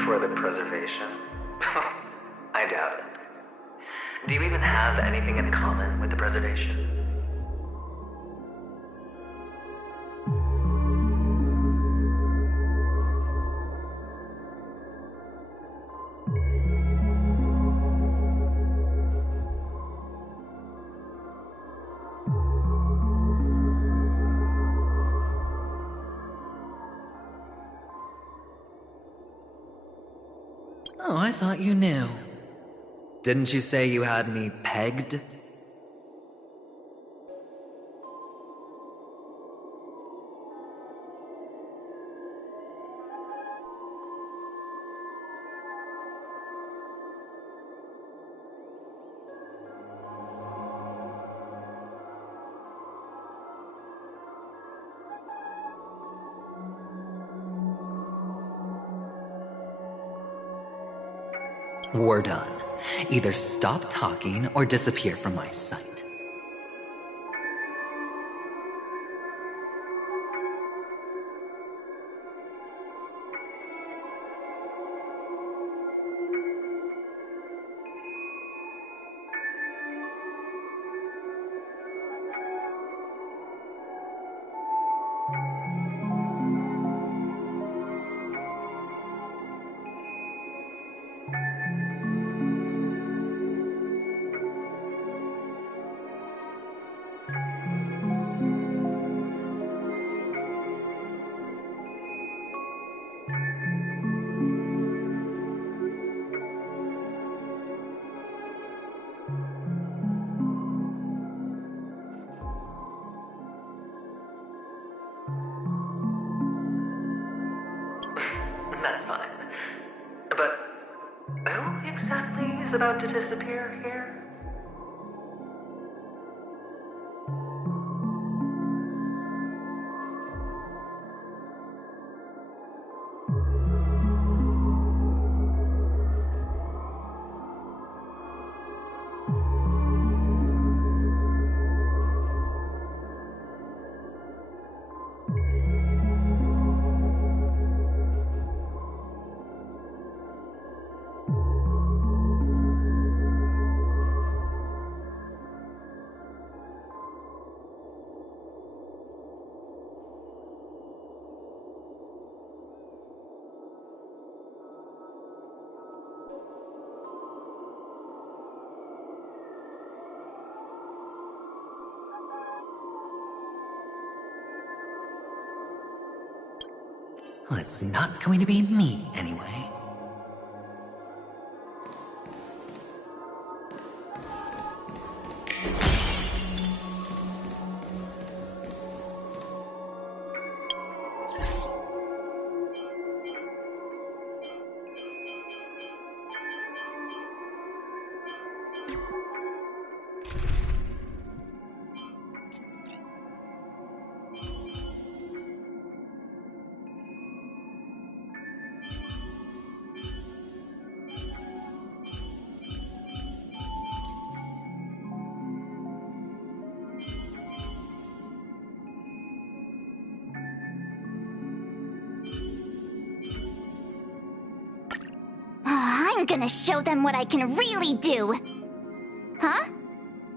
For the preservation? I doubt it. Do you even have anything in common with the preservation? Oh, I thought you knew. Didn't you say you had me pegged? We're done. Either stop talking or disappear from my sight. That's fine. But who exactly is about to disappear here? Well, it's not going to be me, anyway. I'm gonna show them what I can really do. Huh?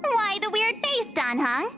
Why the weird face, Don Hung?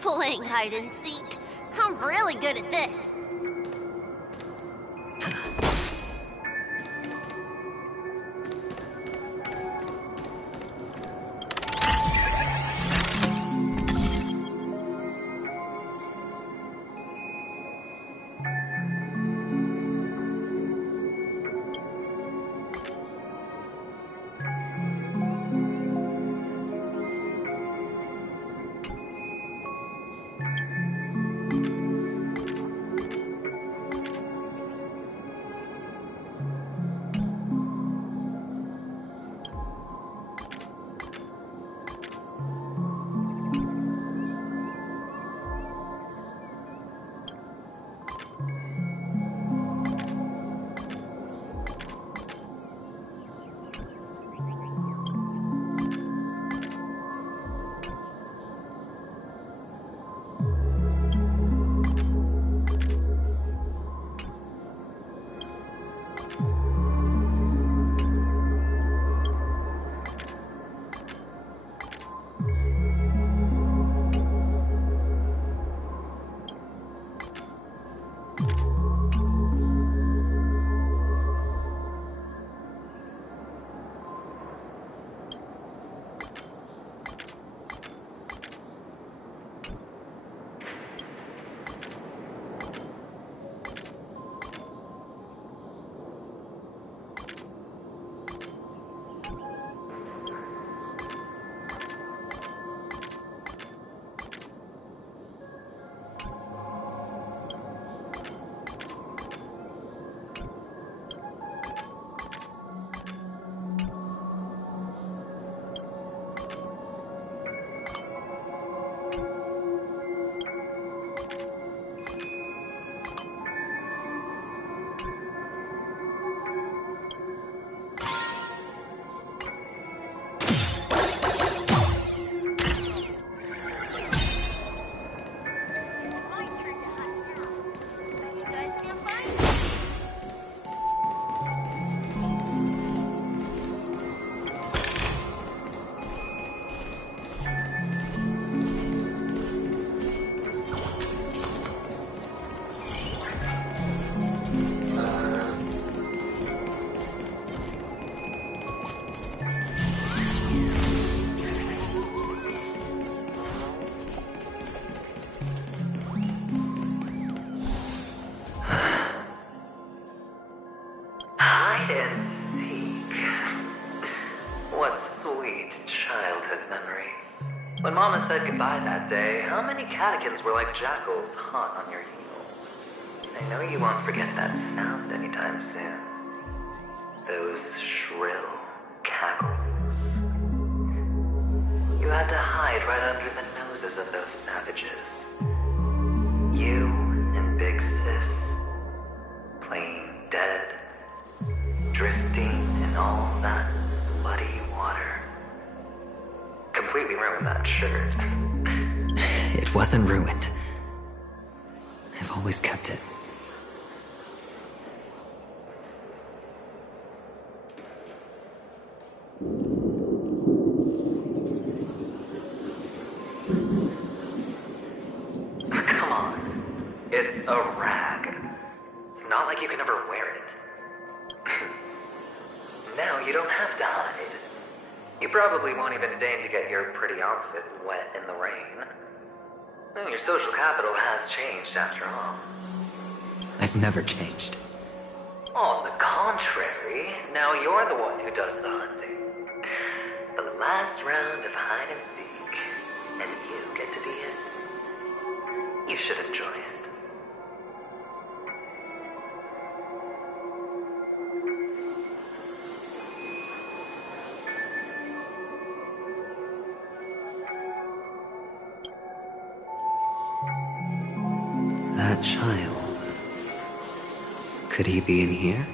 Playing hide and seek. I'm really good at this. memories. When Mama said goodbye that day, how many catechins were like jackals hot on your heels? I know you won't forget that sound anytime soon. Those shrill cackles. You had to hide right under the noses of those savages. You and Big Sis, playing dead, drifting in all that bloody water. Completely ruined that shirt. It wasn't ruined. I've always kept it. Come on. It's a rag. It's not like you can ever wear it. Now you don't have to hide. You probably won't even deign to get your pretty outfit wet in the rain. Well, your social capital has changed after all. I've never changed. On the contrary, now you're the one who does the hunting. The last round of hide and seek, and you get to be it. You should enjoy it. That child. Could he be in here?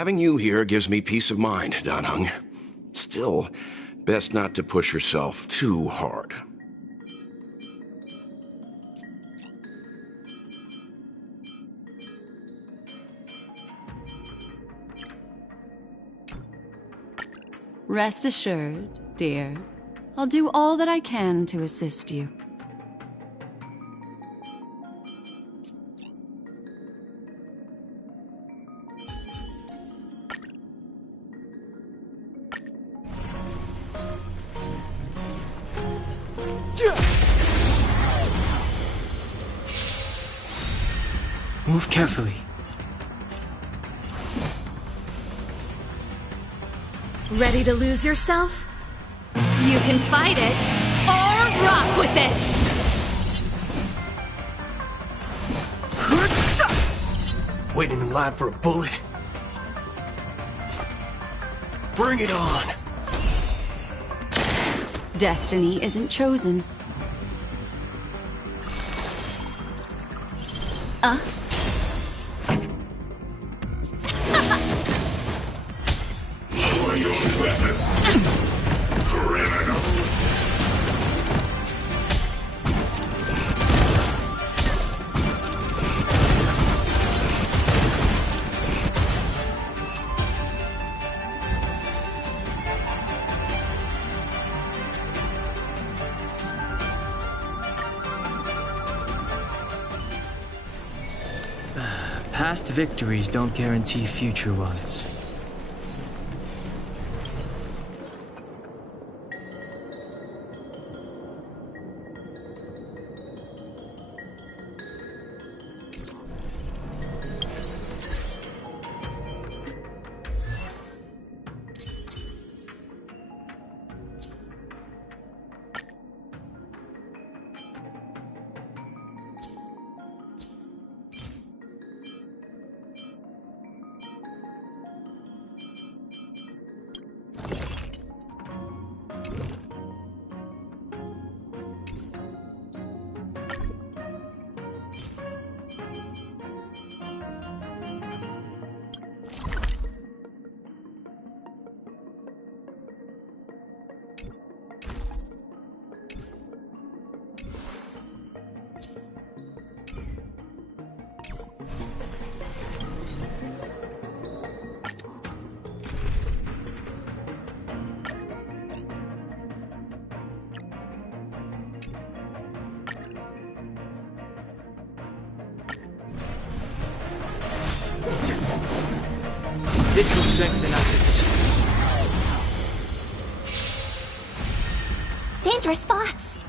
Having you here gives me peace of mind, Danhung. Still, best not to push yourself too hard. Rest assured, dear. I'll do all that I can to assist you. Move carefully. Ready to lose yourself? You can fight it, or rock with it! Waiting in line for a bullet? Bring it on! Destiny isn't chosen. Lower your weapon. Criminal. Past victories don't guarantee future ones. This will strengthen our position. Dangerous thoughts.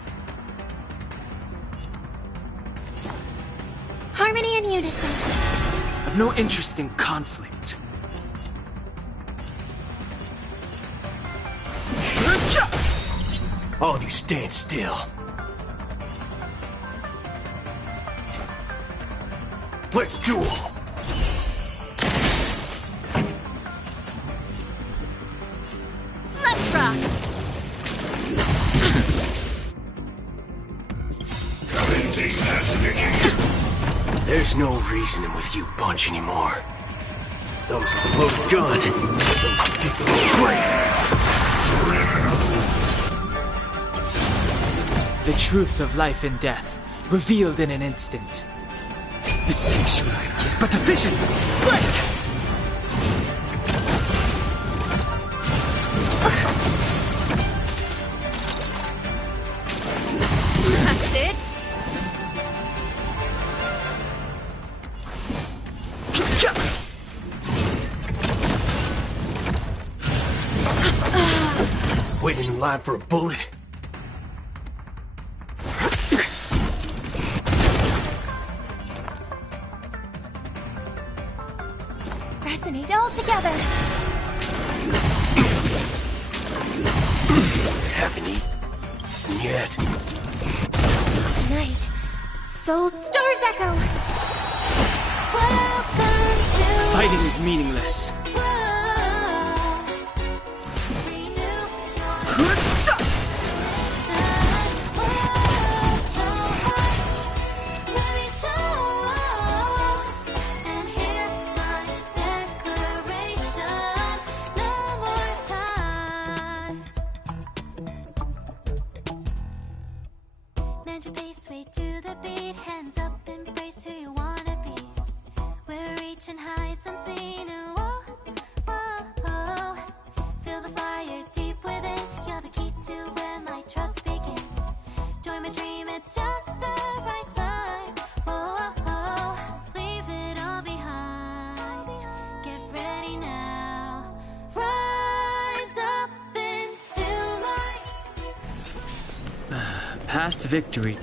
Harmony and unison. I've no interest in conflict. All of you stand still. Let's duel! Let's rock! Commencing pacification. There's no reasoning with you bunch anymore. Those with the loaded gun, those who dig the grave. The truth of life and death, revealed in an instant. The sanctuary is but a vision. Break! That's it. Waiting in line for a bullet? Resonate all together. Haven't eaten yet. Tonight, soul stars echo. Fighting is meaningless. Change your pace, way to the beat. Hands up, embrace who you wanna be. We're reaching heights unseen. Whoa, whoa, whoa. Feel the fire deep within. You're the key to where my trust begins. Join my dream, it's just the right time. Whoa, whoa, leave it all behind. Get ready now. Rise up into my Past victory.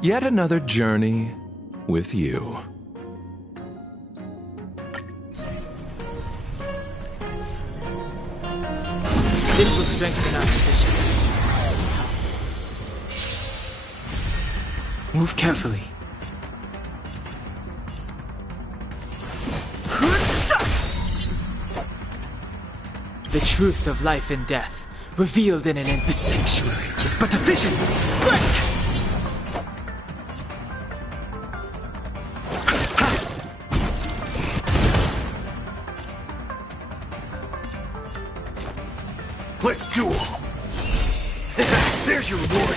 Yet another journey with you. This will strengthen our position. Move carefully. The truth of life and death, revealed in the sanctuary, is but a vision. Break! Let's duel! There's your reward!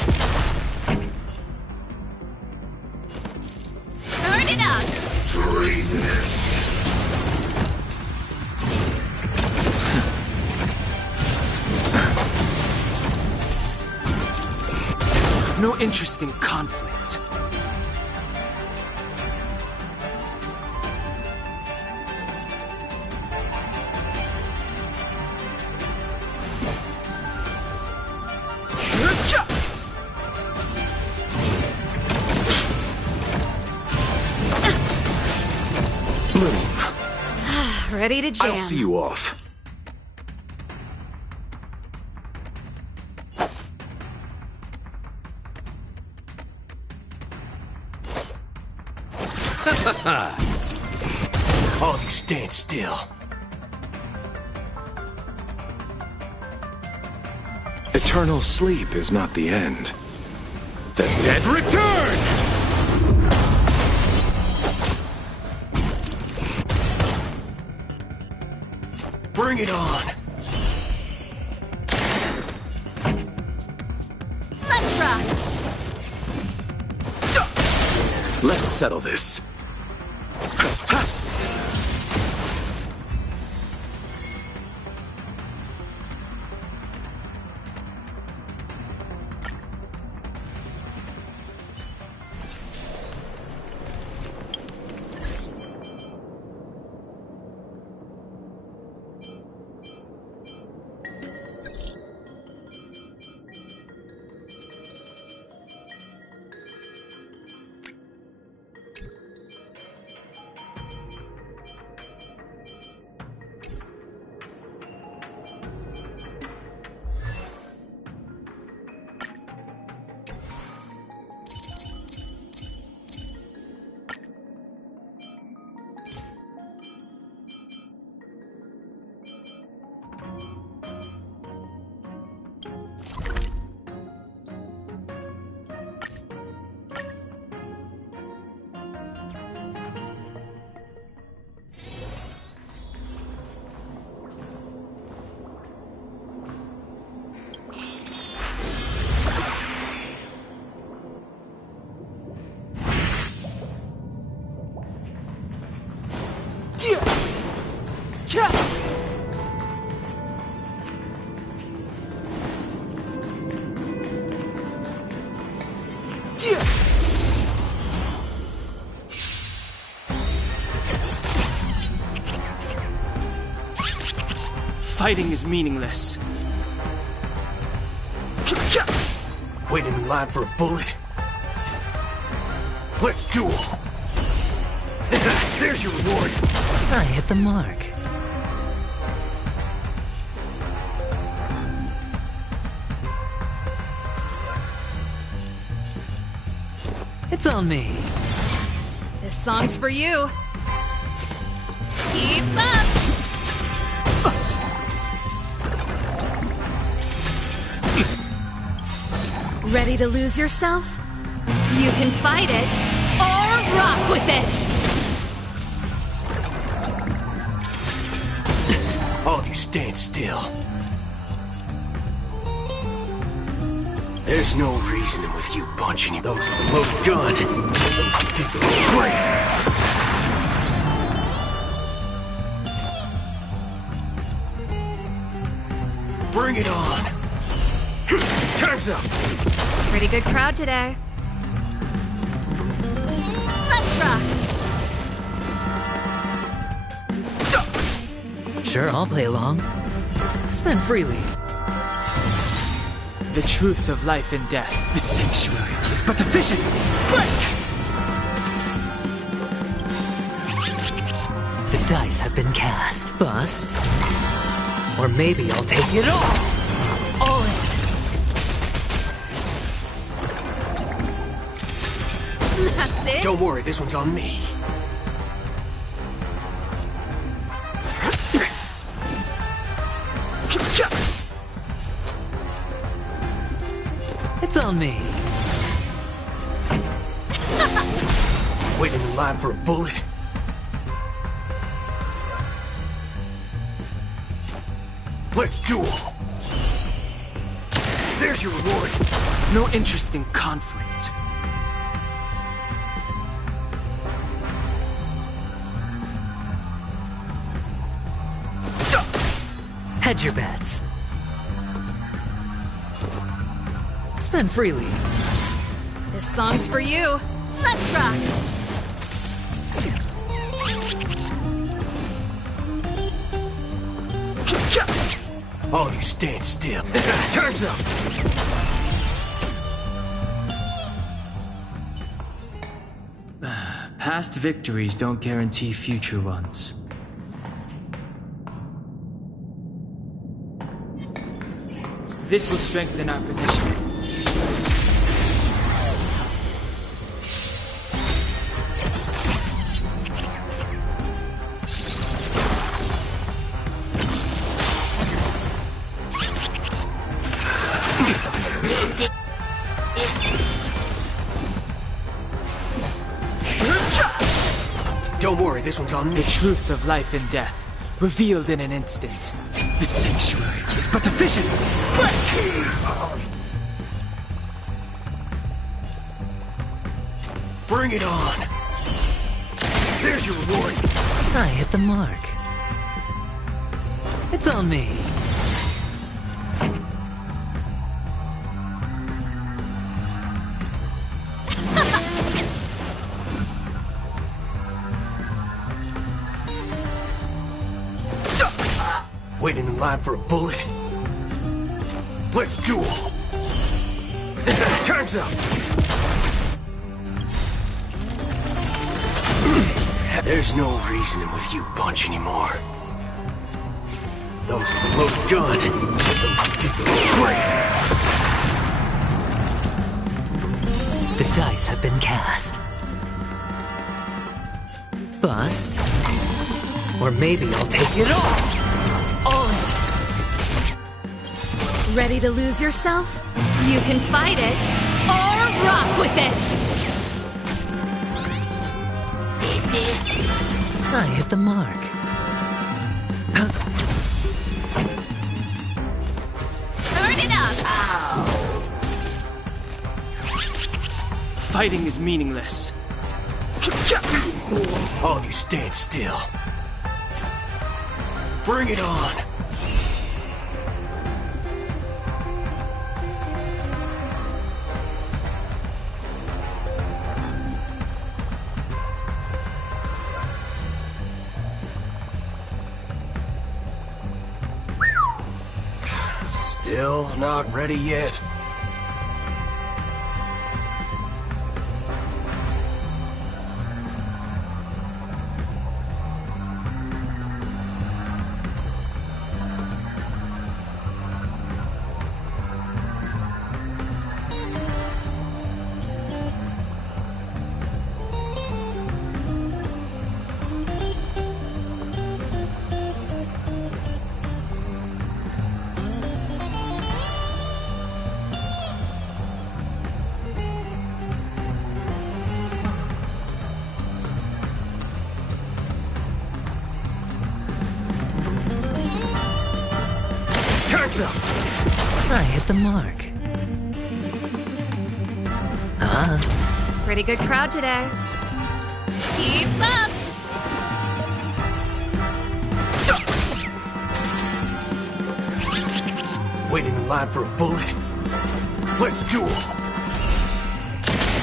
Turn it up! Treasonous. No interest in conflict. Ready to jam. I'll see you off. All you stand still. Eternal sleep is not the end. The dead return! Bring it on! Let's rock! Let's settle this. Fighting is meaningless. Waiting in line for a bullet? Let's duel! There's your reward! I hit the mark. It's on me. This song's for you. Keep up! Ready to lose yourself? You can fight it, or rock with it! All you stand still. There's no reasoning with you bunching those with a loaded gun. Those who dig their own grave. Bring it on! Time's up! Pretty good crowd today. Let's rock! Sure, I'll play along. Spend freely. The truth of life and death. The sanctuary is but a vision. Break! The dice have been cast. Bust. Or maybe I'll take it all. All in. That's it? Don't worry, this one's on me. It's on me. Waiting in line for a bullet? Let's duel! There's your reward! No interest in conflict. Hedge your bets. Spend freely. This song's for you. Let's rock. All you stand still. Time's up! Past victories don't guarantee future ones. This will strengthen our position. Don't worry, this one's on me. The truth of life and death, revealed in an instant. The sanctuary is but a vision. Break! Bring it on! There's your reward! I hit the mark. It's on me. Waiting in line for a bullet? Let's duel! Time's up! There's no reasoning with you bunch anymore. Those with the loaded gun, those who dig their own grave. The dice have been cast. Bust. Or maybe I'll take it all. All in. Ready to lose yourself? You can fight it, or rock with it! I hit the mark. Turn it up! Fighting is meaningless. All you stand still. Bring it on! Still not ready yet. Time's up! I hit the mark. Pretty good crowd today. Keep up! Waiting in line for a bullet? Let's duel!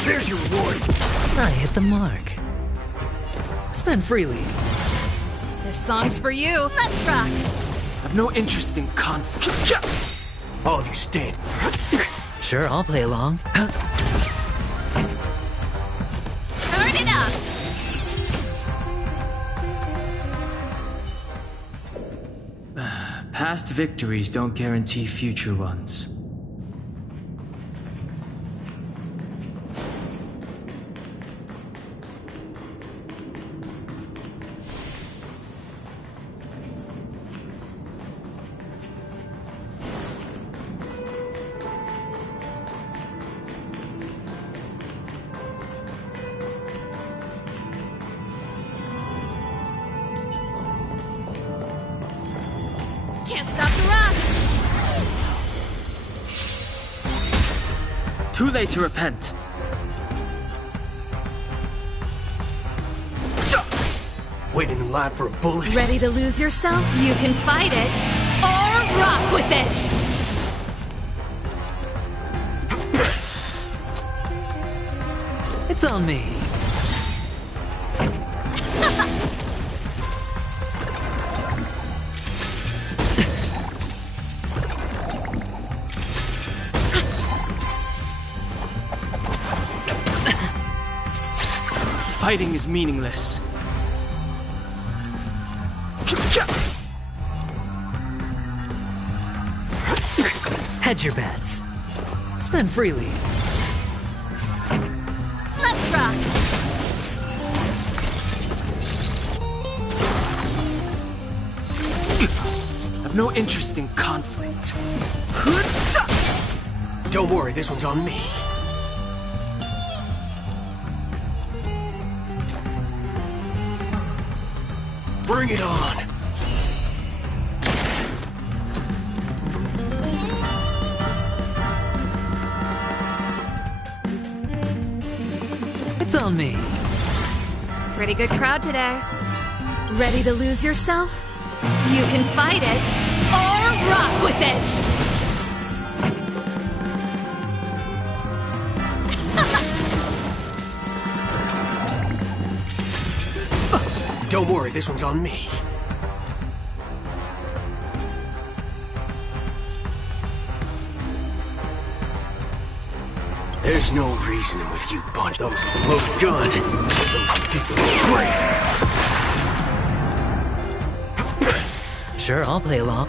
There's your reward! I hit the mark. Spend freely. This song's for you. Let's rock! I've no interest in conflict. All of you stand. Sure, I'll play along. Turn it up! Past victories don't guarantee future ones. Can't stop the rock! Too late to repent. Waiting in line for a bullet. Ready to lose yourself? You can fight it, or rock with it! It's on me. Fighting is meaningless. Hedge your bets. Spend freely. Let's rock! I've no interest in conflict. Don't worry, this one's on me. Bring it on! It's on me. Pretty good crowd today. Ready to lose yourself? You can fight it, or rock with it! Don't worry, this one's on me. There's no reasoning with you bunch. Those with the loaded gun, those who dig the grave. Sure, I'll play along.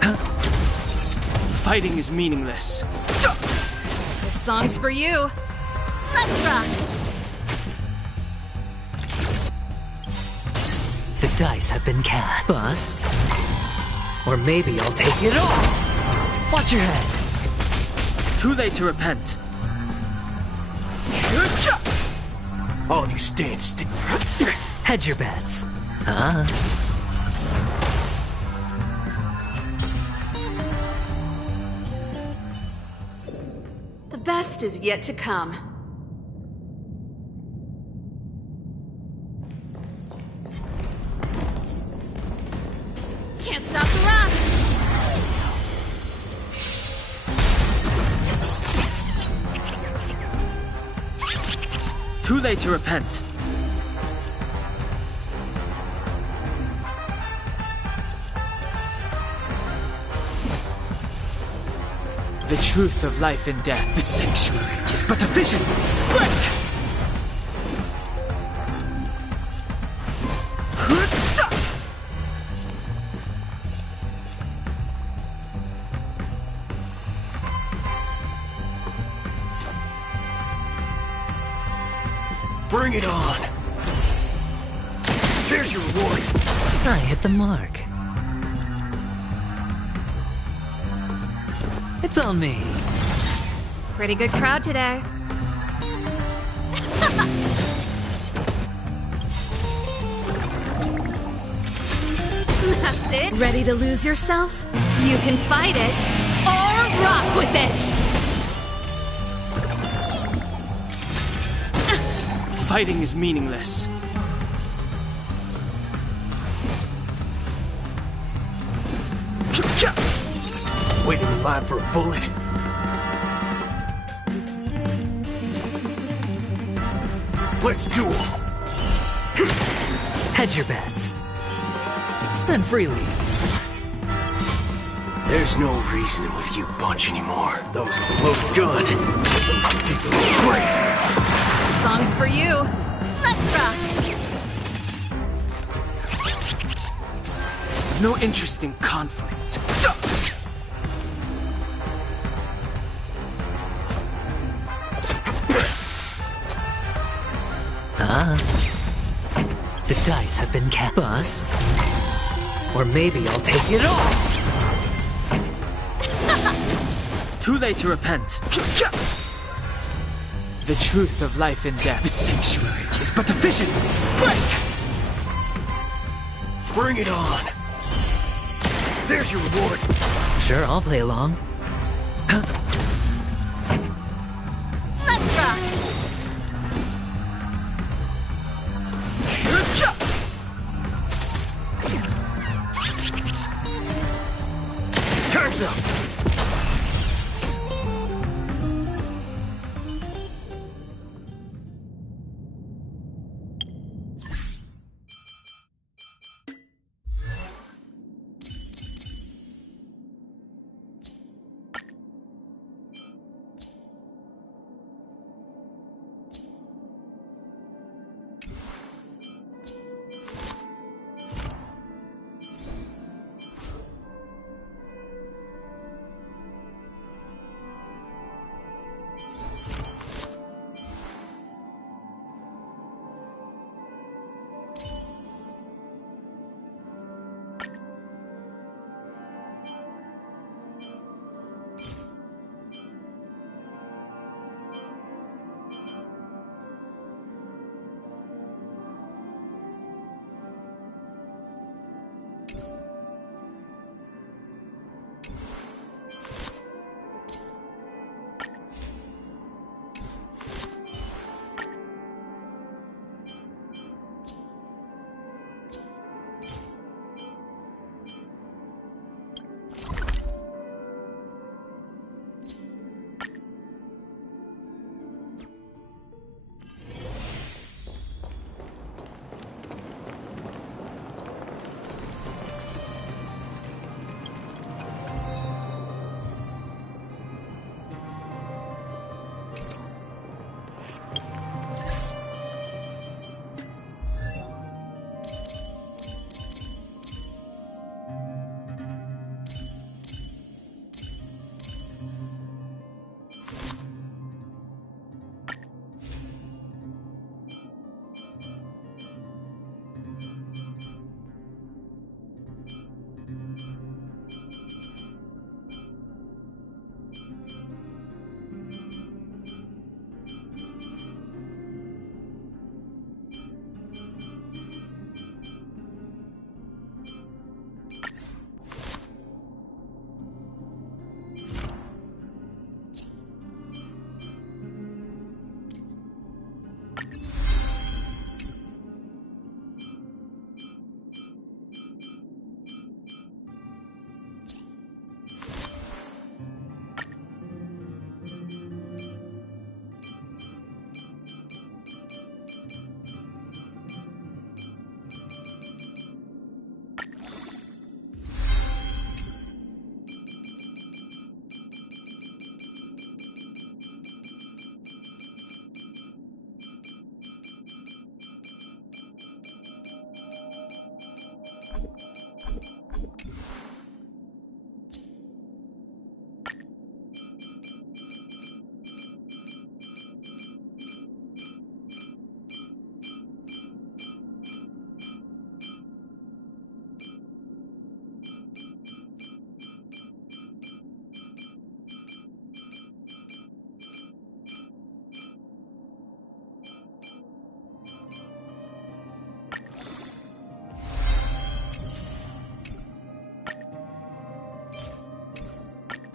Fighting is meaningless. This song's for you. Let's rock! The dice have been cast. Bust. Or maybe I'll take it all. Watch your head. Too late to repent. All of you stand still. Hedge your bets. Huh? The best is yet to come. Can't stop the rock! Too late to repent. The truth of life and death. The sanctuary is but a vision. Break! Bring it on! There's your reward! I hit the mark. It's on me. Pretty good crowd today. That's it. Ready to lose yourself? You can fight it, or rock with it! Fighting is meaningless. Waiting in line for a bullet. Let's duel. Hedge your bets. Spend freely. There's no reasoning with you bunch anymore. Those with the loaded gun, those who dig the little grave. Song's for you. Let's rock. No interest in conflict. The dice have been cast. Bust. Or maybe I'll take it all! Too late to repent. The truth of life and death. The sanctuary is but a vision. Break! Bring it on! There's your reward. Sure, I'll play along. Let's rock. Time's up!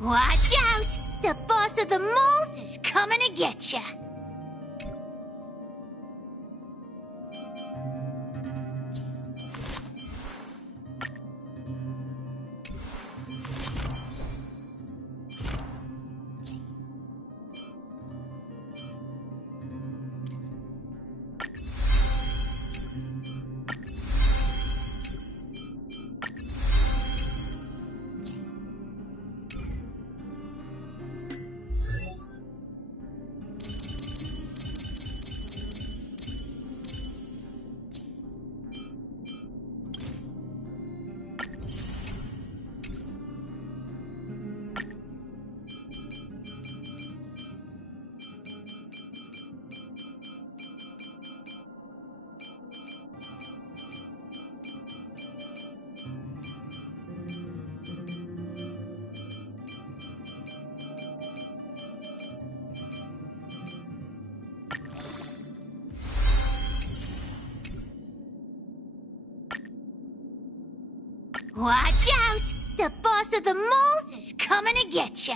Watch out! The boss of the moles is coming to get ya! Watch out! The boss of the moles is coming to get ya!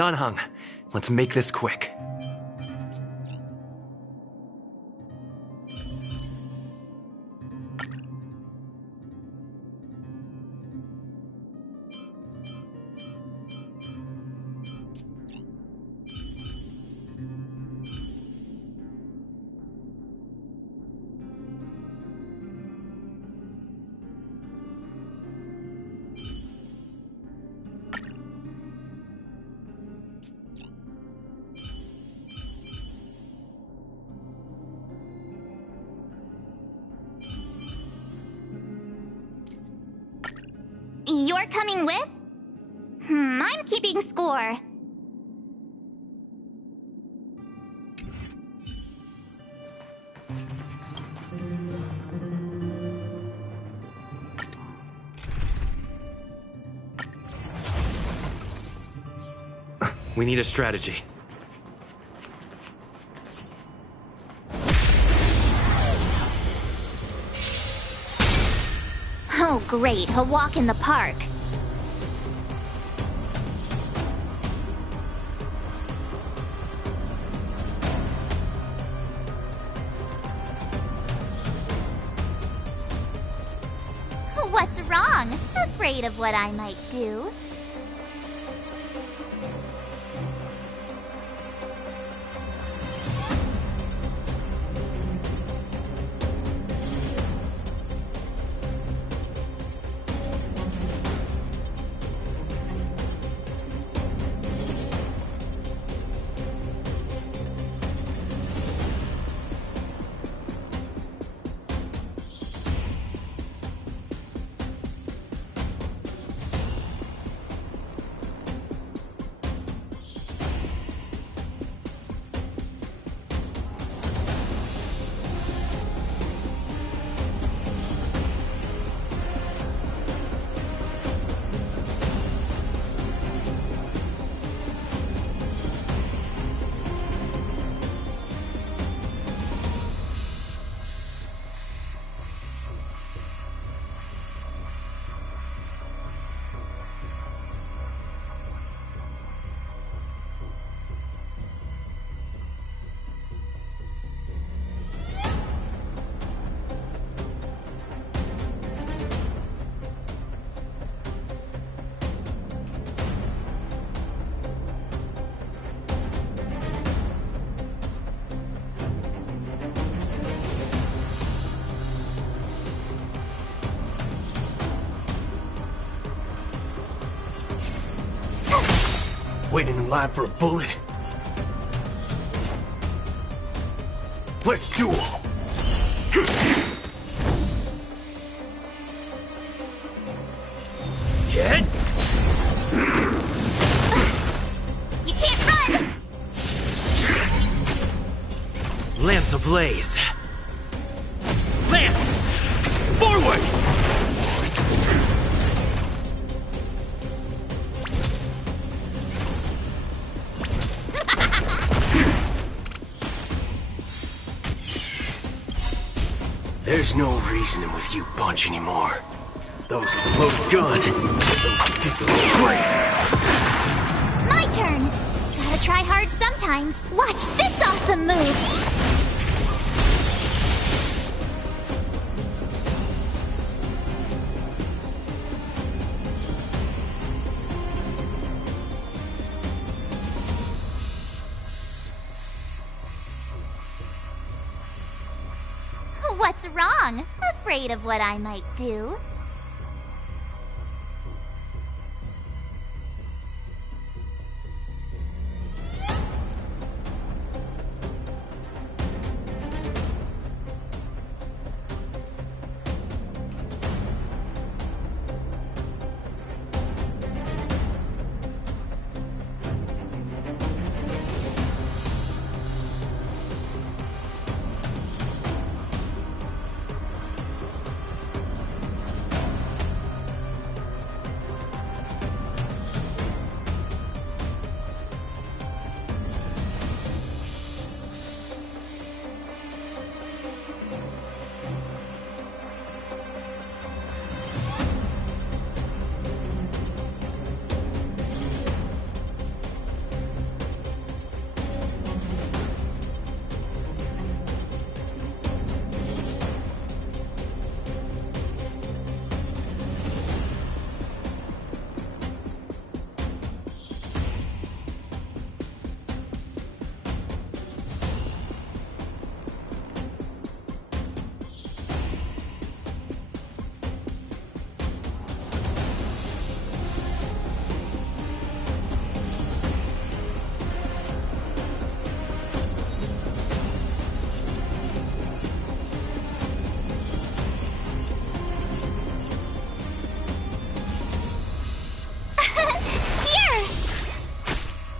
Danheng, let's make this quick. You're coming with? I'm keeping score. We need a strategy. Oh, great. A walk in the park. What's wrong? Afraid of what I might do? Waiting in line for a bullet? Let's duel! Hit! You can't run! Lance ablaze! Lance! Forward! There's no reasoning with you bunch anymore. Those with the loaded gun, those who dig their own grave. My turn! Gotta try hard sometimes. Watch this awesome move! What's wrong? Afraid of what I might do?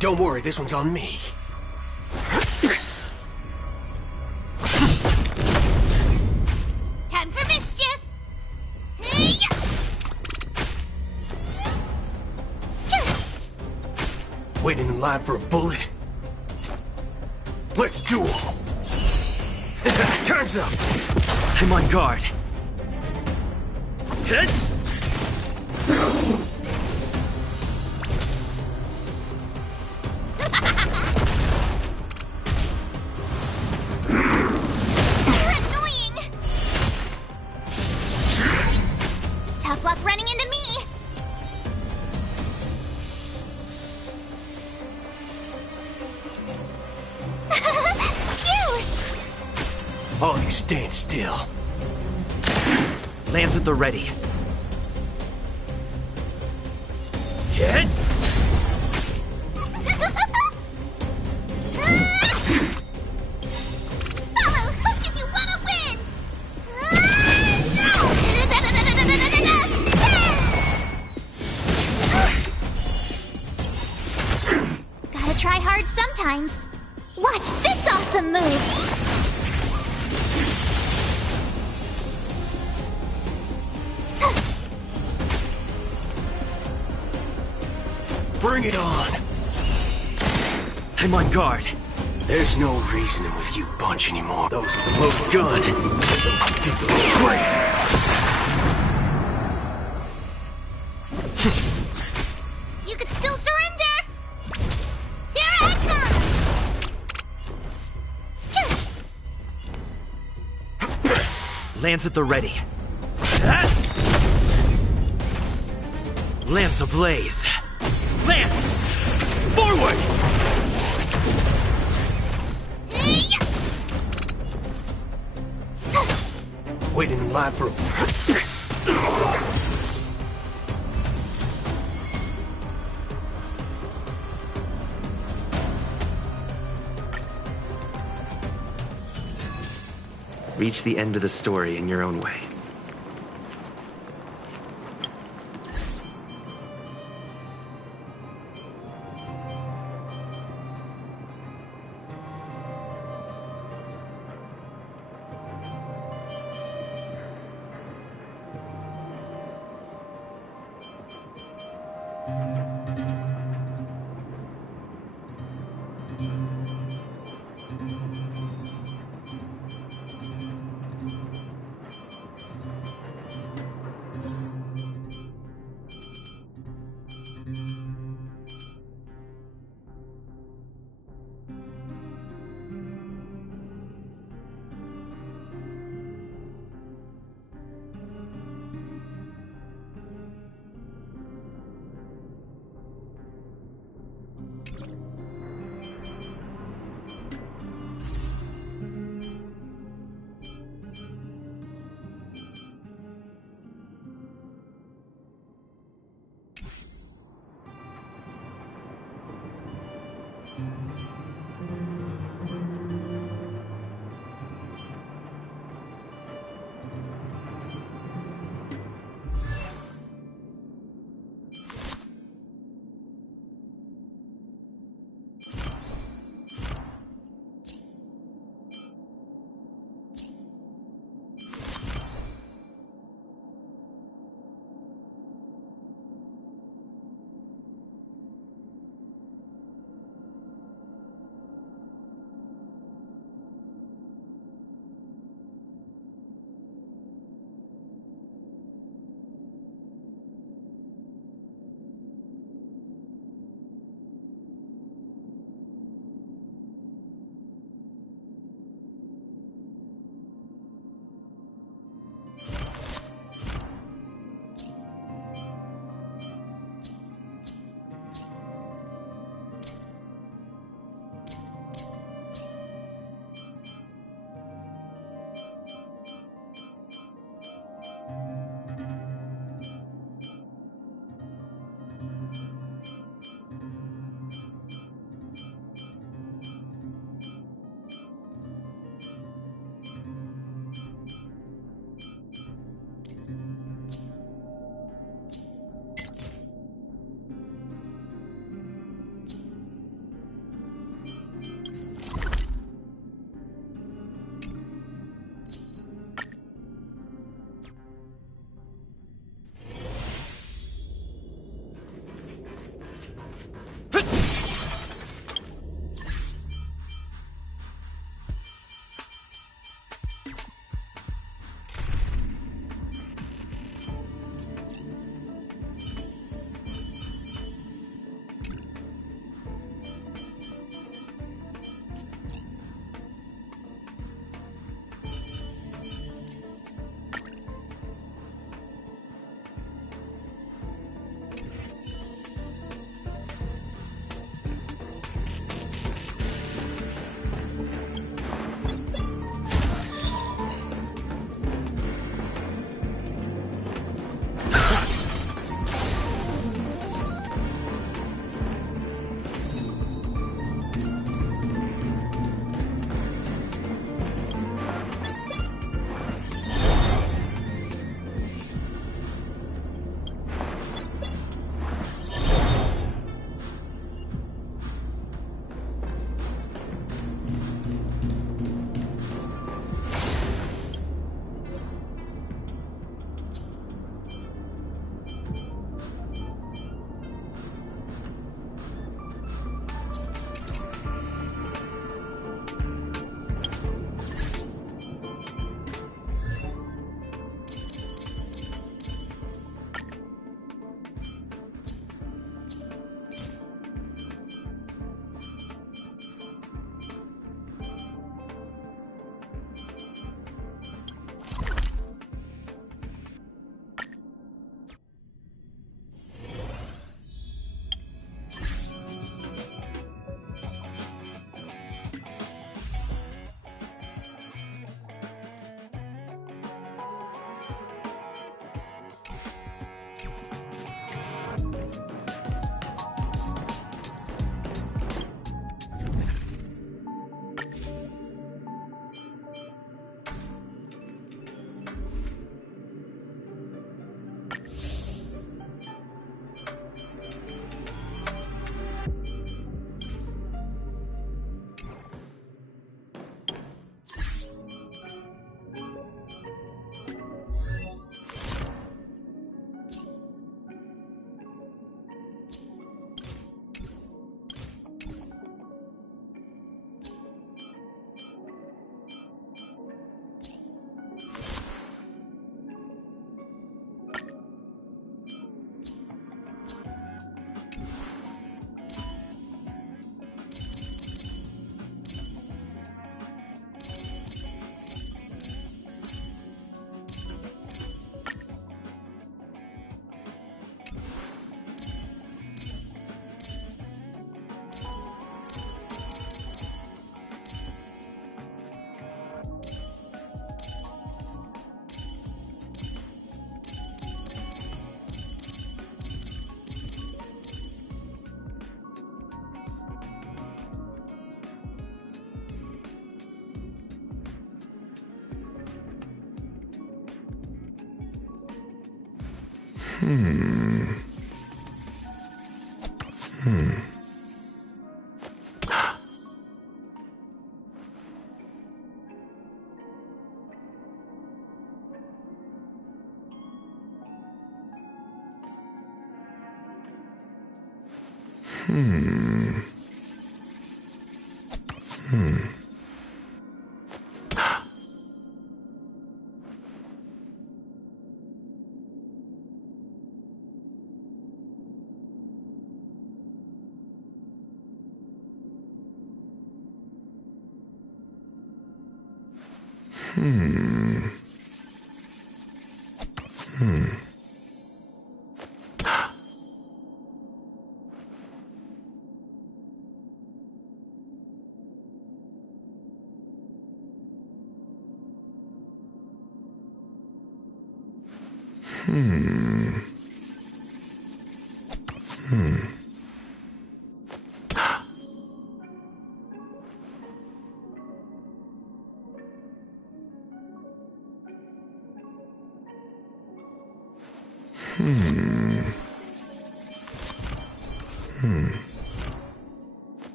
Don't worry, this one's on me. Time for mischief! Waiting in line for a bullet? Let's duel! Time's up! I'm on guard. Hit! You're annoying! Tough luck running into me! Cute! All you stand still. Lands at the ready. Hit! Follow hook if you want to win! Gotta try hard sometimes. Watch this awesome move! Bring it on! I'm on guard. There's no reasoning with you bunch anymore. Those with the loaded gun, those who dig the little grave. You could still surrender! Here I come! Lands at the ready. Lance ablaze. Lance! Forward! Waiting in line for a... Reach the end of the story in your own way.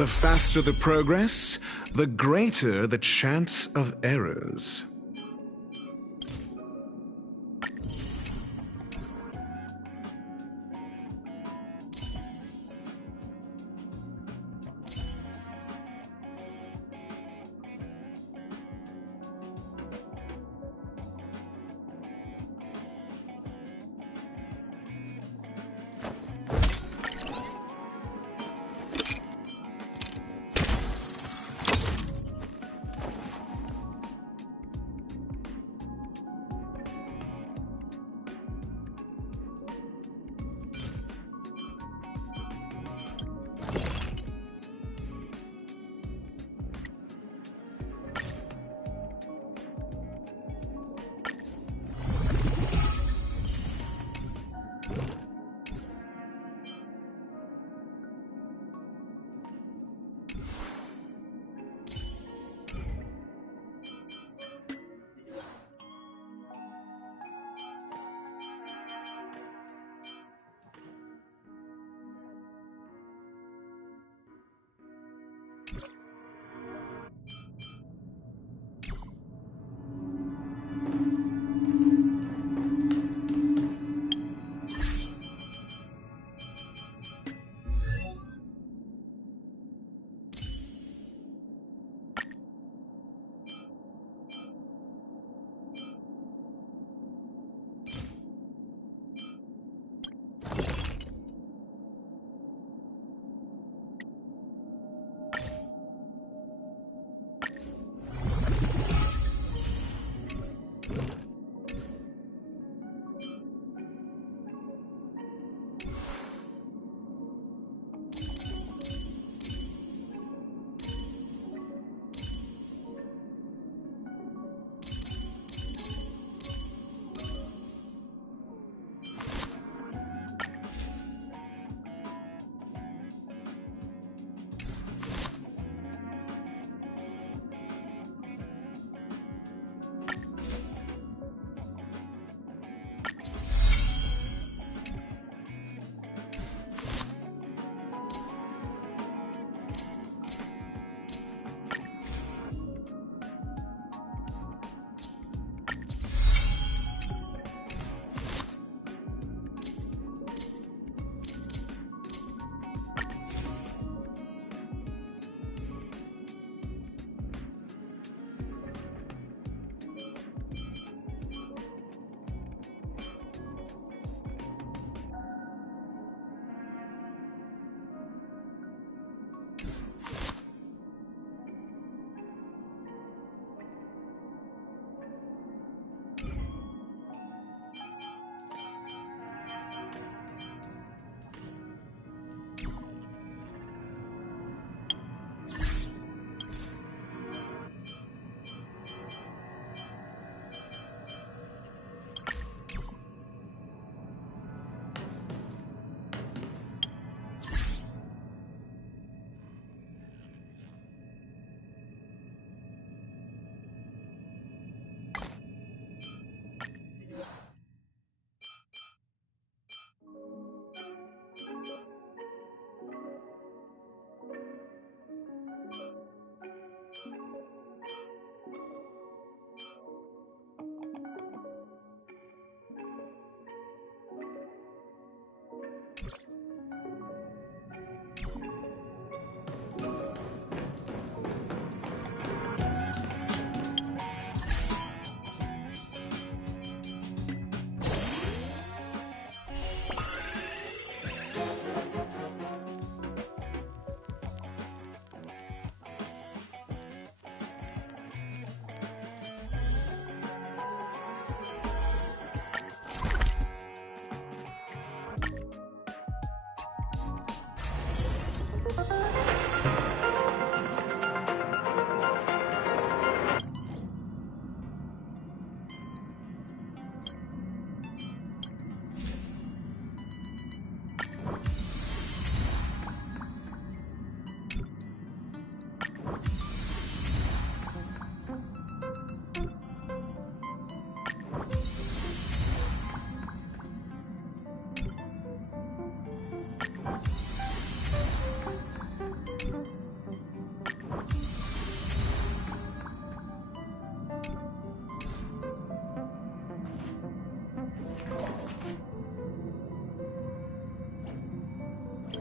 The faster the progress, the greater the chance of errors.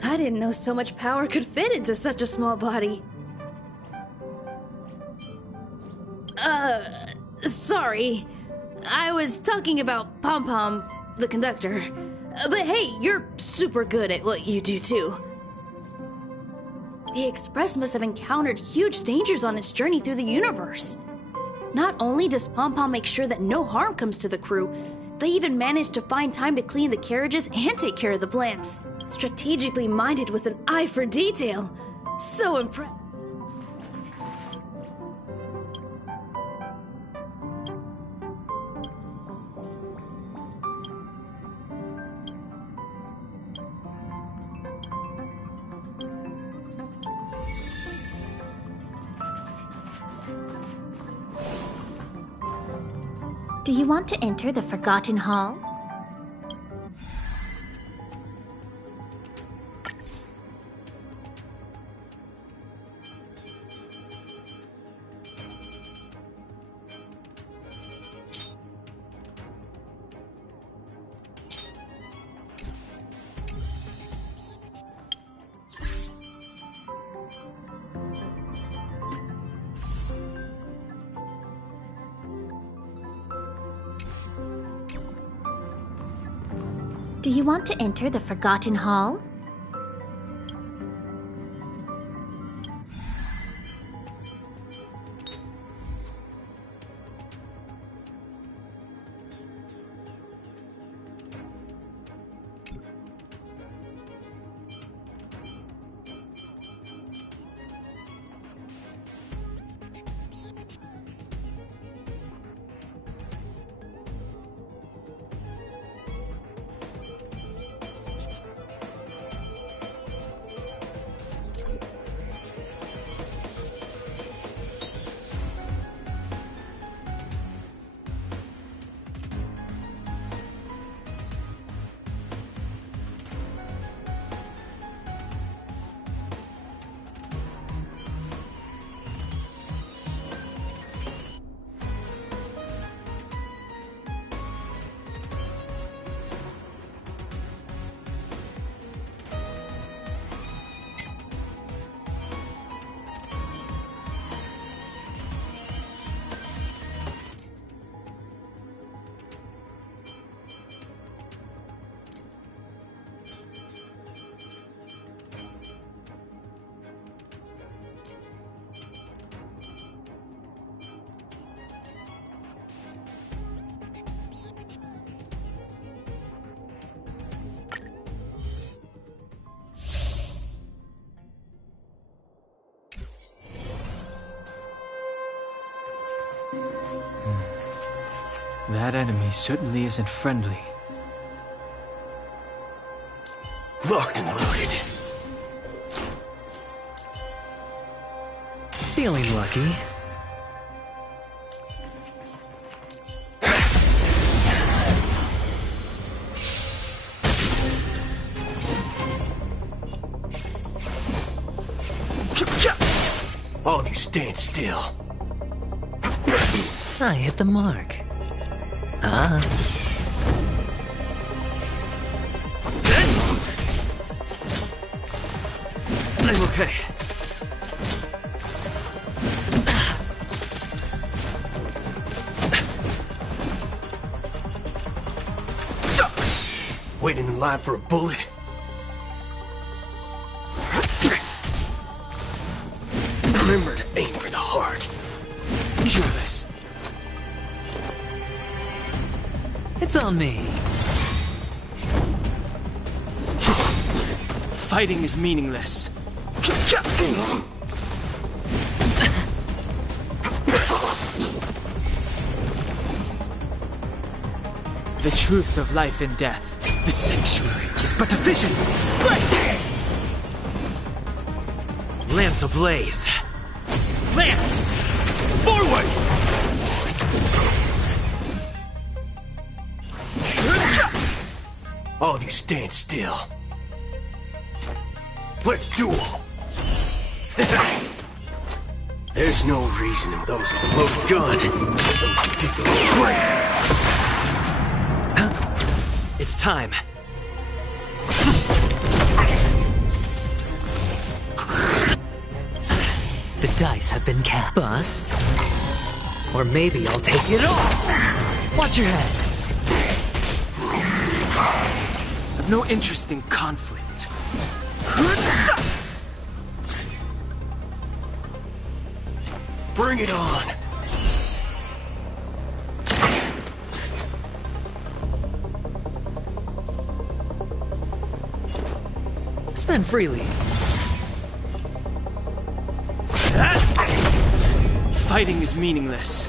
I didn't know so much power could fit into such a small body. Sorry. I was talking about Pom Pom, the conductor. But hey, you're super good at what you do too. The Express must have encountered huge dangers on its journey through the universe. Not only does Pom Pom make sure that no harm comes to the crew, they even manage to find time to clean the carriages and take care of the plants. Strategically minded with an eye for detail. So impressive. Do you want to enter the Forgotten Hall? Do you want to enter the Forgotten Hall? That enemy certainly isn't friendly. Locked and loaded. Feeling lucky. All of you stand still. I hit the mark. I'm okay. Waiting in line for a bullet? Remember to aim for the heart. Careless. It's on me. Fighting is meaningless. The truth of life and death. The sanctuary is but a vision. Lance ablaze. Lance! Forward! All of you stand still. Let's duel! There's no reason in those with a loaded gun. Those who dig their own grave. It's time. The dice have been cast. Bust. Or maybe I'll take it all! Watch your head! I've no interest in conflict. Bring it on! Spend freely. Fighting is meaningless.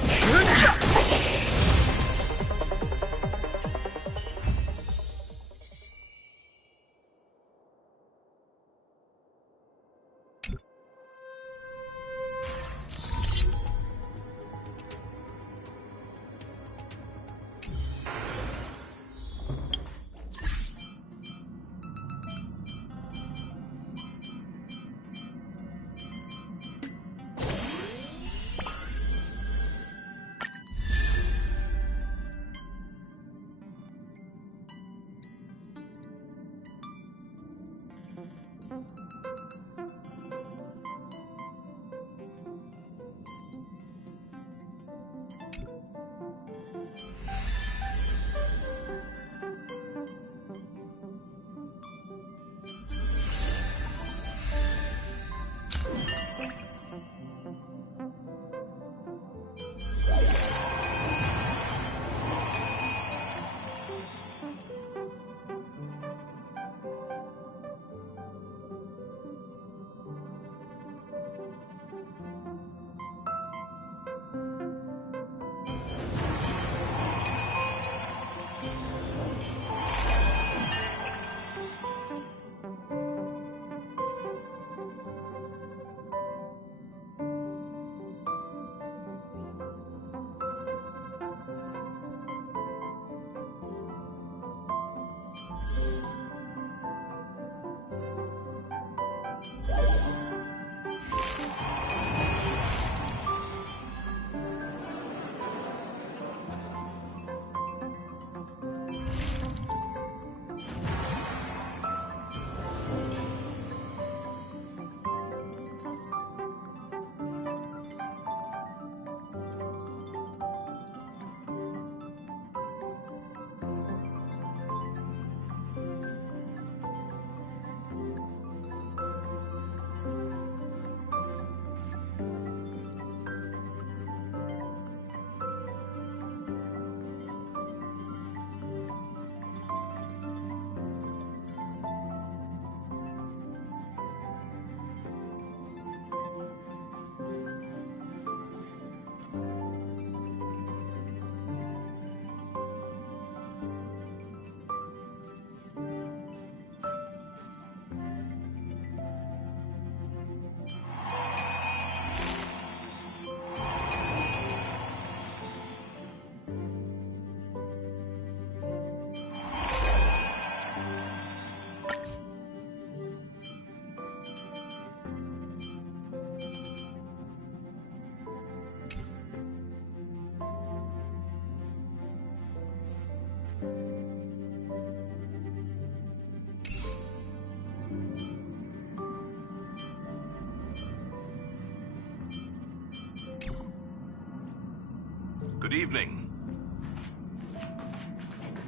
Good evening.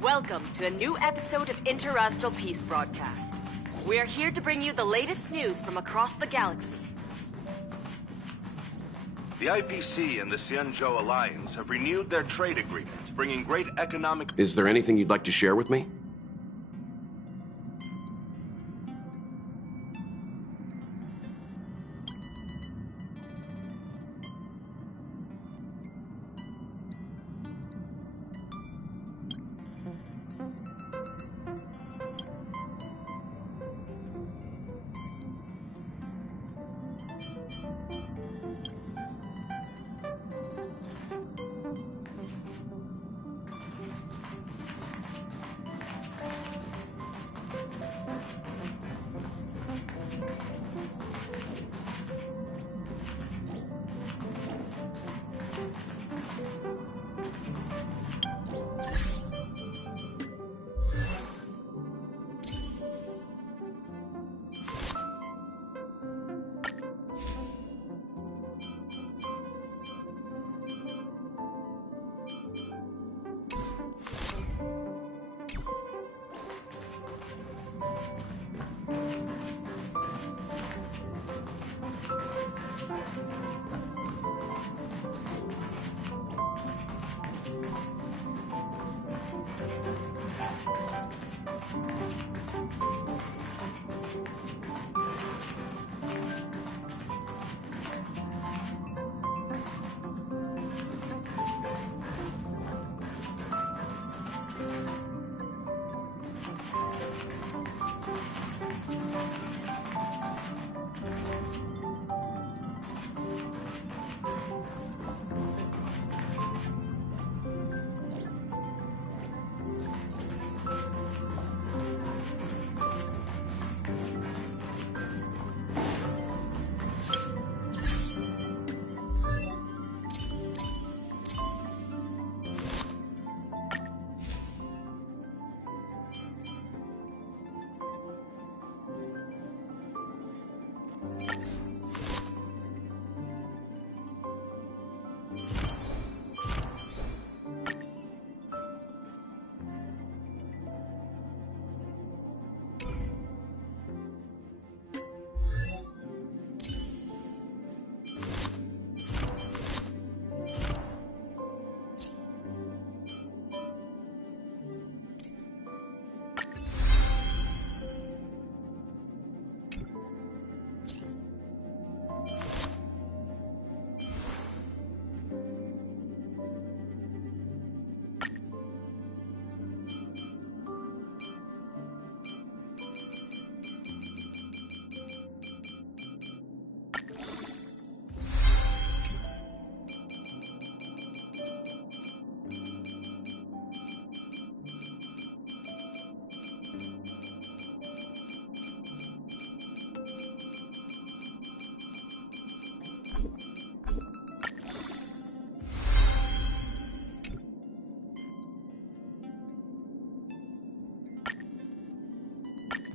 Welcome to a new episode of Interastral Peace Broadcast. We are here to bring you the latest news from across the galaxy. The IPC and the Xianzhou Alliance have renewed their trade agreement, bringing great economic... Is there anything you'd like to share with me?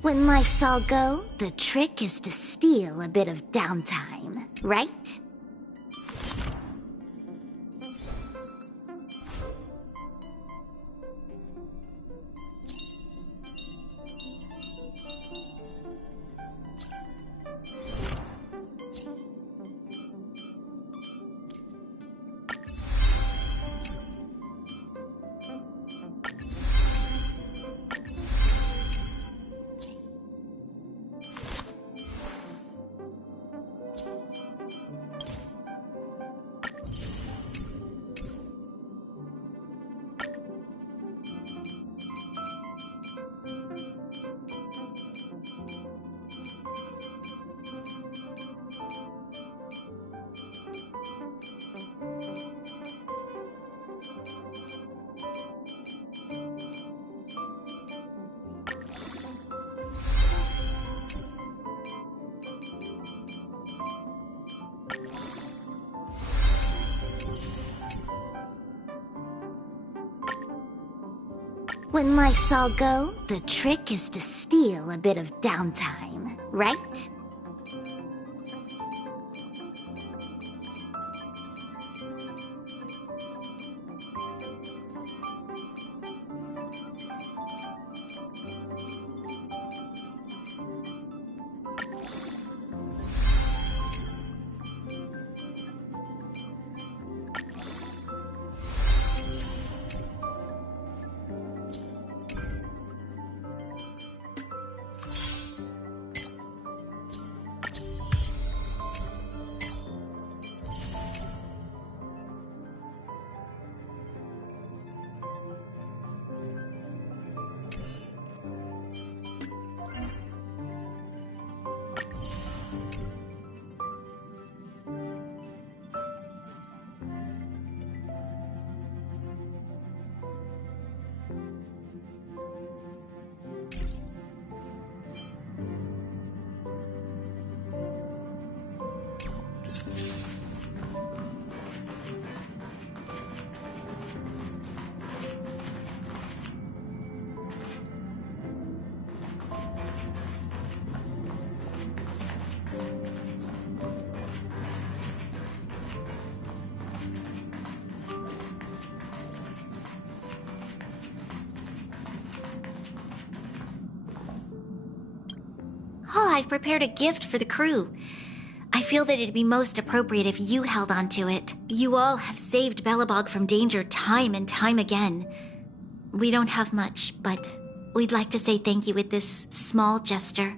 When life's all go, the trick is to steal a bit of downtime, right? When life's all go, the trick is to steal a bit of downtime, right? Oh, I've prepared a gift for the crew. I feel that it'd be most appropriate if you held on to it. You all have saved Belobog from danger time and time again. We don't have much, but we'd like to say thank you with this small gesture.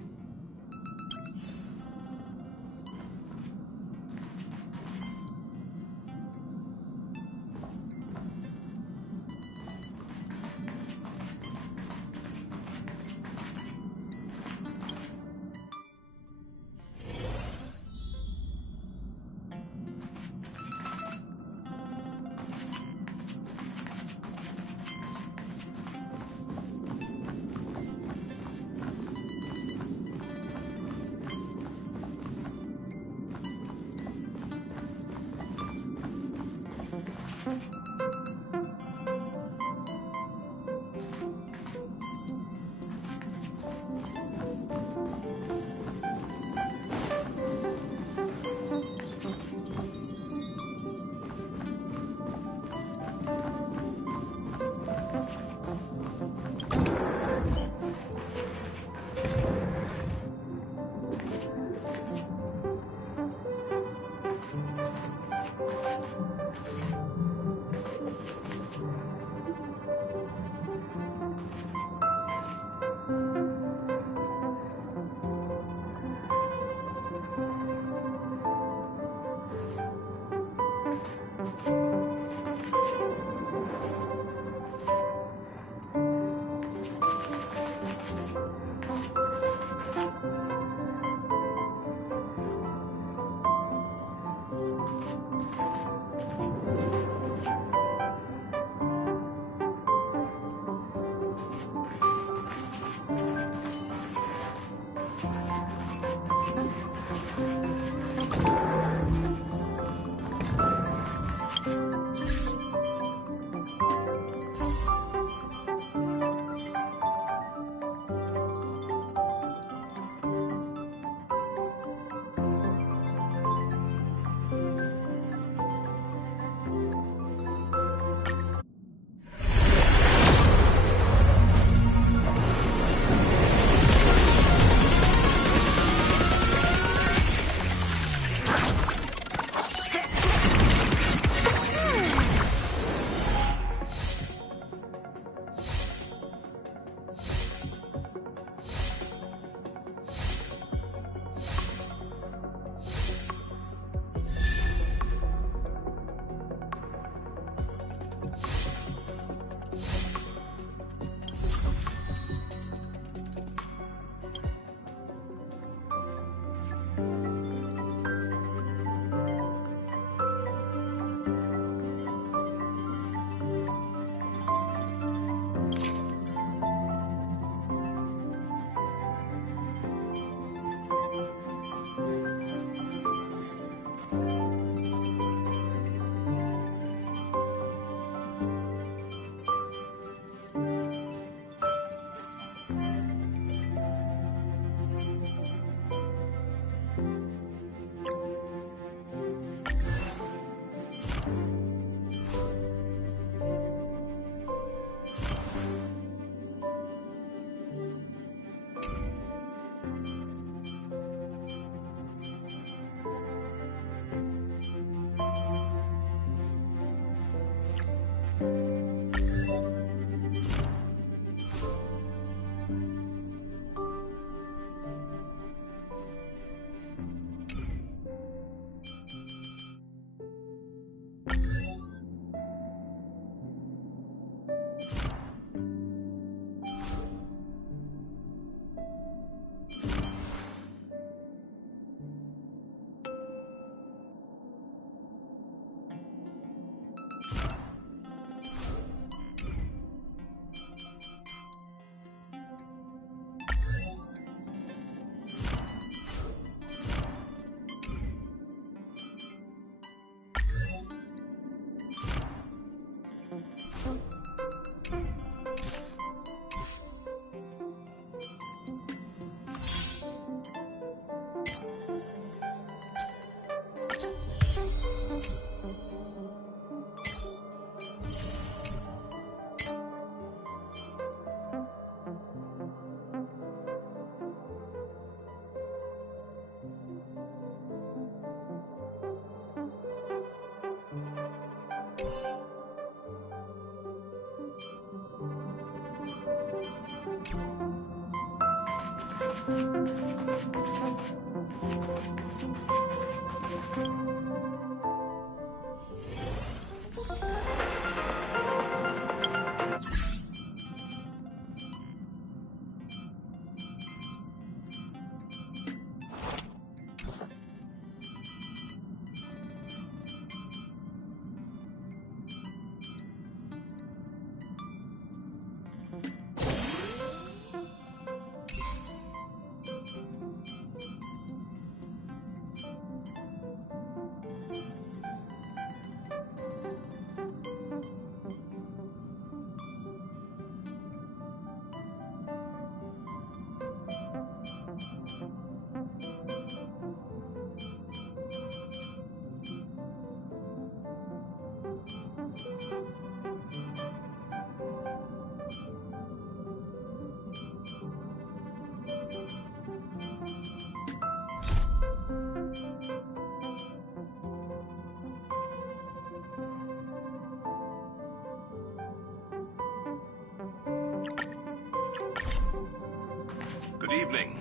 Good evening.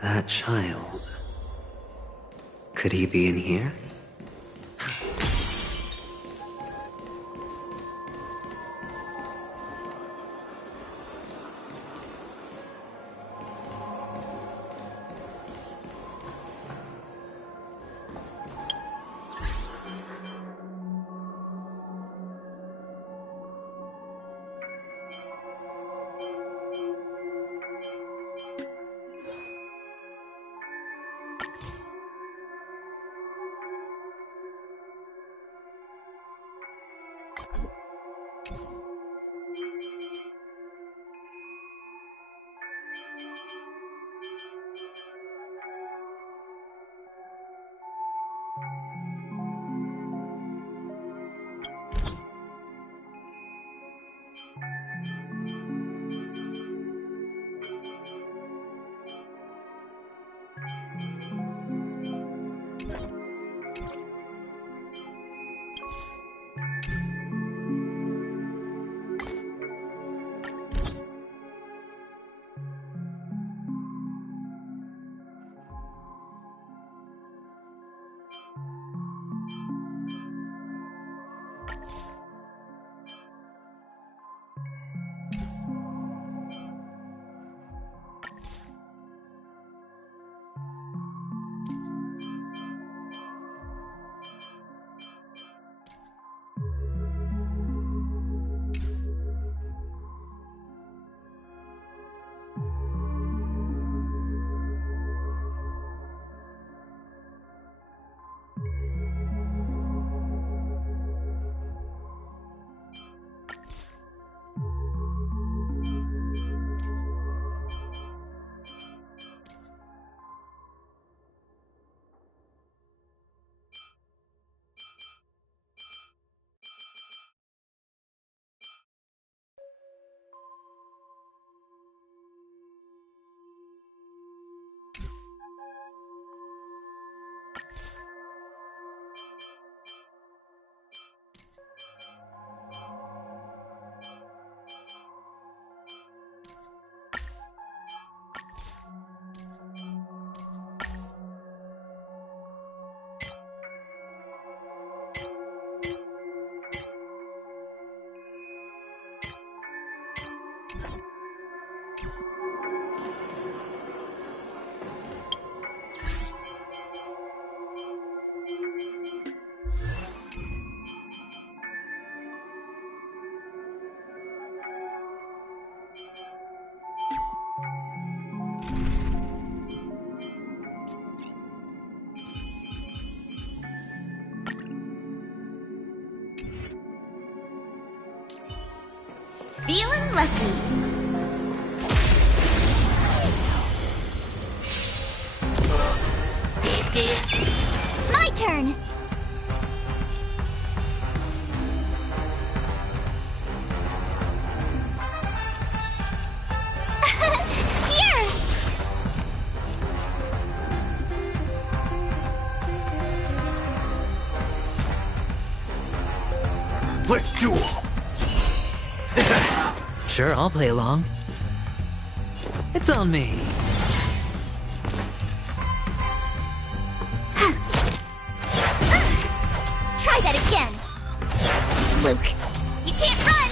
That child. Could he be in here? Feeling lucky. My turn. Here. Let's duel. Sure, I'll play along. It's on me. Try that again. Luke, you can't run.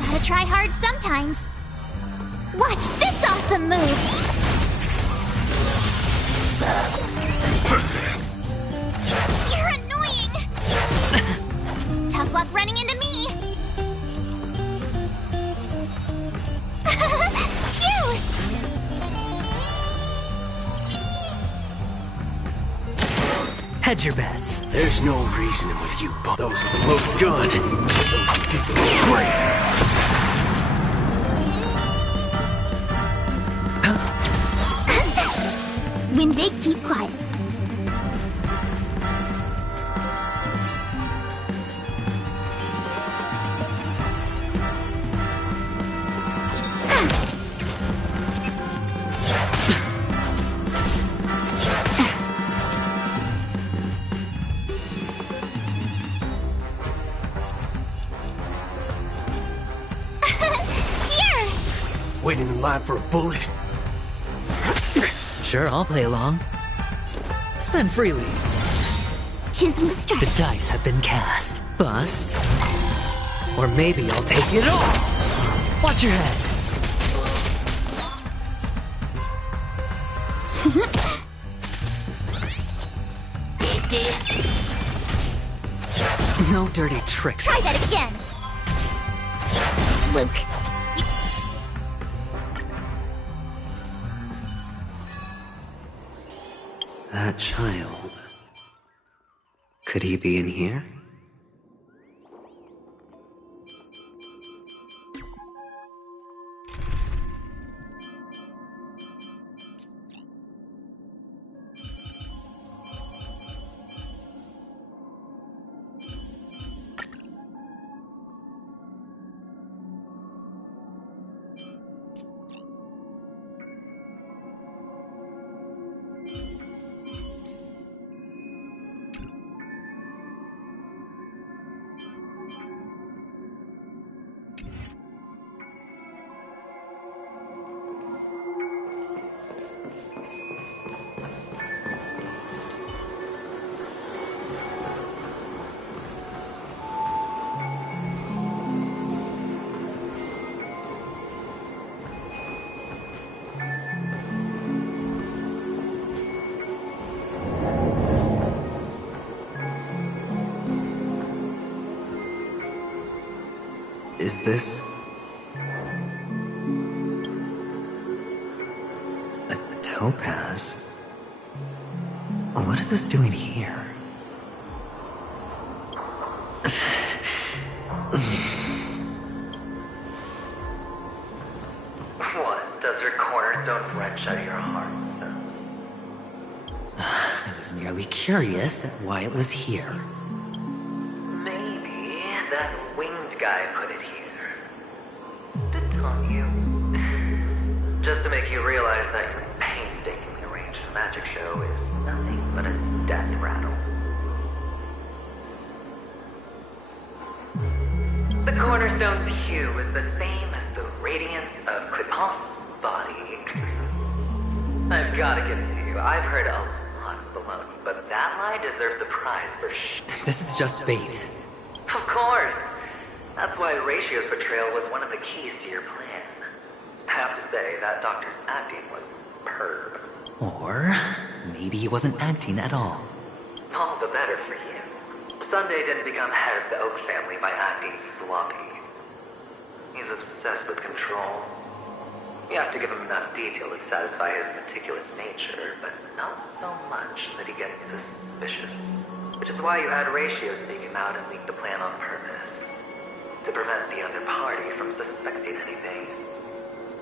Gotta try hard sometimes. Watch this awesome move. You're annoying. Tough luck running into me. Phew! Hedge your bets. There's no reasoning with you, those with a loaded gun. Those who dig their own grave. When they keep quiet. Waiting in line for a bullet? Sure, I'll play along. Spend freely. Choosing strike. The dice have been cast. Bust. Or maybe I'll take it all. Watch your head. No dirty tricks. Try that again. Luke. That child. Could he be in here? Is this... a topaz? What is this doing here? What? Does your cornerstone wrench out your heart, sir? I was merely curious at why it was here. Maybe that winged guy put it here. To taunt you. Just to make you realize that your painstakingly arranged magic show is nothing but a death rattle. The cornerstone's hue is the same as the radiance of Clipant's body. I've gotta give it to you. I've heard a lot of baloney, but that lie deserves a prize for This is just bait. Of course. That's why Ratio's betrayal was one of the keys to your plan. I have to say, that doctor's acting was superb. Or maybe he wasn't acting at all. All the better for you. Sunday didn't become head of the Oak family by acting sloppy. He's obsessed with control. You have to give him enough detail to satisfy his meticulous nature, but not so much that he gets suspicious. Which is why you had Ratio seek him out and leak the plan on purpose. To prevent the other party from suspecting anything.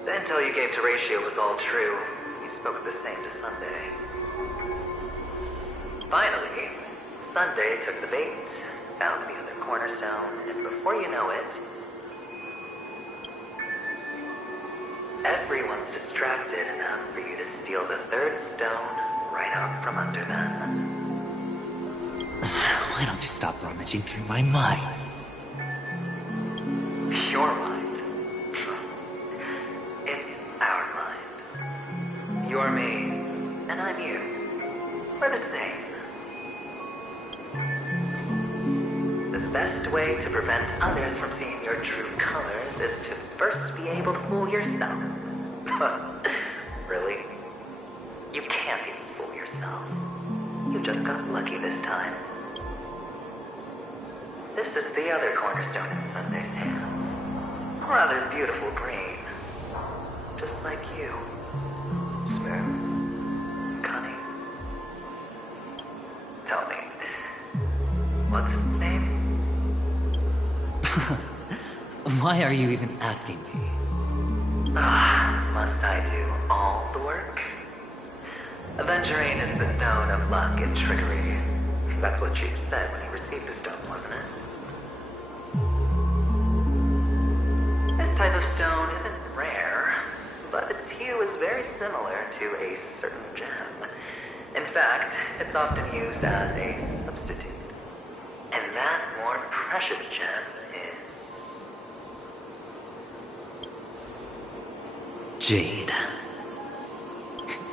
The intel you gave to Ratio was all true. You spoke the same to Sunday. Finally, Sunday took the bait, found the other cornerstone, and before you know it, everyone's distracted enough for you to steal the third stone right out from under them. Why don't you stop rummaging through my mind? Your mind. It's our mind. You're me, and I'm you. We're the same. The best way to prevent others from seeing your true colors is to first be able to fool yourself. Really? You can't even fool yourself. You just got lucky this time. This is the other cornerstone in Sunday's hands. Rather beautiful green. Just like you. Smooth. Cunning. Tell me, what's its name? Why are you even asking me? Must I do all the work? Aventurine is the stone of luck and trickery. That's what she said when you received the stone, wasn't it? This type of stone isn't rare, but its hue is very similar to a certain gem. In fact, it's often used as a substitute. And that more precious gem is... Jade.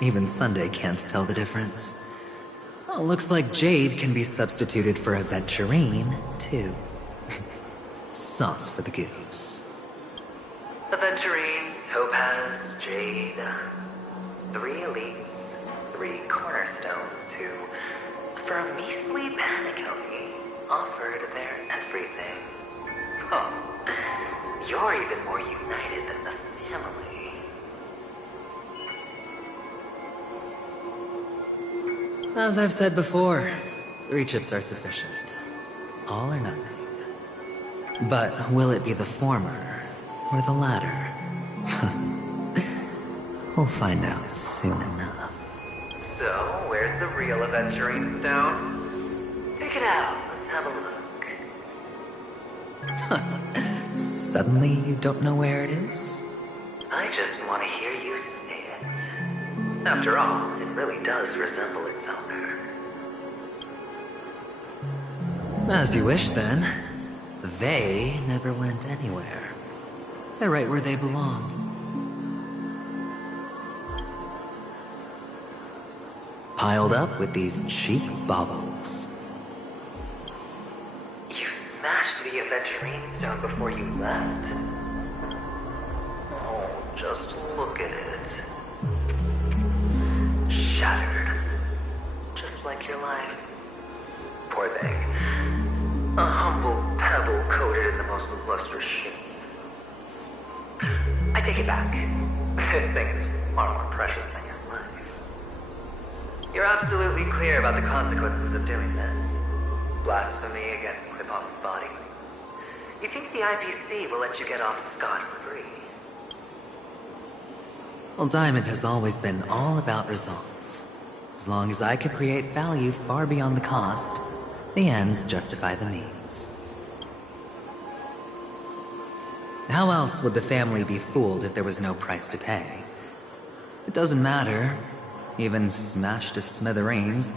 Even Sunday can't tell the difference. Oh, looks like Jade can be substituted for Aventurine, too. Sauce for the goose. Aventurine, Topaz, Jade. 3 elites, 3 cornerstones who, for a measly Penacony, offered their everything. Oh, you're even more united than the family. As I've said before, 3 chips are sufficient. All or nothing. But will it be the former or the latter? We'll find out soon enough. So, where's the real Aventurine stone? Take it out, let's have a look. Suddenly you don't know where it is? I just want to hear you say it. After all, it really does resemble its owner. As you wish, then. They never went anywhere. They're right where they belong. Piled up with these cheap baubles. You smashed the Aventurine stone before you left? Oh, just look at it. Shattered. Just like your life. Poor thing. A humble pebble coated in the most lustrous sheen. I take it back. This thing is far more precious than your life. You're absolutely clear about the consequences of doing this. Blasphemy against Quipon's body. You think the IPC will let you get off scot-free? Well, Diamond has always been all about results. As long as I could create value far beyond the cost, the ends justify the means. How else would the family be fooled if there was no price to pay? It doesn't matter. Even smashed to smithereens,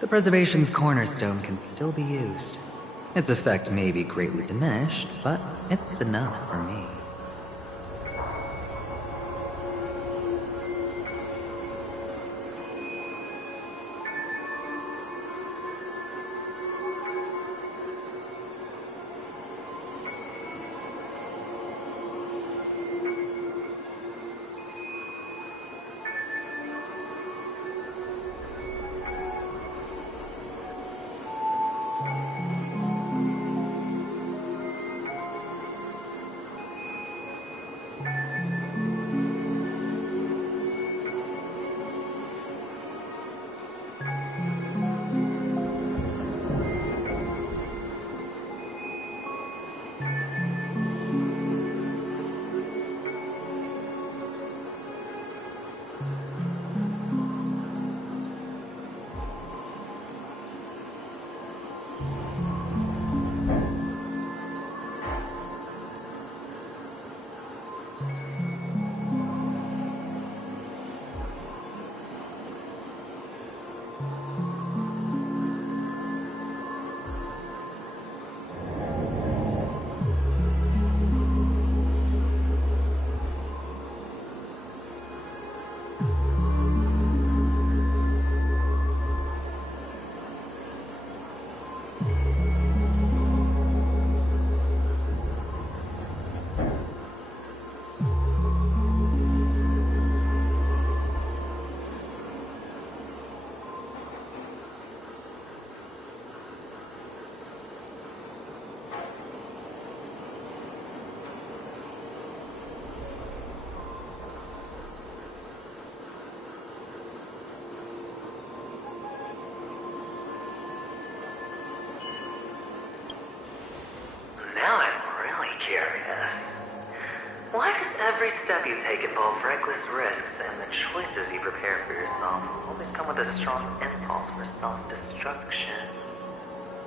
the preservation's cornerstone can still be used. Its effect may be greatly diminished, but it's enough for me. Now I'm really curious. Why does every step you take involve reckless risks, and the choices you prepare for yourself always come with a strong impulse for self-destruction?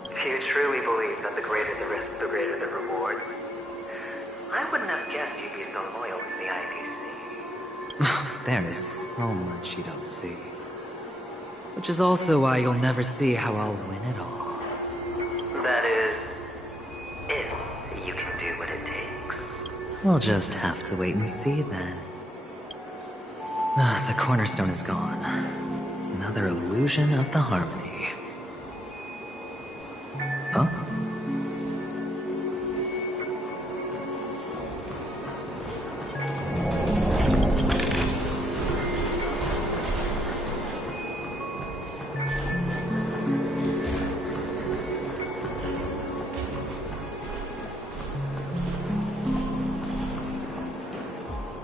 Do you truly believe that the greater the risk, the greater the rewards? I wouldn't have guessed you'd be so loyal to the IPC. There is so much you don't see. Which is also why you'll never see how I'll win it all. That is, if you can do what it takes. We'll just have to wait and see then. The cornerstone is gone. Another illusion of the harmony. Huh?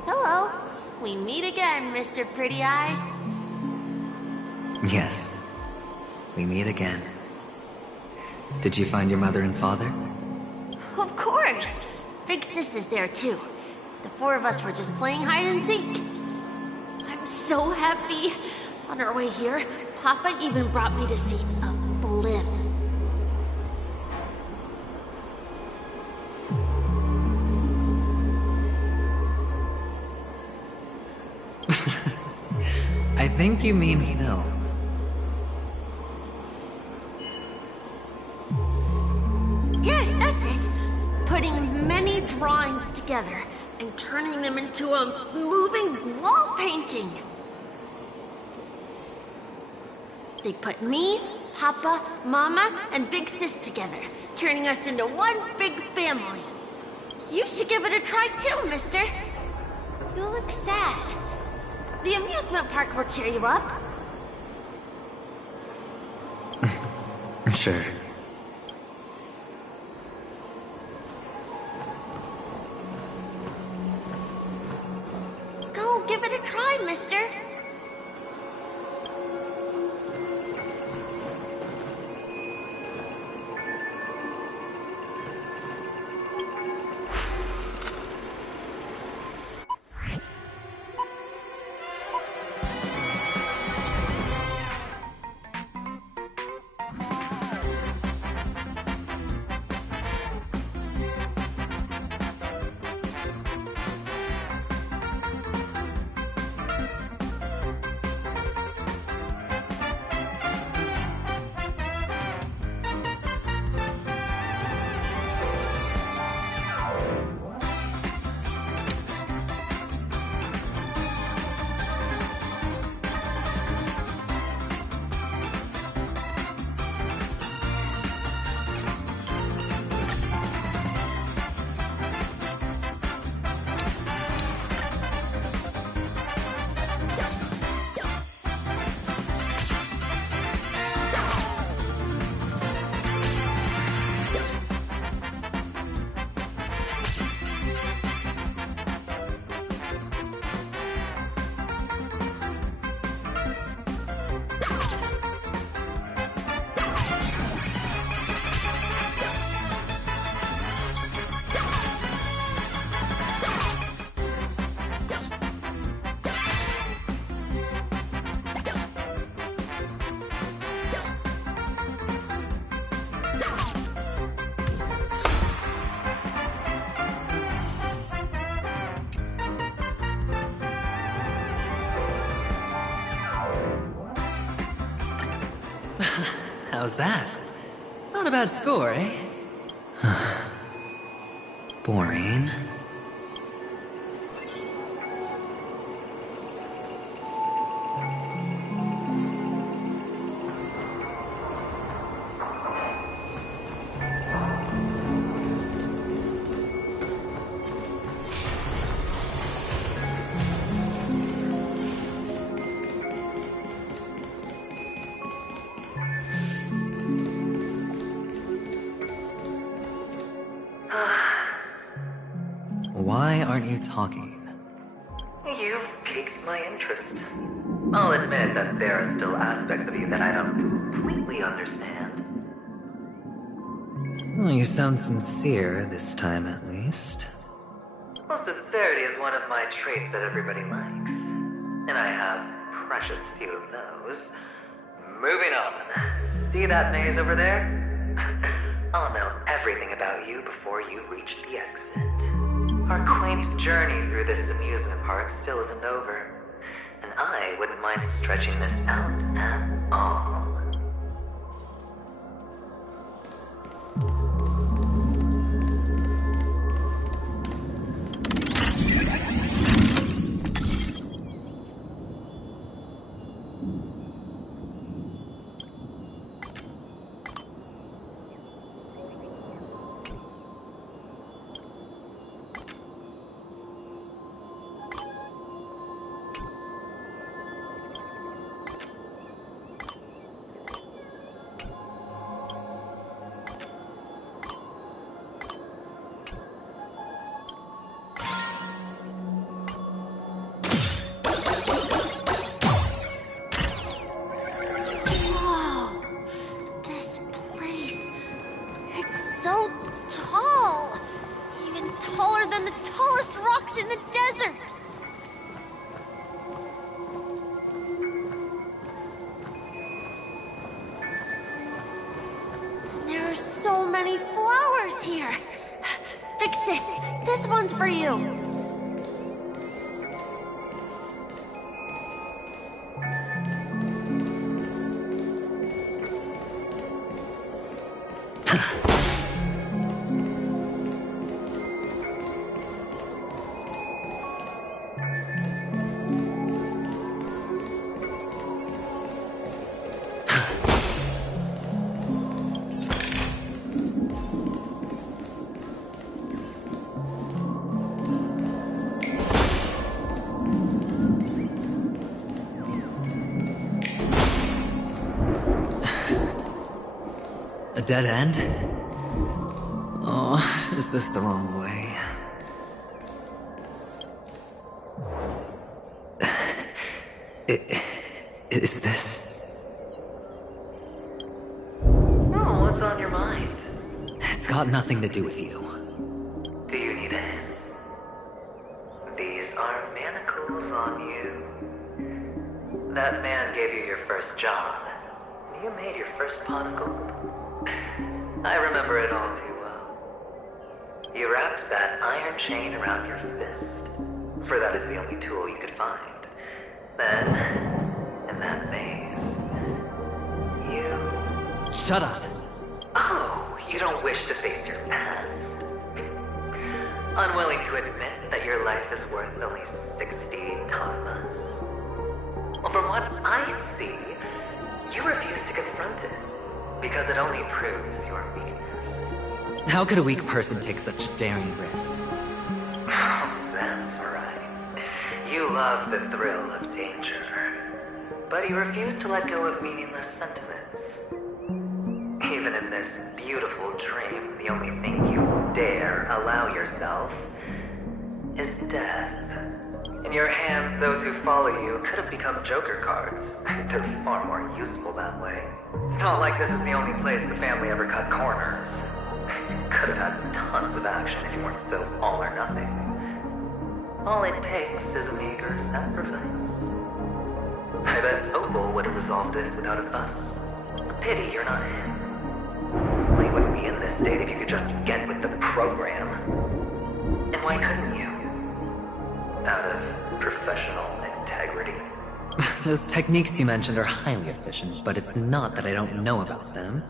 Hello. We meet again, Mr. Pretty Eyes. Yes. We meet again. Did you find your mother and father? Of course. Big Sis is there too. The four of us were just playing hide and seek. I'm so happy. On our way here, Papa even brought me to see a blimp. I think you mean film. Yes, that's it. Putting many drawings together and turning them into a moving wall painting. They put me, Papa, Mama, and Big Sis together, turning us into one big family. You should give it a try too, mister. You look sad. The amusement park will cheer you up. Sure. Go, give it a try, mister. How's that? Not a bad score, eh? Boring. Why aren't you talking? You've piqued my interest. I'll admit that there are still aspects of you that I don't completely understand. Well, you sound sincere this time, at least. Well, sincerity is one of my traits that everybody likes. And I have precious few of those. Moving on. See that maze over there? I'll know everything about you before you reach the exit. Our quaint journey through this amusement park still isn't over, and I wouldn't mind stretching this out at all. in the desert! There are so many flowers here! Vixis, this one's for you! A dead end? Oh, is this the wrong way? Is this? Oh, what's on your mind? It's got nothing to do with you. Do you need a hint? These are manacles on you. That man gave you your first job. You made your first pot of gold. I remember it all too well. You wrapped that iron chain around your fist, for that is the only tool you could find. Then, in that maze, you... Shut up! Oh, you don't wish to face your past. Unwilling to admit that your life is worth only 60 tamas. Well, from what I see, you refuse to confront it, because it only proves your weakness. How could a weak person take such daring risks? Oh, that's right. You love the thrill of danger. But you refuse to let go of meaningless sentiments. Even in this beautiful dream, the only thing you dare allow yourself is death. In your hands, those who follow you could have become Joker cards. They're far more useful that way. It's not like this is the only place the family ever cut corners. You could have had tons of action if you weren't so all or nothing. All it takes is a meager sacrifice. I bet Opal would have resolved this without a fuss. A pity you're not him. Well, you wouldn't be in this state if you could just get with the program. And why couldn't you? Out of professional integrity. Those techniques you mentioned are highly efficient, but it's not that I don't know about them.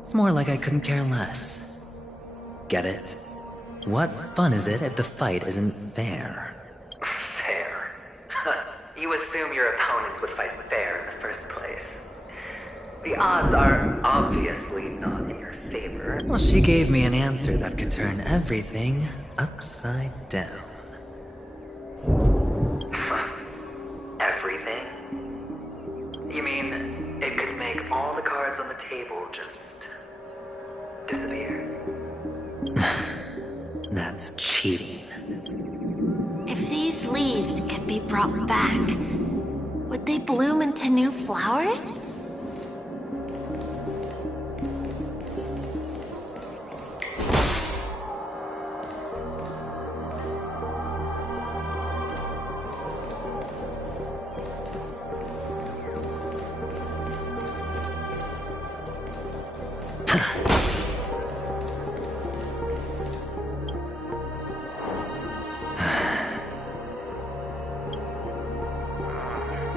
It's more like I couldn't care less. Get it? What fun is it if the fight isn't fair? Fair? You assume your opponents would fight fair in the first place. The odds are obviously not in your favor. Well, she gave me an answer that could turn everything upside down. Everything? You mean it could make all the cards on the table just disappear? That's cheating. If these leaves could be brought back, would they bloom into new flowers?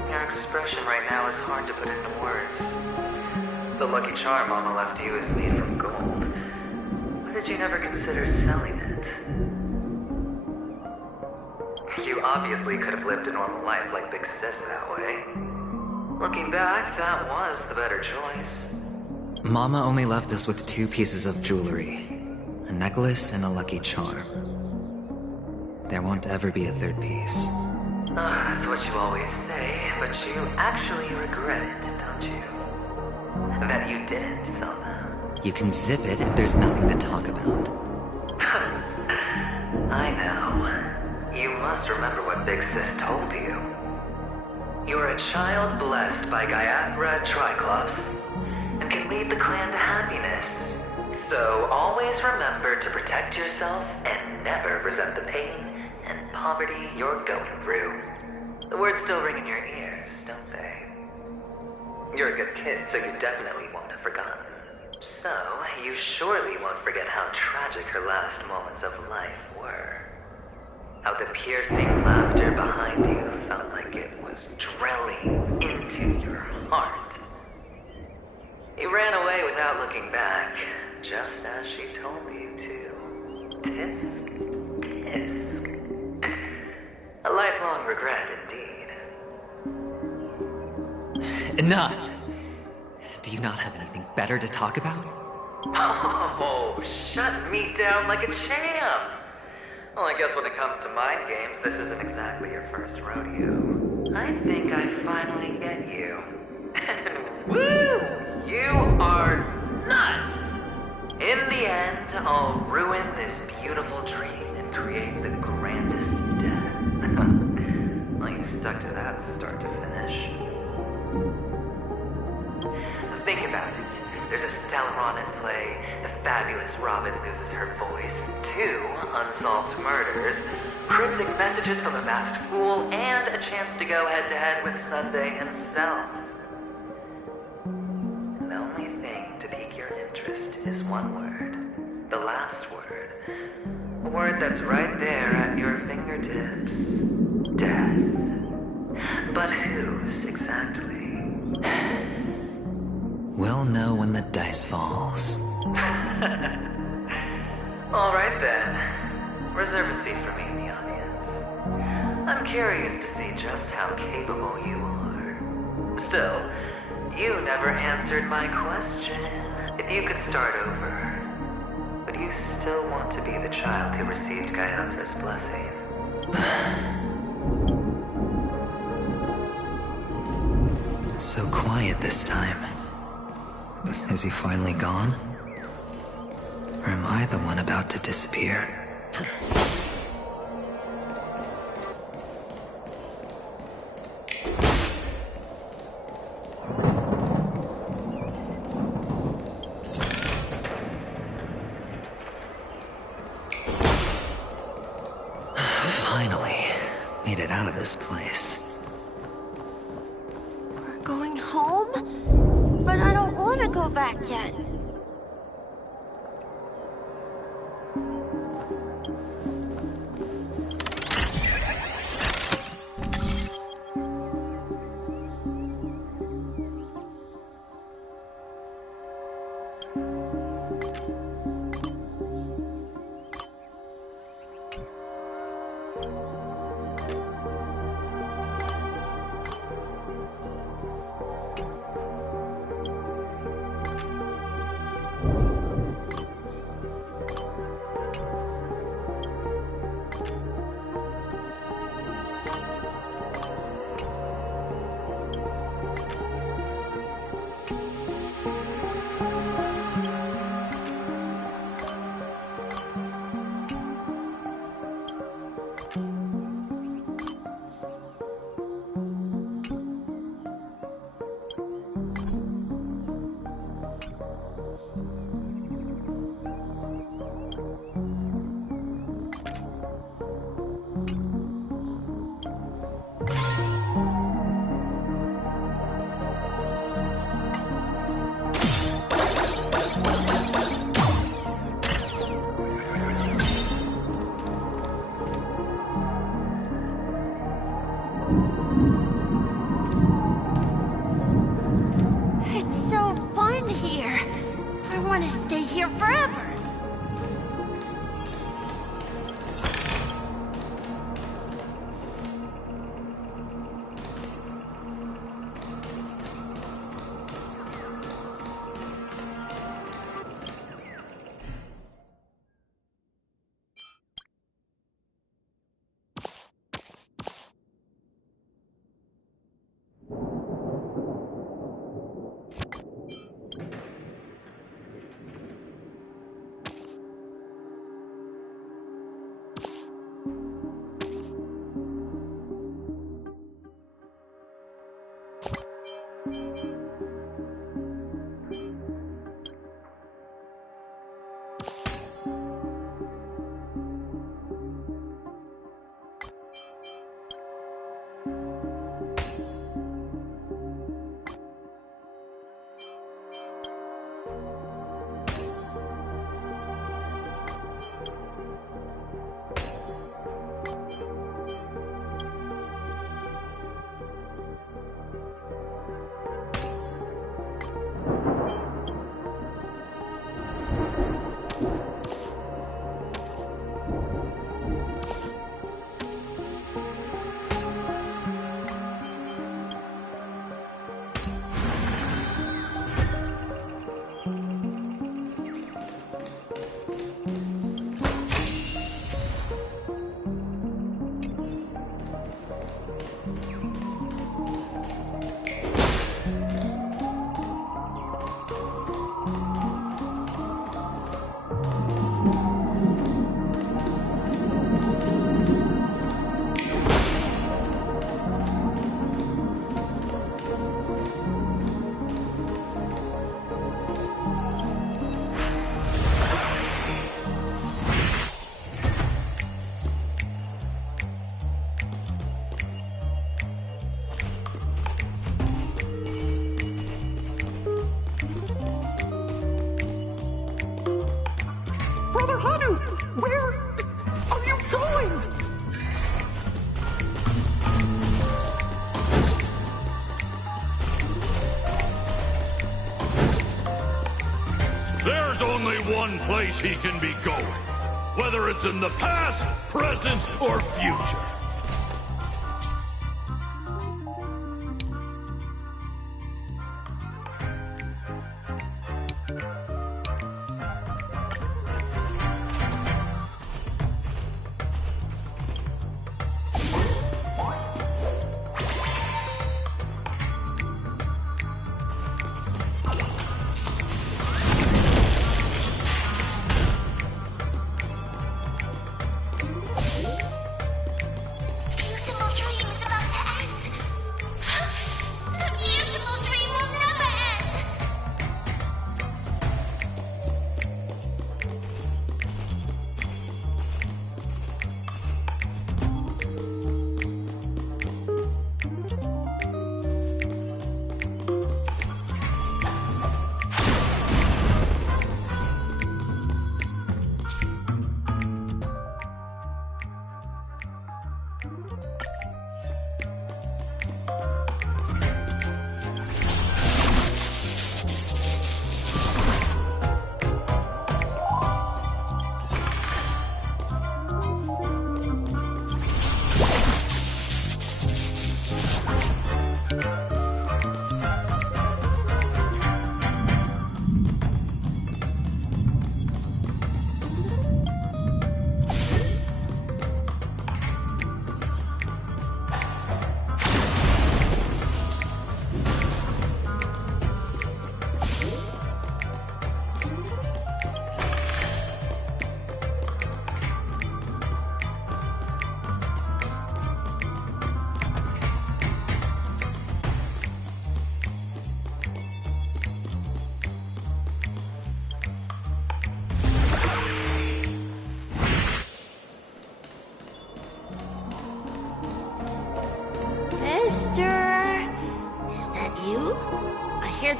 Your expression right now is hard to put into words. The lucky charm Mama left you is made from gold. Why did you never consider selling it? You obviously could have lived a normal life like Big Sis that way. Looking back, that was the better choice. Mama only left us with 2 pieces of jewelry. A necklace and a lucky charm. There won't ever be a 3rd piece. That's what you always say, but you actually regret it, don't you? That you didn't sell them. You can zip it if there's nothing to talk about. I know. You must remember what Big Sis told you. You're a child blessed by Gaiathra Triclops, and can lead the clan to happiness. So always remember to protect yourself and never resent the pain and poverty you're going through. The words still ring in your ears, don't they? You're a good kid, so you definitely won't have forgotten. So, you surely won't forget how tragic her last moments of life were. How the piercing laughter behind you felt like it was drilling into your heart. You ran away without looking back, just as she told you to. Tisk, tisk. A lifelong regret, indeed. Enough! Do you not have anything better to talk about? Oh, shut me down like a champ! Well, I guess when it comes to mind games, this isn't exactly your first rodeo. I think I finally get you. And woo! You are nuts! In the end, I'll ruin this beautiful dream and create the grandest death. Well, you stuck to that start to finish. Think about it. There's a Stellaron in play, the fabulous Robin loses her voice, 2 unsolved murders, cryptic messages from a masked fool, and a chance to go head-to-head with Sunday himself. And the only thing to pique your interest is one word. The last word. A word that's right there at your fingertips. Death. But whose exactly? We'll know when the dice falls. All right then. Reserve a seat for me in the audience. I'm curious to see just how capable you are. Still, you never answered my question. If you could start over, would you still want to be the child who received Gaiathra's blessing? It's so quiet this time. Is he finally gone? Or am I the one about to disappear? Finally, made it out of this place. We're going home? But I don't want to go back yet. It's so fun here. I want to stay here forever. One place he can be going, whether it's in the past, present, or future.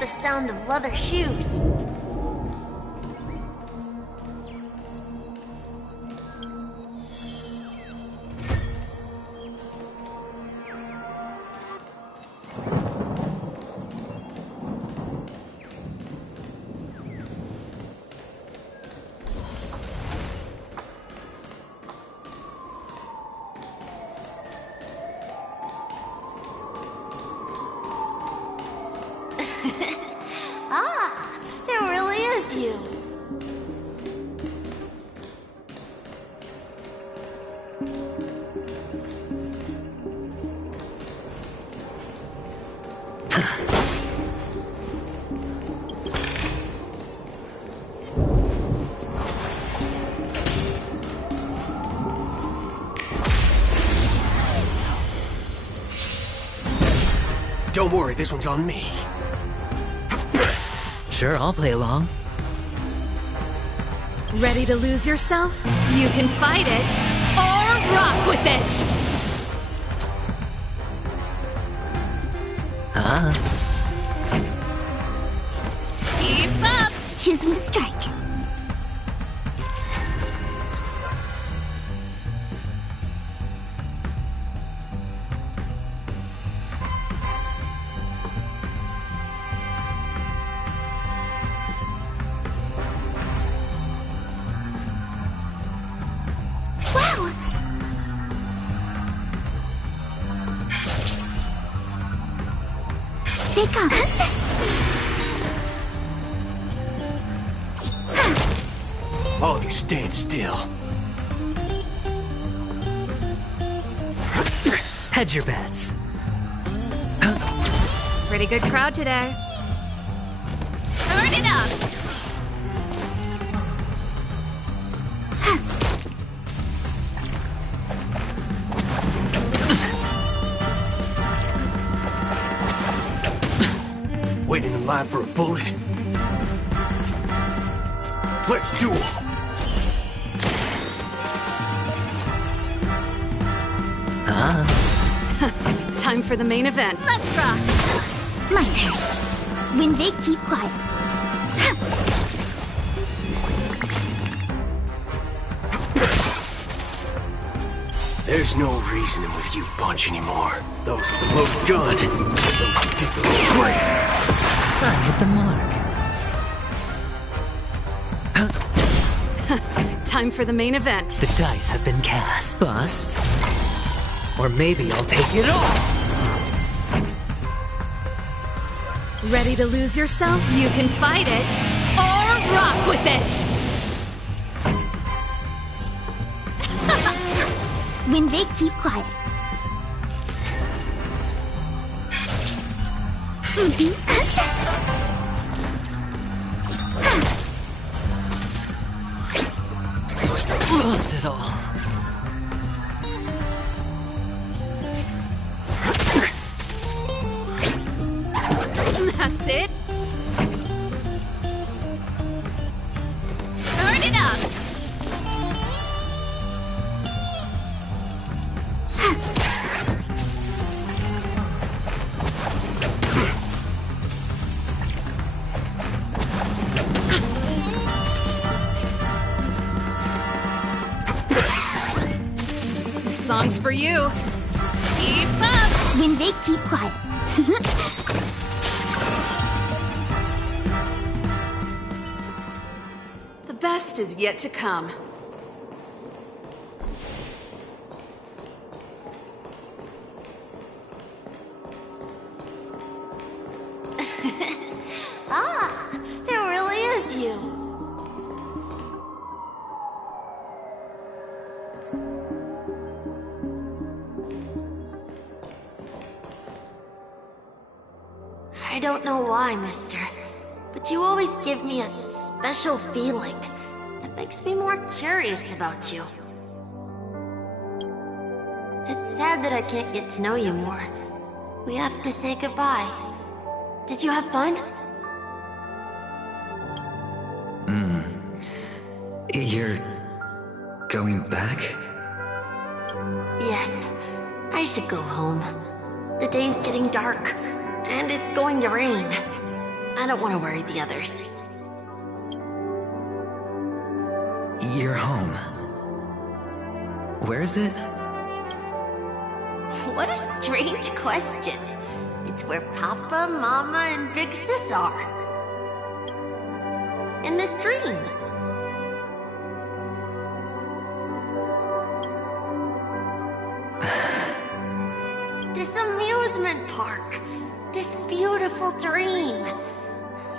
the sound of leather shoes. Ah, it really is you. Don't worry, this one's on me. Sure, I'll play along. Ready to lose yourself? You can fight it, or rock with it! Keep up! Choose my strike. Wow! Pick up. All of you stand still. Hedge your bets. Pretty good crowd today. Turn it up! Waiting in line for a bullet? Let's duel! Time for the main event. Let's rock! My turn. When they keep quiet. There's no reasoning with you bunch anymore. Those with the loaded gun, those who dig the little grave. I hit the mark. Time for the main event. The dice have been cast. Bust. Or maybe I'll take it all. Ready to lose yourself? You can fight it, or rock with it! When they keep quiet. Lost it all. That's it. Turn it up. This song's for you. Keep up. When they keep quiet. The best is yet to come. Ah, it really is you. I don't know why, mister, but you always give me a special feeling that makes me more curious about you. It's sad that I can't get to know you more. We have to say goodbye. Did you have fun? You're going back? Yes, I should go home. The day's getting dark, and it's going to rain. I don't want to worry the others. You're home. Where is it? What a strange question. It's where Papa, Mama, and Big Sis are. In this dream. This amusement park. This beautiful dream.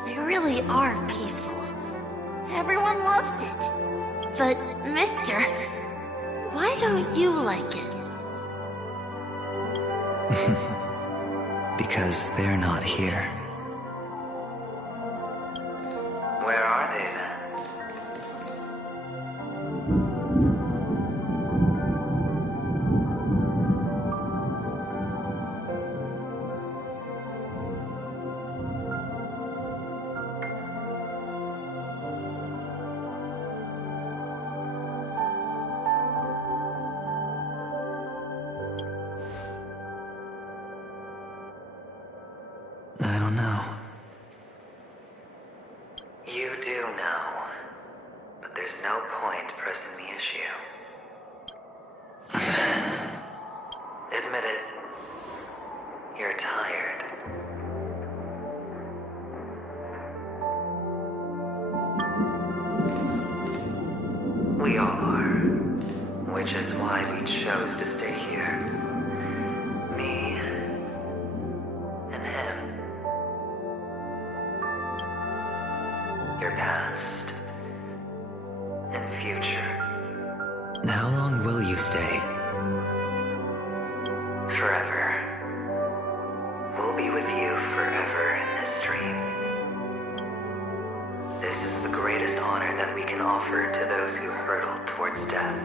They really are peaceful. Everyone loves it. But, mister, why don't you like it? Because they're not here. Where are they then? I don't know. You do know. But there's no point pressing the issue. Admit it. You're tired. We all are. Which is why we chose to stay here. Me and him. Your past and future. How long will you stay? Forever. We'll be with you forever in this dream. This is the greatest honor that we can offer to those who hurtle towards death.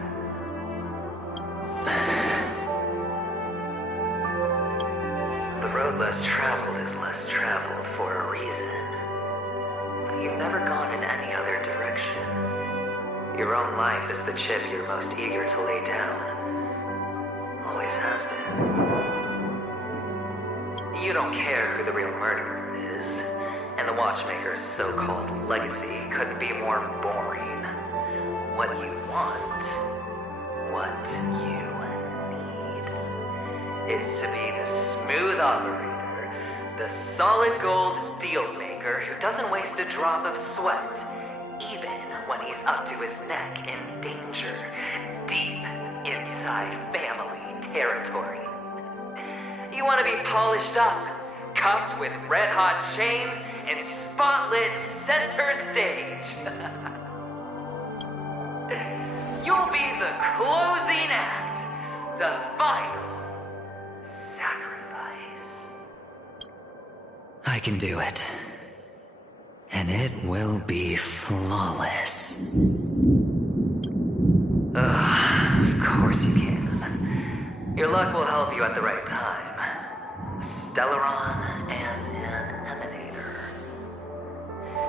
The road less traveled is less traveled for a reason. You've never gone in any other direction. Your own life is the chip you're most eager to lay down. Always has been. You don't care who the real murderer is, and the Watchmaker's so-called legacy couldn't be more boring. What you want, what you need, is to be the smooth operator, the solid gold deal maker who doesn't waste a drop of sweat, even when he's up to his neck in danger, deep inside family territory. You want to be polished up, cuffed with red-hot chains, and spotlit center stage. You'll be the closing act, the final sacrifice. I can do it. And it will be flawless. Of course you can. Your luck will help you at the right time. Stellaron and an emanator.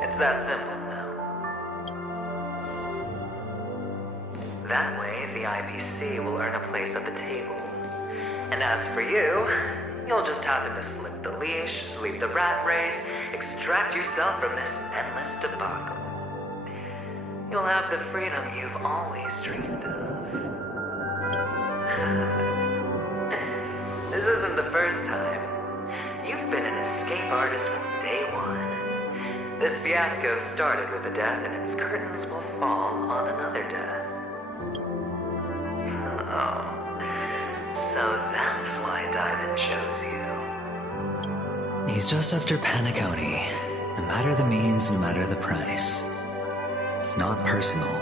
It's that simple, though. That way, the IPC will earn a place at the table. And as for you, you'll just happen to slip the leash, leave the rat race, extract yourself from this endless debacle. You'll have the freedom you've always dreamed of. This isn't the first time. You've been an escape artist from day one. This fiasco started with a death, and its curtains will fall on another death. Oh. So that's why Diamond chose you. He's just after Penacony. No matter the means, no matter the price. It's not personal.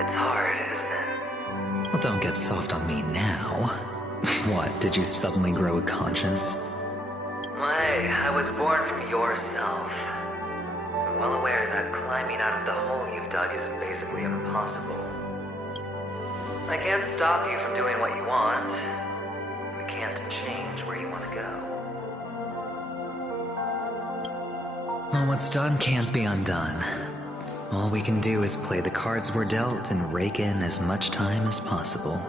It's hard, isn't it? Well, don't get soft on me now. What, did you suddenly grow a conscience? Why, I was born from yourself. I'm well aware that climbing out of the hole you've dug is basically impossible. I can't stop you from doing what you want. We can't change where you want to go. Well, what's done can't be undone. All we can do is play the cards we're dealt and rake in as much time as possible.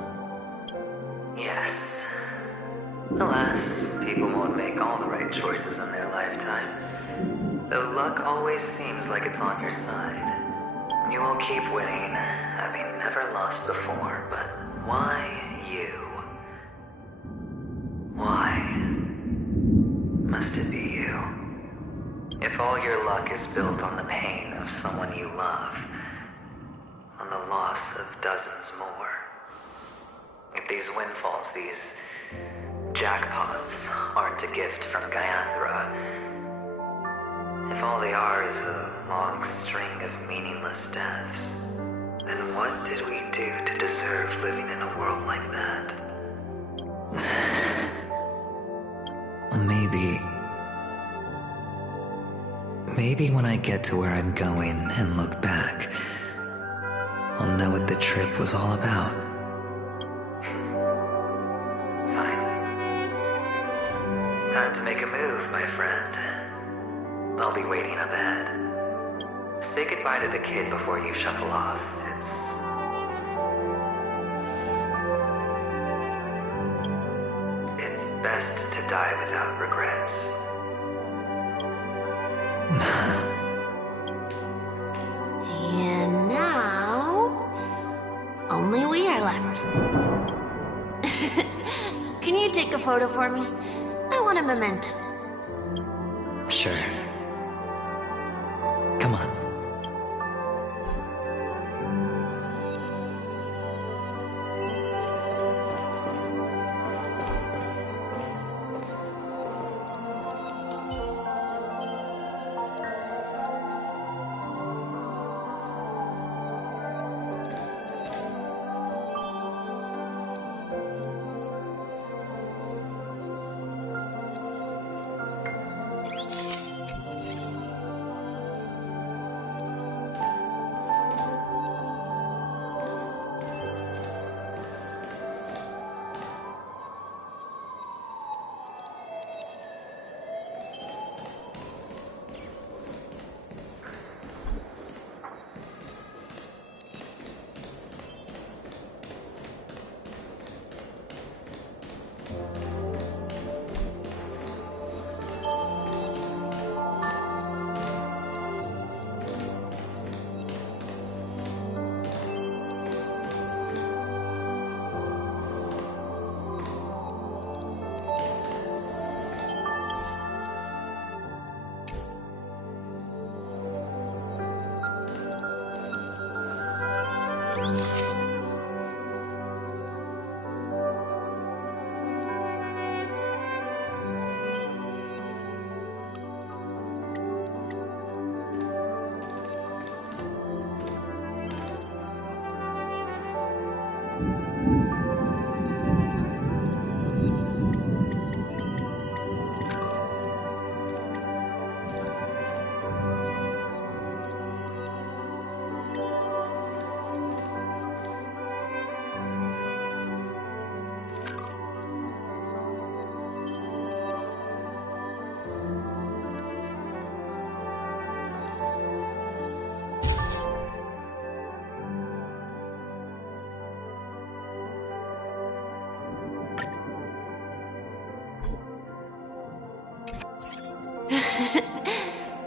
Yes. Alas, people won't Though luck always seems like it's on your side. You will keep winning, having never lost before, but why you? Why must it be you? If all your luck is built on the pain of someone you love, on the loss of dozens more, if these windfalls, these jackpots, aren't a gift from Gaiathra, if all they are is a long string of meaningless deaths, then what did we do to deserve living in a world like that? Maybe when I get to where I'm going and look back, I'll know what the trip was all about. Time to make a move, my friend. I'll be waiting up ahead. Say goodbye to the kid before you shuffle off. It's best to die without regrets. And now, only we are left. Can you take a photo for me? I want a memento. Sure. Come on.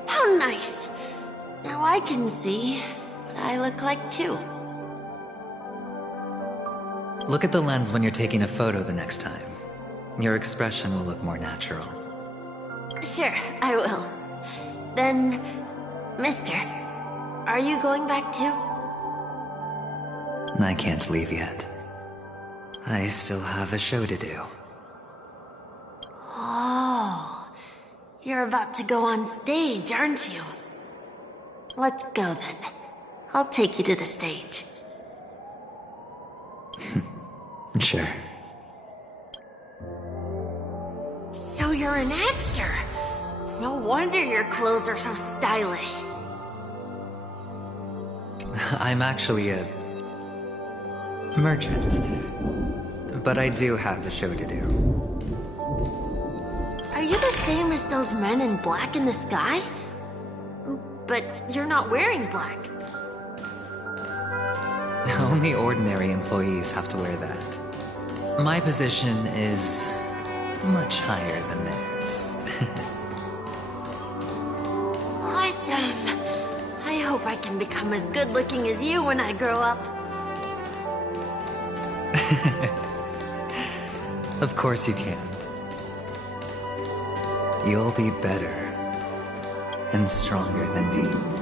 How nice. Now I can see what I look like too. Look at the lens when you're taking a photo the next time. Your expression will look more natural. Sure, I will. Then, mister, are you going back too? I can't leave yet. I still have a show to do. Oh, you're about to go on stage, aren't you? Let's go then. I'll take you to the stage. Sure. So you're an actor. No wonder your clothes are so stylish. I'm actually a merchant. But I do have a show to do. Are you the same as those men in black in the sky? But you're not wearing black. Only ordinary employees have to wear that. My position is much higher than theirs. can become as good looking as you when I grow up. Of course you can. You'll be better and stronger than me.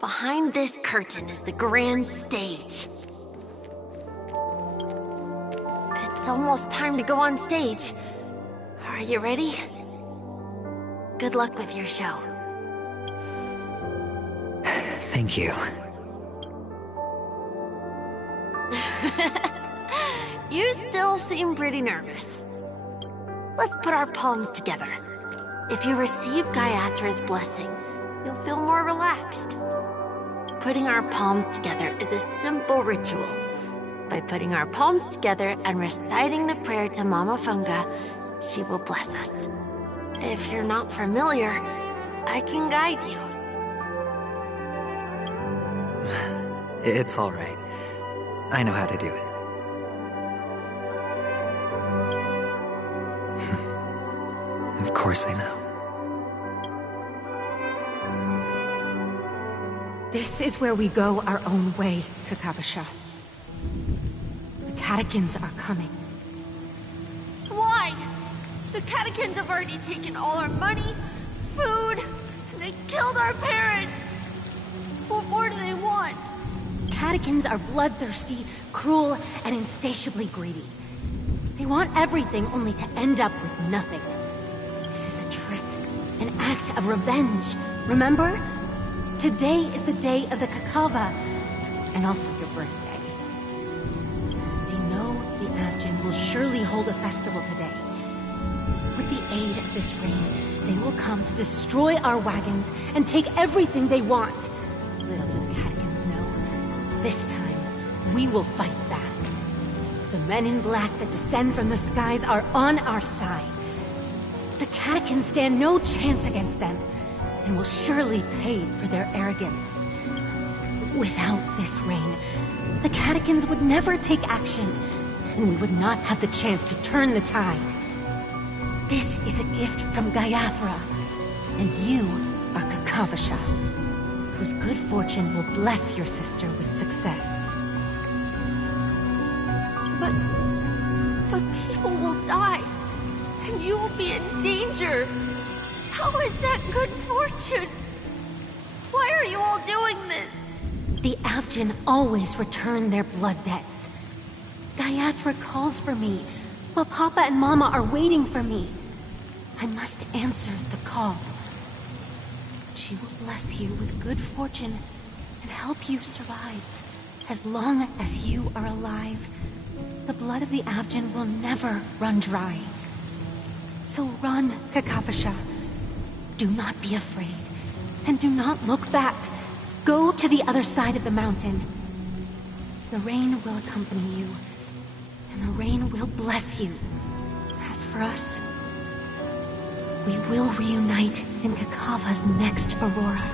Behind this curtain is the grand stage. It's almost time to go on stage. Are you ready? Good luck with your show. Thank you. You still seem pretty nervous. Let's put our palms together. If you receive Gaiathra's blessing, you'll feel more relaxed. Putting our palms together is a simple ritual. By putting our palms together and reciting the prayer to Mama Funga, she will bless us. If you're not familiar, I can guide you. It's all right. I know how to do it. Of course I know. This is where we go our own way, Kakavasha. The catechins are coming. Why? The catechins have already taken all our money, food, and they killed our parents. What more do they want? Catechins are bloodthirsty, cruel, and insatiably greedy. They want everything only to end up with nothing. This is a trick, an act of revenge. Remember? Today is the day of the Kakava, and also your birthday. They know the Avgin will surely hold a festival today. With the aid of this rain, they will come to destroy our wagons and take everything they want. Little do the Catechins know, this time we will fight back. The men in black that descend from the skies are on our side. The Catechins stand no chance against them, and will surely pay for their arrogance. Without this rain, the Catechins would never take action, and we would not have the chance to turn the tide. This is a gift from Gaiathra, and you are Kakavasha, whose good fortune will bless your sister with success. But people will die, and you will be in danger. How is that good fortune? Why are you all doing this? The Avgin always return their blood debts. Gaiathra calls for me, while Papa and Mama are waiting for me. I must answer the call. She will bless you with good fortune and help you survive. As long as you are alive, the blood of the Avgin will never run dry. So run, Kakavasha. Do not be afraid, and do not look back. Go to the other side of the mountain. The rain will accompany you, and the rain will bless you. As for us, we will reunite in Kakava's next aurora.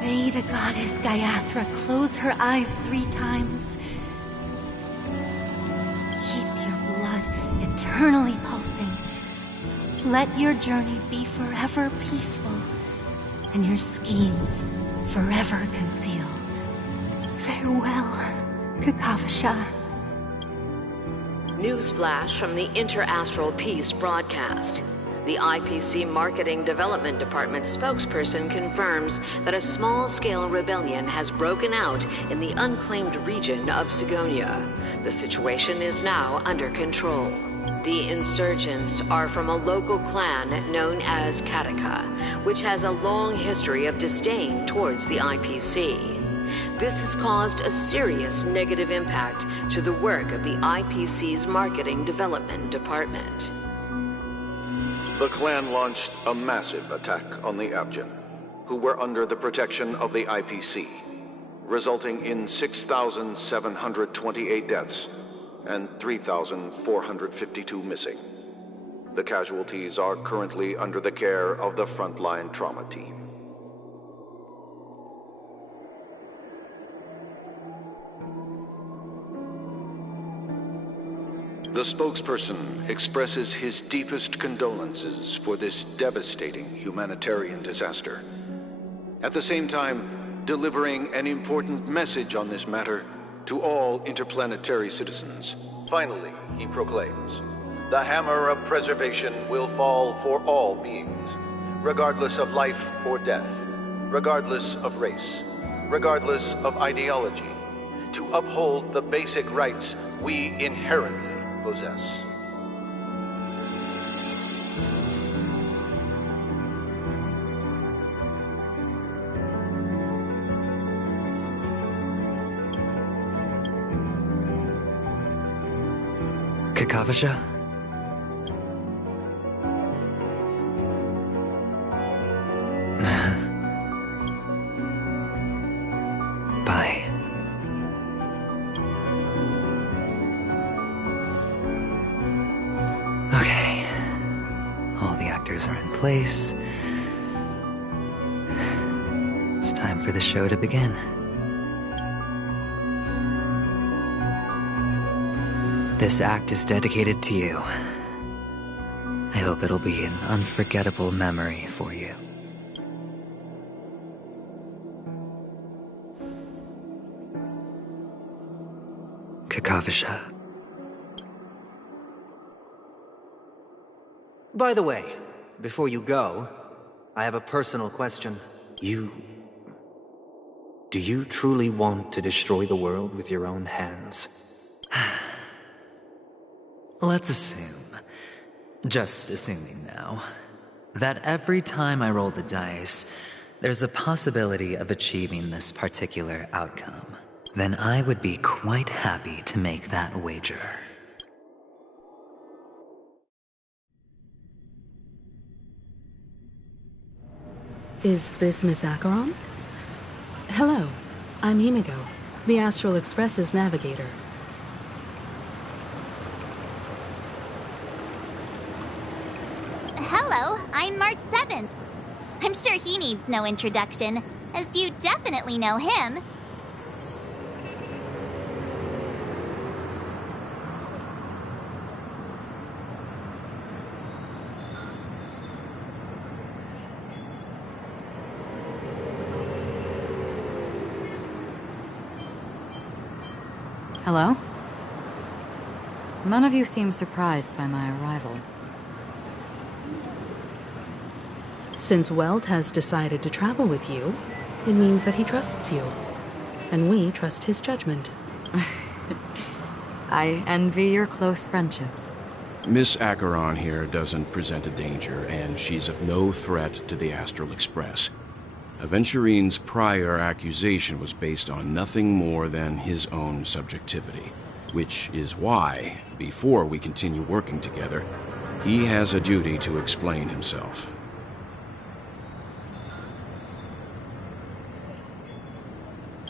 May the goddess Gaiathra close her eyes 3 times. Keep your blood eternally pulsing. Let your journey be forever peaceful, and your schemes forever concealed. Farewell, Kakavasha. Newsflash from the Inter-Astral Peace broadcast. The IPC Marketing Development Department spokesperson confirms that a small-scale rebellion has broken out in the unclaimed region of Sigonia. The situation is now under control. The insurgents are from a local clan known as Kataka, which has a long history of disdain towards the IPC. This has caused a serious negative impact to the work of the IPC's Marketing Development Department. The clan launched a massive attack on the Avgin, who were under the protection of the IPC, resulting in 6,728 deaths and 3,452 missing. The casualties are currently under the care of the frontline trauma team. The spokesperson expresses his deepest condolences for this devastating humanitarian disaster. At the same time, delivering an important message on this matter to all interplanetary citizens. Finally, he proclaims, the hammer of preservation will fall for all beings, regardless of life or death. regardless of race, regardless of ideology, to uphold the basic rights we inherently possess. Kakavasha? Bye. Okay. All the actors are in place. It's time for the show to begin. This act is dedicated to you. I hope it'll be an unforgettable memory for you. Kakavasha. By the way, before you go, I have a personal question. Do you truly want to destroy the world with your own hands? Let's assume, just assuming now, that every time I roll the dice, there's a possibility of achieving this particular outcome. Then I would be quite happy to make that wager. Is this Miss Acheron? Hello, I'm Himigo, the Astral Express's navigator. Hello, I'm March 7th. I'm sure he needs no introduction, as you definitely know him. Hello? None of you seem surprised by my arrival. Since Welt has decided to travel with you, it means that he trusts you. And we trust his judgment. I envy your close friendships. Miss Acheron here doesn't present a danger, and she's of no threat to the Astral Express. Aventurine's prior accusation was based on nothing more than his own subjectivity, which is why, before we continue working together, he has a duty to explain himself.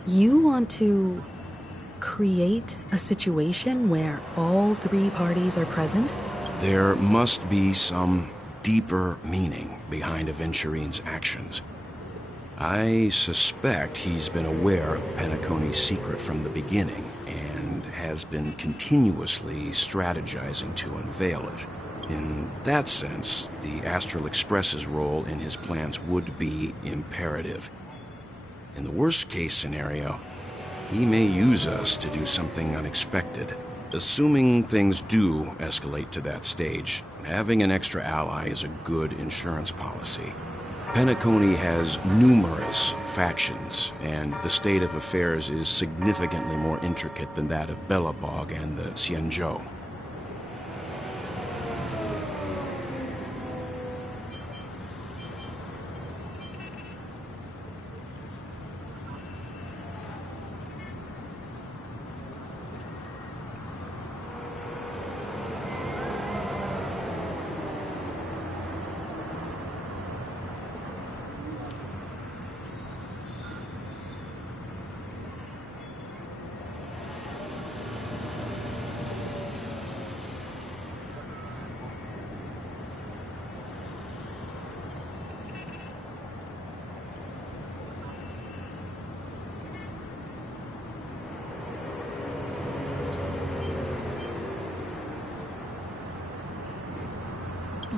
You want to create a situation where all three parties are present? There must be some deeper meaning behind Aventurine's actions. I suspect he's been aware of Penacony's secret from the beginning and has been continuously strategizing to unveil it. In that sense, the Astral Express's role in his plans would be imperative. In the worst-case scenario, he may use us to do something unexpected. Assuming things do escalate to that stage, having an extra ally is a good insurance policy. Penacony has numerous factions, and the state of affairs is significantly more intricate than that of Bellabog and the Xianzhou.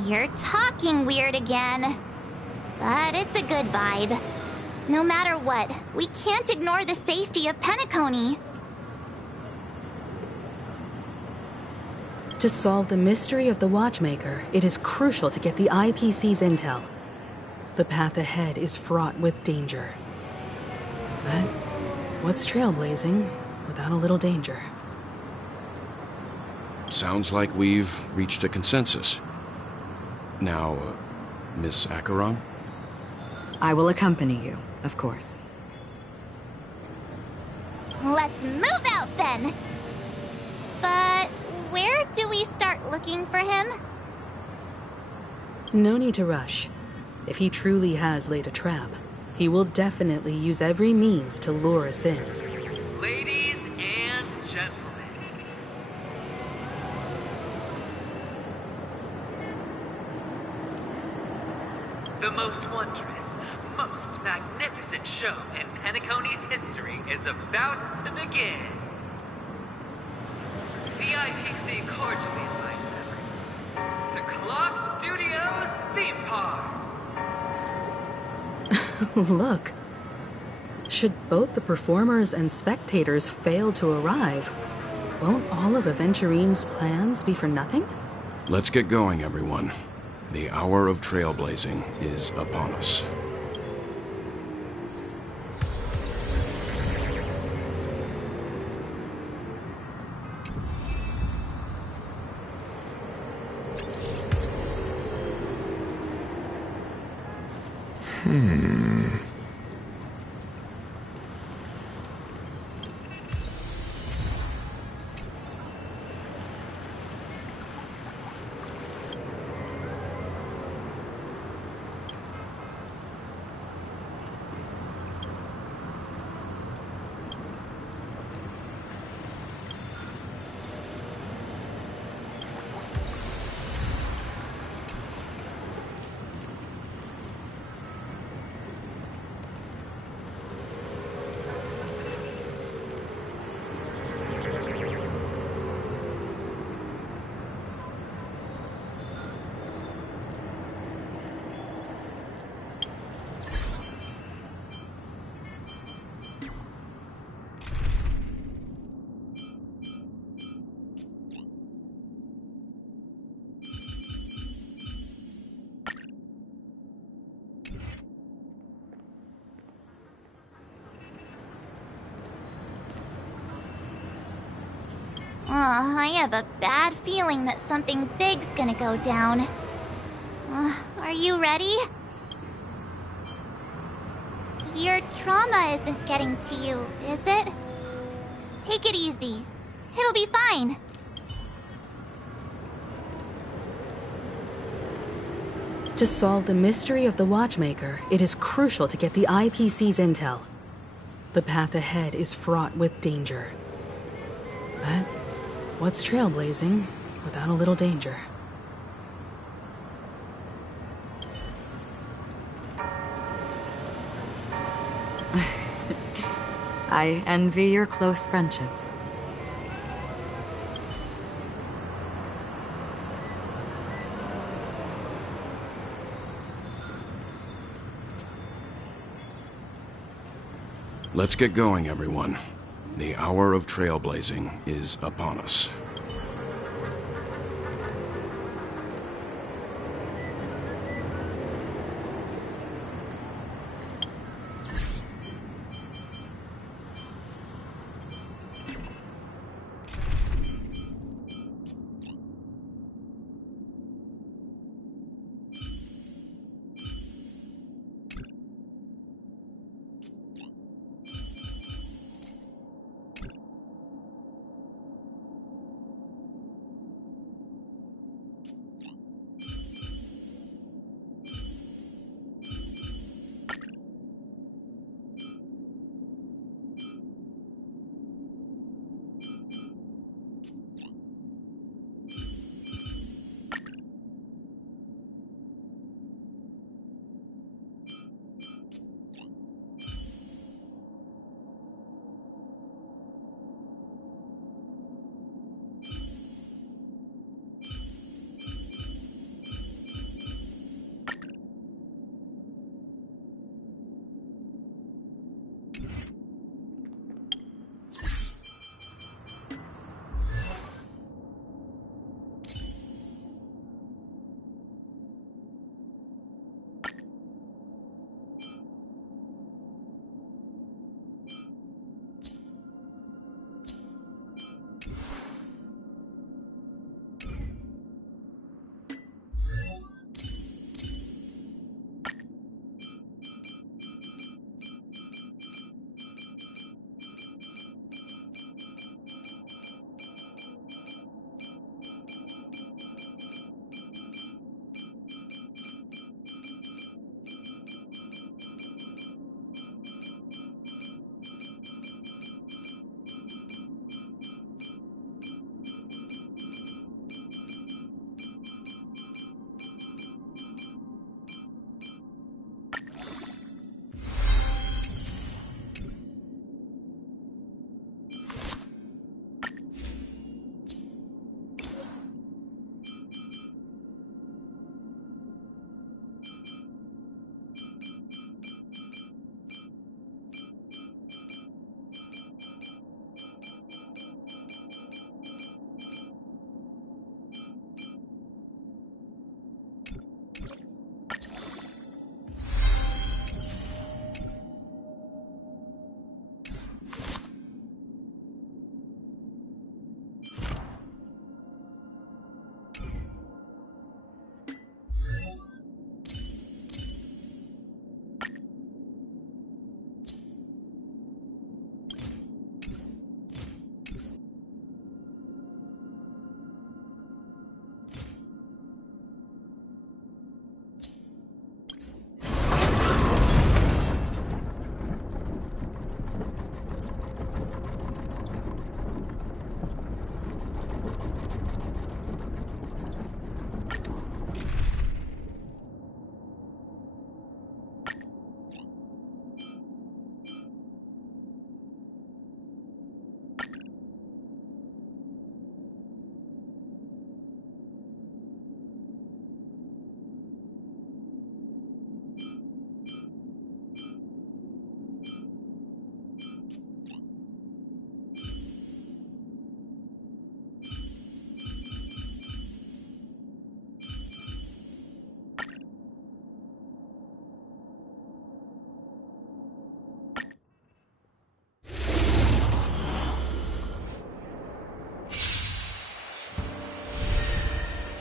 You're talking weird again. But it's a good vibe. No matter what, we can't ignore the safety of Penacony. To solve the mystery of the Watchmaker, it is crucial to get the IPC's intel. The path ahead is fraught with danger. But what's trailblazing without a little danger? Sounds like we've reached a consensus. Now, Miss Acheron? I will accompany you, of course. Let's move out then! But where do we start looking for him? No need to rush. If he truly has laid a trap, he will definitely use every means to lure us in. Ladies and gentlemen, the most wondrous, most magnificent show in Penacony's history is about to begin. The IPC cordially invites everyone to Clock Studios Theme Park. Look. Should both the performers and spectators fail to arrive, won't all of Aventurine's plans be for nothing? Let's get going, everyone. The hour of trailblazing is upon us. I have a bad feeling that something big's gonna go down. Are you ready? Your trauma isn't getting to you, is it? Take it easy. It'll be fine. To solve the mystery of the Watchmaker, it is crucial to get the IPC's intel. The path ahead is fraught with danger. But what's trailblazing without a little danger? I envy your close friendships. Let's get going, everyone. The hour of trailblazing is upon us.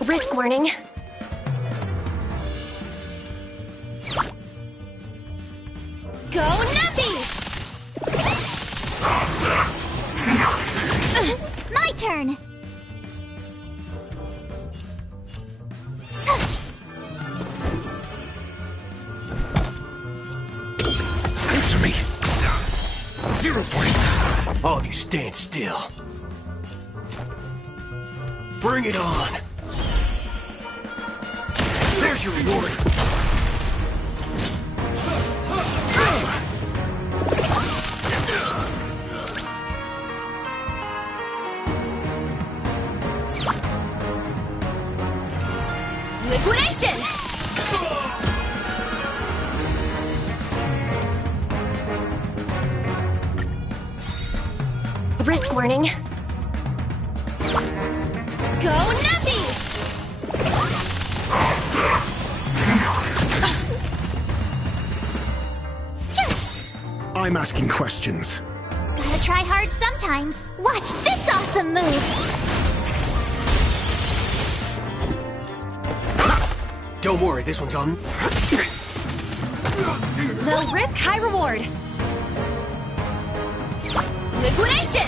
Risk warning. Go Nuppy! My turn! Answer me! 0 points! All of you stand still. Bring it on! There's your reward! Liquidation! Risk warning. Go Nuppy! I'm asking questions. Gotta try hard sometimes. Watch this awesome move! Don't worry, this one's on. Low risk, high reward. Liquidation!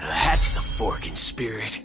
That's the forking spirit.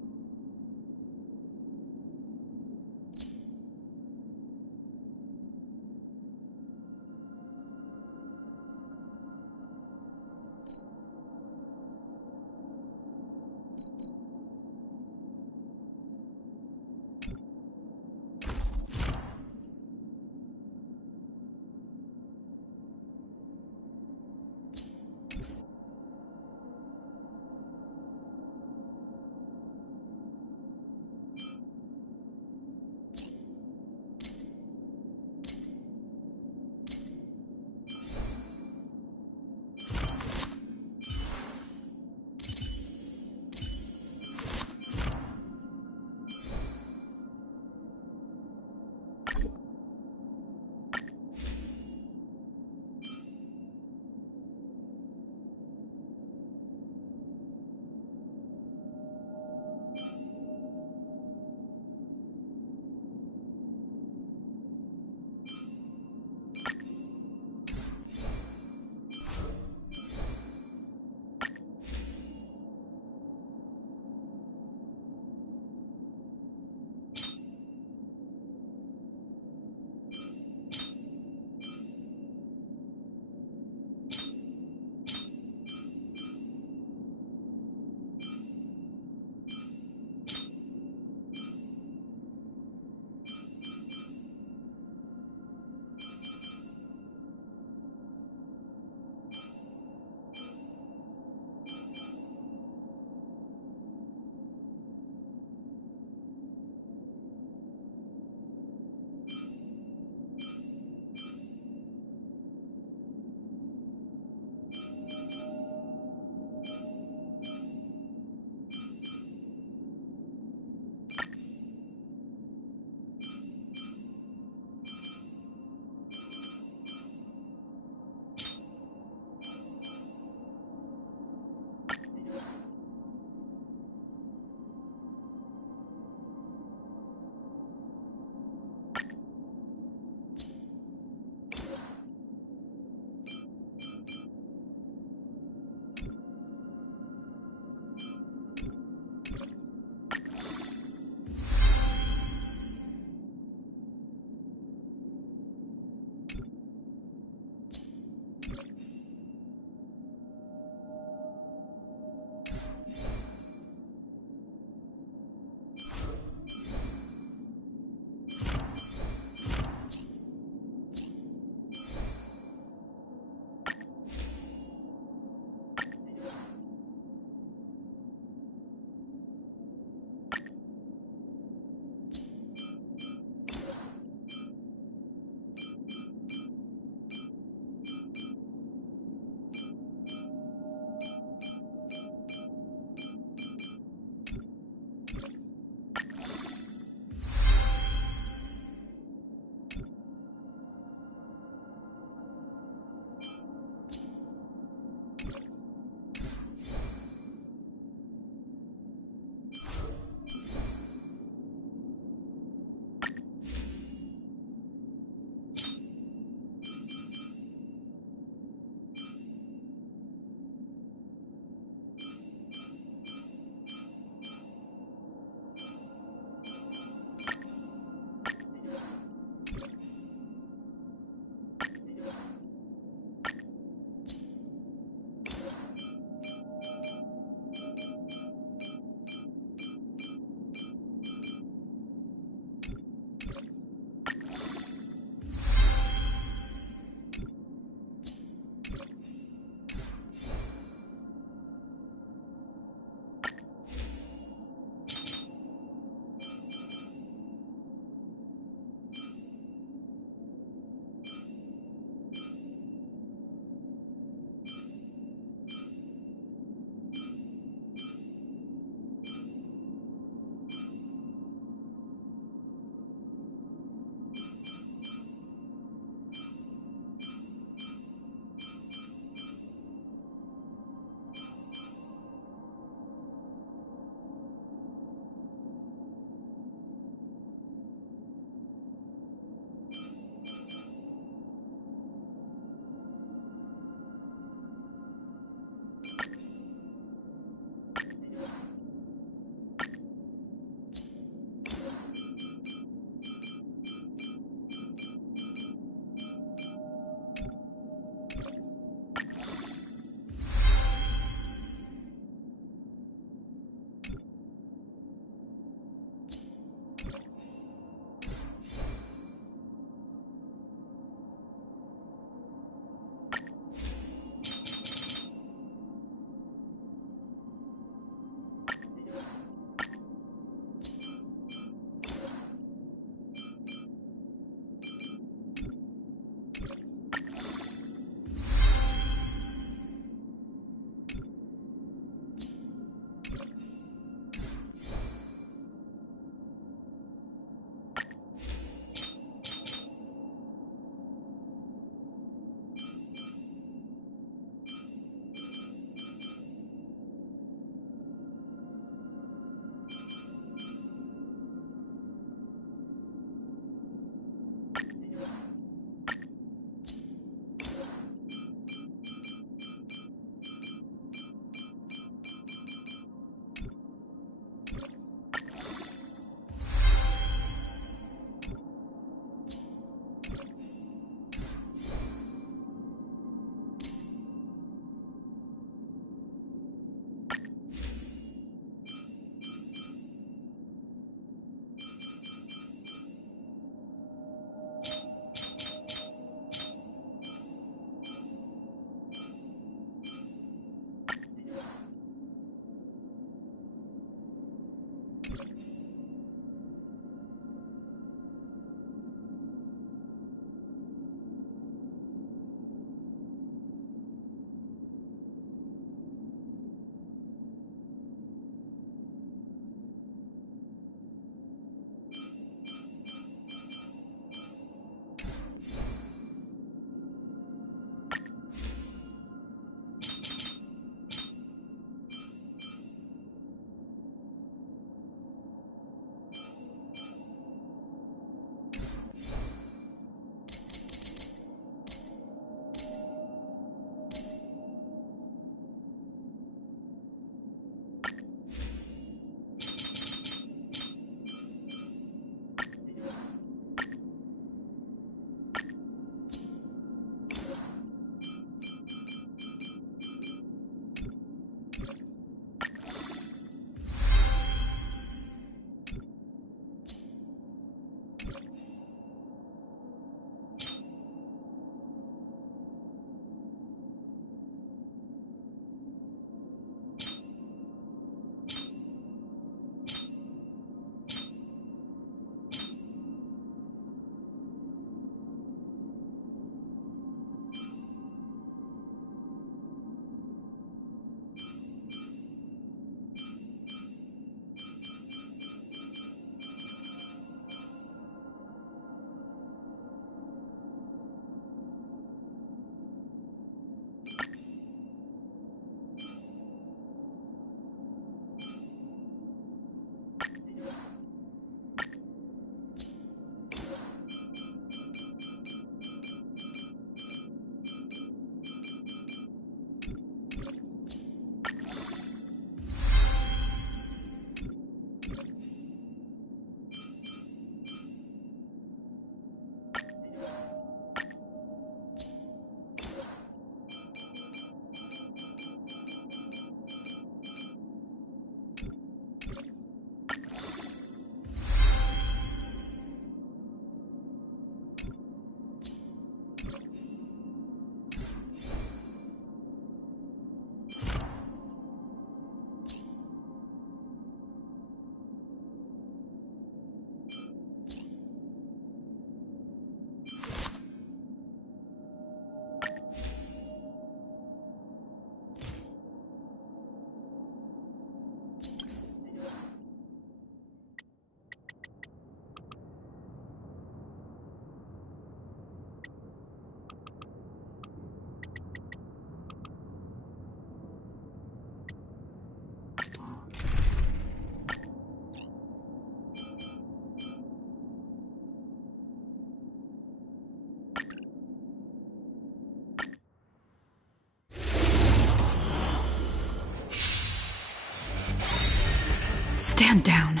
Stand down.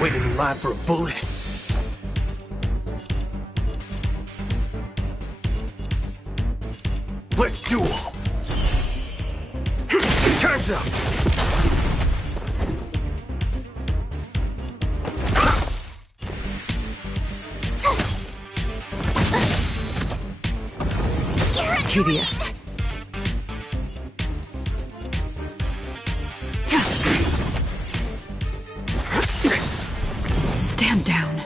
Waiting in line for a bullet? Let's duel! Time's up! Tedious. Stand down.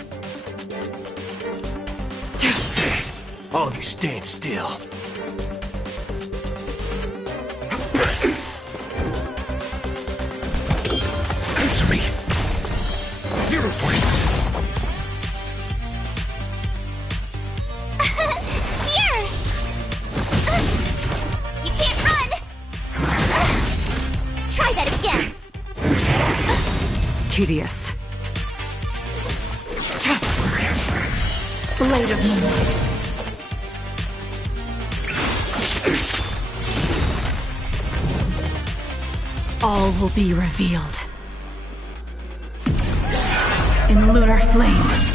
All of you stand still. Answer me. 0 points. Here! You can't run! Try that again. Tedious. Blade of moonlight. All will be revealed. In lunar flame.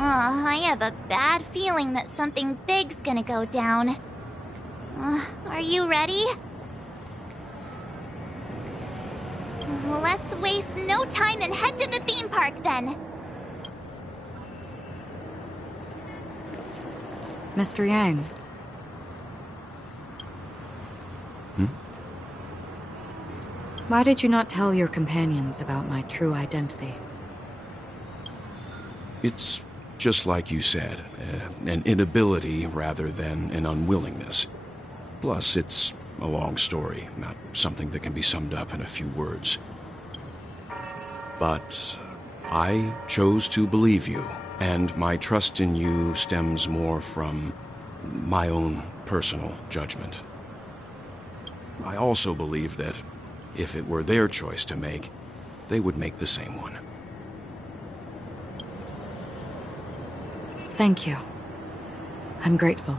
I have a bad feeling that something big's gonna go down. Are you ready? Let's waste no time and head to the theme park then. Mr. Yang. Why did you not tell your companions about my true identity? It's just like you said, an inability rather than an unwillingness. Plus, it's a long story, not something that can be summed up in a few words. But I chose to believe you, and my trust in you stems more from my own personal judgment. I also believe that if it were their choice to make, they would make the same one. Thank you. I'm grateful.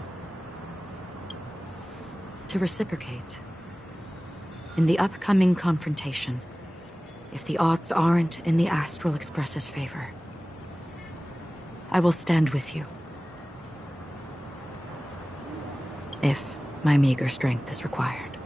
To reciprocate, in the upcoming confrontation, if the odds aren't in the Astral Express's favor, I will stand with you. If my meager strength is required.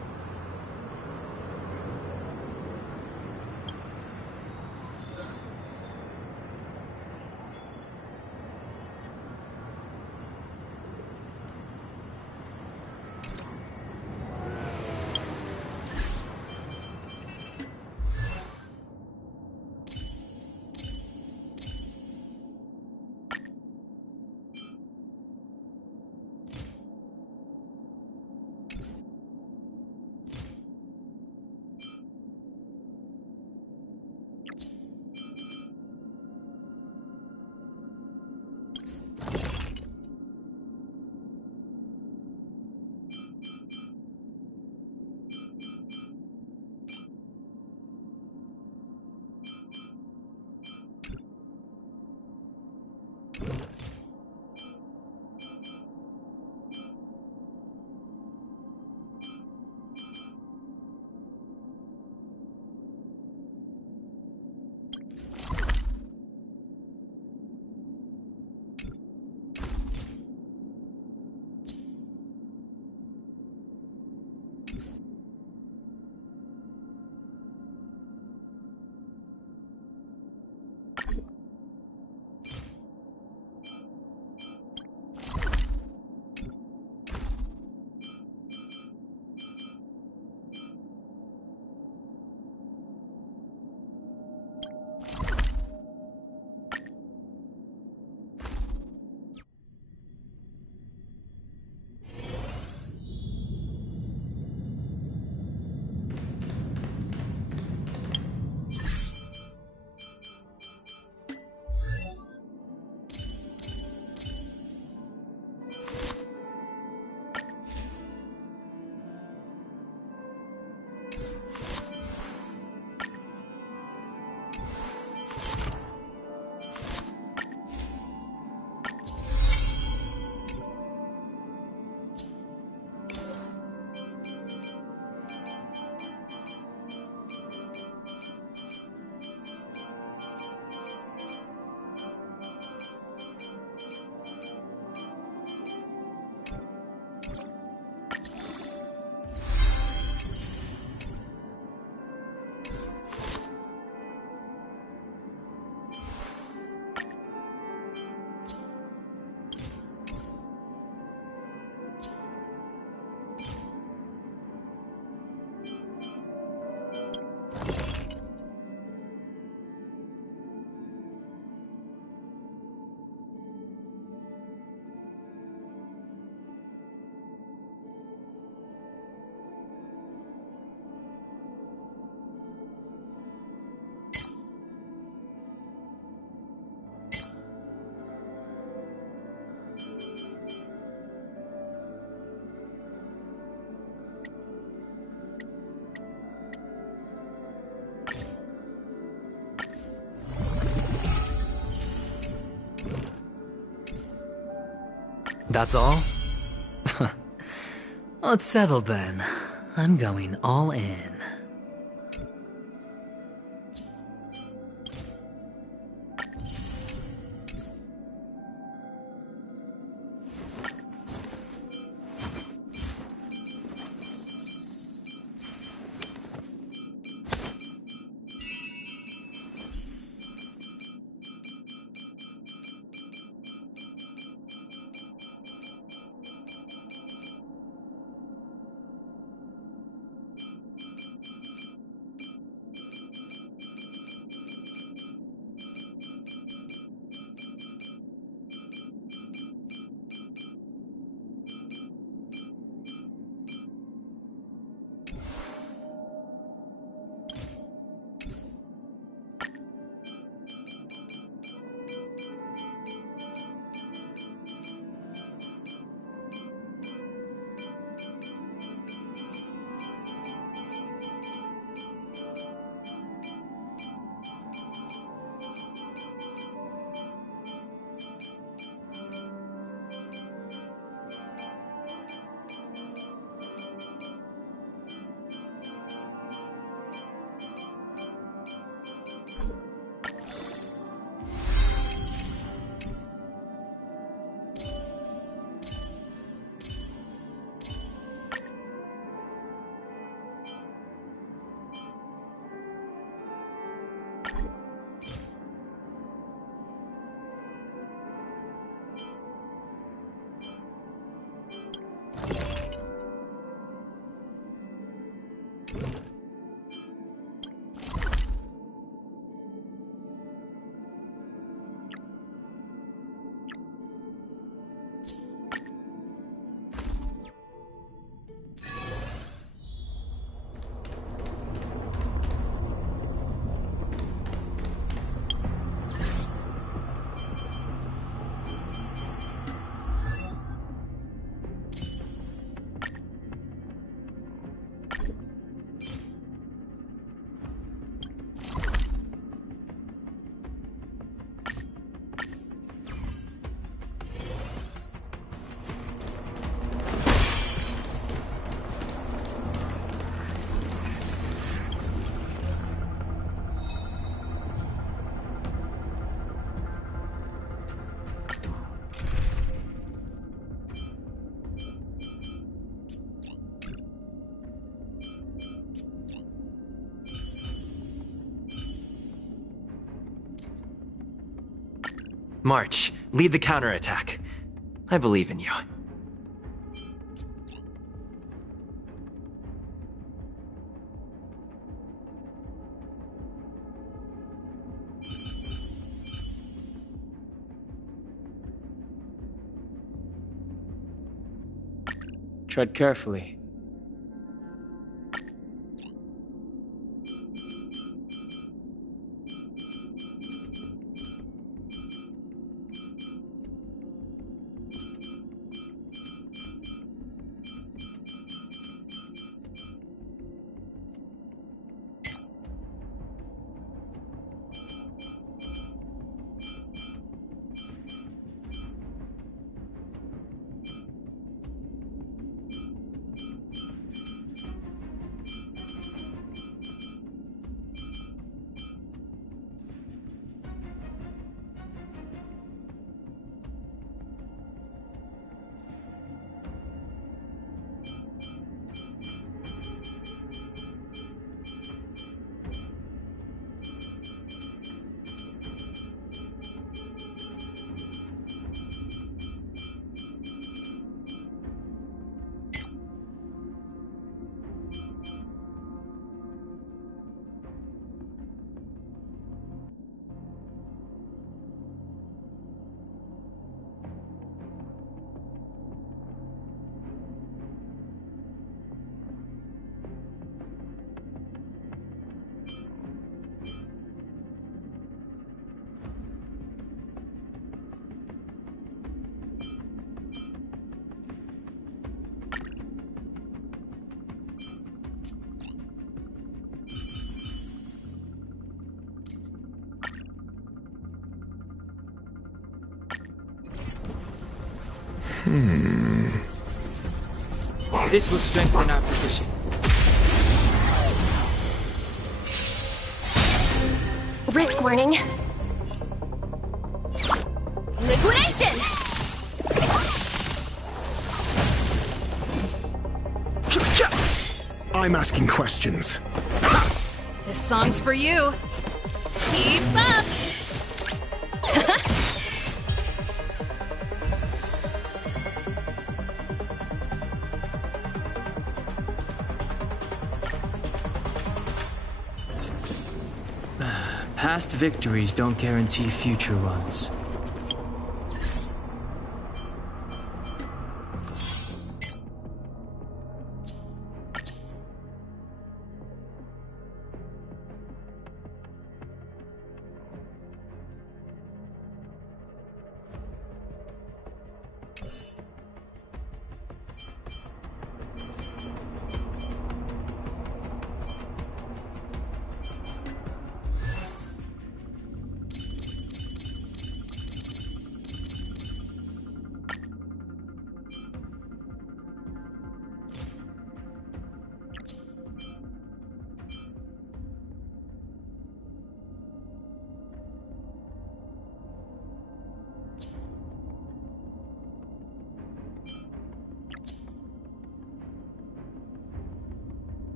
That's all? Well, it's settled then. I'm going all in. March, lead the counterattack. I believe in you. Tread carefully. This will strengthen our position. Rift warning. Liquidation! I'm asking questions. This song's for you. Keep up! Past victories don't guarantee future ones.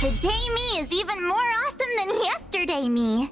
Today me is even more awesome than yesterday me.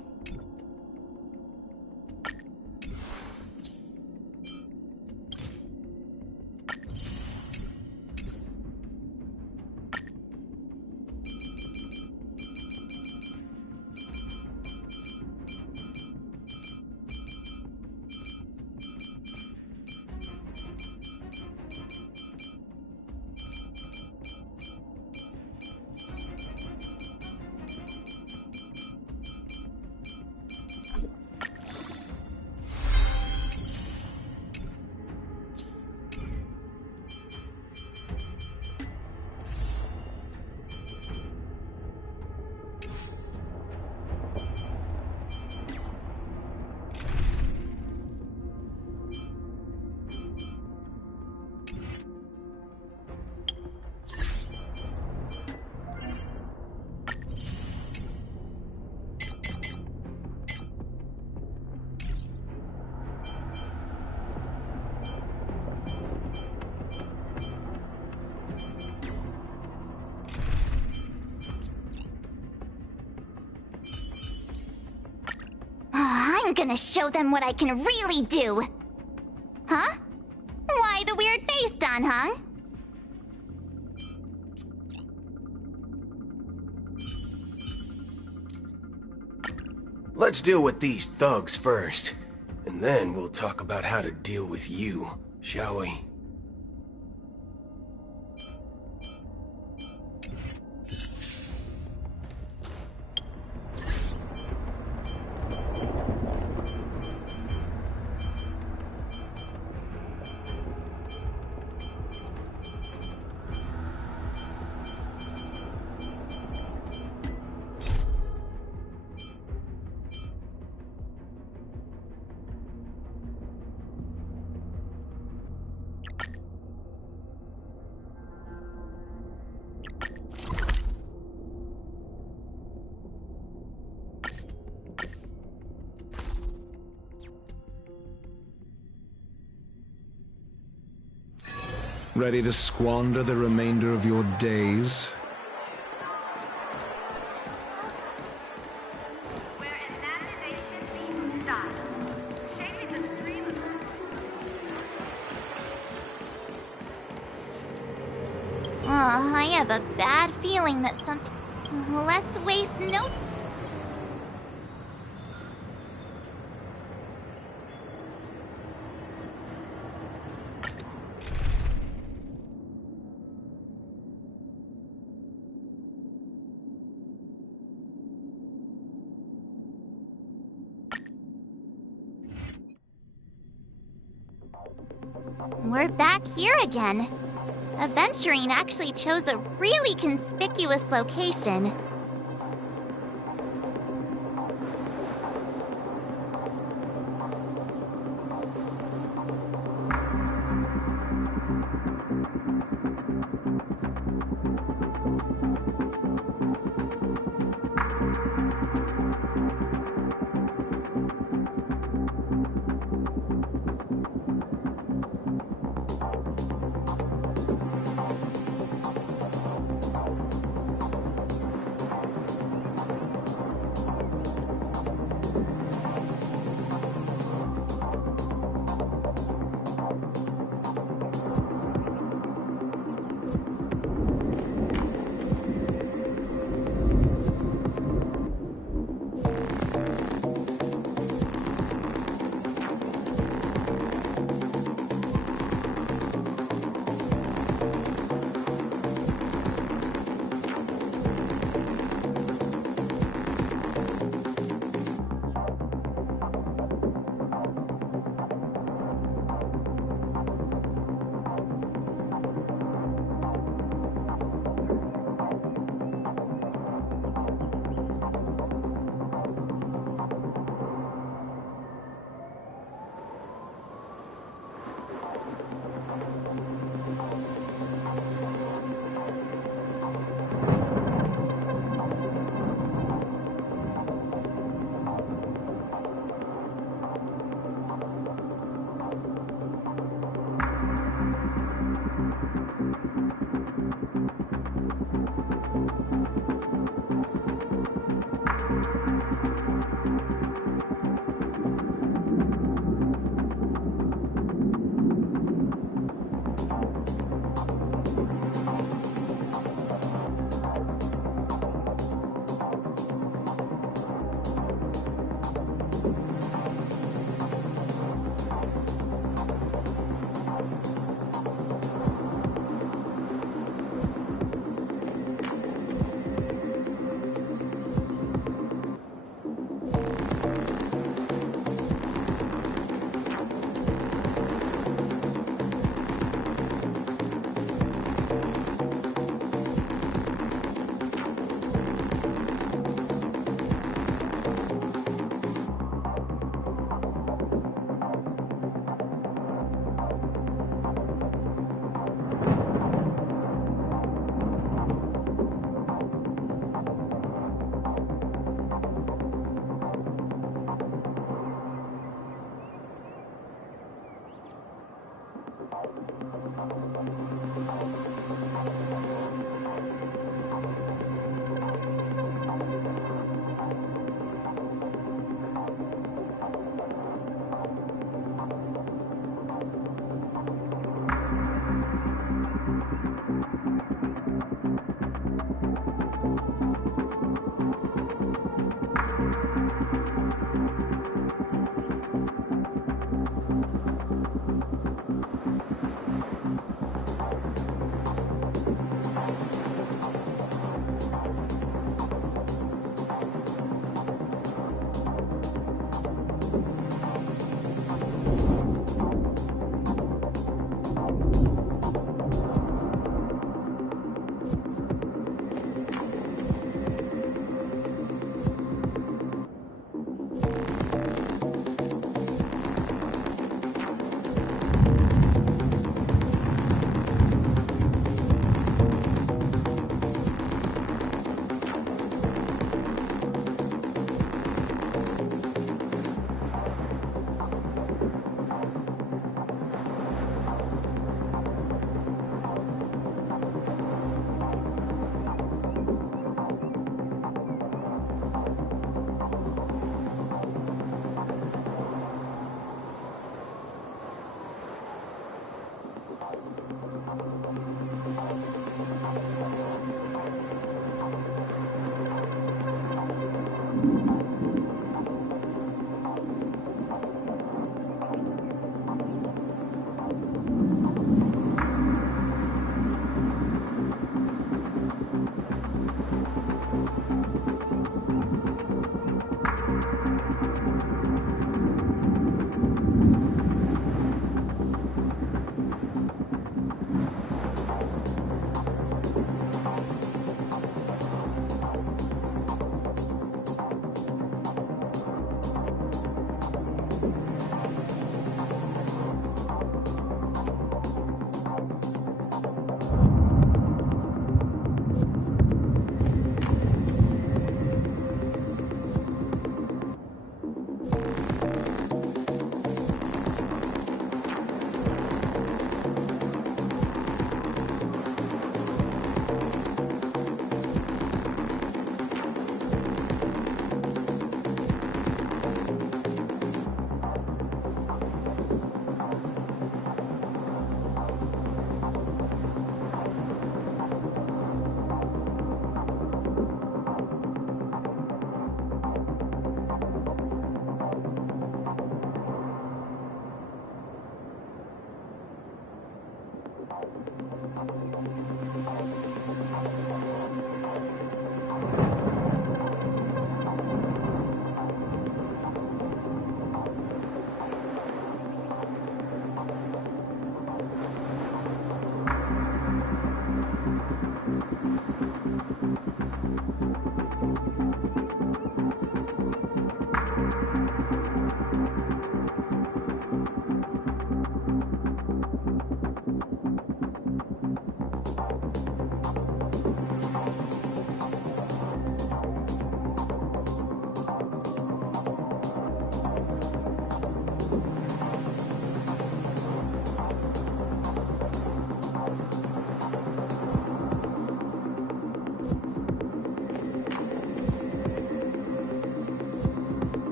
gonna show them what I can really do. Huh? Why the weird face, Don Hung? Let's deal with these thugs first, and then we'll talk about how to deal with you, shall we? Ready to squander the remainder of your days? I have a bad feeling that something... Let's waste no... We're back here again. Aventurine actually chose a really conspicuous location.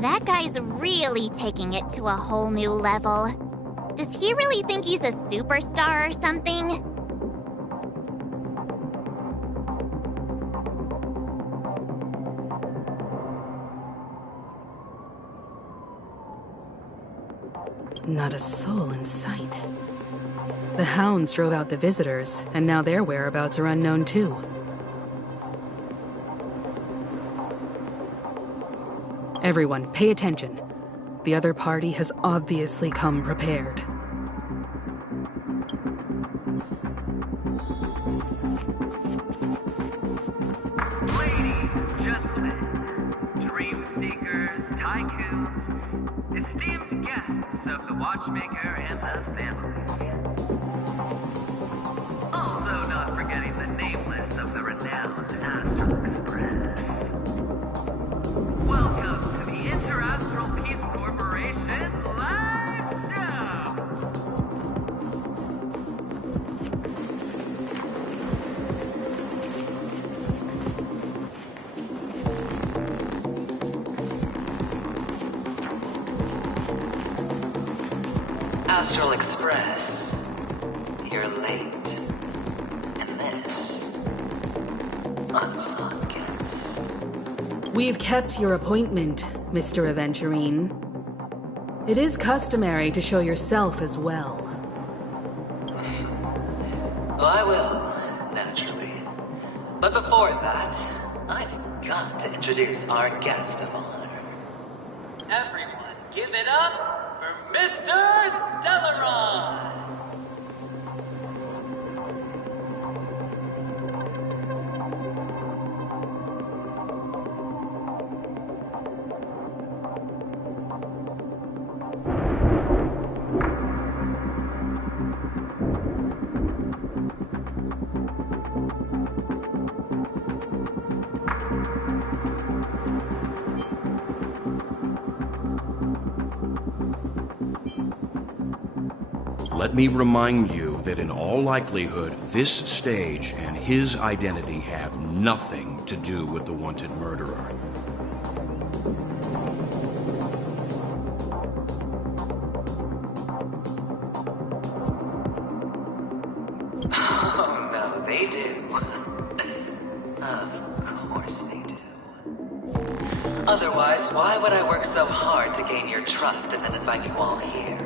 That guy's really taking it to a whole new level. Does he really think he's a superstar or something? Not a soul in sight. The hounds drove out the visitors, and now their whereabouts are unknown too. Everyone, pay attention. The other party has obviously come prepared. Ladies, gentlemen, dream seekers, tycoons, Welcome to the Interastral Peace Corporation live show! Astral Express, you're late. And this, unsought guest. We've kept your appointment, Mr. Aventurine. It is customary to show yourself as well. Well, I will, naturally. But before that, I've got to introduce our guest of honor. Everyone, give it up for Mr. Stellaron! Let me remind you that in all likelihood, this stage and his identity have nothing to do with the wanted murderer. Oh, no, they do. Of course they do. Otherwise, why would I work so hard to gain your trust and then invite you all here?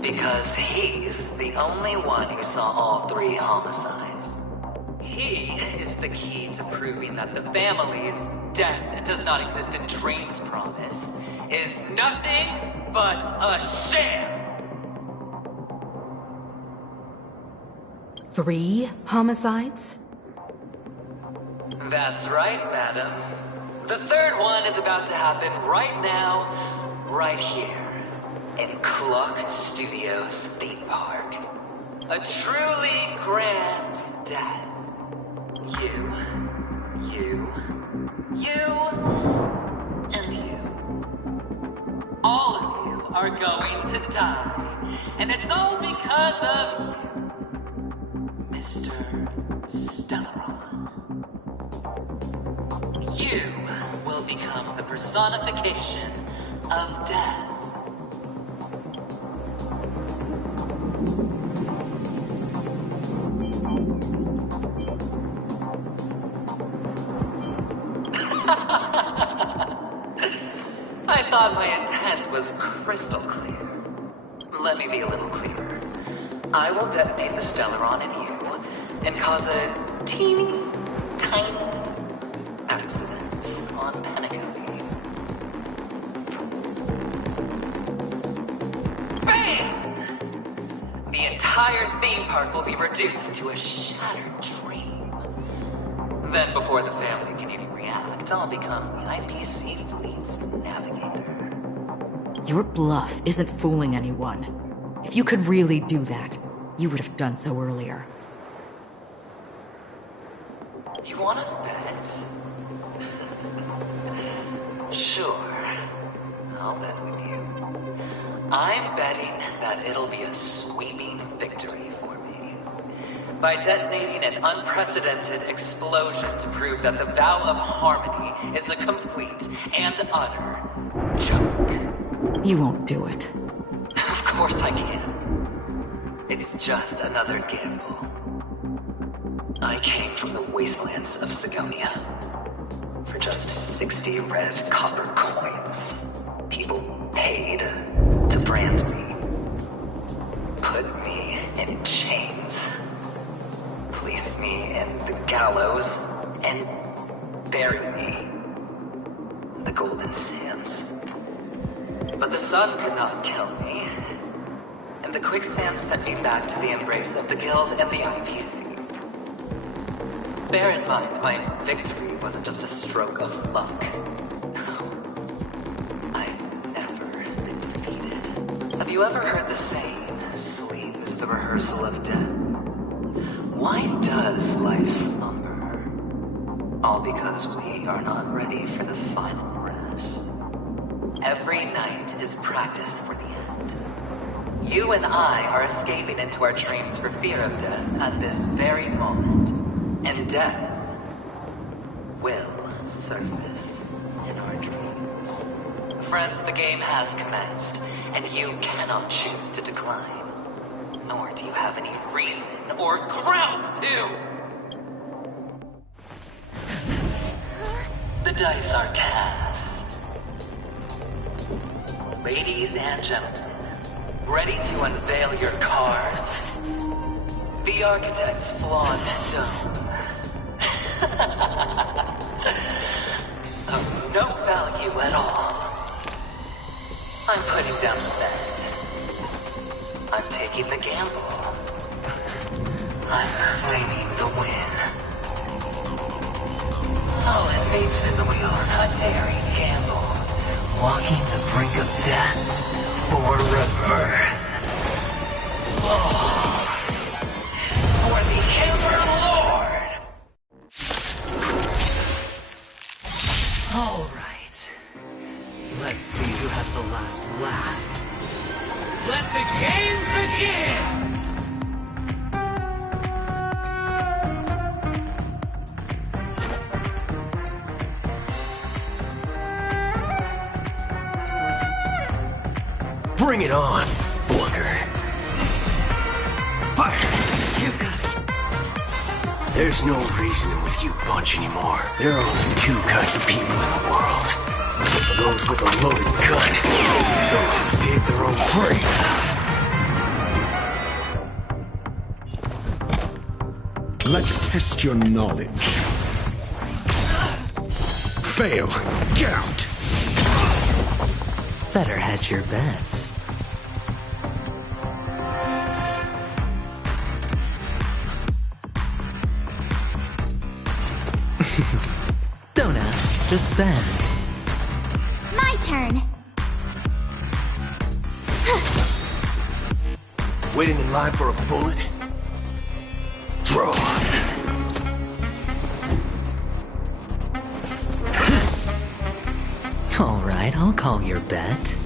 Because he's the only one who saw all 3 homicides. He is the key to proving that the family's death does not exist in Drain's promise is nothing but a sham! 3 homicides? That's right, madam. The 3rd one is about to happen right now, right here, in Clock Studios theme park. A truly grand death. You, and you. All of you are going to die, and it's all because of you, Mr. Stellaron. You will become the personification of death. I thought my intent was crystal clear. Let me be a little clearer. I will detonate the Stellaron in you and cause a teeny, tiny accident on Penacony. Bam! The entire theme park will be reduced to a shattered dream. Then before the family can even react, I'll become the IPC fleet's navigator. Your bluff isn't fooling anyone. If you could really do that, you would have done so earlier. You wanna bet? Sure. I'll bet with you. I'm betting that it'll be a sweeping victory for me. By detonating an unprecedented explosion to prove that the vow of harmony is a complete and utter joke. You won't do it. Of course I can. It's just another gamble. I came from the wastelands of Sigonia. For just 60 red copper coins, people paid to brand me. Put me in chains. Place me in the gallows and bury me in the golden sands. But the sun could not kill me, and the quicksand sent me back to the embrace of the guild and the IPC. Bear in mind, my victory wasn't just a stroke of luck. No. I've never been defeated. I've Have you ever heard the saying, sleep is the rehearsal of death? Why does life slumber? All because we are not ready for the final rest. Every night is practice for the end. You and I are escaping into our dreams for fear of death at this very moment. And death will surface in our dreams. Friends, the game has commenced, and you cannot choose to decline. Nor do you have any reason or grounds to! The dice are cast. Ladies and gentlemen, ready to unveil your cards? The architect's flawed stone. Of no value at all. I'm putting down the bet. I'm taking the gamble. I'm claiming the win. Oh, and fate spin the wheel. A daring gamble. Walking the brink of death for rebirth. Oh, for the Ember Lord! All right. Let's see who has the last laugh. Let the game begin! Bring it on, Booker. Fire! You've got it. There's no reasoning with you bunch anymore. There are only two kinds of people in the world. Those with a loaded gun. Those who dig their own grave. Let's test your knowledge. Fail. Get out. Better hedge your bets. Don't ask, just spend. My turn. Waiting in line for a bullet? Draw. All right, I'll call your bet.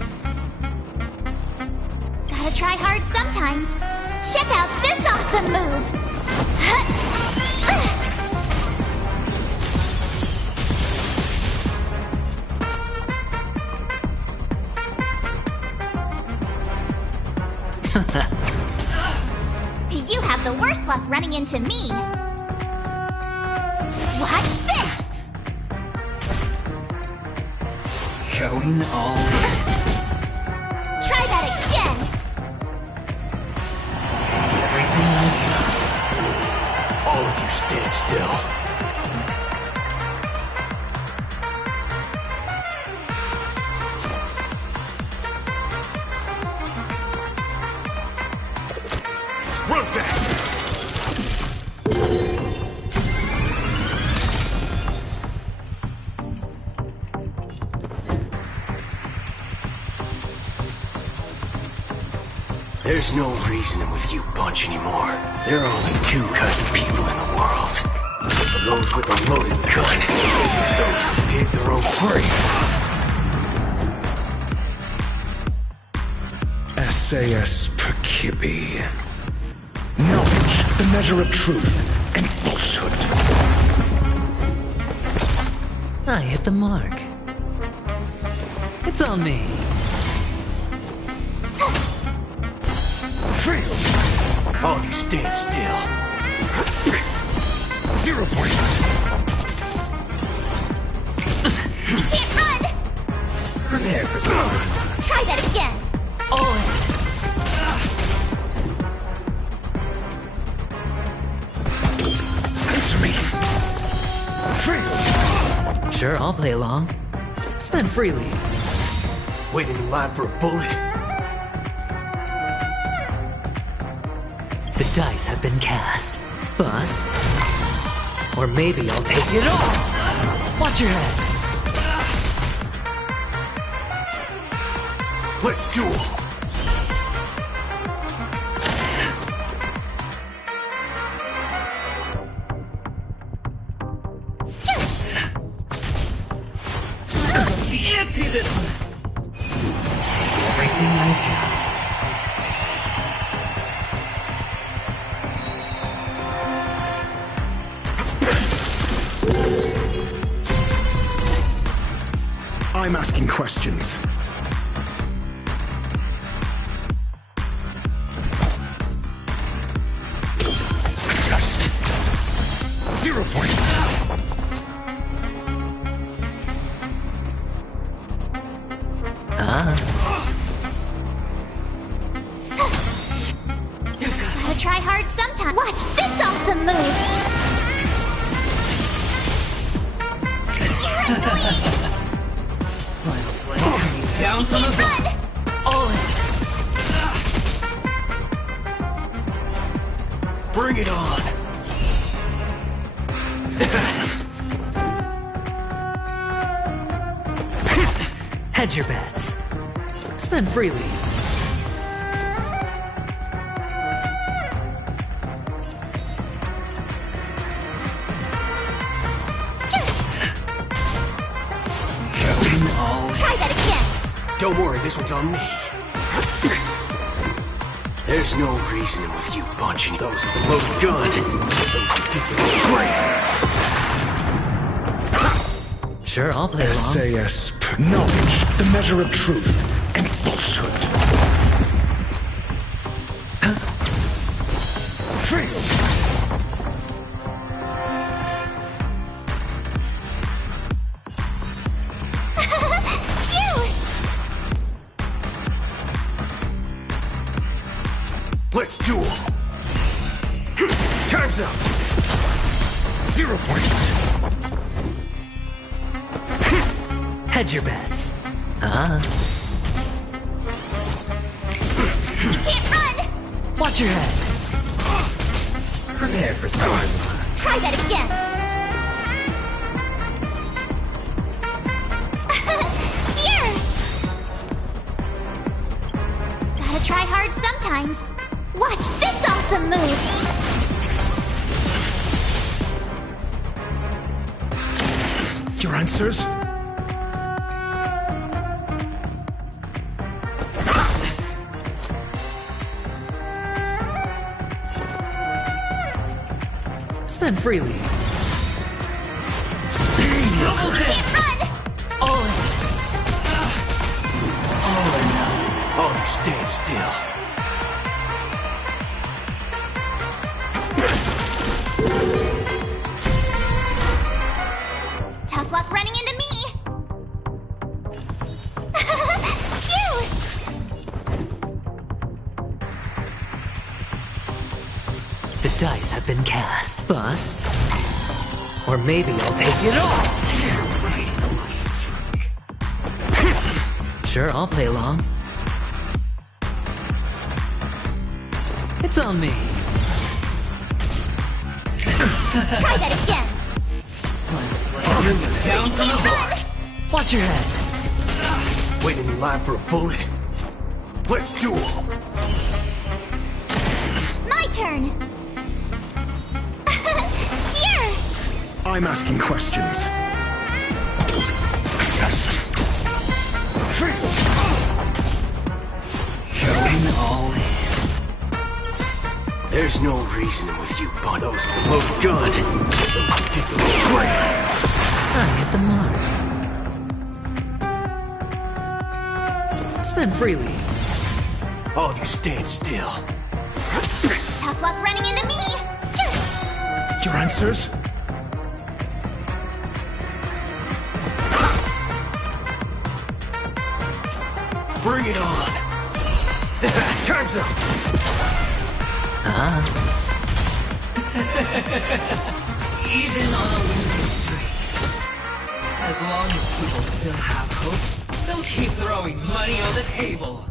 Gotta try hard sometimes. Check out this awesome move! You have the worst luck running into me. Watch this! Going all in. Try that again! Everything I got. All of you stand still. Run faster! There's no reasoning with you bunch anymore. There are only two kinds of people in the world. Those with a loaded gun. Those who dig their own grave. SAS per Kibbe. Knowledge, the measure of truth and falsehood. I hit the mark. It's on me. Fail! All of you stand still. 0 points. Can't run! Prepare for something. Try that again! All in. Answer me. Fail! Sure, I'll play along. Spend freely. Waiting in line for a bullet? The dice have been cast. Bust. Or maybe I'll take it all. Watch your head. Let's duel. I'm asking questions. Test. 0 points. Gotta try hard sometime. Watch this awesome move! You're annoying! Down from the Run! all in. Bring it on! Hedge your bets. Spend freely. Try that again! Don't worry, this one's on me. There's no reasoning with you bunching those with a loaded gun. Those who dig their own grave. Sure, I'll play along. SAS knowledge, the measure of truth and falsehood. Failed. Let's duel. Time's up. 0 points. Hedge your bets. You can't run! Watch your head. Prepare for storm. Try that again! Here! Gotta try hard sometimes. Watch this awesome move! Your answers? Spend freely. Double can't run! All in. All or none. Oh, you stand still. Tough luck running into me! Phew! The dice have been cast. Bust. Or maybe I'll take it all. Sure, I'll play along. It's on me. Try that again! Down from the Run! Watch your head. Waiting in line for a bullet? Let's duel. My turn! Here! I'm asking questions. Test. Failed. Going all in. There's no reasoning with you bunch. Those with a loaded gun. Those who dig their own grave. I hit the mark. Spend freely. All of you stand still. Tough luck running into me! Your answers? Bring it on. Time's up. Even on a losing streak, as long as people still have hope, they'll keep throwing money on the table.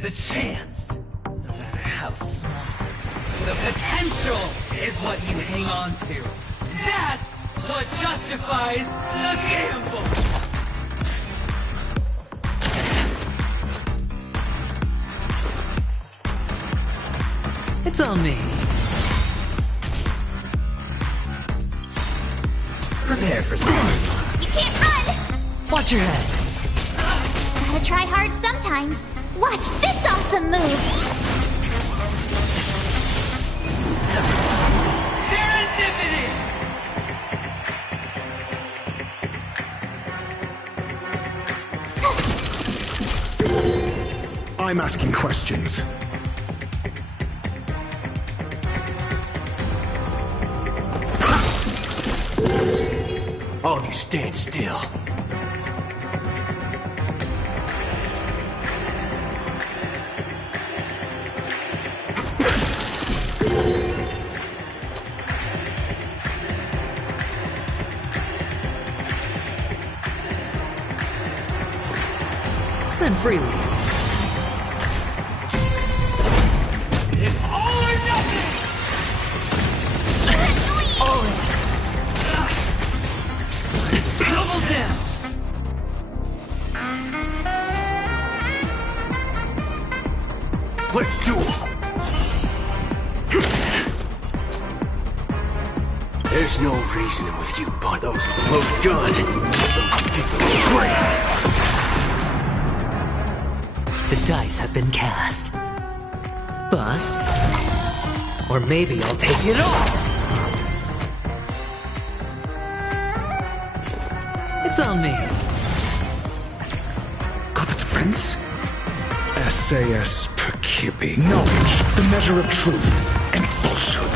The chance, no matter how small, the potential is what you hang on to. That's what justifies the gamble. It's on me. Prepare for storm. You can't run! Watch your head. Gotta try hard sometimes. Watch this awesome move! Serendipity! I'm asking questions. All of you stand still. Spend freely. It's all or nothing! All in. Double down! Let's do it! There's no reasoning with you, but those with a loaded gun, those who dig their own grave. The dice have been cast. Bust. Or maybe I'll take it all! It's on me. Got the defense? SAS Perkibi. Knowledge, the measure of truth and falsehood.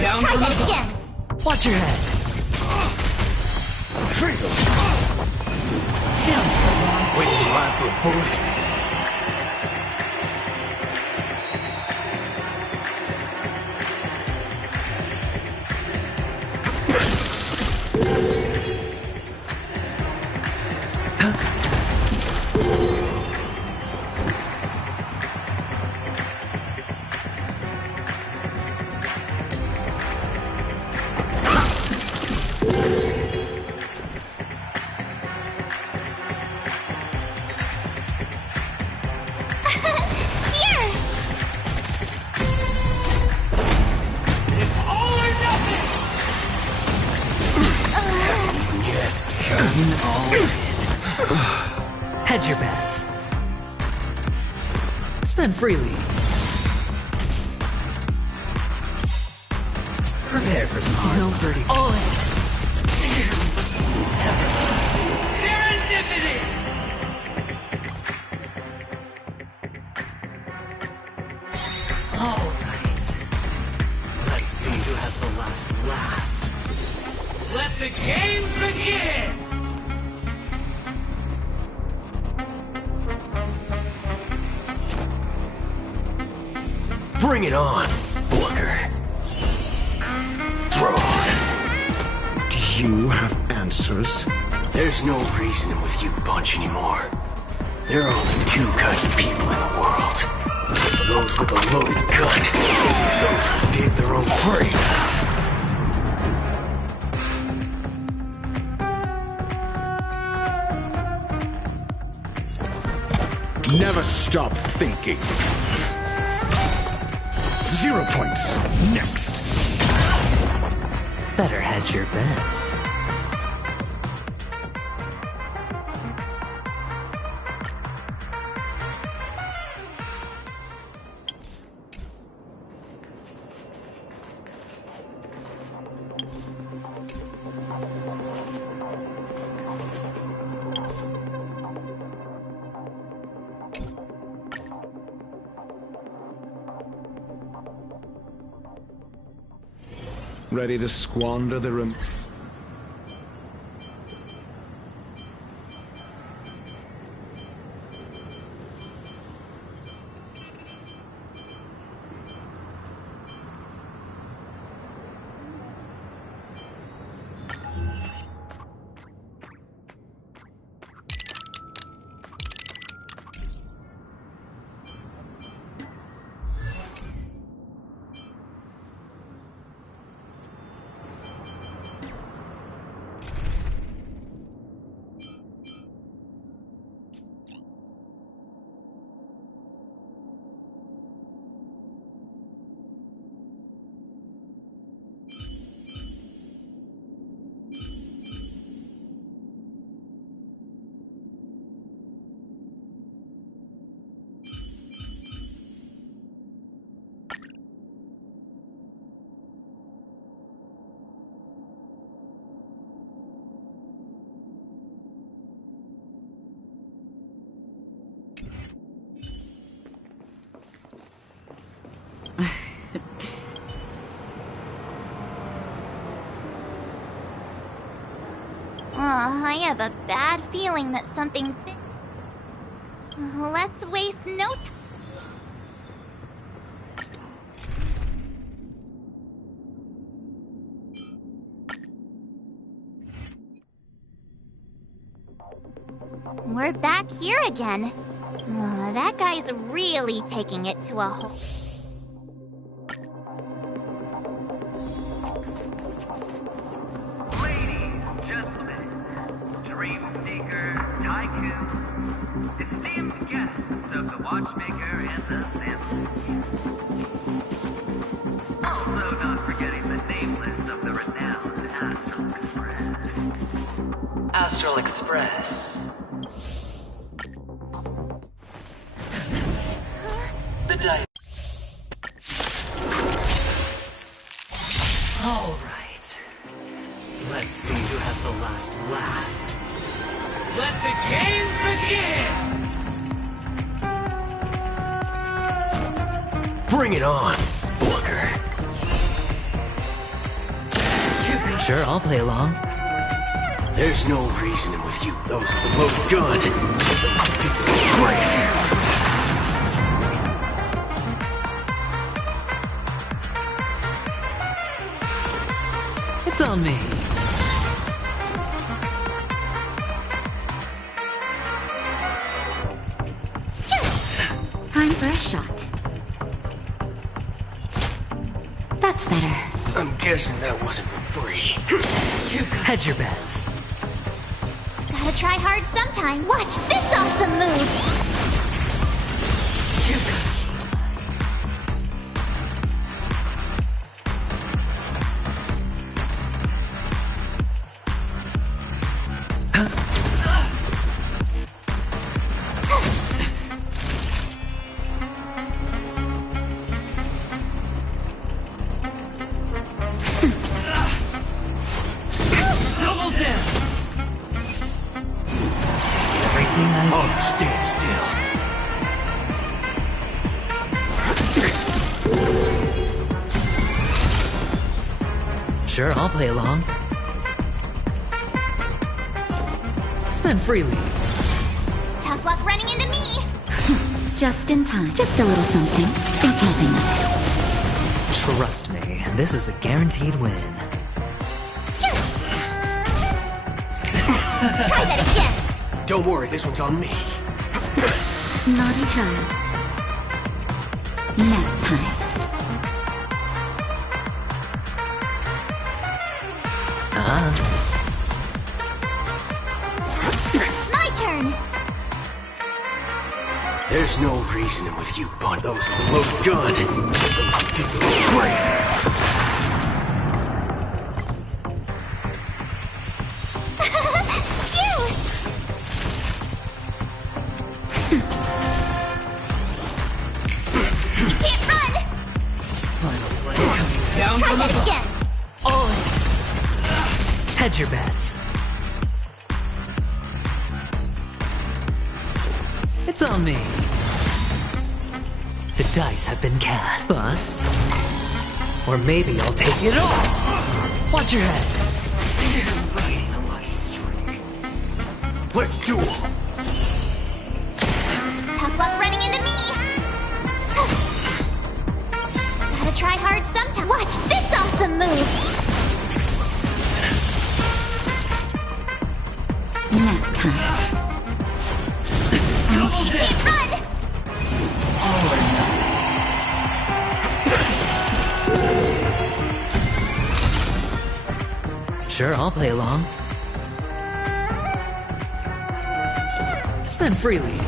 Down Try from that above. again. Watch your head. Waiting in line for a bullet. Hedge your bets. Spend freely. Prepare for some hard. No dirty. All in. Serendipity! All right. Let's see who has the last laugh. Let the game begin! Bring it on, Booker. Throw on. Do you have answers? There's no reasoning with you bunch anymore. There are only two kinds of people in the world. Those with a loaded gun. Those who dig their own grave. Never stop thinking. 0 points. Next. Better hedge your bets. Ready to squander the room? I have a bad feeling that something... Let's waste no time. We're back here again. That guy's really taking it to a whole... Ladies, gentlemen, dream seekers, tycoons, esteemed guests of the Watchmaker and the family. Also not forgetting the nameless of the renowned Astral Express. Astral Express. The dice. All right. Let's see who has the last laugh. Let the game begin! Bring it on, Booker. Sure, I'll play along. There's no reasoning with you. Those with the loaded gun. Those who dig the grave. It's on me. Time for a shot. That's better. I'm guessing that wasn't for free. Hedge your bets. Gotta try hard sometime. Watch this awesome move! Double down! Everything I... Oh, stand still. Sure, I'll play along. Spend freely. Tough luck running into me! Just in time. Just a little something. Think nothing of it. Trust me, this is a guaranteed win. Try that again! Don't worry, this one's on me. Naughty child. Nap time. My turn! There's no reasoning with you, Bond. Those with the loaded gun. Those who dig the grave. Cute! You can't run! Down Try from that above. again! Hedge your bets. It's on me. The dice have been cast. Bust. Or maybe I'll take it all. Watch your head. Riding a lucky streak. Let's duel. Tough luck running into me! Gotta try hard sometime. Watch this awesome move! Nap time. You can't run! Sure, I'll play along. Spend freely.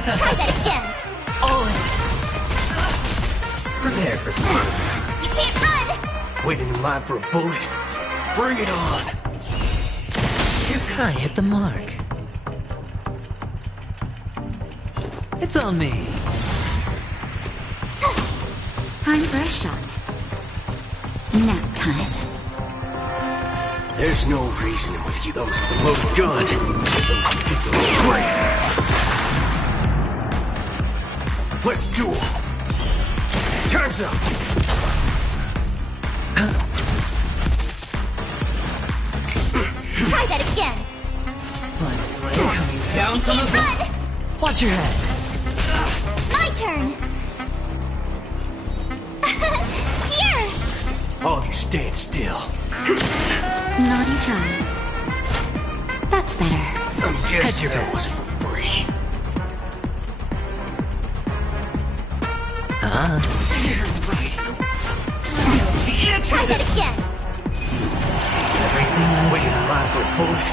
Try that again! Prepare for some fun. You can't run! Waiting in line for a bullet? Bring it on! I hit the mark. It's on me. Time for a shot. Nap time. There's no reasoning with you. Those with the loaded gun. Those who dig the grave. Let's duel. Time's up! Try that again! Coming down from the... Run! Watch your head! My turn! Here! All of you stand still. Naughty child. That's better. I'm guessing that was for free. You're right. Try that again! Waiting in line for a bullet.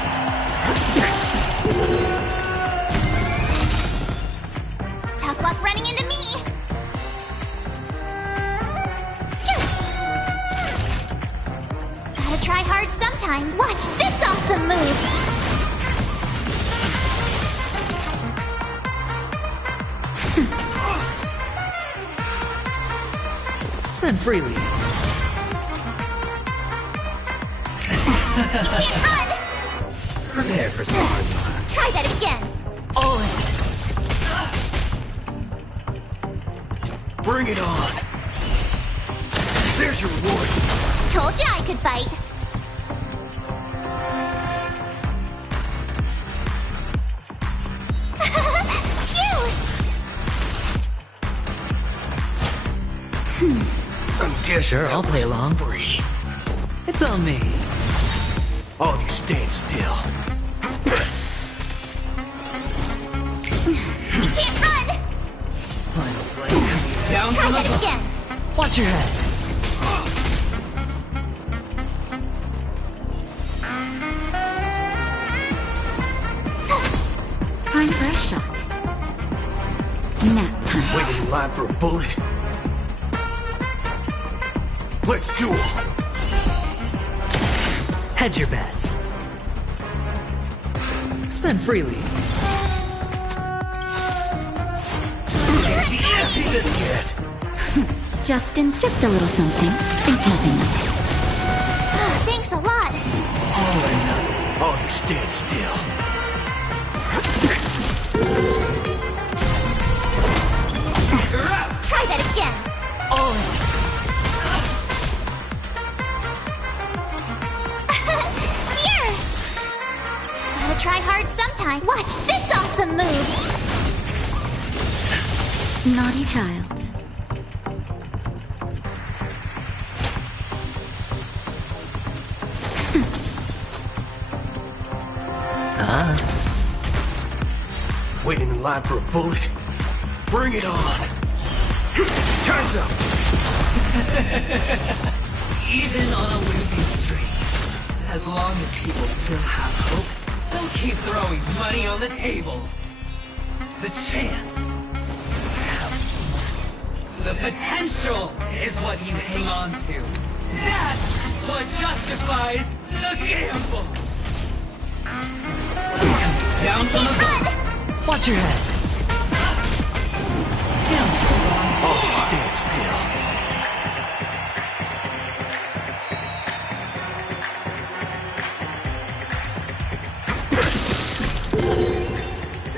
Tough luck running into me! Gotta try hard sometimes. Watch this awesome move! Spend freely. You can't run! Prepare for some hard luck. Try that again! All in. Bring it on. There's your reward. Told you I could fight. Phew! I'm guessing Sure, I'll play along. Free. It's on me. All of you stand still. You can't run! Final play coming Down Try from that the... again! Watch your head. Time for a shot. Nap time. Waiting in line for a bullet. Let's duel. Hedge your bets. Spend freely. Yet. Justin, just a little something. Think nothing of it. Thanks a lot. All or nothing. All of you stand still. Try that again. All in. Here! Gotta try hard sometime. Watch this awesome move. Naughty child. Waiting in line for a bullet. Bring it on. Time's up. Even on a losing streak, as long as people still have hope, they'll keep throwing money on the table. The chance, the potential is what you hang on to. That's what justifies the gamble. Down from the... Run! Watch your head. All of you stand still.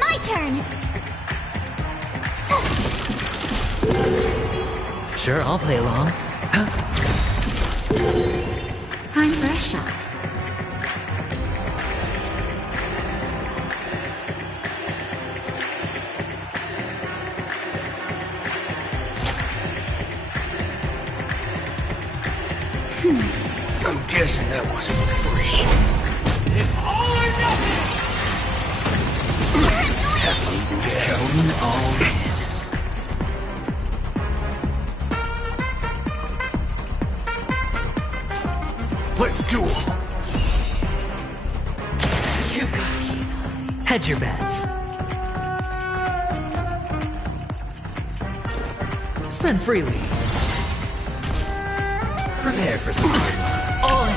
My turn. Sure, I'll play along. Time for a shot. I'm guessing that wasn't free. It's all or nothing! Going all in. Let's duel. You've got me. Hedge your bets. Spend freely. Prepare for some hard luck. All in.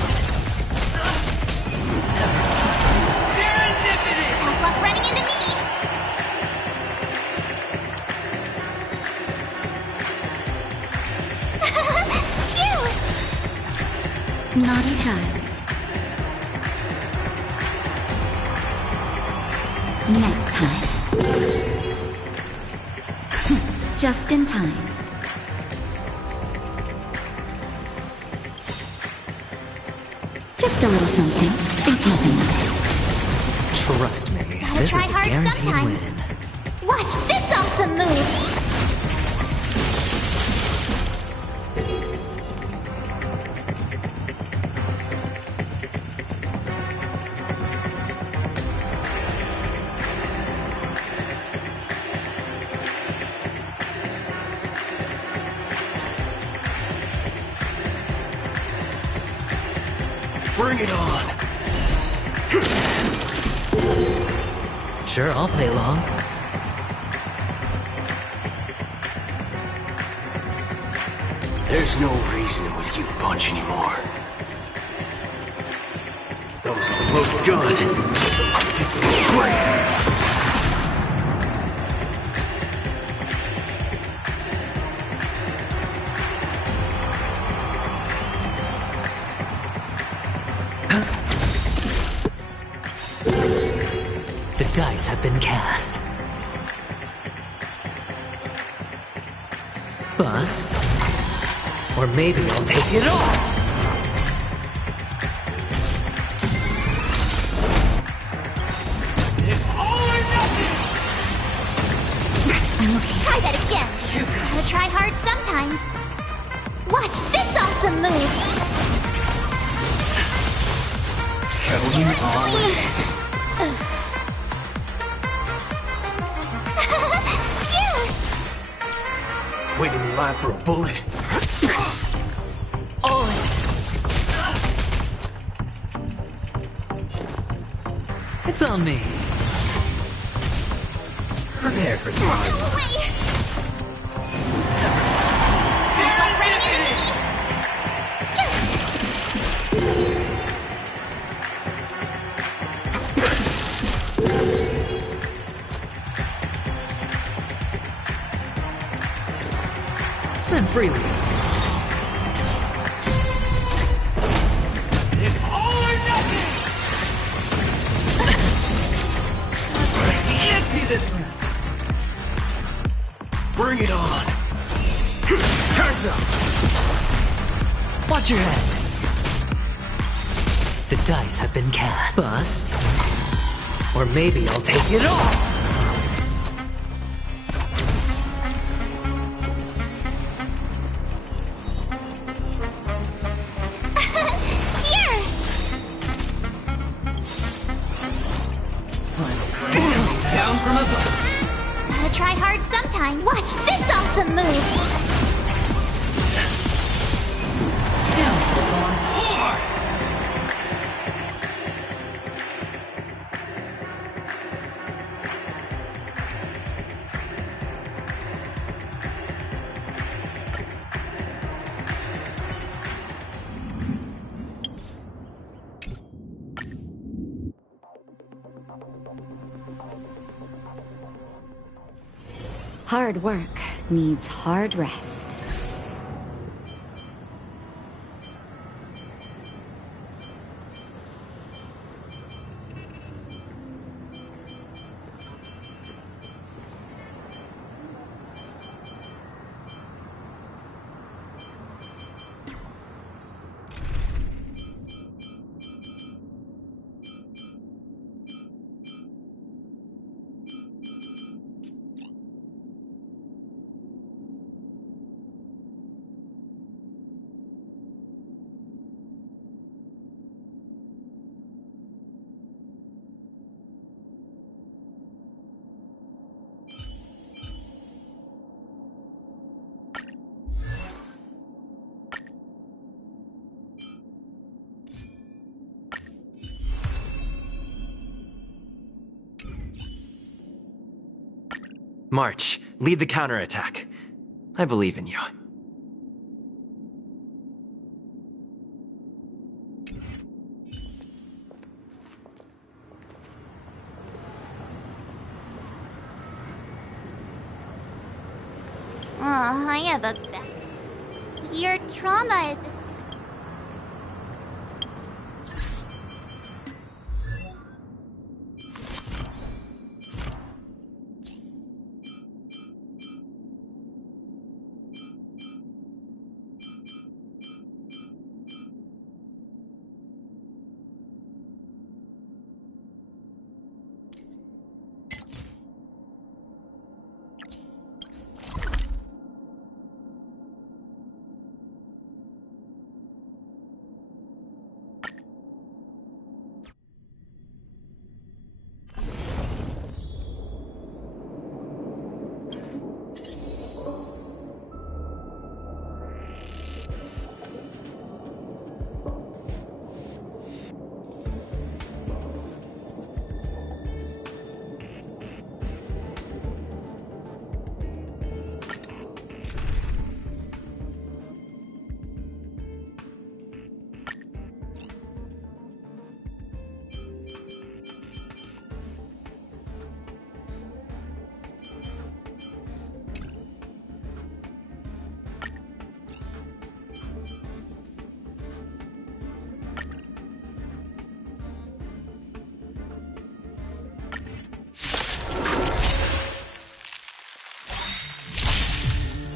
Serendipity! Tough luck running into me. Phew! Naughty child. Nap time. Just in time. Just a little something. Think nothing of it. Trust me, Gotta this try is a hard guaranteed sometimes. win. Watch this awesome move! Bring it on! Sure, I'll play along. There's no reasoning with you bunch anymore. Those with a loaded gun, those who did the little brave. The dice have been cast. Bust. Or maybe I'll take it all! It's all or nothing! I'm okay. Try that again. Gotta try hard sometimes. Watch this awesome move! Going on. Waiting in line for a bullet. On! It's on me. Prepare for some. Go away! Don't go right into me! Spend freely. It's all or nothing! Can't see this one. Bring it on! Time's up! Watch your head. The dice have been cast. Bust. Or maybe I'll take it all! Down from above. Gotta try hard sometime. Watch this awesome move! Council's on board! Hard work needs hard rest. March, lead the counterattack. I believe in you. Oh, I have a... Your trauma is...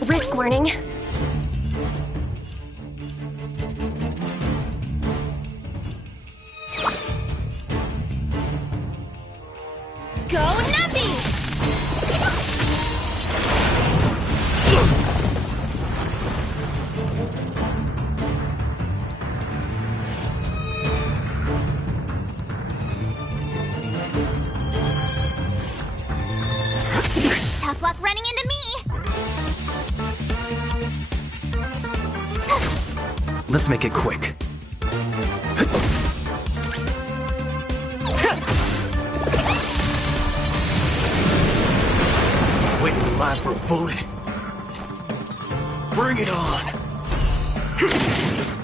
Risk warning. Go Nuppy! Tough luck running into me! Let's make it quick. Waiting in line for a bullet? Bring it on!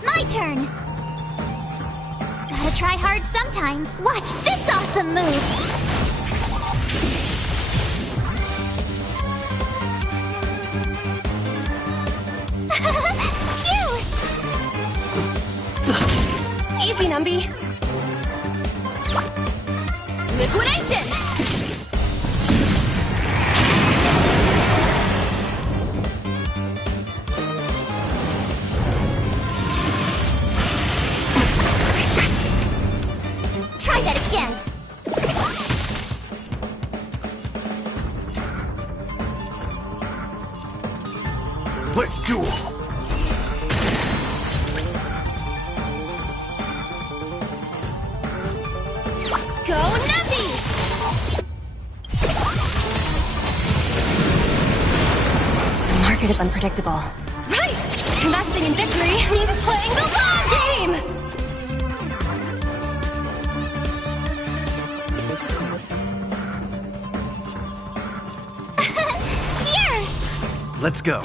My turn! Gotta try hard sometimes. Watch this awesome move! Easy, Numby. Liquidation! Try that again. Let's duel! Go Nuppy! The market is unpredictable. Right! Investing in victory means playing the long game! Here! Let's go.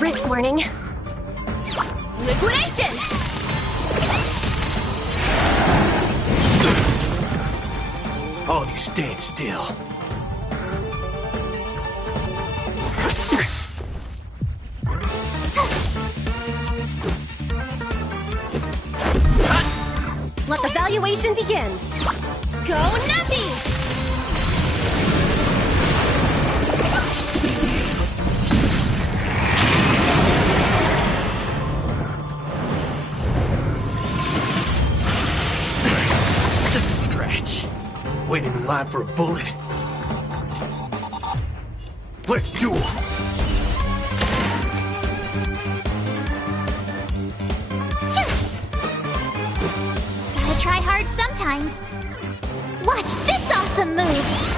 Risk warning. Liquidation! All you stand still. Let the valuation begin. Go Nuppy! Just a scratch. Waiting in line for a bullet? Let's duel! Gotta try hard sometimes. Watch this awesome move!